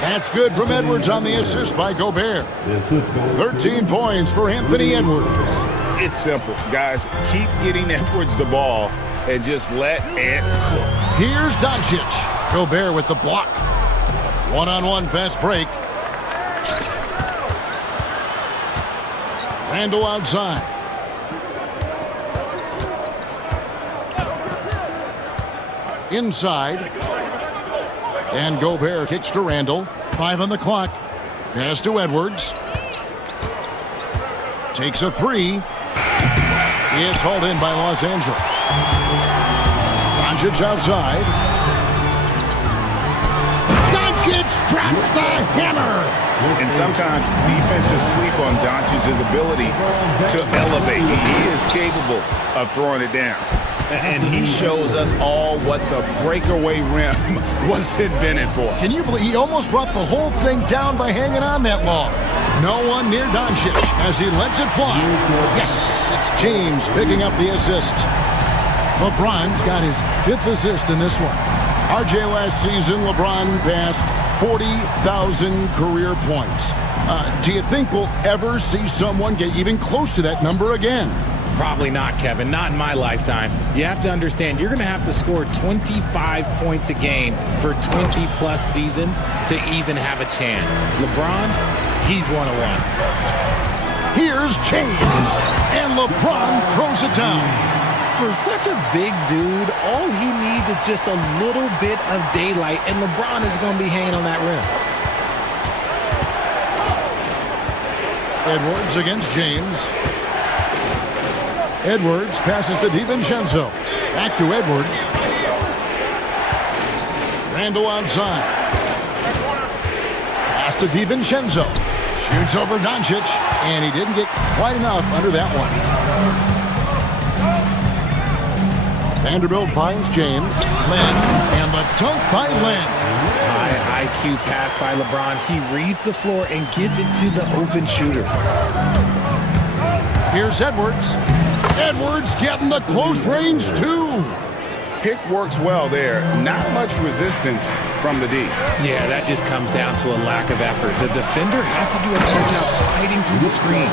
That's good from Edwards on the assist by Gobert. 13 points for Anthony Edwards. It's simple, guys. Keep getting Edwards the ball and just let it cook. Here's Doncic. Gobert with the block. One-on-one fast break. Randall outside. Inside. And Gobert kicks to Randall. 5 on the clock. Pass to Edwards. Takes a three. It's hauled in by Los Angeles. Doncic outside. Doncic drops the hammer. And sometimes defenses sleep on Doncic's ability to elevate. He is capable of throwing it down. And he shows us all what the breakaway rim was invented for. Can you believe he almost brought the whole thing down by hanging on that long? No one near Doncic as he lets it fly. Yes, it's James picking up the assist. LeBron's got his 5th assist in this one. RJ last season, LeBron passed 40,000 career points. Do you think we'll ever see someone get even close to that number again? Probably not, Kevin. Not in my lifetime. You have to understand, you're going to have to score 25 points a game for 20-plus seasons to even have a chance. LeBron, he's 101. Here's James, and LeBron throws it down. For such a big dude, all he needs is just a little bit of daylight, and LeBron is going to be hanging on that rim. Edwards against James. Edwards passes to DiVincenzo. Back to Edwards. Randall outside. Pass to DiVincenzo. Shoots over Doncic, and he didn't get quite enough under that one. Vanderbilt finds James. Len, and the dunk by Len. High IQ pass by LeBron. He reads the floor and gets it to the open shooter. Here's Edwards. Edwards getting the close range, too. Pick works well there. Not much resistance from the D. Yeah, that just comes down to a lack of effort. The defender has to do a better job fighting through the screen.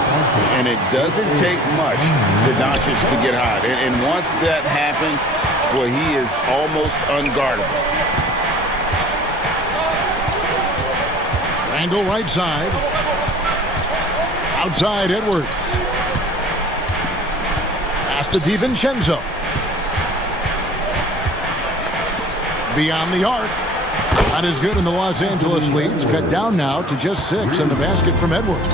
And it doesn't take much for Doncic to get hot. And once that happens, well, he is almost unguardable. Randall right side. Outside Edwards. Pass to DiVincenzo. Beyond the arc. Not as good in the Los Angeles leads. Cut down now to just 6 and the basket from Edwards.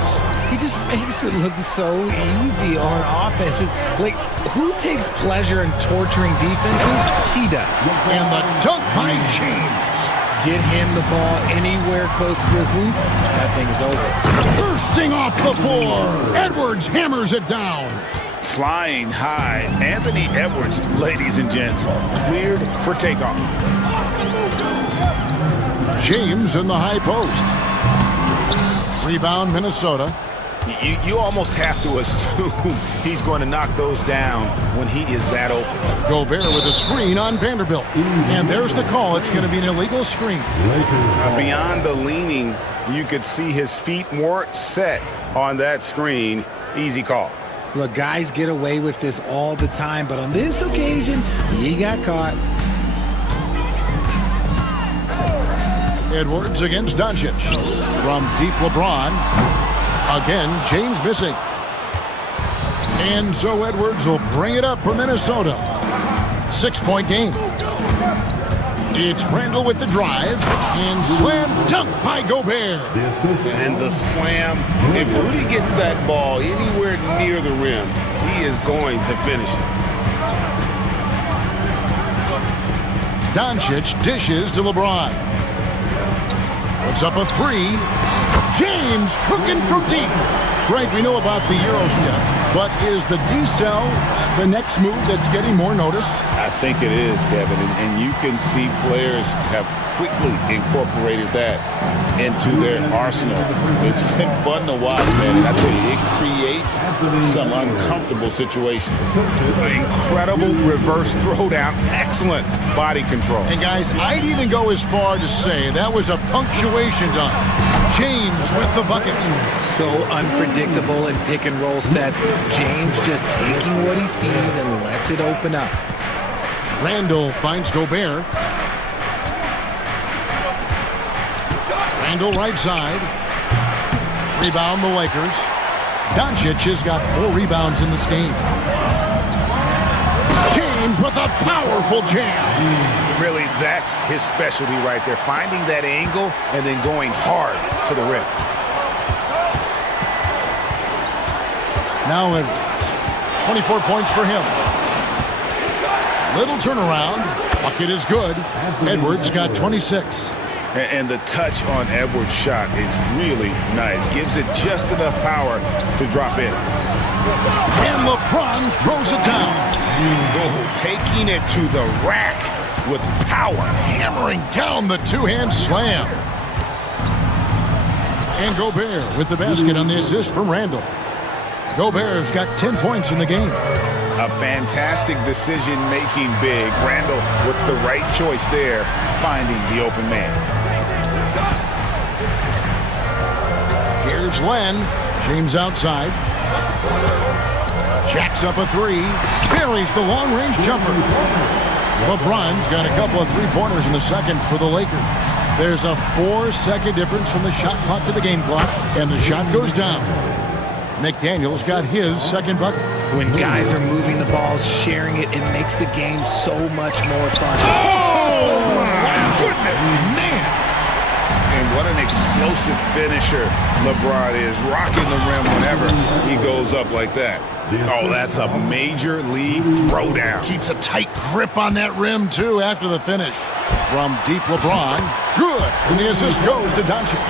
He just makes it look so easy on offense. Like, who takes pleasure in torturing defenses? He does. And the dunk by James. Get him the ball anywhere close to the hoop, that thing is over. Bursting off the floor. Edwards hammers it down. Flying high. Anthony Edwards, ladies and gents, cleared for takeoff. James in the high post. Rebound, Minnesota. You almost have to assume he's going to knock those down when he is that open. Gobert with a screen on Vanderbilt. And there's the call. It's going to be an illegal screen. Beyond the leaning, you could see his feet weren't set on that screen. Easy call. Look, guys get away with this all the time, but on this occasion, he got caught. Edwards against Doncic. From deep LeBron. Again, James missing. And so Edwards will bring it up for Minnesota. 6-point game. It's Randall with the drive. And slam dunk by Gobert. And the slam. If Rudy gets that ball anywhere near the rim, he is going to finish it. Doncic dishes to LeBron. Puts up a three. James cooking from deep. Greg, we know about the Euro step, but is the decel the next move that's getting more notice? I think it is, Kevin, and you can see players have quickly incorporated that into their arsenal. It's been fun to watch, man, and I tell you, it creates some uncomfortable situations. Incredible reverse throwdown, excellent body control. And guys, I'd even go as far to say that was a punctuation dunk. James with the bucket. So unpredictable in pick and roll sets. James just taking what he sees and lets it open up. Randall finds Gobert. Randall right side. Rebound the Lakers. Doncic has got 4 rebounds in this game. James with a powerful jam. Really, that's his specialty right there. Finding that angle and then going hard to the rim. Now Edwards. 24 points for him. Little turnaround. Bucket is good. Edwards got 26. And the touch on Edwards' shot is really nice. Gives it just enough power to drop in. And LeBron throws it down. Oh, taking it to the rack with power. Hammering down the two-hand slam. And Gobert with the basket on the assist from Randall. Gobert's got 10 points in the game. A fantastic decision-making big. Randall with the right choice there, finding the open man. Here's Len. James outside. Jacks up a three. Buries the long-range jumper. LeBron's got a couple of three-pointers in the second for the Lakers. There's a 4-second difference from the shot clock to the game clock, and the shot goes down. McDaniel's got his second bucket. When guys are moving the ball, sharing it, it makes the game so much more fun. Oh, my goodness, man. And what an explosive finisher LeBron is. Rocking the rim whenever he goes up like that. Oh, that's a major league throwdown. Keeps a tight grip on that rim, too, after the finish. From deep LeBron. Good. And the assist goes to Doncic.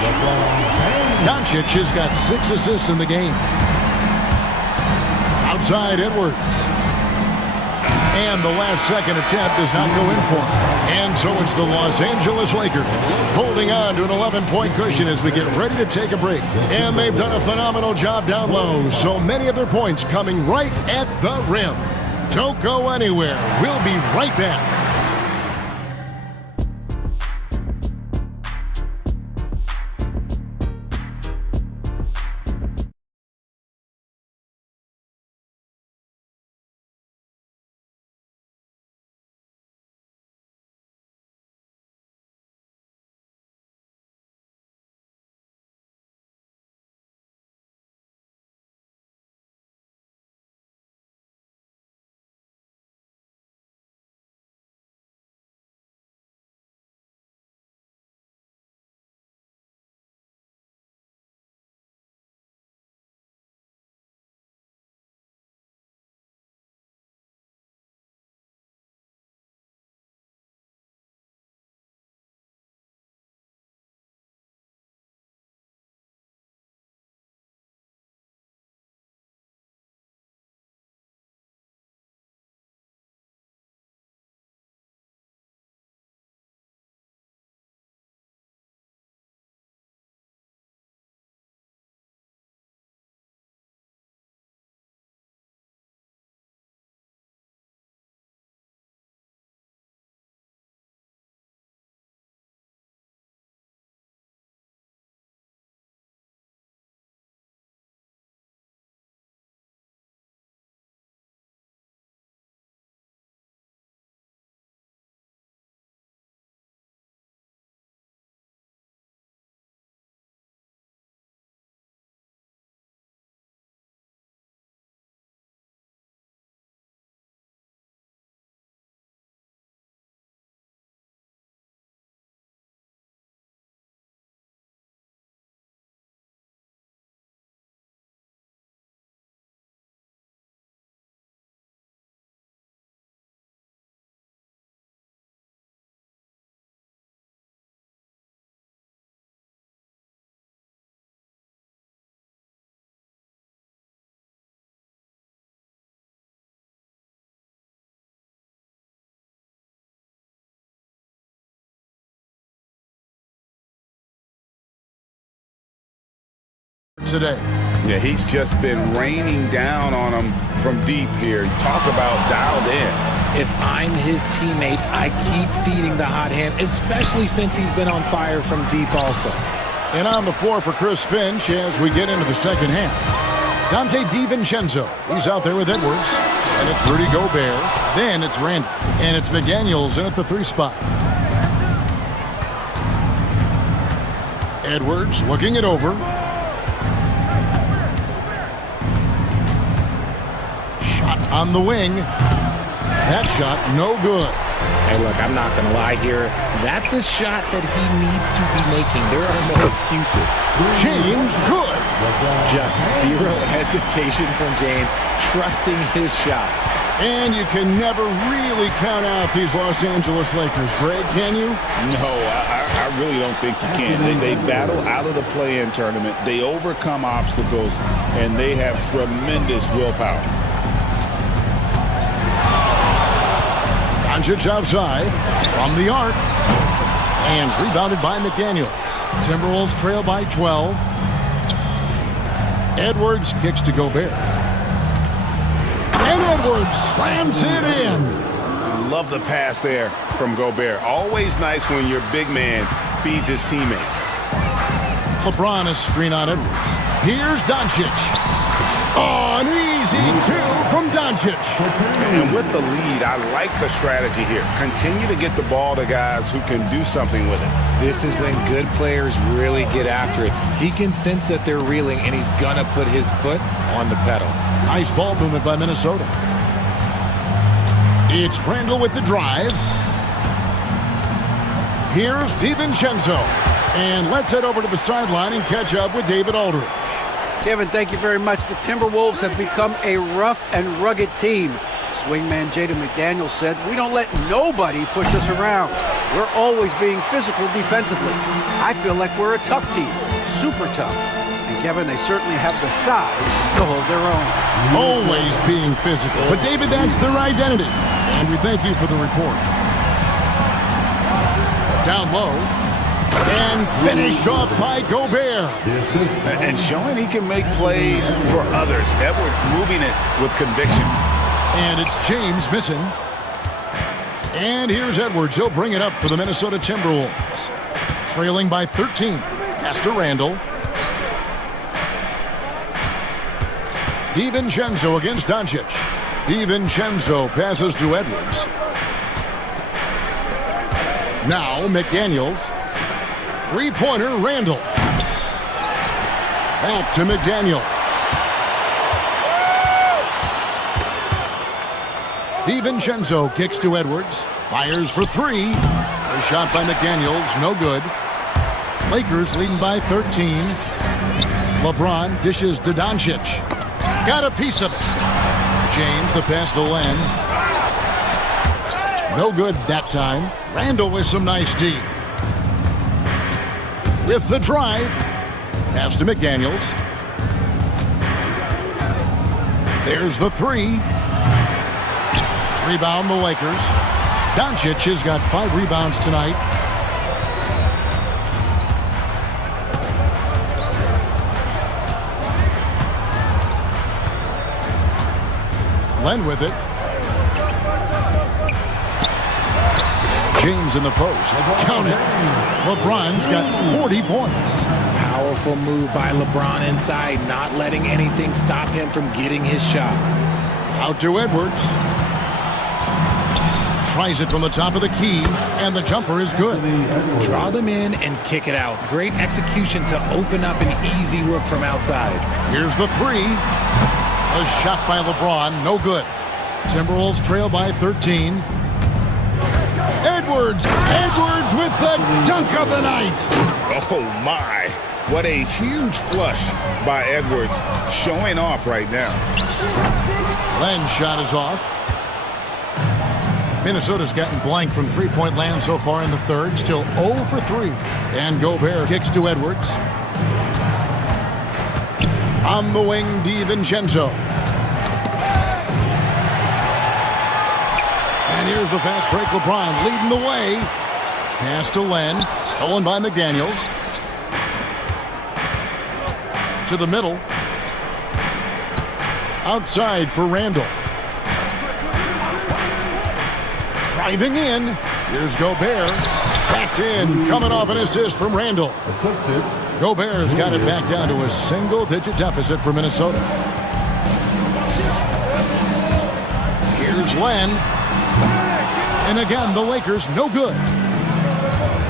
Doncic has got 6 assists in the game. Outside Edwards. And the last second attempt does not go in for him. And so it's the Los Angeles Lakers holding on to an 11-point cushion as we get ready to take a break. And they've done a phenomenal job down low. So many of their points coming right at the rim. Don't go anywhere. We'll be right back. today. Yeah, he's just been raining down on him from deep here. Talk about dialed in. If I'm his teammate, I keep feeding the hot hand, especially since he's been on fire from deep also. And on the floor for Chris Finch as we get into the second half. Dante DiVincenzo, he's out there with Edwards. And it's Rudy Gobert. Then it's Randall. And it's McDaniels in at the 3 spot. Edwards looking it over. Shot on the wing. That shot no good. Hey, look, I'm not going to lie here. That's a shot that he needs to be making. There are no excuses. James, good. Just zero hesitation from James, trusting his shot. And you can never really count out these Los Angeles Lakers, Greg, can you? No, I really don't think you can. They battle out of the play-in tournament. They overcome obstacles, and they have tremendous willpower. Doncic outside from the arc. And rebounded by McDaniels. Timberwolves trail by 12. Edwards kicks to Gobert. And Edwards slams it in. Love the pass there from Gobert. Always nice when your big man feeds his teammates. LeBron is screen on Edwards. Here's Doncic. Oh, an easy 2 from Doncic. And with the lead, I like the strategy here. Continue to get the ball to guys who can do something with it. This is when good players really get after it. He can sense that they're reeling, and he's going to put his foot on the pedal. Nice ball movement by Minnesota. It's Randall with the drive. Here's DiVincenzo. And let's head over to the sideline and catch up with David Aldridge. Kevin, thank you very much. The Timberwolves have become a rough and rugged team. Swingman Jaden McDaniels said, "We don't let nobody push us around. We're always being physical defensively. I feel like we're a tough team, super tough." And Kevin, they certainly have the size to hold their own. Always being physical. But David, that's their identity. And we thank you for the report. Down low. And finished off by Gobert. And showing he can make plays for others. Edwards moving it with conviction. And it's James missing. And here's Edwards. He'll bring it up for the Minnesota Timberwolves. Trailing by 13. Pass to Randall. DiVincenzo against Doncic. DiVincenzo passes to Edwards. Now McDaniels. Three-pointer, Randall. Back to McDaniel. DiVincenzo kicks to Edwards. Fires for 3. A shot by McDaniels, no good. Lakers leading by 13. LeBron dishes to Doncic. Got a piece of it. James, the pass to Len. No good that time. Randall with some nice D. With the drive. Pass to McDaniels. There's the 3. Rebound the Lakers. Doncic has got 5 rebounds tonight. Len with it. James in the post. Count it. LeBron's got 40 points. Powerful move by LeBron inside, not letting anything stop him from getting his shot. Out to Edwards. Tries it from the top of the key, and the jumper is good. Draw them in and kick it out. Great execution to open up an easy look from outside. Here's the 3. A shot by LeBron, no good. Timberwolves trail by 13. Edwards with the dunk of the night. Oh my, what a huge flush by Edwards, showing off right now. Len's shot is off. Minnesota's gotten blank from three-point land so far in the third, still 0 for 3. And Gobert kicks to Edwards. On the wing, DiVincenzo. And here's the fast break. LeBron leading the way. Pass to Len. Stolen by McDaniels. To the middle. Outside for Randall. Driving in. Here's Gobert. That's in. Coming off an assist from Randall. Gobert's got it back down to a single-digit deficit for Minnesota. Here's Len. And again, the Lakers no good.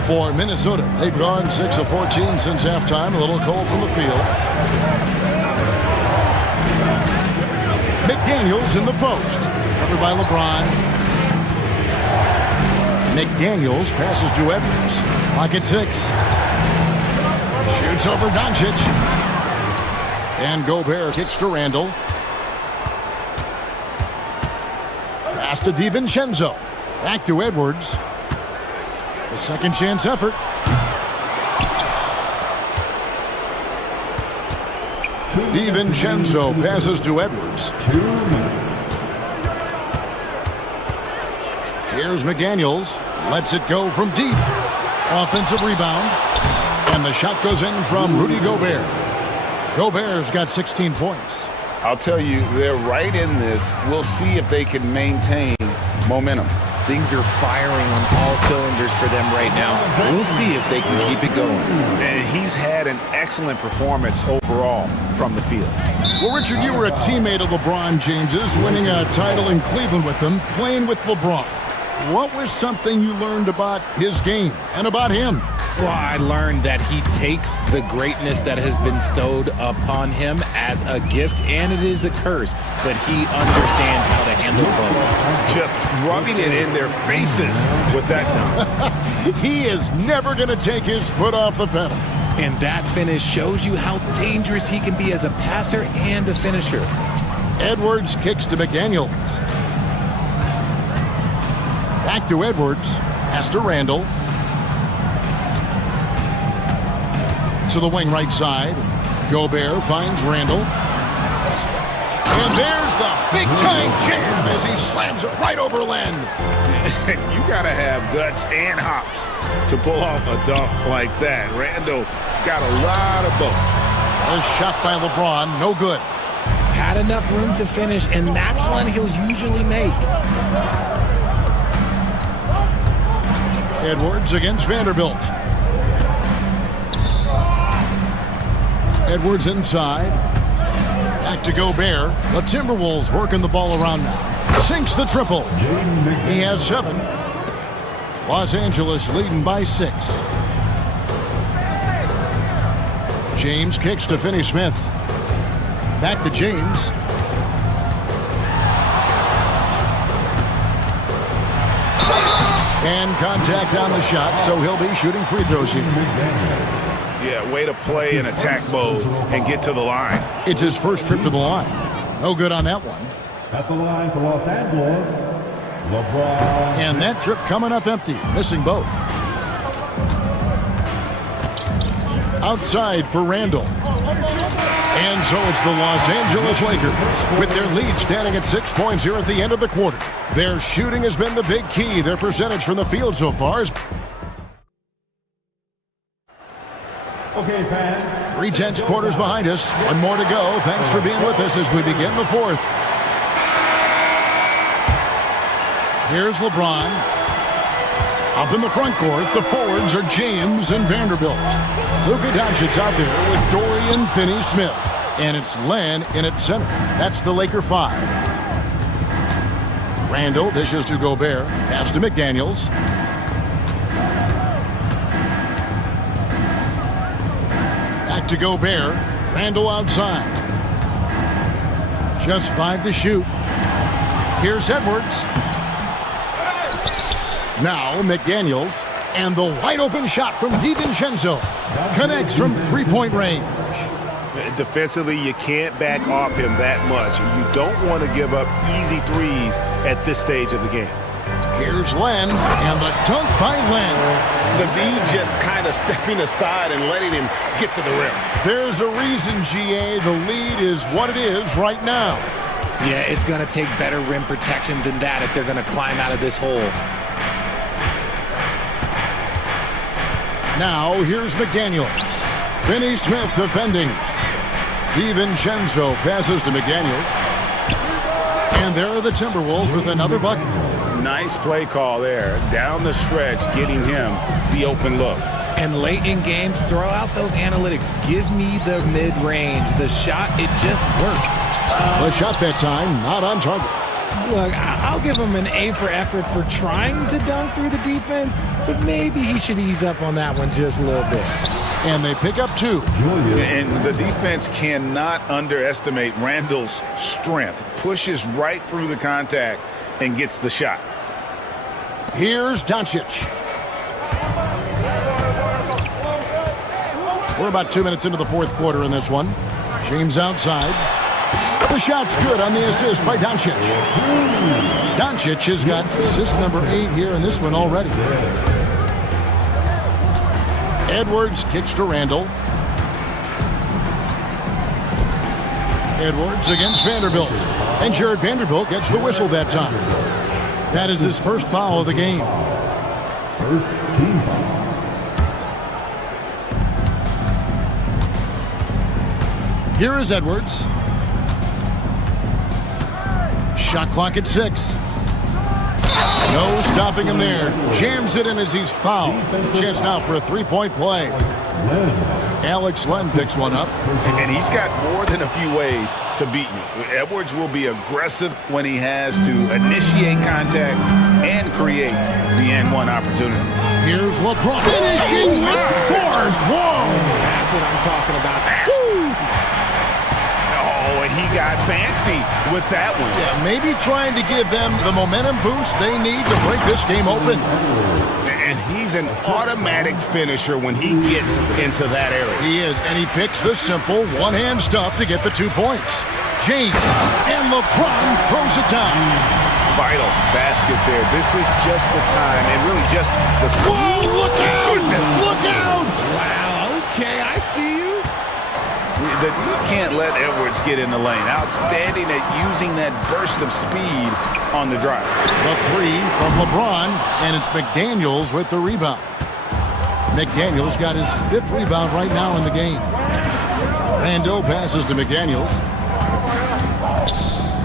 For Minnesota, they've gone 6 of 14 since halftime. A little cold from the field. McDaniels in the post. Covered by LeBron. McDaniels passes to Edwards. Clock at 6. Shoots over Doncic. And Gobert kicks to Randall. Pass to DiVincenzo. Back to Edwards. The second chance effort. DiVincenzo passes to Edwards. Here's McDaniels. Lets it go from deep. Offensive rebound. And the shot goes in from Rudy Gobert. Gobert's got 16 points. I'll tell you, they're right in this. We'll see if they can maintain momentum. Things are firing on all cylinders for them right now. We'll see if they can keep it going. And he's had an excellent performance overall from the field. Well, Richard, you were a teammate of LeBron James's, winning a title in Cleveland with him, playing with LeBron. What was something you learned about his game and about him? Well, I learned that he takes the greatness that has been bestowed upon him as a gift, and it is a curse, but he understands how to handle both. Just rubbing it in their faces with that. He is never going to take his foot off the pedal. And that finish shows you how dangerous he can be as a passer and a finisher. Edwards kicks to McDaniels. Back to Edwards. Pass to Randall. To the wing right side. Gobert finds Randall. And there's the big-time jam as he slams it right over Len. You got to have guts and hops to pull off a dunk like that. Randall got a lot of both. A shot by LeBron, no good. Had enough room to finish, and that's one he'll usually make. Edwards against Vanderbilt. Edwards inside. Back to Gobert. The Timberwolves working the ball around now. Sinks the triple. He has 7. Los Angeles leading by 6. James kicks to Finney-Smith. Back to James. And contact on the shot, so he'll be shooting free throws here. Yeah, way to play in attack mode and get to the line. It's his first trip to the line. No good on that one. At the line for Los Angeles, LeBron. And that trip coming up empty, missing both. Outside for Randall. And so it's the Los Angeles Lakers with their lead standing at 6 points here at the end of the quarter. Their shooting has been the big key. Their percentage from the field so far is... Okay, fans. 3/10 quarters behind us. One more to go. Thanks for being with us as we begin the fourth. Here's LeBron. Up in the front court, the forwards are James and Vanderbilt. Luka Doncic out there with Dorian Finney-Smith. And it's Len in at center. That's the Laker 5. Randall dishes to Gobert. Pass to McDaniels. Back to Gobert. Randall outside. Just 5 to shoot. Here's Edwards. Now McDaniels. And the wide open shot from DiVincenzo. Connects from 3-point range. Defensively, you can't back off him that much. You don't want to give up easy threes at this stage of the game. Here's Len, and the dunk by Len. The V just kind of stepping aside and letting him get to the rim. There's a reason, GA, the lead is what it is right now. Yeah, it's going to take better rim protection than that if they're going to climb out of this hole. Now, here's McDaniels. Finney-Smith defending. DiVincenzo passes to McDaniels. And there are the Timberwolves with another bucket. Nice play call there. Down the stretch, getting him the open look. And late in games, throw out those analytics. Give me the mid-range. The shot, it just works. The shot that time, not on target. Look, I'll give him an A for effort for trying to dunk through the defense, but maybe he should ease up on that one just a little bit. And they pick up 2. And the defense cannot underestimate Randall's strength. Pushes right through the contact and gets the shot. Here's Doncic. We're about 2 minutes into the fourth quarter in this one. James outside. The shot's good on the assist by Doncic. Doncic has got assist number 8 here in this one already. Edwards kicks to Randall. Edwards against Vanderbilt. And Jared Vanderbilt gets the whistle that time. That is his first foul of the game. First team foul. Here is Edwards. Shot clock at 6. No stopping him there. Jams it in as he's fouled. Chance now for a three-point play. Alex Len picks one up. And he's got more than a few ways to beat you. Edwards will be aggressive when he has to initiate contact and create the N1 opportunity. Here's LeBron finishing with force. Whoa! That's what I'm talking about. Oh, and he got fancy with that one. Yeah, maybe trying to give them the momentum boost they need to break this game open. And he's an automatic finisher when he gets into that area. He is, and he picks the simple one-hand stuff to get the 2 points. James, and LeBron throws it down. Vital basket there. This is just the time, and really just the score. Whoa, look out! Goodness. Look out! Wow, okay, I see you. You can't let Edwards get in the lane. Outstanding at using that burst of speed on the drive. The 3 from LeBron, and it's McDaniels with the rebound. McDaniels got his 5th rebound right now in the game. Randall passes to McDaniels.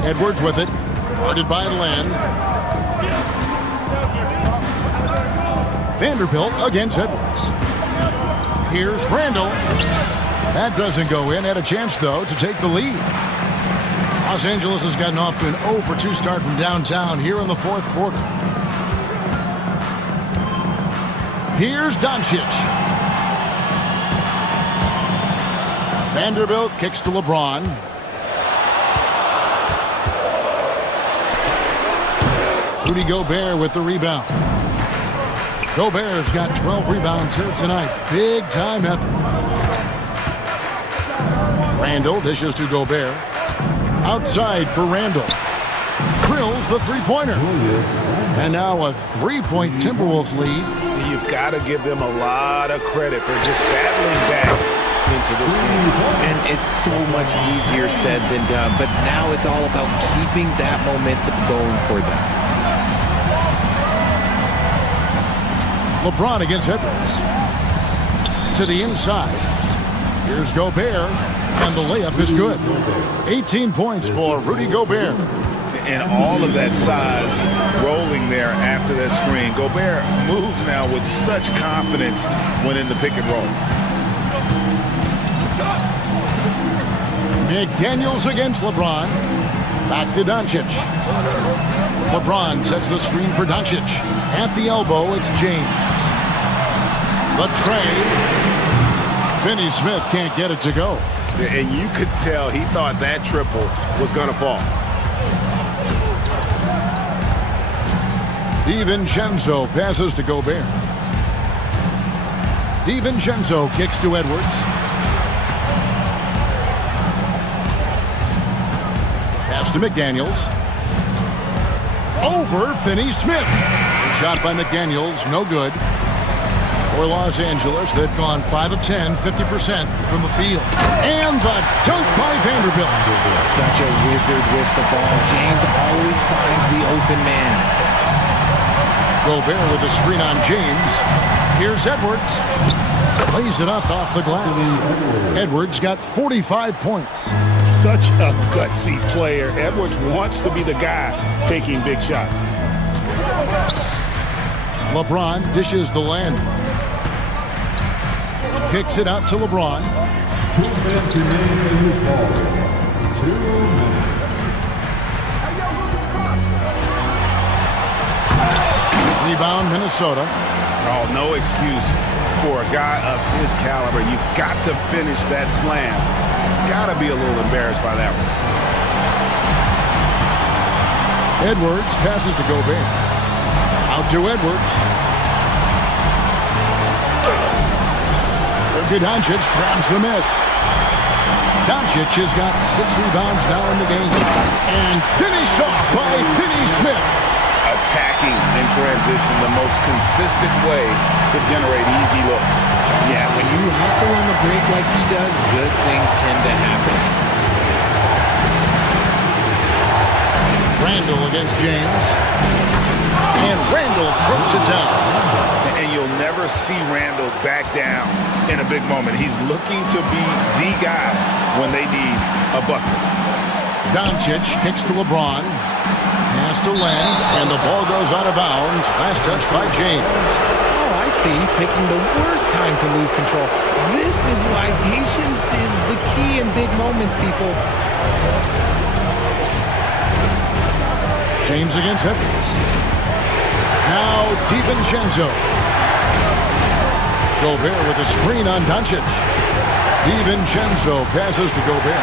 Edwards with it, guarded by Len. Vanderbilt against Edwards. Here's Randall. That doesn't go in. Had a chance, though, to take the lead. Los Angeles has gotten off to an 0 for 2 start from downtown here in the fourth quarter. Here's Doncic. Vanderbilt kicks to LeBron. Rudy Gobert with the rebound. Gobert's got 12 rebounds here tonight. Big time effort. Randall dishes to Gobert. Outside for Randall. Drills the three-pointer. And now a 3-point Timberwolves lead. You've got to give them a lot of credit for just battling back into this game. And it's so much easier said than done, but now it's all about keeping that momentum going for them. LeBron against Edwards. To the inside. Here's Gobert, and the layup is good. 18 points for Rudy Gobert. And all of that size rolling there after that screen. Gobert moves now with such confidence when in the pick and roll. McDaniels against LeBron. Back to Doncic. LeBron sets the screen for Doncic. At the elbow, it's James. The tray. Finney Smith can't get it to go. And you could tell he thought that triple was going to fall. DiVincenzo passes to Gobert. DiVincenzo kicks to Edwards. Pass to McDaniels. Over Finney Smith. Shot by McDaniels, no good. For Los Angeles, they've gone 5 of 10, 50% from the field. And the dunk by Vanderbilt. Such a wizard with the ball. James always finds the open man. Gobert with the screen on James. Here's Edwards. Lays it up off the glass. Edwards got 45 points. Such a gutsy player. Edwards wants to be the guy taking big shots. LeBron dishes to Land. Kicks it out to LeBron. 2 minutes remaining in this ball. 2 minutes. Rebound, Minnesota. Oh, no excuse for a guy of his caliber. You've got to finish that slam. Got to be a little embarrassed by that one. Edwards passes to Gobert. Out to Edwards. Doncic grabs the miss. Doncic has got 6 rebounds now in the game. And finished off by Finney-Smith. Attacking in transition, the most consistent way to generate easy looks. Yeah, when you hustle on the break like he does, good things tend to happen. Randall against James. And Randall throws it down. And you'll never see Randall back down in a big moment. He's looking to be the guy when they need a bucket. Doncic kicks to LeBron. Pass to Len, and the ball goes out of bounds. Last touch by James. Oh, I see. Picking the worst time to lose control. This is why patience is the key in big moments, people. James against Edwards. Now DiVincenzo. Gobert with a screen on Doncic. DiVincenzo passes to Gobert.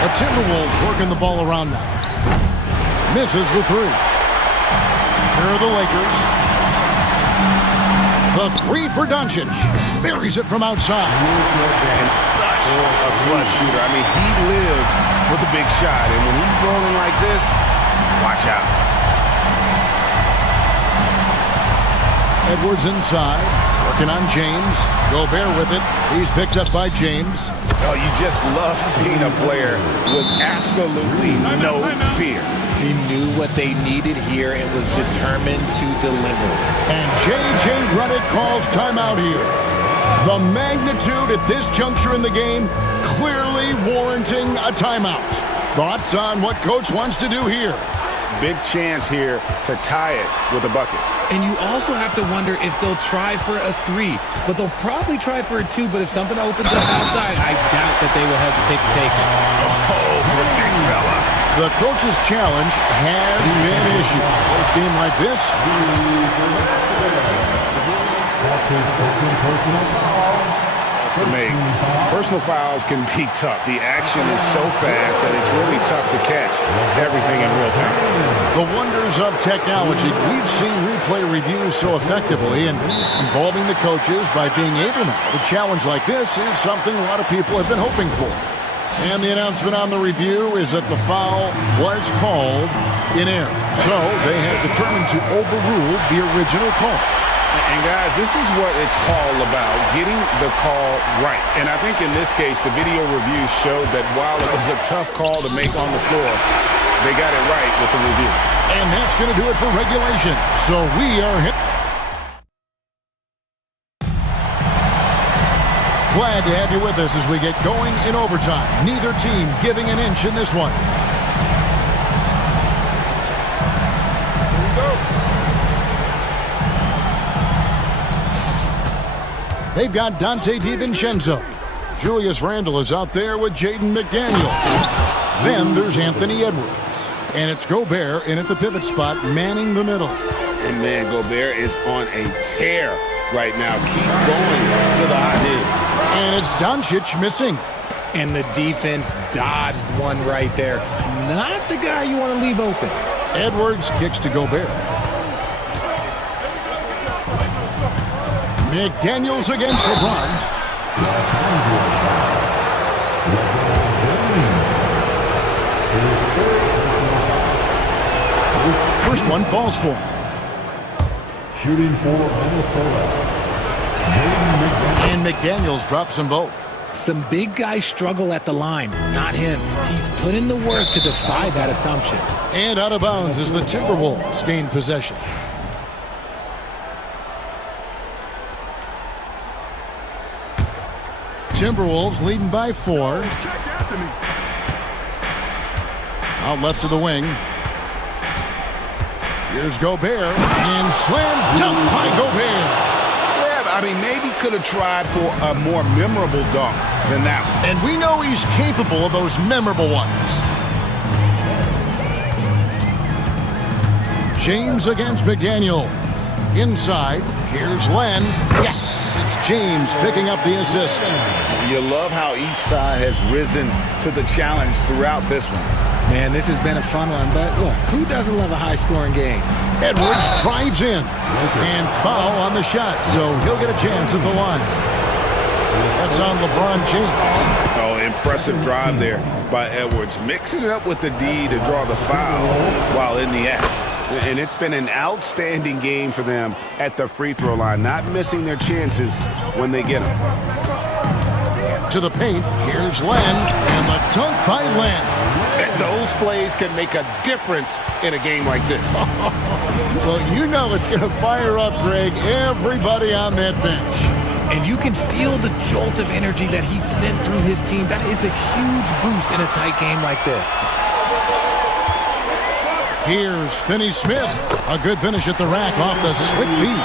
The Timberwolves working the ball around now. Misses the 3. Here are the Lakers. The 3 for Doncic. Buries it from outside. And such a clutch shooter. I mean, he lives with a big shot. And when he's rolling like this, watch out. Edwards inside. Working on James. Gobert with it. He's picked up by James. Oh, you just love seeing a player with absolutely no fear. He knew what they needed here and was determined to deliver. And J.J. Redick calls timeout here. The magnitude at this juncture in the game clearly warranting a timeout. Thoughts on what Coach wants to do here? Big chance here to tie it with a bucket. And you also have to wonder if they'll try for a 3. But they'll probably try for a 2. But if something opens up outside, I doubt that they will hesitate to take it. Oh, big fella. The coach's challenge has been issued. A game like this. To make personal fouls can be tough. The action is so fast that it's really tough to catch everything in real time. The wonders of technology. We've seen replay reviews so effectively, and involving the coaches by being able to challenge like this is something a lot of people have been hoping for. And the announcement on the review is that the foul was called in error. So they have determined to overrule the original call. And guys, this is what it's all about, getting the call right. And I think in this case, the video review showed that while it was a tough call to make on the floor, they got it right with the review. And that's going to do it for regulation. So we are hit. Glad to have you with us as we get going in overtime. Neither team giving an inch in this one. Here we go. They've got Dante DiVincenzo. Julius Randle is out there with Jaden McDaniels. Then there's Anthony Edwards. And it's Gobert in at the pivot spot, manning the middle. And man, Gobert is on a tear right now. Keep going to the hot hit. And it's Doncic missing. And the defense dodged one right there. Not the guy you want to leave open. Edwards kicks to Gobert. McDaniels against LeBron. First one falls for him. Shooting for Minnesota. And McDaniels drops them both. Some big guys struggle at the line. Not him. He's put in the work to defy that assumption. And out of bounds as the Timberwolves gain possession. Timberwolves leading by 4. Out left to the wing. Here's Gobert, and slam dunk by Gobert. Yeah, I mean, maybe could have tried for a more memorable dunk than that one. And we know he's capable of those memorable ones. James against McDaniel. Inside, here's Len. Yes, it's James picking up the assist. You love how each side has risen to the challenge throughout this one. Man, this has been a fun one, but look, who doesn't love a high-scoring game? Edwards drives in, and foul on the shot, so he'll get a chance at the line. That's on LeBron James. Oh, impressive drive there by Edwards. Mixing it up with the D to draw the foul while in the act. And it's been an outstanding game for them at the free throw line, not missing their chances when they get them. To the paint, here's Len, and the dunk by Len. Those plays can make a difference in a game like this. Well, you know it's going to fire up, Greg, everybody on that bench. And you can feel the jolt of energy that he sent through his team. That is a huge boost in a tight game like this. Here's Finney-Smith. A good finish at the rack off the slick feed.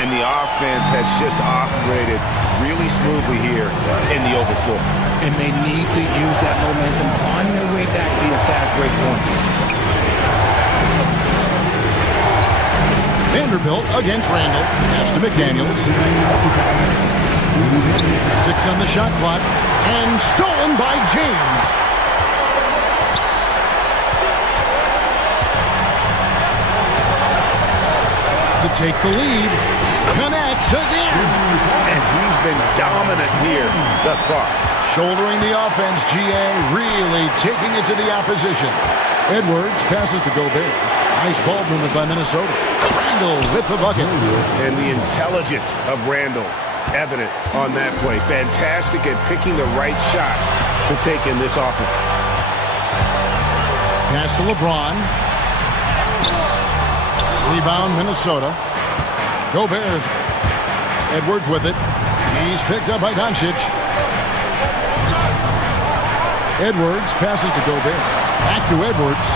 And the offense has just operated really smoothly here in the open floor. And they need to use that momentum, clawing their way back via fast break points. Vanderbilt against Randall. Pass to McDaniels. 6 on the shot clock. And stolen by James. To take the lead. Connects again. And he's been dominant here thus far. Shouldering the offense, GA really taking it to the opposition. Edwards passes to Gobert. Nice ball movement by Minnesota. Randall with the bucket. And the intelligence of Randall evident on that play. Fantastic at picking the right shots to take in this offense. Pass to LeBron. Rebound, Minnesota. Gobert. Edwards with it. He's picked up by Doncic. Edwards passes to Gobert. Back to Edwards.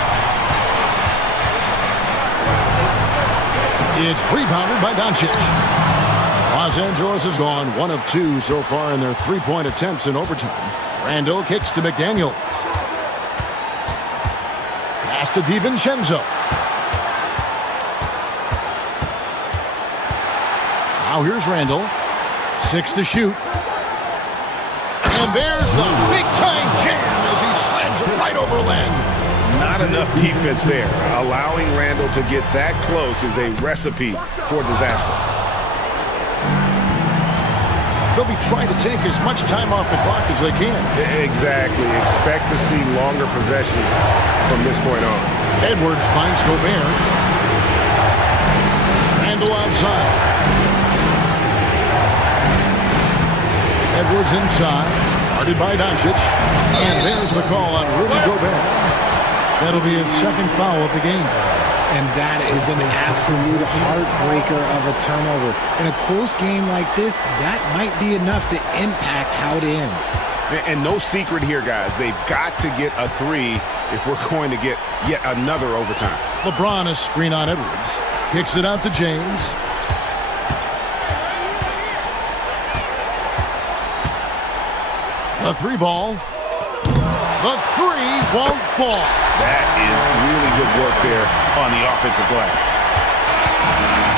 It's rebounded by Doncic. Los Angeles has gone 1 of 2 so far in their three-point attempts in overtime. Randall kicks to McDaniels. Pass to DiVincenzo. Now here's Randall. 6 to shoot. And there's the big-time jam as he slams it right over Len. Not enough defense there. Allowing Randall to get that close is a recipe for disaster. They'll be trying to take as much time off the clock as they can. Exactly. Expect to see longer possessions from this point on. Edwards finds Gobert. Randall outside. Edwards inside, guarded by Doncic, and there's the call on Rudy Gobert. That'll be his second foul of the game. And that is an absolute heartbreaker of a turnover. In a close game like this, that might be enough to impact how it ends. And no secret here, guys. They've got to get a 3 if we're going to get yet another overtime. LeBron is screen on Edwards. Kicks it out to James. The 3 ball. The 3 won't fall. That is really good work there on the offensive glass.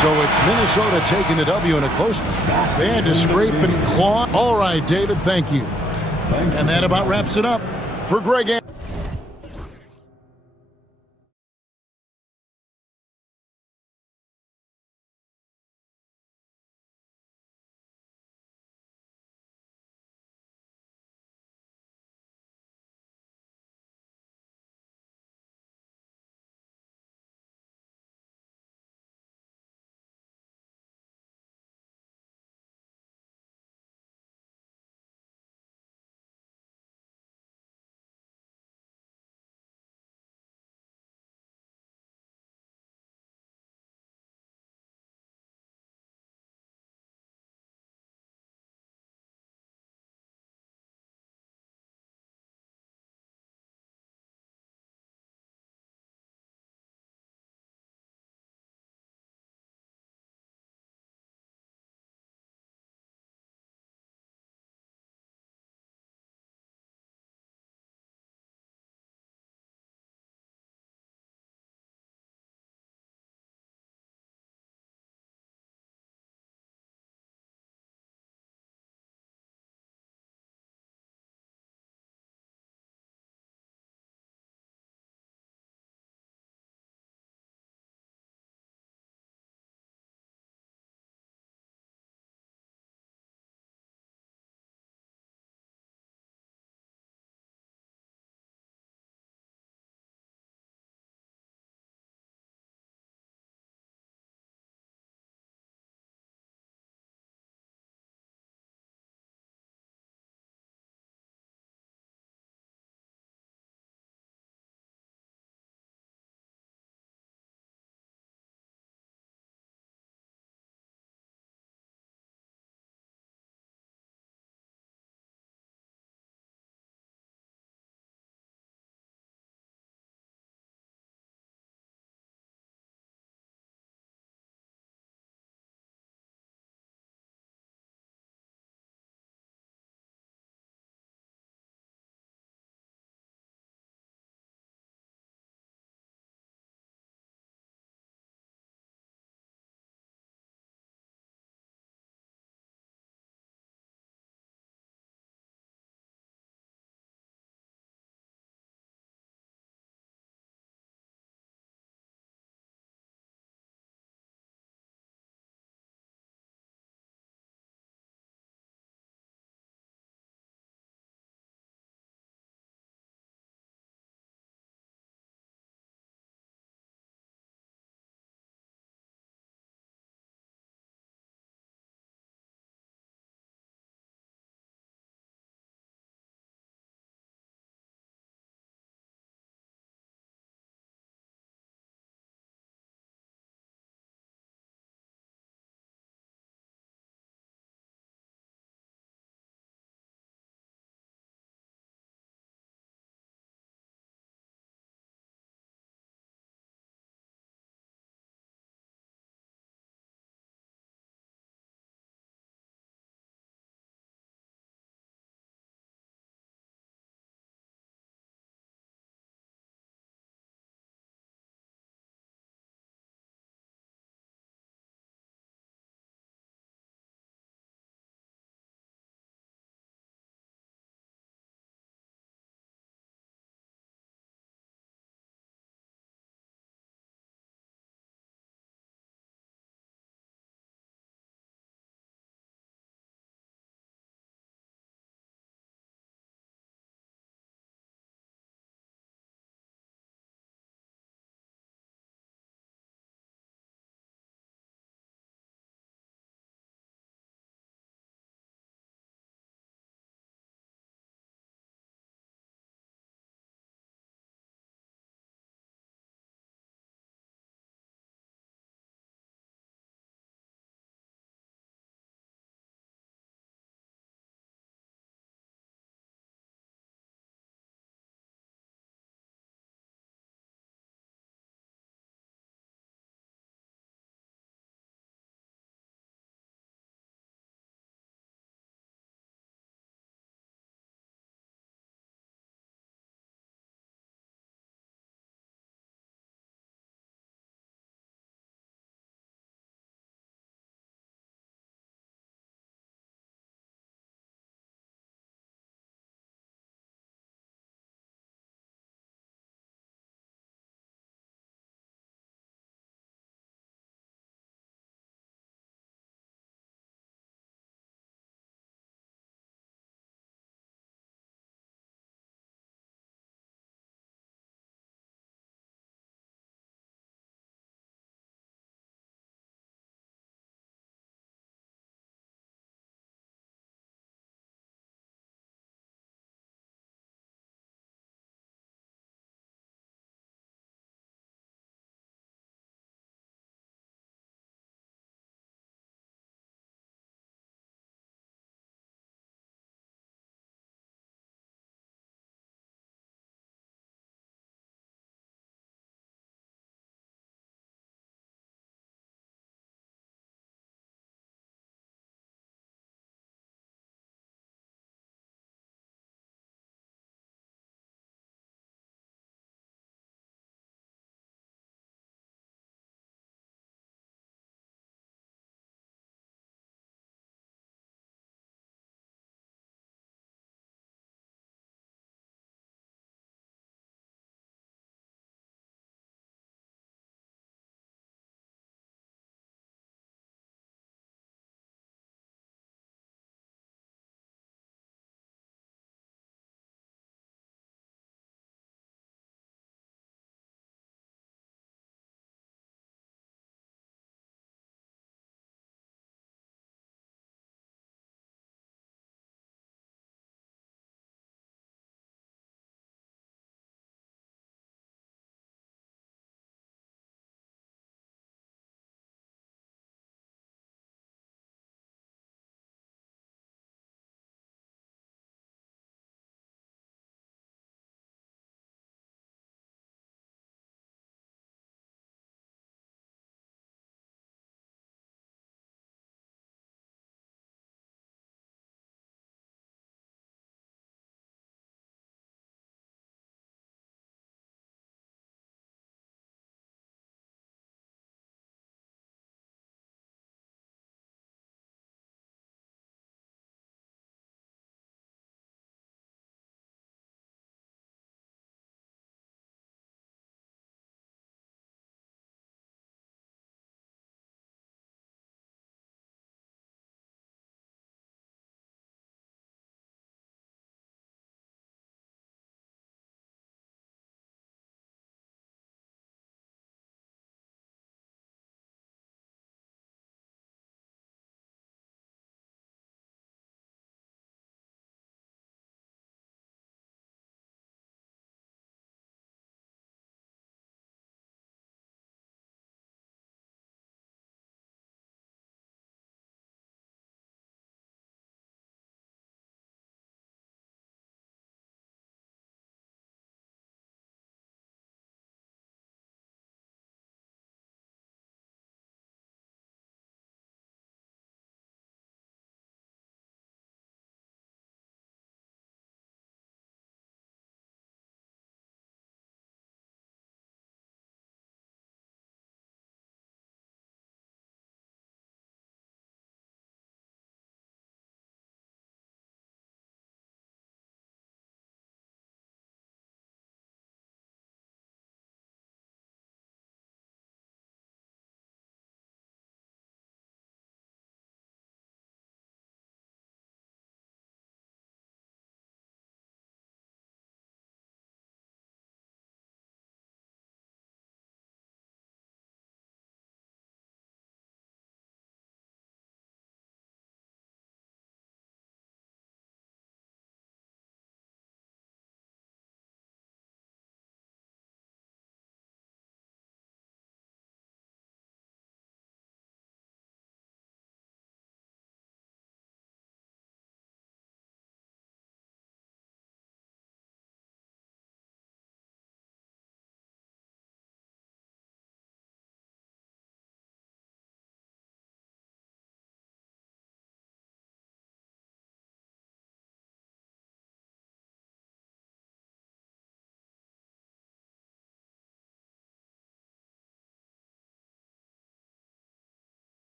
So it's Minnesota taking the W in a close one. They had to scrape and claw. All right, David, thank you. And that about wraps it up for Greg.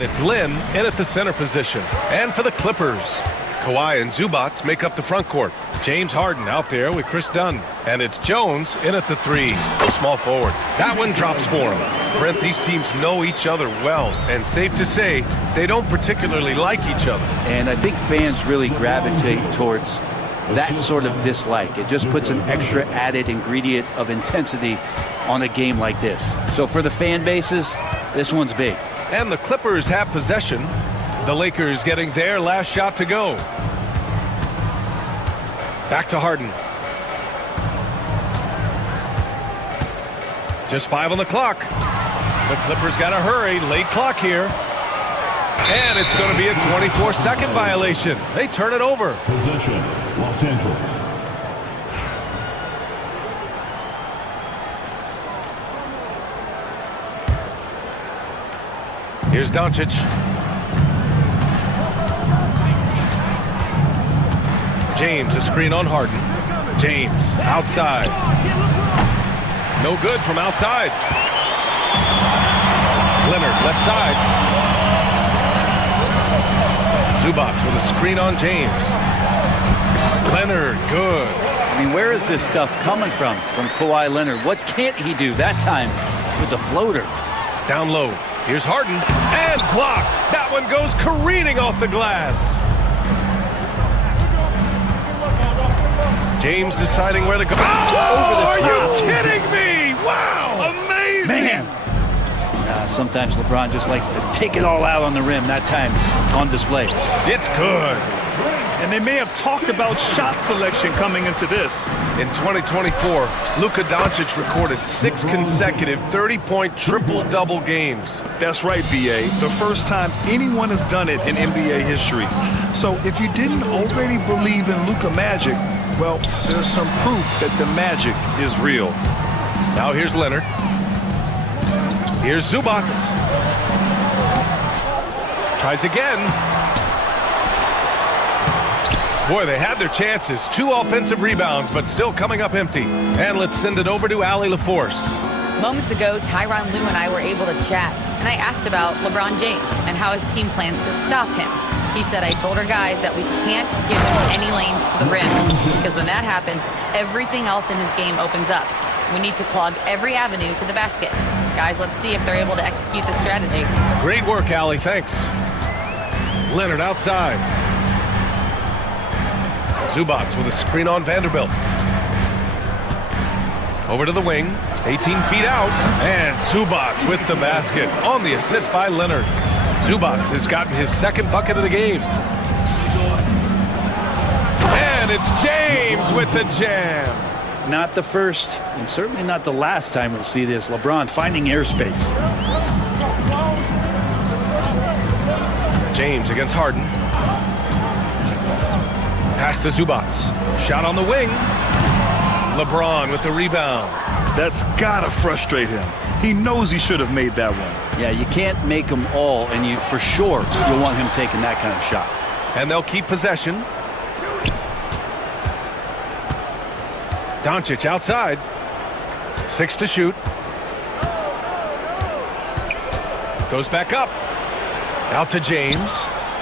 It's Lin in at the center position. And for the Clippers, Kawhi and Zubats make up the front court. James Harden out there with Chris Dunn. And it's Jones in at the 3, the small forward. That one drops for him. Brent, these teams know each other well, and safe to say, they don't particularly like each other. And I think fans really gravitate towards that sort of dislike. It just puts an extra added ingredient of intensity on a game like this. So for the fan bases, this one's big. And the Clippers have possession. The Lakers getting their last shot to go. Back to Harden. Just 5 on the clock. The Clippers got to hurry. Late clock here. And it's going to be a 24-second violation. They turn it over. Possession, Los Angeles. Here's Doncic. James, a screen on Harden. James, outside. No good from outside. Leonard, left side. Zubats with a screen on James. Leonard, good. I mean, where is this stuff coming from Kawhi Leonard? What can't he do that time with the floater? Down low. Here's Harden, and blocked. That one goes careening off the glass. James deciding where to go. Oh, over the top. Are you kidding me? Wow. Amazing. Man. Sometimes LeBron just likes to take it all out on the rim, that time on display. It's good. And they may have talked about shot selection coming into this. In 2024, Luka Doncic recorded 6 consecutive 30-point triple-double games. That's right, B.A. The first time anyone has done it in NBA history. So if you didn't already believe in Luka magic, well, there's some proof that the magic is real. Now here's Leonard. Here's Zubats. Tries again. Boy, they had their chances. 2 offensive rebounds, but still coming up empty. And let's send it over to Allie LaForce. Moments ago, Tyronn Lue and I were able to chat, and I asked about LeBron James and how his team plans to stop him. He said, I told our guys that we can't give him any lanes to the rim, because when that happens, everything else in his game opens up. We need to clog every avenue to the basket. Guys, let's see if they're able to execute the strategy. Great work, Allie. Thanks. Leonard outside. Zubats with a screen on Vanderbilt. Over to the wing, 18 feet out, and Zubats with the basket on the assist by Leonard. Zubats has gotten his 2nd bucket of the game. And it's James with the jam. Not the first, and certainly not the last time we'll see this. LeBron finding airspace. James against Harden. Pass to Zubats. Shot on the wing. LeBron with the rebound. That's gotta frustrate him. He knows he should have made that one. Yeah, you can't make them all, and you for sure you'll want him taking that kind of shot. And they'll keep possession. Doncic outside. 6 to shoot. Goes back up. Out to James.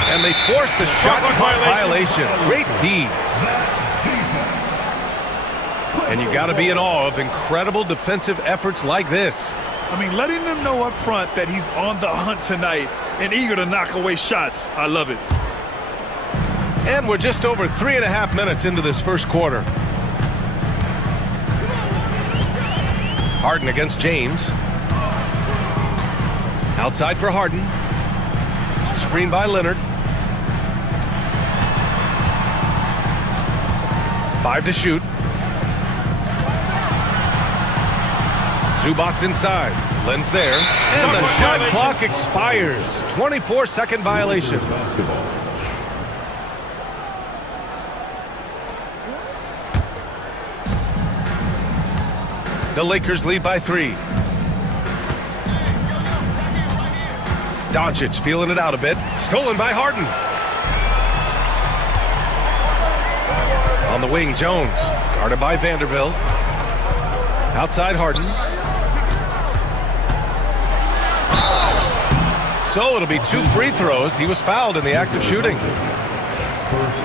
And they force the shot clock violation. Great D. And you got to be in awe of incredible defensive efforts like this. I mean, letting them know up front that he's on the hunt tonight and eager to knock away shots. I love it. And we're just over 3.5 minutes into this first quarter. Harden against James. Outside for Harden. Screen by Leonard. 5 to shoot. Zubats inside. Len's there. And the shot clock expires. 24-second violation. The Lakers lead by 3. Doncic feeling it out a bit. Stolen by Harden. On the wing, Jones. Guarded by Vanderbilt. Outside Harden. So it'll be 2 free throws. He was fouled in the act of shooting.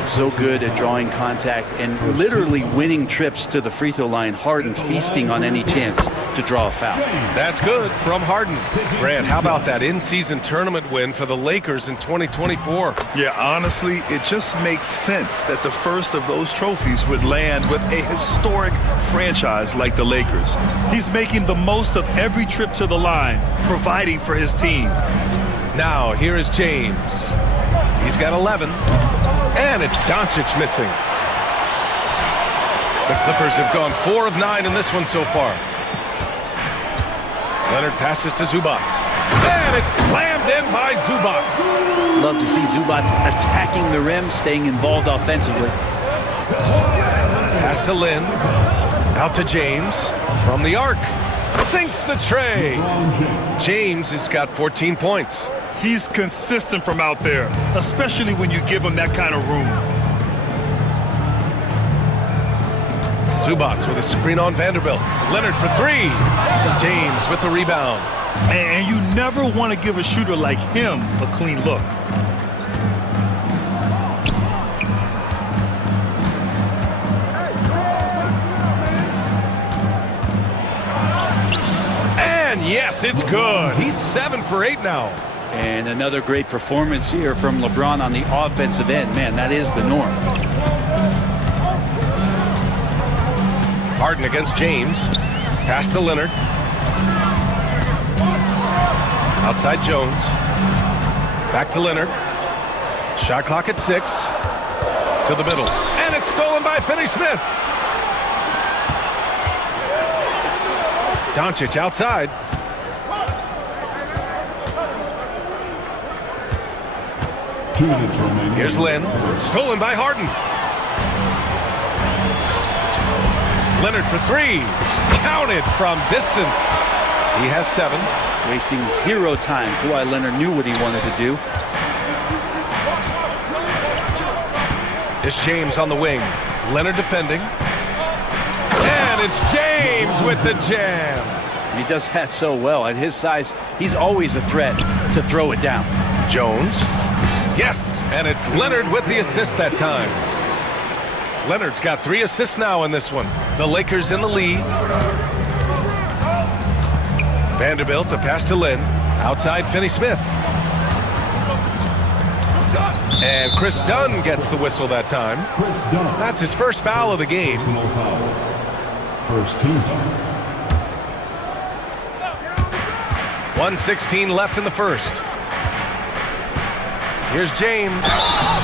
So good at drawing contact and literally winning trips to the free throw line. Harden feasting on any chance to draw a foul. That's good from Harden. Grant, how about that in-season tournament win for the Lakers in 2024? Yeah, honestly, it just makes sense that the first of those trophies would land with a historic franchise like the Lakers. He's making the most of every trip to the line, providing for his team. Now, here is James. He's got 11. And it's Doncic missing. The Clippers have gone 4 of 9 in this one so far. Leonard passes to Zubac. And it's slammed in by Zubac. Love to see Zubac attacking the rim, staying involved offensively. Pass to Lynn. Out to James. From the arc. Sinks the tray. James has got 14 points. He's consistent from out there, especially when you give him that kind of room. Zubac with a screen on Vanderbilt. Leonard for 3. James with the rebound. And you never want to give a shooter like him a clean look. And yes, it's good. He's 7 for 8 now. And another great performance here from LeBron on the offensive end. Man, that is the norm. Harden against James. Pass to Leonard. Outside Jones. Back to Leonard. Shot clock at 6. To the middle. And it's stolen by Finney-Smith. Doncic outside. Here's Lynn. Stolen by Harden. Leonard for 3. Counted from distance. He has 7. Wasting 0 time. Kawhi Leonard knew what he wanted to do. It's James on the wing. Leonard defending. And it's James with the jam. He does that so well. At his size, he's always a threat to throw it down. Jones. Yes, and it's Leonard with the assist that time. Leonard's got 3 assists now in this one. The Lakers in the lead. Vanderbilt, the pass to Lynn. Outside Finney-Smith. And Chris Dunn gets the whistle that time. That's his first foul of the game. First team foul. 1:16 left in the first. Here's James.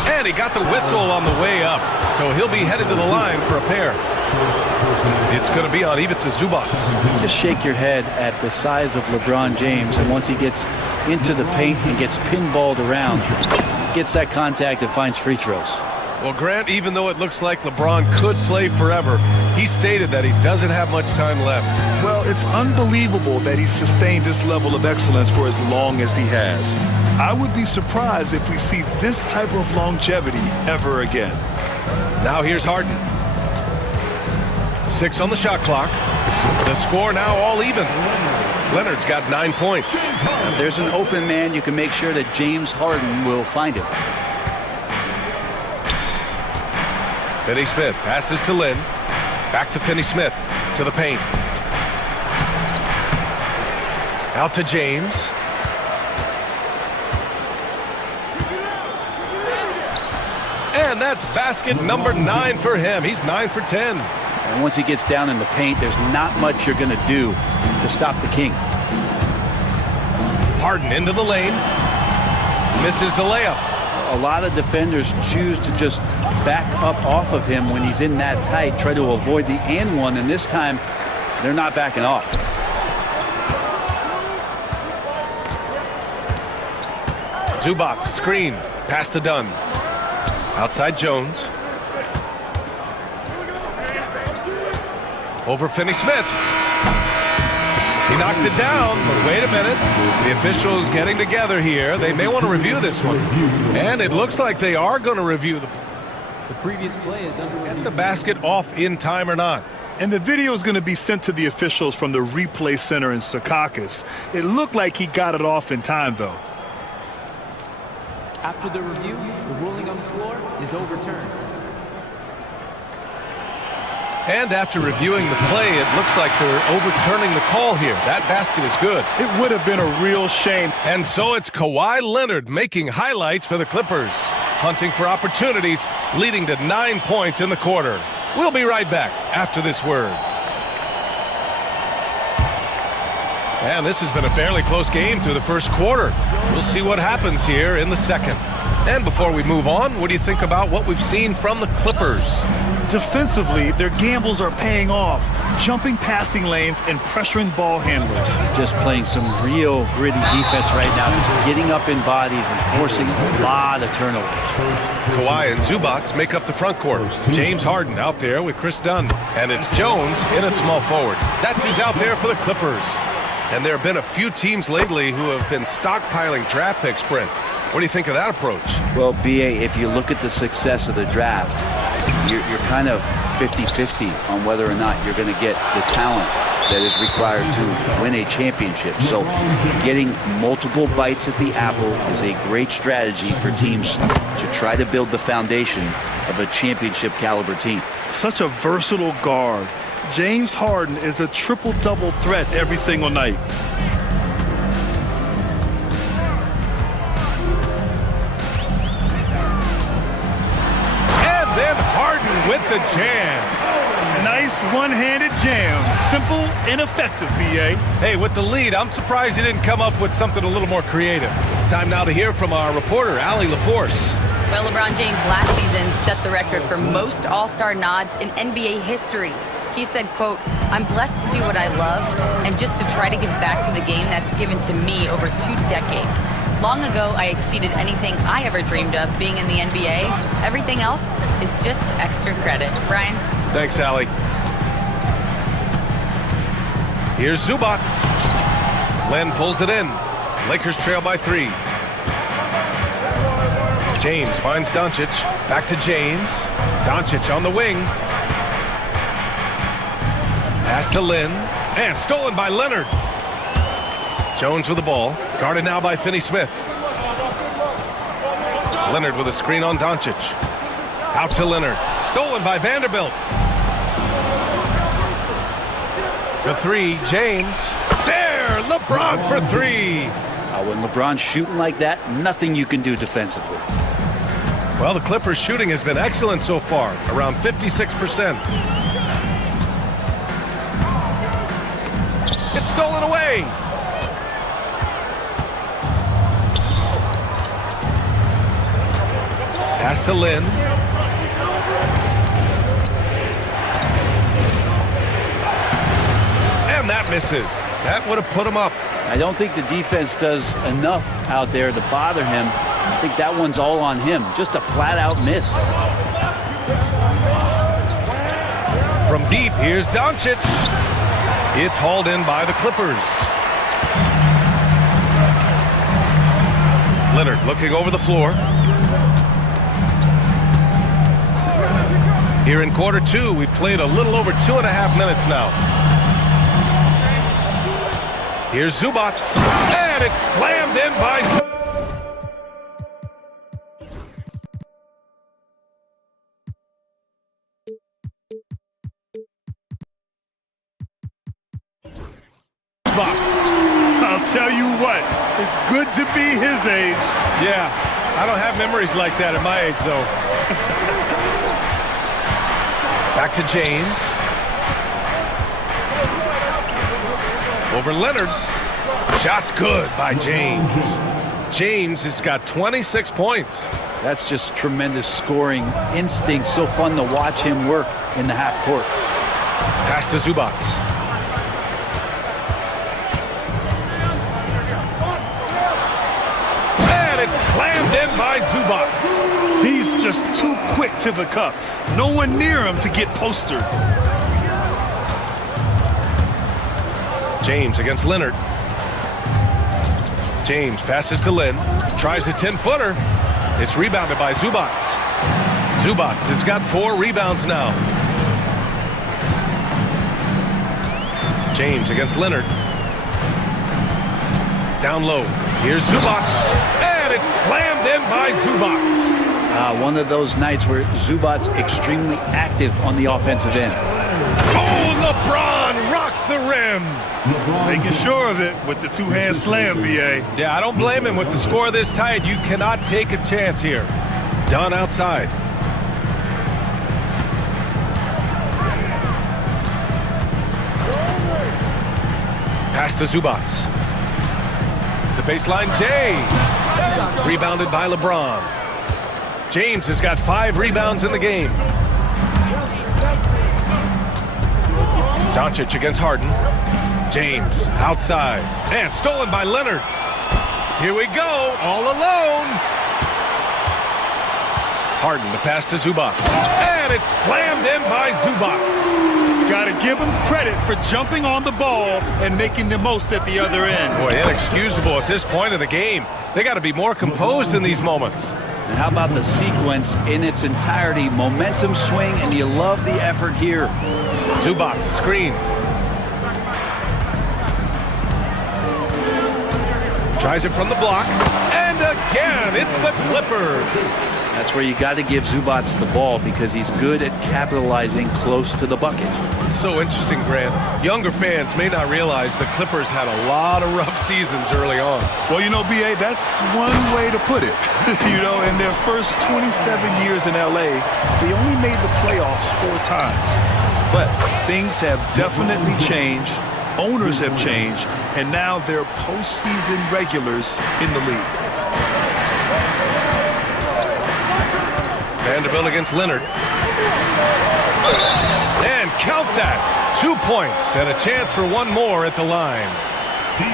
And he got the whistle on the way up. So he'll be headed to the line for a pair. It's going to be on Ivica Zubac. Just shake your head at the size of LeBron James, and once he gets into the paint and gets pinballed around, gets that contact and finds free throws. Well, Grant, even though it looks like LeBron could play forever, he stated that he doesn't have much time left. Well, it's unbelievable that he's sustained this level of excellence for as long as he has. I would be surprised if we see this type of longevity ever again. Now here's Harden. 6 on the shot clock. The score now all even. Leonard's got 9 points. If there's an open man, you can make sure that James Harden will find him. Finney-Smith passes to Lynn. Back to Finney-Smith. To the paint. Out to James. And that's basket number 9 for him. He's 9 for 10. And once he gets down in the paint, there's not much you're going to do to stop the king. Harden into the lane. Misses the layup. A lot of defenders choose to just back up off of him when he's in that tight, try to avoid the and one, and this time they're not backing off. Zubac, screen. Pass to Dunn. Outside Jones. Over Finney-Smith. He knocks it down, but wait a minute. The officials getting together here. They may want to review this one. And it looks like they are going to review the previous play is under review. Get the basket off in time or not. And the video is going to be sent to the officials from the replay center in Secaucus. It looked like he got it off in time, though. After the review, the ruling on the floor is overturned. And after reviewing the play, it looks like they're overturning the call here. That basket is good. It would have been a real shame. And so it's Kawhi Leonard making highlights for the Clippers, hunting for opportunities, leading to 9 points in the quarter. We'll be right back after this word. And this has been a fairly close game through the first quarter. We'll see what happens here in the second. And before we move on, what do you think about what we've seen from the Clippers? Defensively, their gambles are paying off, jumping passing lanes and pressuring ball handlers. Just playing some real gritty defense right now, just getting up in bodies and forcing a lot of turnovers. Kawhi and Zubac make up the front court. James Harden out there with Chris Dunn. And it's Jones in at small forward. That's who's out there for the Clippers. And there have been a few teams lately who have been stockpiling draft picks, Brent. What do you think of that approach? Well, B.A., if you look at the success of the draft, you're kind of 50-50 on whether or not you're going to get the talent that is required to win a championship. So getting multiple bites at the apple is a great strategy for teams to try to build the foundation of a championship caliber team. Such a versatile guard. James Harden is a triple-double threat every single night. And then Harden with the jam. Nice one-handed jam. Simple and effective, B.A. Hey, with the lead, I'm surprised he didn't come up with something a little more creative. Time now to hear from our reporter, Allie LaForce. Well, LeBron James last season set the record for most All-Star nods in NBA history. He said, quote, "I'm blessed to do what I love and just to try to give back to the game that's given to me over 2 decades. Long ago, I exceeded anything I ever dreamed of being in the NBA. Everything else is just extra credit." Brian? Thanks, Allie. Here's Zubac. Len pulls it in. Lakers trail by 3. James finds Doncic. Back to James. Doncic on the wing. Pass to Lynn. And stolen by Leonard. Jones with the ball. Guarded now by Finney-Smith. Leonard with a screen on Doncic. Out to Leonard. Stolen by Vanderbilt. For 3, James. There! LeBron for 3! When LeBron's shooting like that, nothing you can do defensively. Well, the Clippers' shooting has been excellent so far, around 56%. It's stolen away! Pass to Lynn. And that misses. That would have put him up. I don't think the defense does enough out there to bother him. I think that one's all on him. Just a flat-out miss. From deep, here's Doncic. It's hauled in by the Clippers. Leonard looking over the floor. Here in quarter 2, we played a little over 2.5 minutes now. Here's Zubac, and it's slammed in by Zubac. I'll tell you what, it's good to be his age. Yeah, I don't have memories like that at my age, though. Back to James. Over Leonard. Shot's good by James. James has got 26 points. That's just tremendous scoring instinct. So fun to watch him work in the half court. Pass to Zubac. And it's slammed in by Zubac. He's just too quick to the cup. No one near him to get postered. James against Leonard. James passes to Lynn. Tries a 10-footer. It's rebounded by Zubac. Zubac has got 4 rebounds now. James against Leonard. Down low. Here's Zubac. And And it's slammed in by Zubats. One of those nights where Zubats extremely active on the offensive end. Oh, LeBron rocks the rim. Making sure of it with the two-hand slam, B.A. Yeah, I don't blame him. With the score this tight, you cannot take a chance here. Done outside. Pass to Zubats. The baseline, Jay. Rebounded by LeBron. James has got 5 rebounds in the game. Doncic against Harden. James outside. And stolen by Leonard. Here we go, all alone. Harden, the pass to Zubats. And it's slammed in by Zubats. Got to give him credit for jumping on the ball and making the most at the other end. Boy, inexcusable at this point of the game. They got to be more composed in these moments. And how about the sequence in its entirety? Momentum swing, and you love the effort here. Zubats, screen. Tries it from the block. And again, it's the Clippers. That's where you got to give Zubats the ball because he's good at capitalizing close to the bucket. It's so interesting, Grant. Younger fans may not realize the Clippers had a lot of rough seasons early on. Well, you know, B.A., that's one way to put it. You know, in their first 27 years in L.A., they only made the playoffs 4 times. But things have definitely changed. Owners have changed. And now they're postseason regulars in the league. Vanderbilt against Leonard. And count that. 2 points and a chance for one more at the line.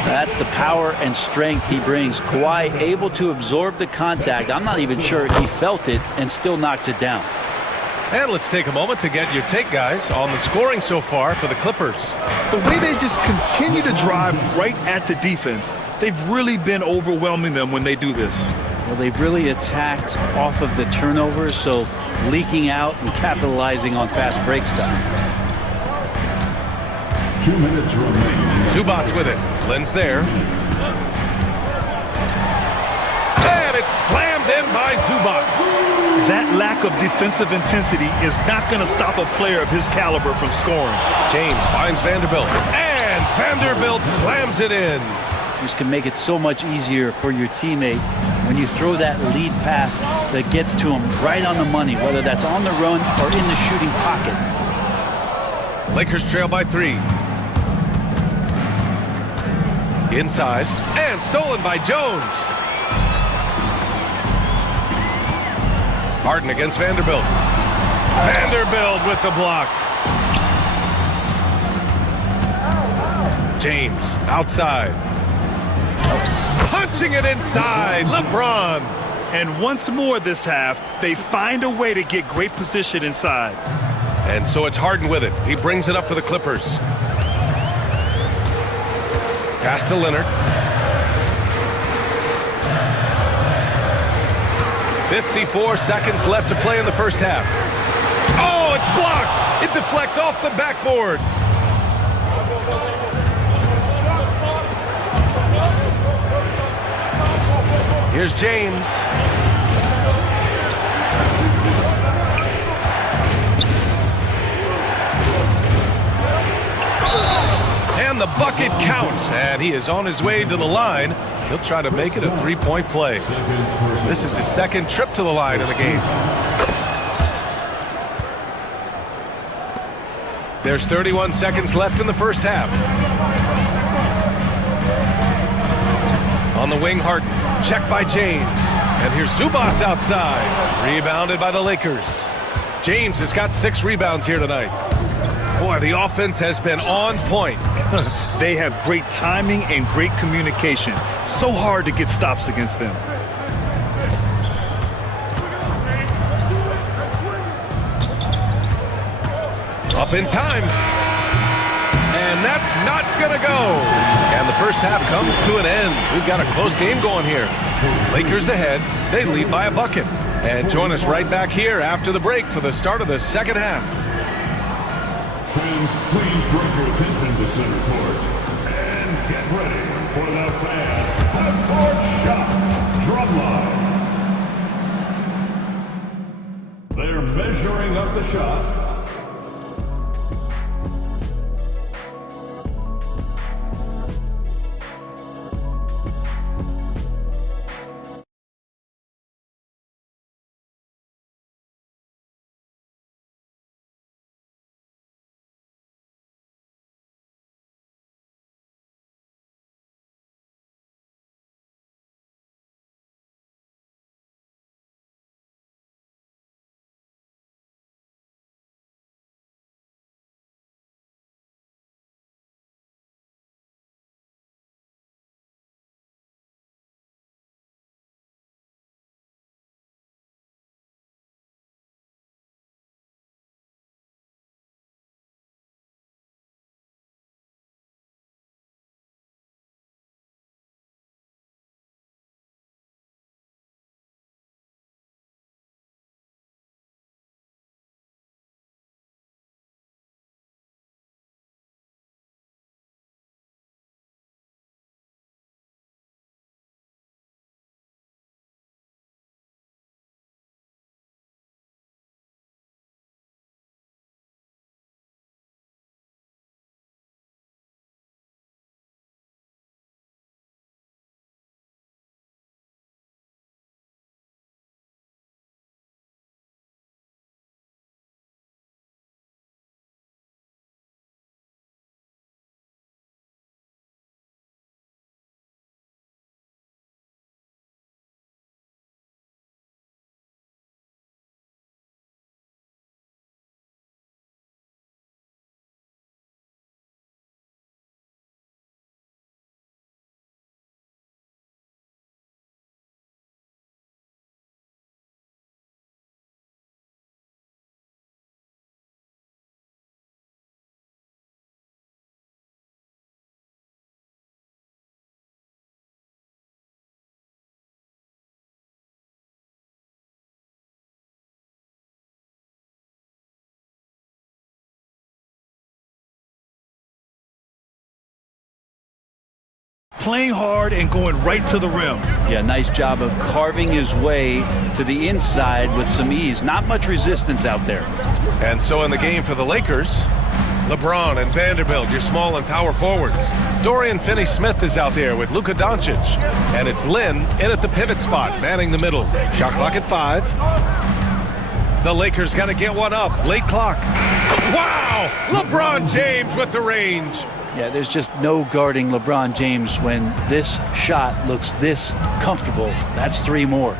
That's the power and strength he brings. Kawhi able to absorb the contact. I'm not even sure he felt it and still knocks it down. And let's take a moment to get your take, guys, on the scoring so far for the Clippers. The way they just continue to drive right at the defense, they've really been overwhelming them when they do this. Well, they've really attacked off of the turnovers, so leaking out and capitalizing on fast break stuff. 2 minutes remaining. Zubats with it. Len's there. And it's slammed in by Zubats. That lack of defensive intensity is not going to stop a player of his caliber from scoring. James finds Vanderbilt. And Vanderbilt slams it in. This can make it so much easier for your teammate when you throw that lead pass that gets to him right on the money, whether that's on the run or in the shooting pocket. Lakers trail by 3. Inside. And stolen by Jones. Harden against Vanderbilt. Vanderbilt with the block. James outside. Punching it inside, LeBron. And once more this half, they find a way to get great position inside. And so it's Harden with it. He brings it up for the Clippers. Pass to Leonard. 54 seconds left to play in the first half. Oh, it's blocked. It deflects off the backboard. Here's James. And the bucket counts, and he is on his way to the line. He'll try to make it a three-point play. This is his second trip to the line in the game. There's 31 seconds left in the first half. On the wing, Harden. Check by James. And here's Zubats outside. Rebounded by the Lakers. James has got 6 rebounds here tonight. Boy, the offense has been on point. They have great timing and great communication. So hard to get stops against them. Up in time. And that's not going to go. And the first half comes to an end. We've got a close game going here. Lakers ahead. They lead by a bucket. And join us right back here after the break for the start of the second half. Fans, please bring your attention to center court. And get ready for the fan half-court shot. Drum line. They're measuring up the shot. Playing hard and going right to the rim. Yeah, nice job of carving his way to the inside with some ease. Not much resistance out there. And so in the game for the Lakers, LeBron and Vanderbilt, your small and power forwards. Dorian Finney-Smith is out there with Luka Doncic. And it's Lin in at the pivot spot, manning the middle. Shot clock at 5. The Lakers got to get one up. Late clock. Wow! LeBron James with the range. Yeah, there's just no guarding LeBron James when this shot looks this comfortable. That's 3 more.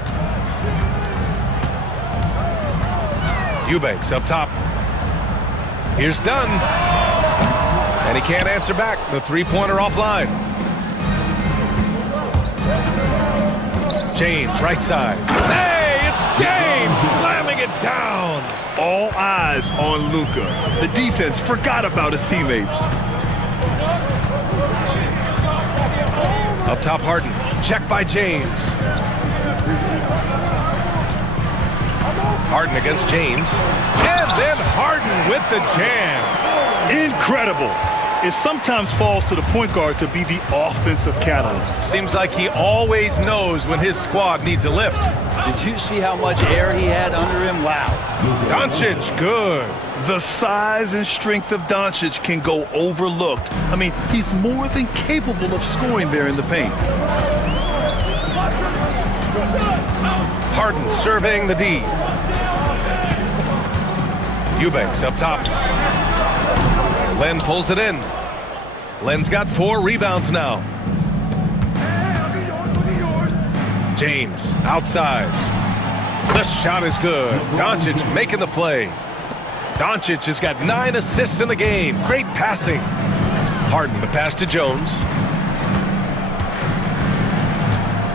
Eubanks up top. Here's Dunn. And he can't answer back. The three-pointer offline. James, right side. Hey, it's James slamming it down. All eyes on Luka. The defense forgot about his teammates. Up top, Harden. Check by James. Harden against James. And then Harden with the jam. Incredible. It sometimes falls to the point guard to be the offensive catalyst. Seems like he always knows when his squad needs a lift. Did you see how much air he had under him? Wow. Doncic, good. The size and strength of Doncic can go overlooked. I mean, he's more than capable of scoring there in the paint. Harden surveying the D. Eubanks up top. Len pulls it in. Len's got 4 rebounds now. James outside. The shot is good. Doncic making the play. Doncic has got 9 assists in the game. Great passing. Harden, the pass to Jones.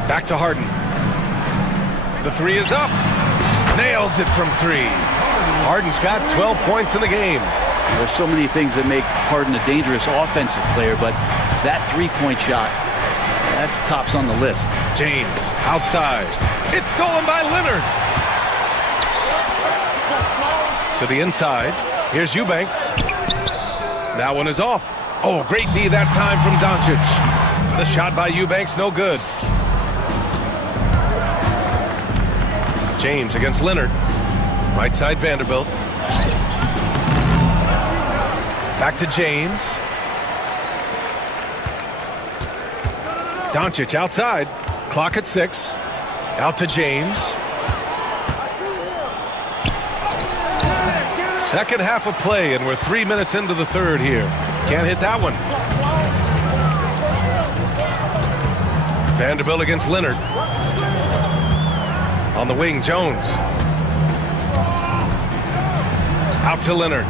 Back to Harden. The 3 is up. Nails it from 3. Harden's got 12 points in the game. There's so many things that make Harden a dangerous offensive player, but that three-point shot, that's tops on the list. James outside. It's stolen by Leonard. To the inside. Here's Eubanks. That one is off. Oh, great D that time from Doncic. The shot by Eubanks, no good. James against Leonard. Right side Vanderbilt. Back to James. Doncic outside. Clock at 6. Out to James. Second half of play, and we're 3 minutes into the third here. Can't hit that one. Vanderbilt against Leonard. On the wing, Jones. Out to Leonard.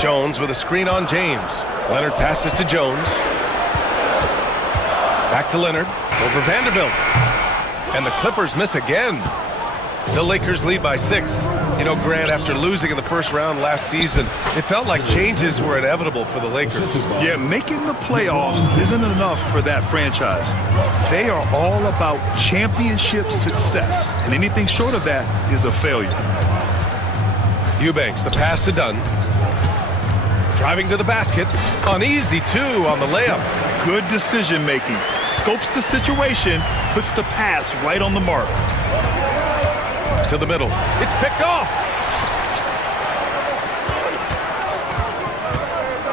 Jones with a screen on James. Leonard passes to Jones. Back to Leonard. Over Vanderbilt. And the Clippers miss again. The Lakers lead by 6. You know, Grant, after losing in the first round last season, it felt like changes were inevitable for the Lakers. Yeah, making the playoffs isn't enough for that franchise. They are all about championship success, and anything short of that is a failure. Eubanks, the pass to Dunn. Driving to the basket. Uneasy, too, on the layup. Good decision making. Scopes the situation, puts the pass right on the mark. To the middle. It's picked off.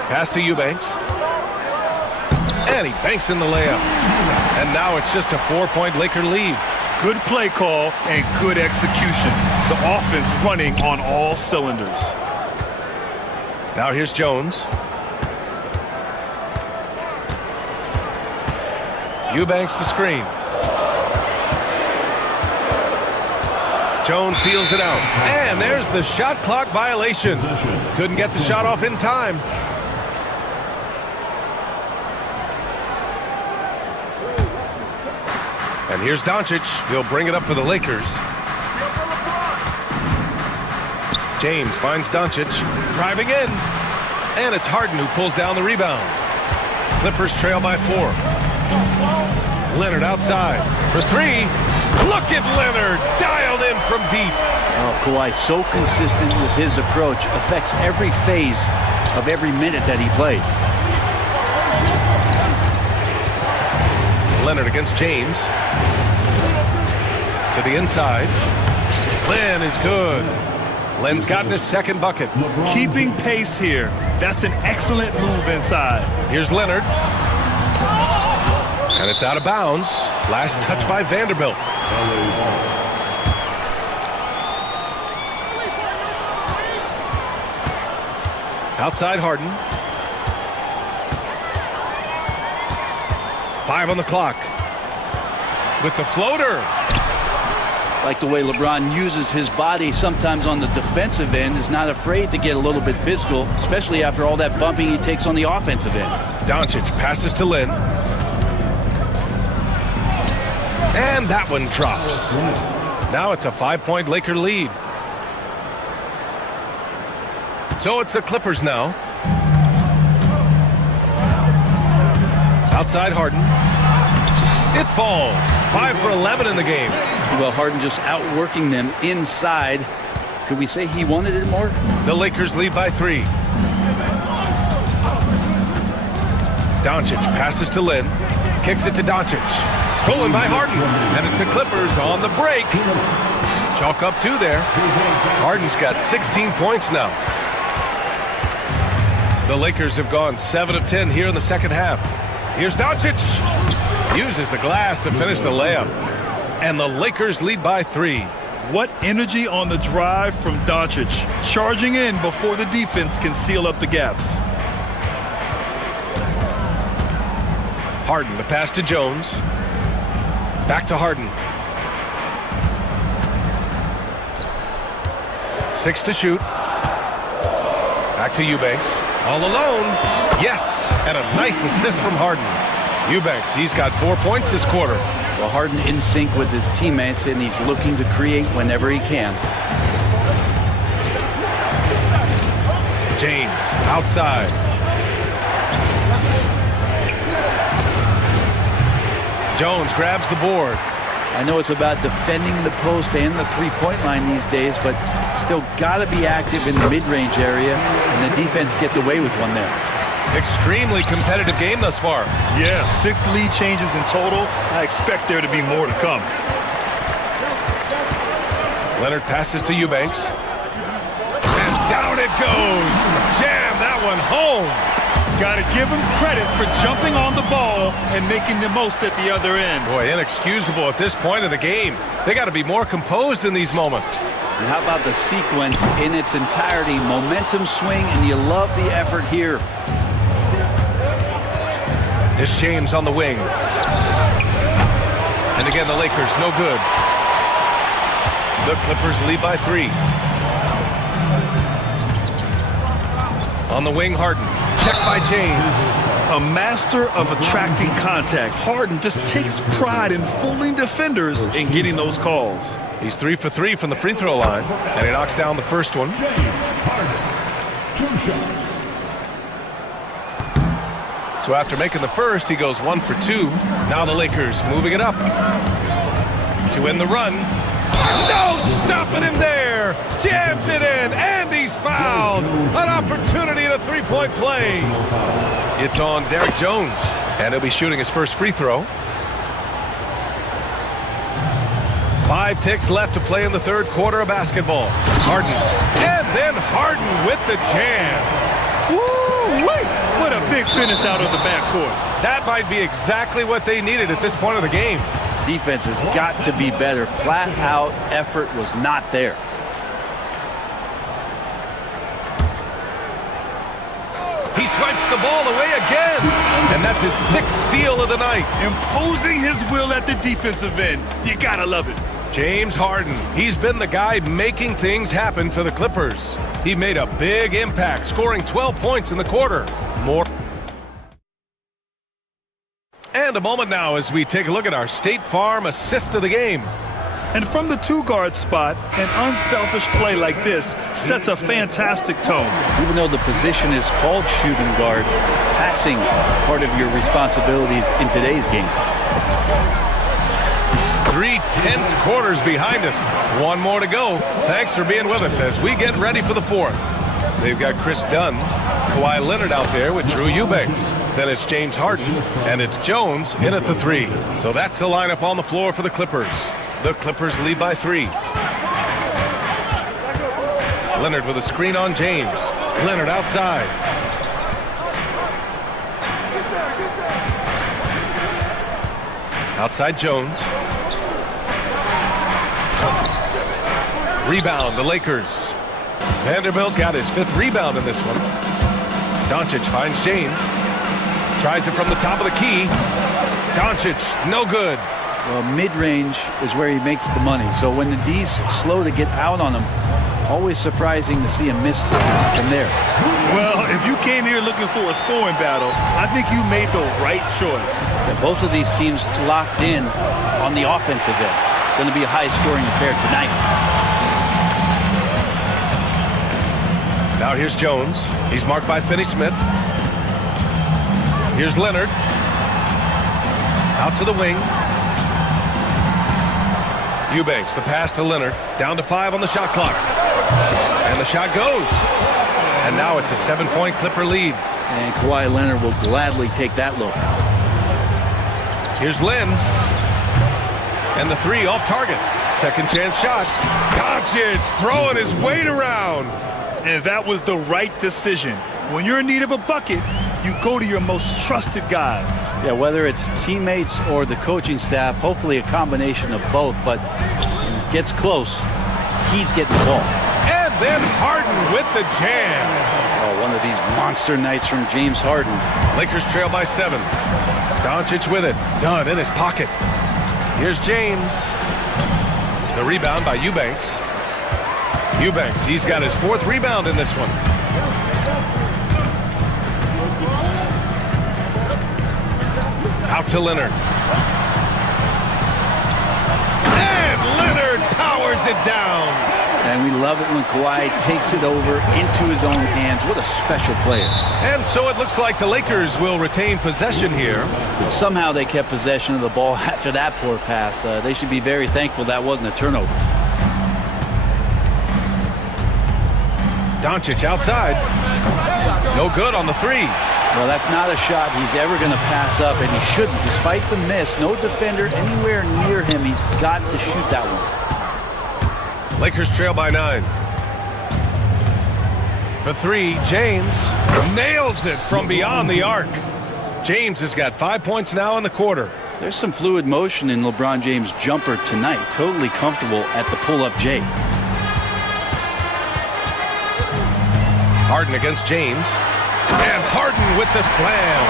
Pass to Eubanks. And he banks in the layup. And now it's just a 4-point Laker lead. Good play call and good execution. The offense running on all cylinders. Now here's Jones. Eubanks the screen. Jones feels it out. And there's the shot clock violation. Couldn't get the shot off in time. And here's Doncic. He'll bring it up for the Lakers. James finds Doncic. Driving in. And it's Harden who pulls down the rebound. Clippers trail by 4. Leonard outside for 3. Look at Leonard, dialed in from deep. Oh, Kawhi, so consistent with his approach, affects every phase of every minute that he plays. Leonard against James. To the inside. Len is good. Len's gotten his second bucket. Keeping pace here. That's an excellent move inside. Here's Leonard. And it's out of bounds. Last touch by Vanderbilt. Outside Harden. 5 on the clock. With the floater. Like the way LeBron uses his body sometimes on the defensive end, is not afraid to get a little bit physical, especially after all that bumping he takes on the offensive end. Doncic passes to Lin. And that one drops. Now it's a 5-point Laker lead. So it's the Clippers now. Outside Harden. It falls. 5 for 11 in the game. Well, Harden just outworking them inside. Could we say he wanted it more? The Lakers lead by 3. Doncic passes to Lin. Kicks it to Doncic. Stolen by Harden. And it's the Clippers on the break. Chalk up 2 there. Harden's got 16 points now. The Lakers have gone 7 of 10 here in the second half. Here's Doncic. Uses the glass to finish the layup. And the Lakers lead by 3. What energy on the drive from Doncic. Charging in before the defense can seal up the gaps. Harden, the pass to Jones. Back to Harden. 6 to shoot. Back to Eubanks. All alone. Yes, and a nice assist from Harden. Eubanks, he's got 4 points this quarter. Well, Harden in sync with his teammates, and he's looking to create whenever he can. James, outside. Jones grabs the board. I know it's about defending the post and the three-point line these days, but still got to be active in the mid-range area, and the defense gets away with one there. Extremely competitive game thus far. Yeah, 6 lead changes in total. I expect there to be more to come. Leonard passes to Eubanks. And down it goes. Jam that one home. Got to give him credit for jumping on the ball and making the most at the other end. Boy, inexcusable at this point of the game. They got to be more composed in these moments. And how about the sequence in its entirety? Momentum swing, and you love the effort here. It's James on the wing. And again, the Lakers, no good. The Clippers lead by 3. On the wing, Harden. Checked by James. A master of attracting contact. Harden just takes pride in fooling defenders and getting those calls. He's 3 for 3 from the free throw line, and he knocks down the first one. So after making the first, he goes 1 for 2. Now the Lakers moving it up to end the run. No stopping him there. Jams it in, and he's fouled. An opportunity at a three-point play. It's on Derek Jones, and he'll be shooting his first free throw. 5 ticks left to play in the third quarter of basketball. Harden, and then Harden with the jam. Woo-wee! What a big finish out of the backcourt. That might be exactly what they needed at this point of the game. Defense has got to be better. Flat out effort was not there. He swipes the ball away again, and that's his 6th steal of the night. Imposing his will at the defensive end. You gotta love it. James Harden, he's been the guy making things happen for the Clippers. He made a big impact, scoring 12 points in the quarter. More. And a moment now as we take a look at our State Farm assist of the game. And from the 2-guard spot, an unselfish play like this sets a fantastic tone. Even though the position is called shooting guard, passing part of your responsibilities in today's game. 3 tense quarters behind us. 1 more to go. Thanks for being with us as we get ready for the 4th. They've got Chris Dunn, Kawhi Leonard out there with Drew Eubanks. Then it's James Harden, and it's Jones in at the 3. So that's the lineup on the floor for the Clippers. The Clippers lead by 3. Leonard with a screen on James. Leonard outside. Outside Jones. Rebound, the Lakers. Vanderbilt's got his 5th rebound in this one. Doncic finds James. Tries it from the top of the key. Doncic, no good. Well, mid-range is where he makes the money. So when the D's slow to get out on him, always surprising to see him miss from there. Well, if you came here looking for a scoring battle, I think you made the right choice. Yeah, both of these teams locked in on the offensive end. Going to be a high-scoring affair tonight. Now here's Jones. He's marked by Finney-Smith. Here's Leonard. Out to the wing. Eubanks, the pass to Leonard. Down to 5 on the shot clock. And the shot goes. And now it's a 7-point Clipper lead. And Kawhi Leonard will gladly take that look. Here's Lynn. And the 3 off target. Second chance shot. Doncic throwing his weight around. And that was the right decision. When you're in need of a bucket, you go to your most trusted guys. Yeah, whether it's teammates or the coaching staff, hopefully a combination of both, but when it gets close, he's getting the ball. And then Harden with the jam. Oh, one of these monster nights from James Harden. Lakers trail by 7. Doncic with it. Dunn in his pocket. Here's James. The rebound by Eubanks. Eubanks, he's got his 4th rebound in this one. Out to Leonard. And Leonard powers it down. And we love it when Kawhi takes it over into his own hands. What a special player. And so it looks like the Lakers will retain possession here. Somehow they kept possession of the ball after that poor pass. They should be very thankful that wasn't a turnover. Doncic outside. No good on the 3. Well, that's not a shot he's ever going to pass up, and he shouldn't. Despite the miss, no defender anywhere near him. He's got to shoot that one. Lakers trail by 9. For 3, James nails it from beyond the arc. James has got 5 points now in the quarter. There's some fluid motion in LeBron James' jumper tonight. Totally comfortable at the pull-up J. Harden against James. And Harden with the slam.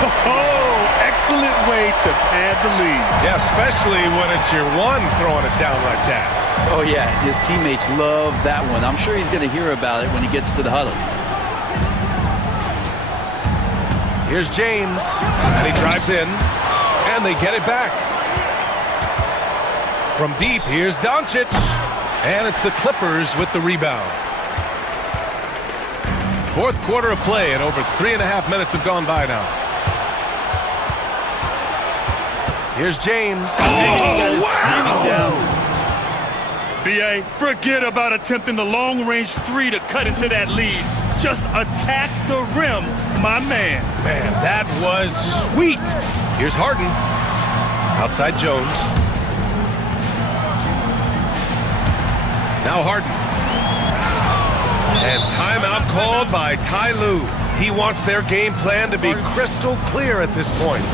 Oh, excellent way to pad the lead. Yeah, especially when it's your one throwing it down like that. Oh, yeah, his teammates love that one. I'm sure he's going to hear about it when he gets to the huddle. Here's James, and he drives in, and they get it back. From deep, here's Doncic, and it's the Clippers with the rebound. Fourth quarter of play, and over 3.5 minutes have gone by now. Here's James. Oh, he got his timing down. BA, forget about attempting the long-range 3 to cut into that lead. Just attack the rim, my man. Man, that was sweet. Here's Harden. Outside Jones. Now Harden. And timeout called by Ty Lue. He wants their game plan to be crystal clear at this point.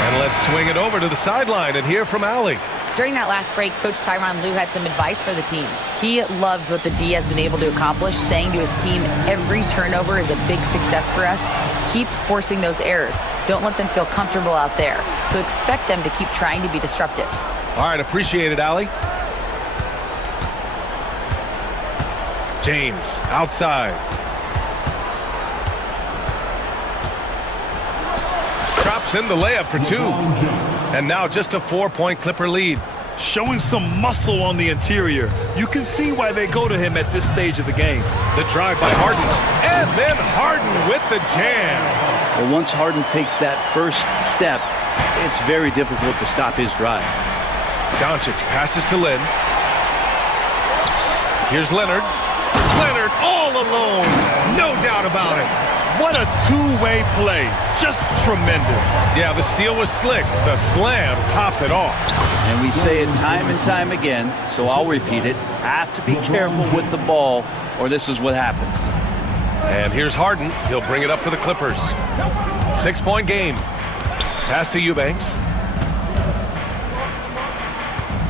And let's swing it over to the sideline and hear from Allie. During that last break, Coach Tyronn Lue had some advice for the team. He loves what the D has been able to accomplish, saying to his team, every turnover is a big success for us. Keep forcing those errors. Don't let them feel comfortable out there. So expect them to keep trying to be disruptive. All right, appreciate it, Allie. James, outside. Drops in the layup for 2. And now just a 4-point Clipper lead. Showing some muscle on the interior. You can see why they go to him at this stage of the game. The drive by Harden. And then Harden with the jam. Well, once Harden takes that first step, it's very difficult to stop his drive. Doncic passes to Lynn. Here's Leonard. Leonard all alone. No doubt about it. What a two-way play. Just tremendous. Yeah, the steal was slick. The slam topped it off. And we say it time and time again, so I'll repeat it. Have to be careful with the ball, or this is what happens. And here's Harden. He'll bring it up for the Clippers. 6-point game. Pass to Eubanks.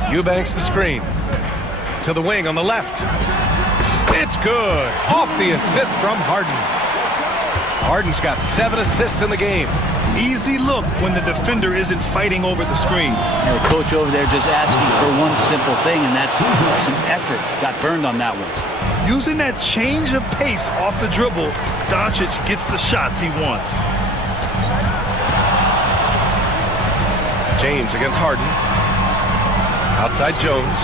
Eubanks the screen. To the wing on the left. It's good. Off the assist from Harden. Harden's got 7 assists in the game. Easy look when the defender isn't fighting over the screen. And the coach over there just asking for one simple thing, and that's some effort. Got burned on that one. Using that change of pace off the dribble, Doncic gets the shots he wants. James against Harden. Outside Jones.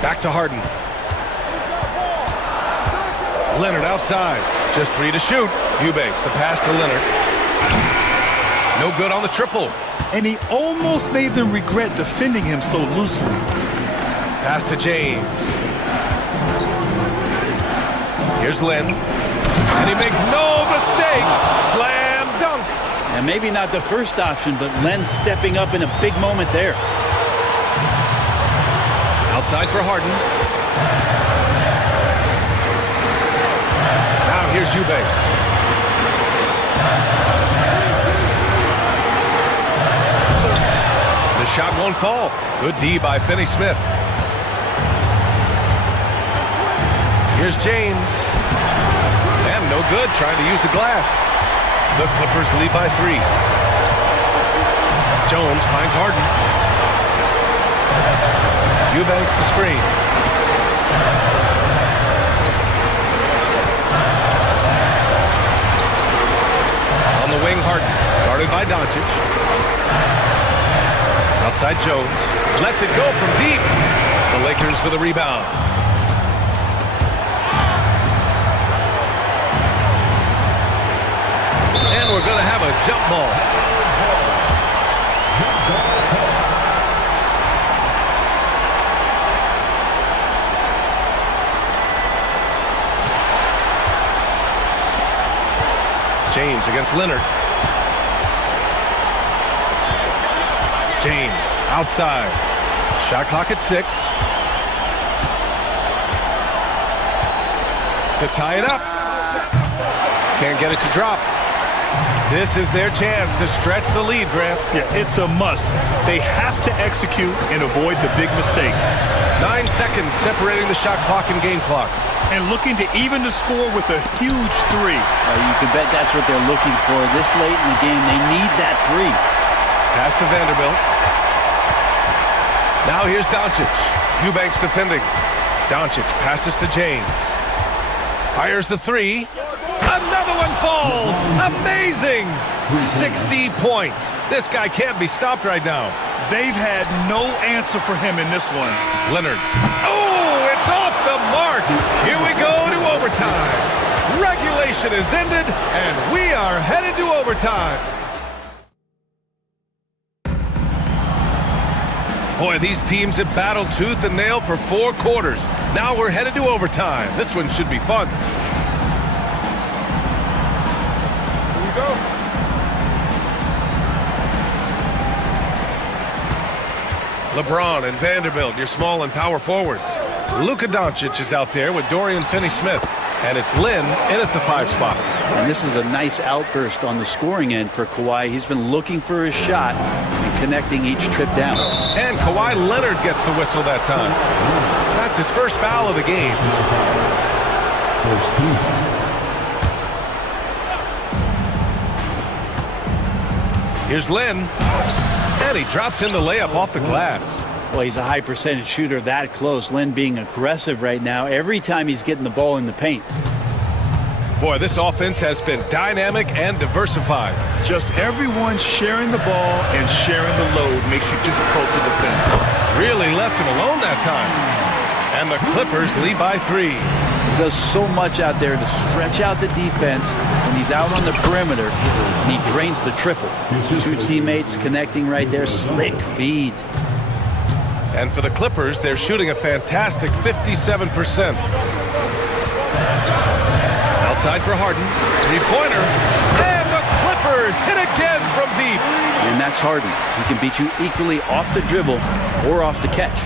Back to Harden. Leonard outside. Just 3 to shoot. Eubanks, the pass to Leonard. No good on the triple. And he almost made them regret defending him so loosely. Pass to James. Here's Lynn. And he makes no mistake. Slam dunk. And maybe not the first option, but Len stepping up in a big moment there. Outside for Harden. Now here's Eubanks. The shot won't fall. Good D by Finney-Smith. Here's James. And no good, trying to use the glass. The Clippers lead by 3. Jones finds Harden. Eubanks the screen. On the wing, Harden, guarded by Doncic. Outside Jones, lets it go from deep. The Lakers for the rebound. And we're going to have a jump ball. James against Leonard. James outside. Shot clock at 6. To tie it up. Can't get it to drop. This is their chance to stretch the lead, Grant. Yeah, it's a must. They have to execute and avoid the big mistake. 9 seconds separating the shot clock and game clock. And looking to even the score with a huge 3. You can bet that's what they're looking for this late in the game. They need that 3. Pass to Vanderbilt. Now here's Doncic. Eubanks defending. Doncic passes to James. Fires the 3. Another one falls. Amazing. 60 points. This guy can't be stopped right now. They've had no answer for him in this one. Leonard. Oh, it's off the mark. Here we go to overtime. Regulation is ended, and we are headed to overtime. Boy, these teams have battled tooth and nail for 4 quarters. Now we're headed to overtime. This one should be fun. Here we go. LeBron and Vanderbilt, your small and power forwards. Luka Doncic is out there with Dorian Finney-Smith. And it's Lin in at the 5 spot. And this is a nice outburst on the scoring end for Kawhi. He's been looking for his shot and connecting each trip down. And Kawhi Leonard gets the whistle that time. That's his first foul of the game. Here's Lin. And he drops in the layup off the glass. Well, he's a high percentage shooter that close. Lin being aggressive right now every time he's getting the ball in the paint. Boy, this offense has been dynamic and diversified. Just everyone sharing the ball and sharing the load makes you difficult to defend. Really left him alone that time. And the Clippers lead by 3. He does so much out there to stretch out the defense when he's out on the perimeter, and he drains the triple. 2 teammates connecting right there. Slick feed. And for the Clippers, they're shooting a fantastic 57%. Outside for Harden. 3-pointer. And the Clippers hit again from deep. And that's Harden. He can beat you equally off the dribble or off the catch.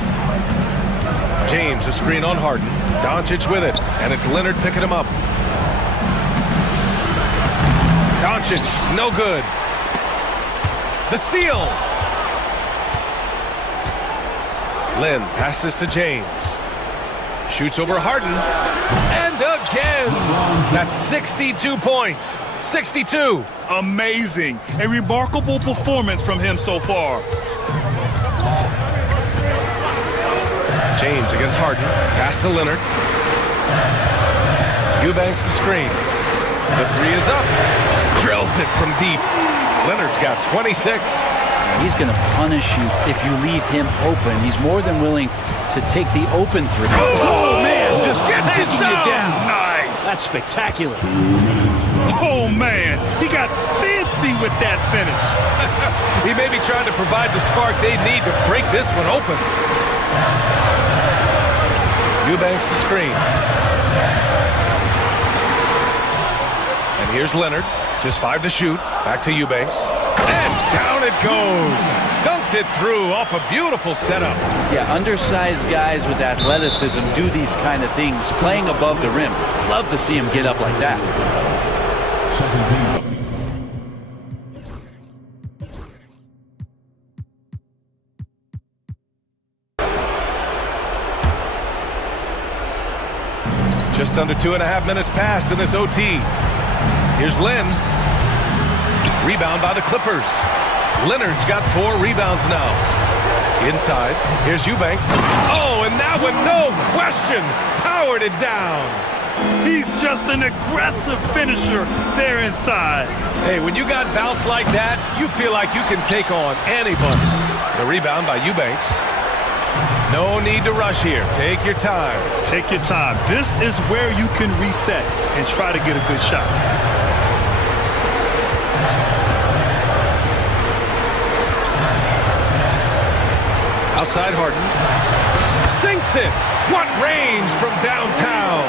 James, a screen on Harden. Doncic with it. And it's Leonard picking him up. Doncic, no good. The steal. Lin passes to James. Shoots over Harden. And again! That's 62 points. 62. Amazing. A remarkable performance from him so far. James against Harden. Pass to Leonard. Eubanks the screen. The 3 is up. Drills it from deep. Leonard's got 26. He's going to punish you if you leave him open. He's more than willing to take the open 3. Oh man, just taking you down. Nice. That's spectacular. Oh man, he got fancy with that finish. He may be trying to provide the spark they need to break this one open. Eubanks the screen. And here's Leonard. Just 5 to shoot. Back to Eubanks. And down it goes. Dunked it through off a beautiful setup. Yeah, undersized guys with athleticism do these kind of things, playing above the rim. Love to see him get up like that. Just under 2.5 minutes passed in this OT. Here's Lin. Rebound by the Clippers. Leonard's got 4 rebounds now. Inside. Here's Eubanks. Oh, and that one, no question, powered it down. He's just an aggressive finisher there inside. Hey, when you got bounce like that, you feel like you can take on anybody. The rebound by Eubanks. No need to rush here. Take your time. Take your time. This is where you can reset and try to get a good shot. Outside Harden. Sinks it. What range from downtown.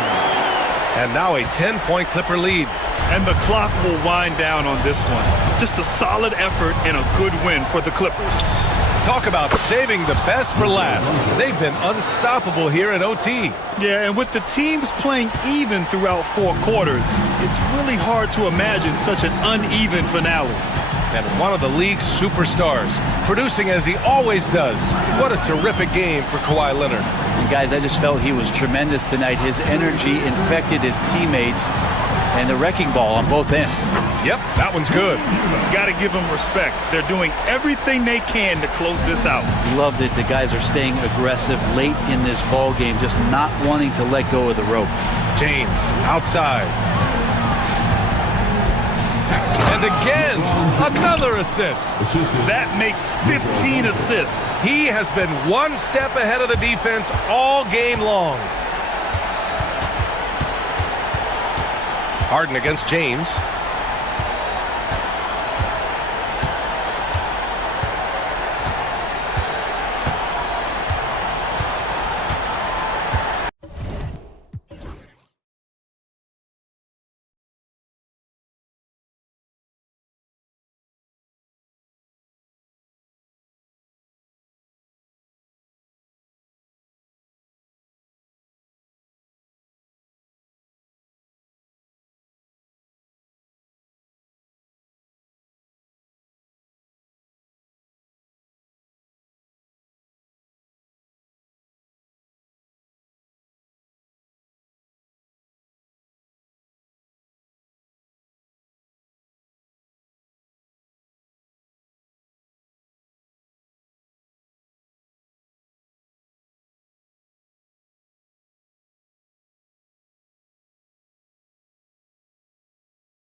And now a 10-point Clipper lead. And the clock will wind down on this one. Just a solid effort and a good win for the Clippers. Talk about saving the best for last. They've been unstoppable here in OT. Yeah, and with the teams playing even throughout 4 quarters, it's really hard to imagine such an uneven finale. And one of the league's superstars, producing as he always does. What a terrific game for Kawhi Leonard. And guys, I just felt he was tremendous tonight. His energy infected his teammates, and the wrecking ball on both ends. Yep, that one's good. Got to give them respect. They're doing everything they can to close this out. Loved it. The guys are staying aggressive late in this ball game, just not wanting to let go of the rope. James outside. And again, another assist. That makes 15 assists. He has been one step ahead of the defense all game long. Harden against James.